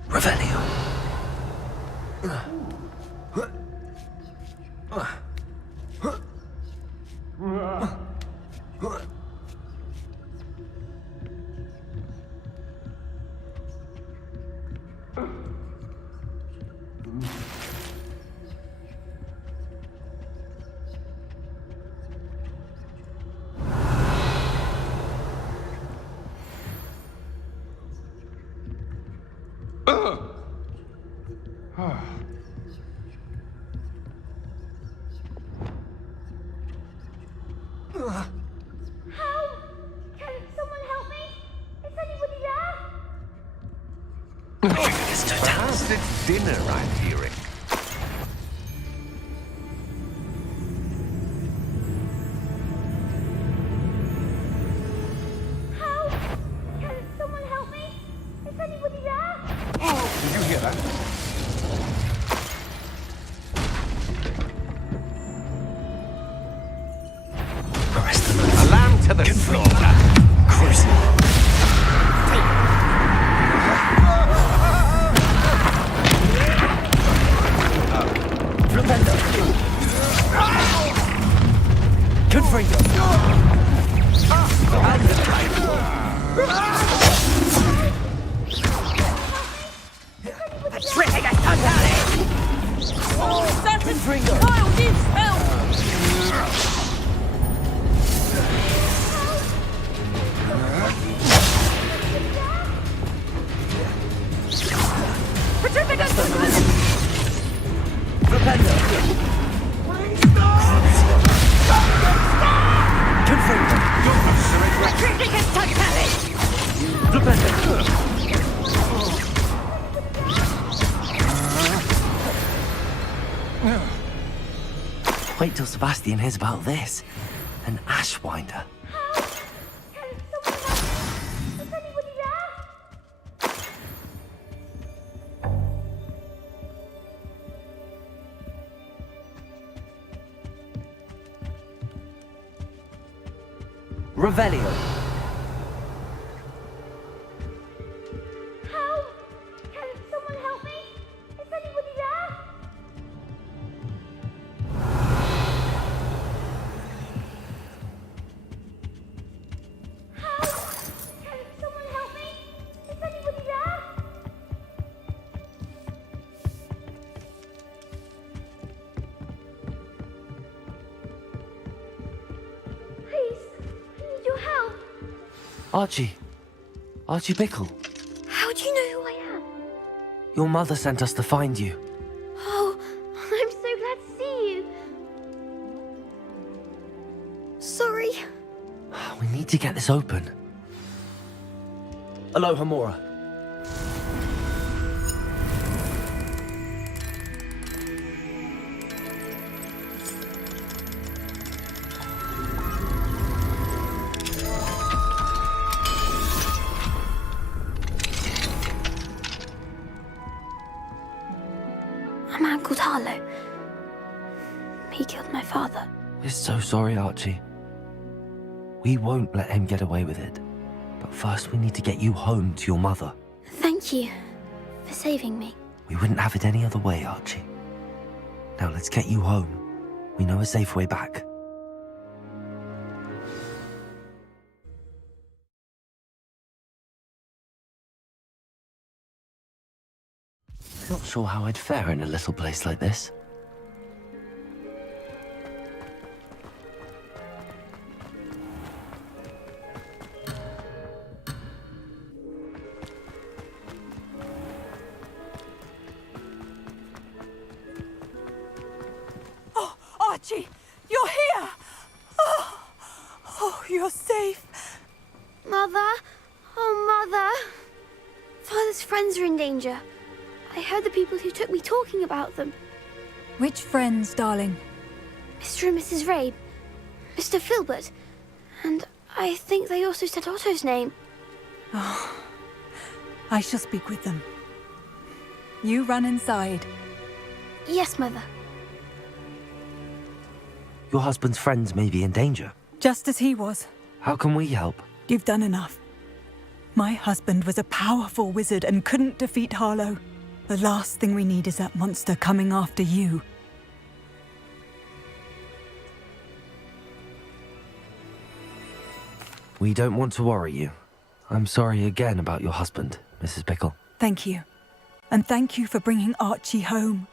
Revelio. Perhaps it's dinner I'm hearing. Did you hear that? A lamb to the slaughter. Wait till Sebastian hears about this. An Ashwinder. Revelio. Help! Can someone help me? Is anybody there? Archie. Archie Bickle. How do you know who I am? Your mother sent us to find you. Oh, I'm so glad to see you. Sorry. We need to get this open. Aloha, Mora. A man called Harlow. He killed my father. We're so sorry, Archie. We won't let him get away with it. But first we need to get you home to your mother. Thank you for saving me. We wouldn't have it any other way, Archie. Now let's get you home. We know a safe way back. Not sure how I'd fare in a little place like this. Oh, Archie, you're here! Oh, you're safe. Mother? Oh, Mother. Father's friends are in danger. I heard the people who took me talking about them. Which friends, darling? Mr. and Mrs. Rabe, Mr. Filbert, and I think they also said Otto's name. Oh, I shall speak with them. You run inside. Yes, Mother. Your husband's friends may be in danger. Just as he was. How can we help? You've done enough. My husband was a powerful wizard and couldn't defeat Harlow. The last thing we need is that monster coming after you. We don't want to worry you. I'm sorry again about your husband, Mrs. Bickle. Thank you. And thank you for bringing Archie home.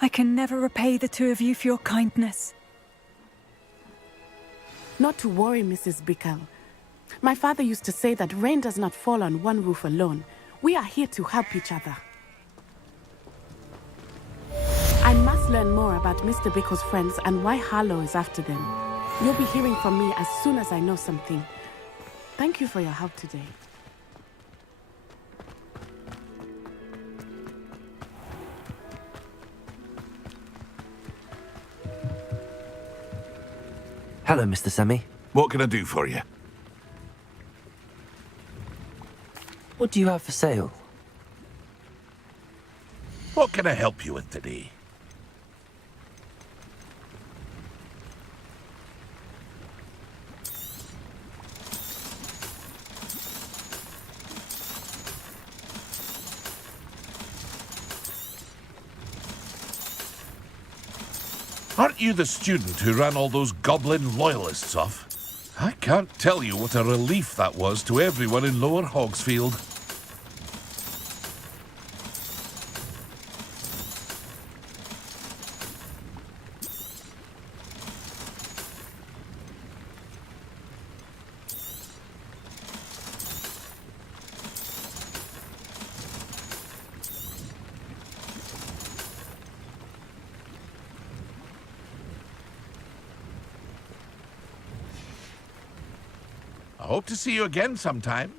I can never repay the two of you for your kindness. Not to worry, Mrs. Bickle. My father used to say that rain does not fall on one roof alone. We are here to help each other. I must learn more about Mr. Bickle's friends and why Harlow is after them. You'll be hearing from me as soon as I know something. Thank you for your help today. Hello, Mr. Semi. What can I do for you? What do you have for sale? What can I help you with today? Aren't you the student who ran all those goblin loyalists off? I can't tell you what a relief that was to everyone in Lower Hogsfield. I hope to see you again sometime.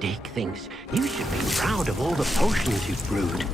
Dick thinks you should be proud of all the potions you've brewed.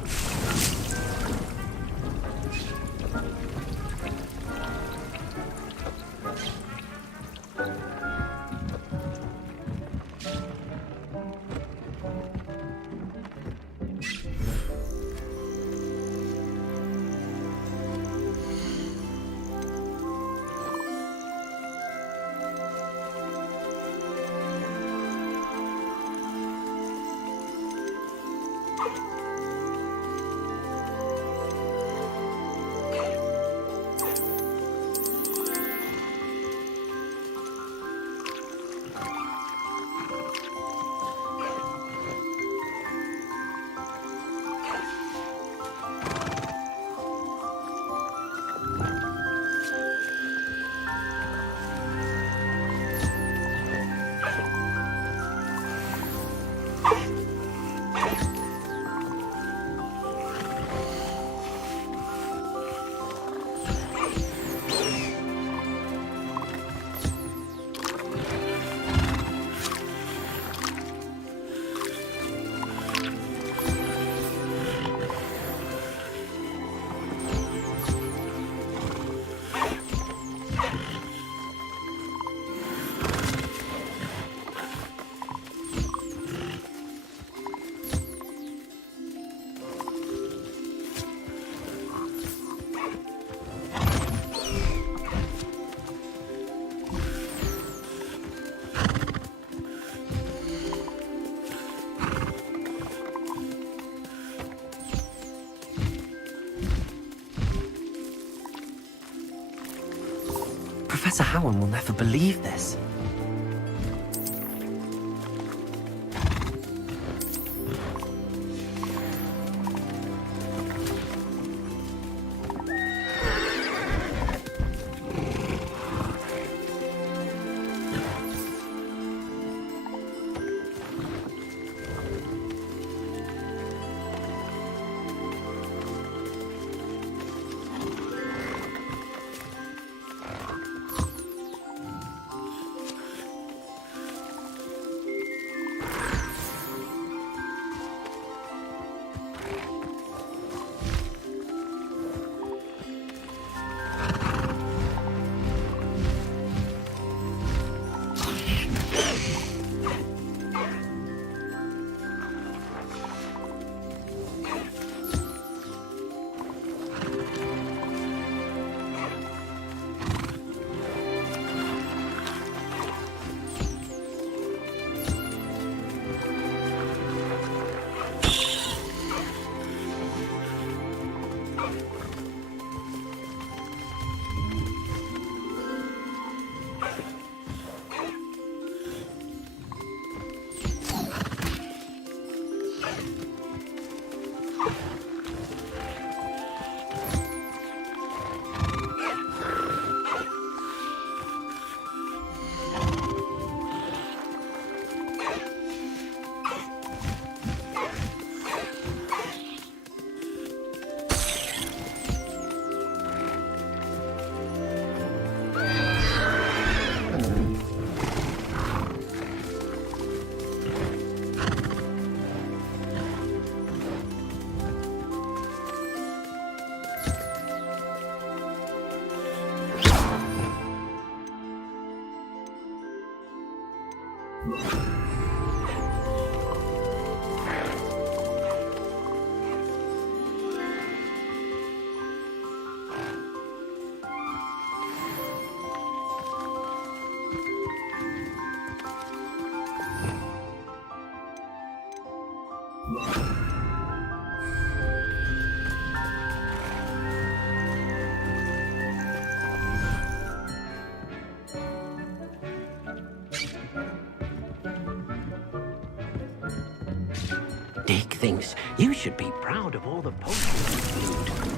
Professor Howard will never believe this. Dick thinks you should be proud of all the potions you brewed.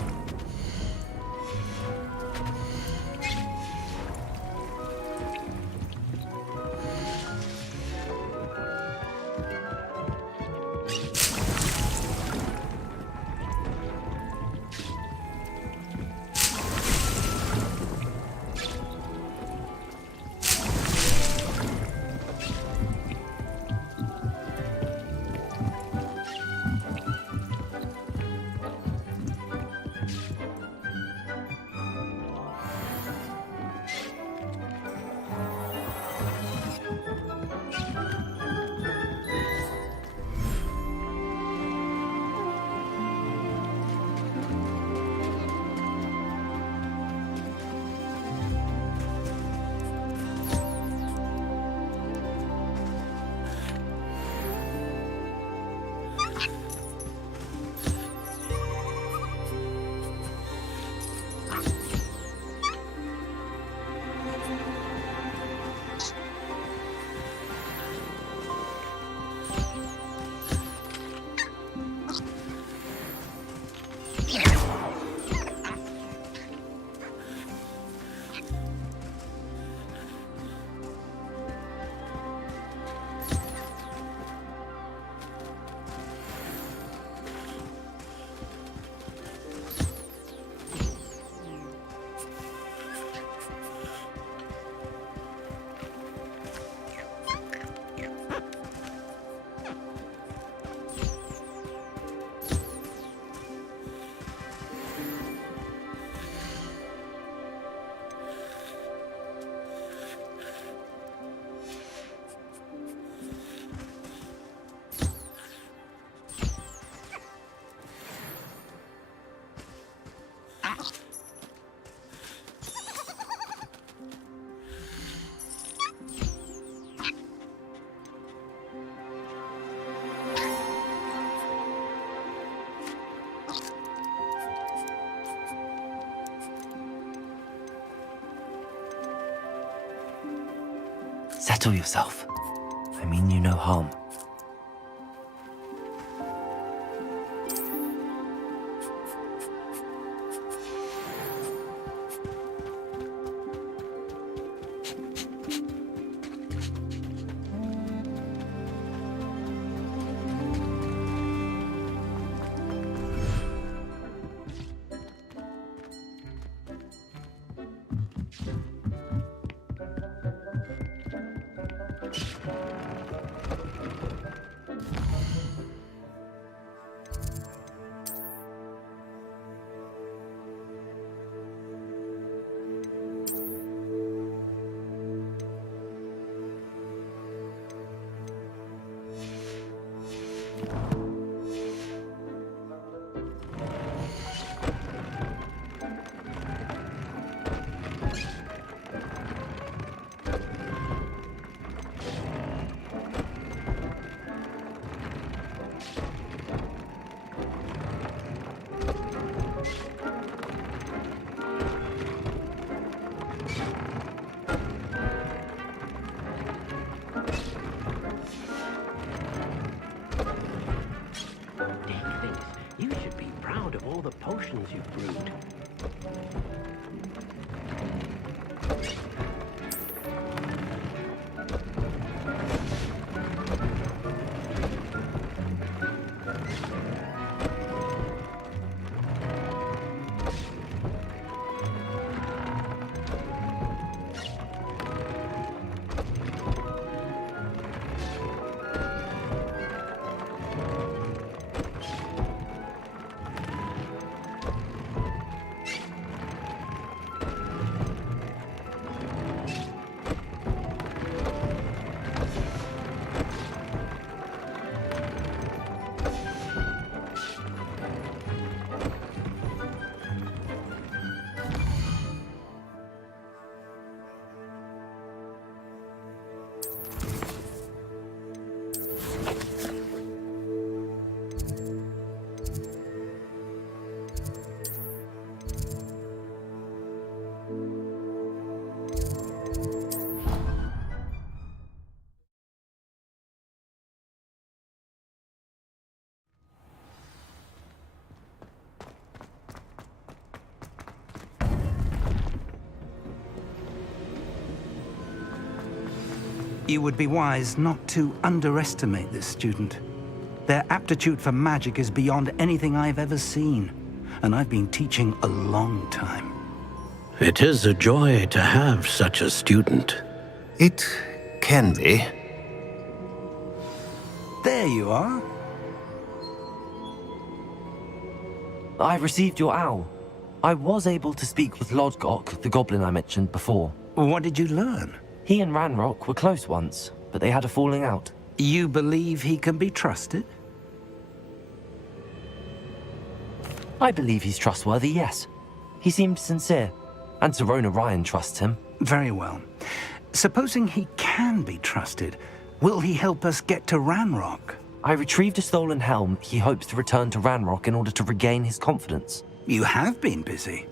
Settle yourself. I mean you no harm. You should be proud of all the potions you've brewed. You would be wise not to underestimate this student. Their aptitude for magic is beyond anything I've ever seen, and I've been teaching a long time. It is a joy to have such a student. It can be. There you are. I received your owl. I was able to speak with Lodgok, the goblin I mentioned before. What did you learn? He and Ranrock were close once, but they had a falling out. You believe he can be trusted? I believe he's trustworthy, yes. He seemed sincere, and Serona Ryan trusts him. Very well. Supposing he can be trusted, will he help us get to Ranrock? I retrieved a stolen helm. He hopes to return to Ranrock in order to regain his confidence. You have been busy.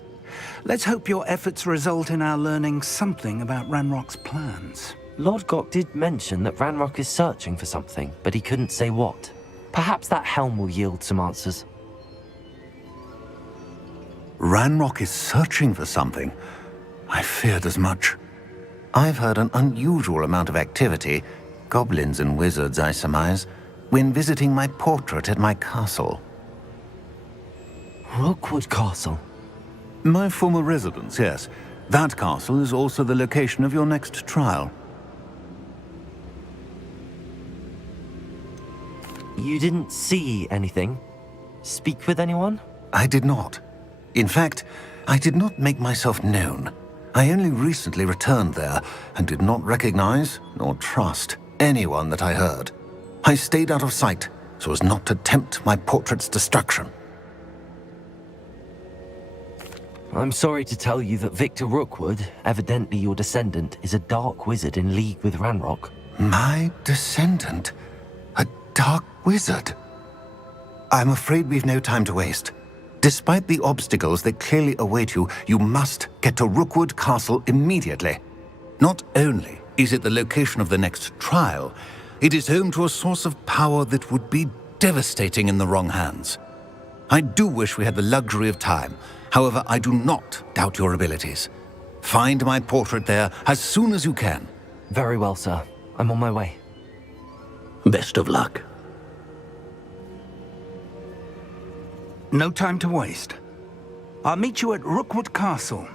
Let's hope your efforts result in our learning something about Ranrock's plans. Lodgok did mention that Ranrock is searching for something, but he couldn't say what. Perhaps that helm will yield some answers. Ranrock is searching for something. I feared as much. I've heard an unusual amount of activity, goblins and wizards, I surmise, when visiting my portrait at my castle. Rookwood Castle? My former residence, yes. That castle is also the location of your next trial. You didn't see anything? Speak with anyone? I did not. In fact, I did not make myself known. I only recently returned there and did not recognize nor trust anyone that I heard. I stayed out of sight so as not to tempt my portrait's destruction. I'm sorry to tell you that Victor Rookwood, evidently your descendant, is a dark wizard in league with Ranrock. My descendant? A dark wizard? I'm afraid we've no time to waste. Despite the obstacles that clearly await you, you must get to Rookwood Castle immediately. Not only is it the location of the next trial, it is home to a source of power that would be devastating in the wrong hands. I do wish we had the luxury of time. However, I do not doubt your abilities. Find my portrait there as soon as you can. Very well, sir. I'm on my way. Best of luck. No time to waste. I'll meet you at Rookwood Castle.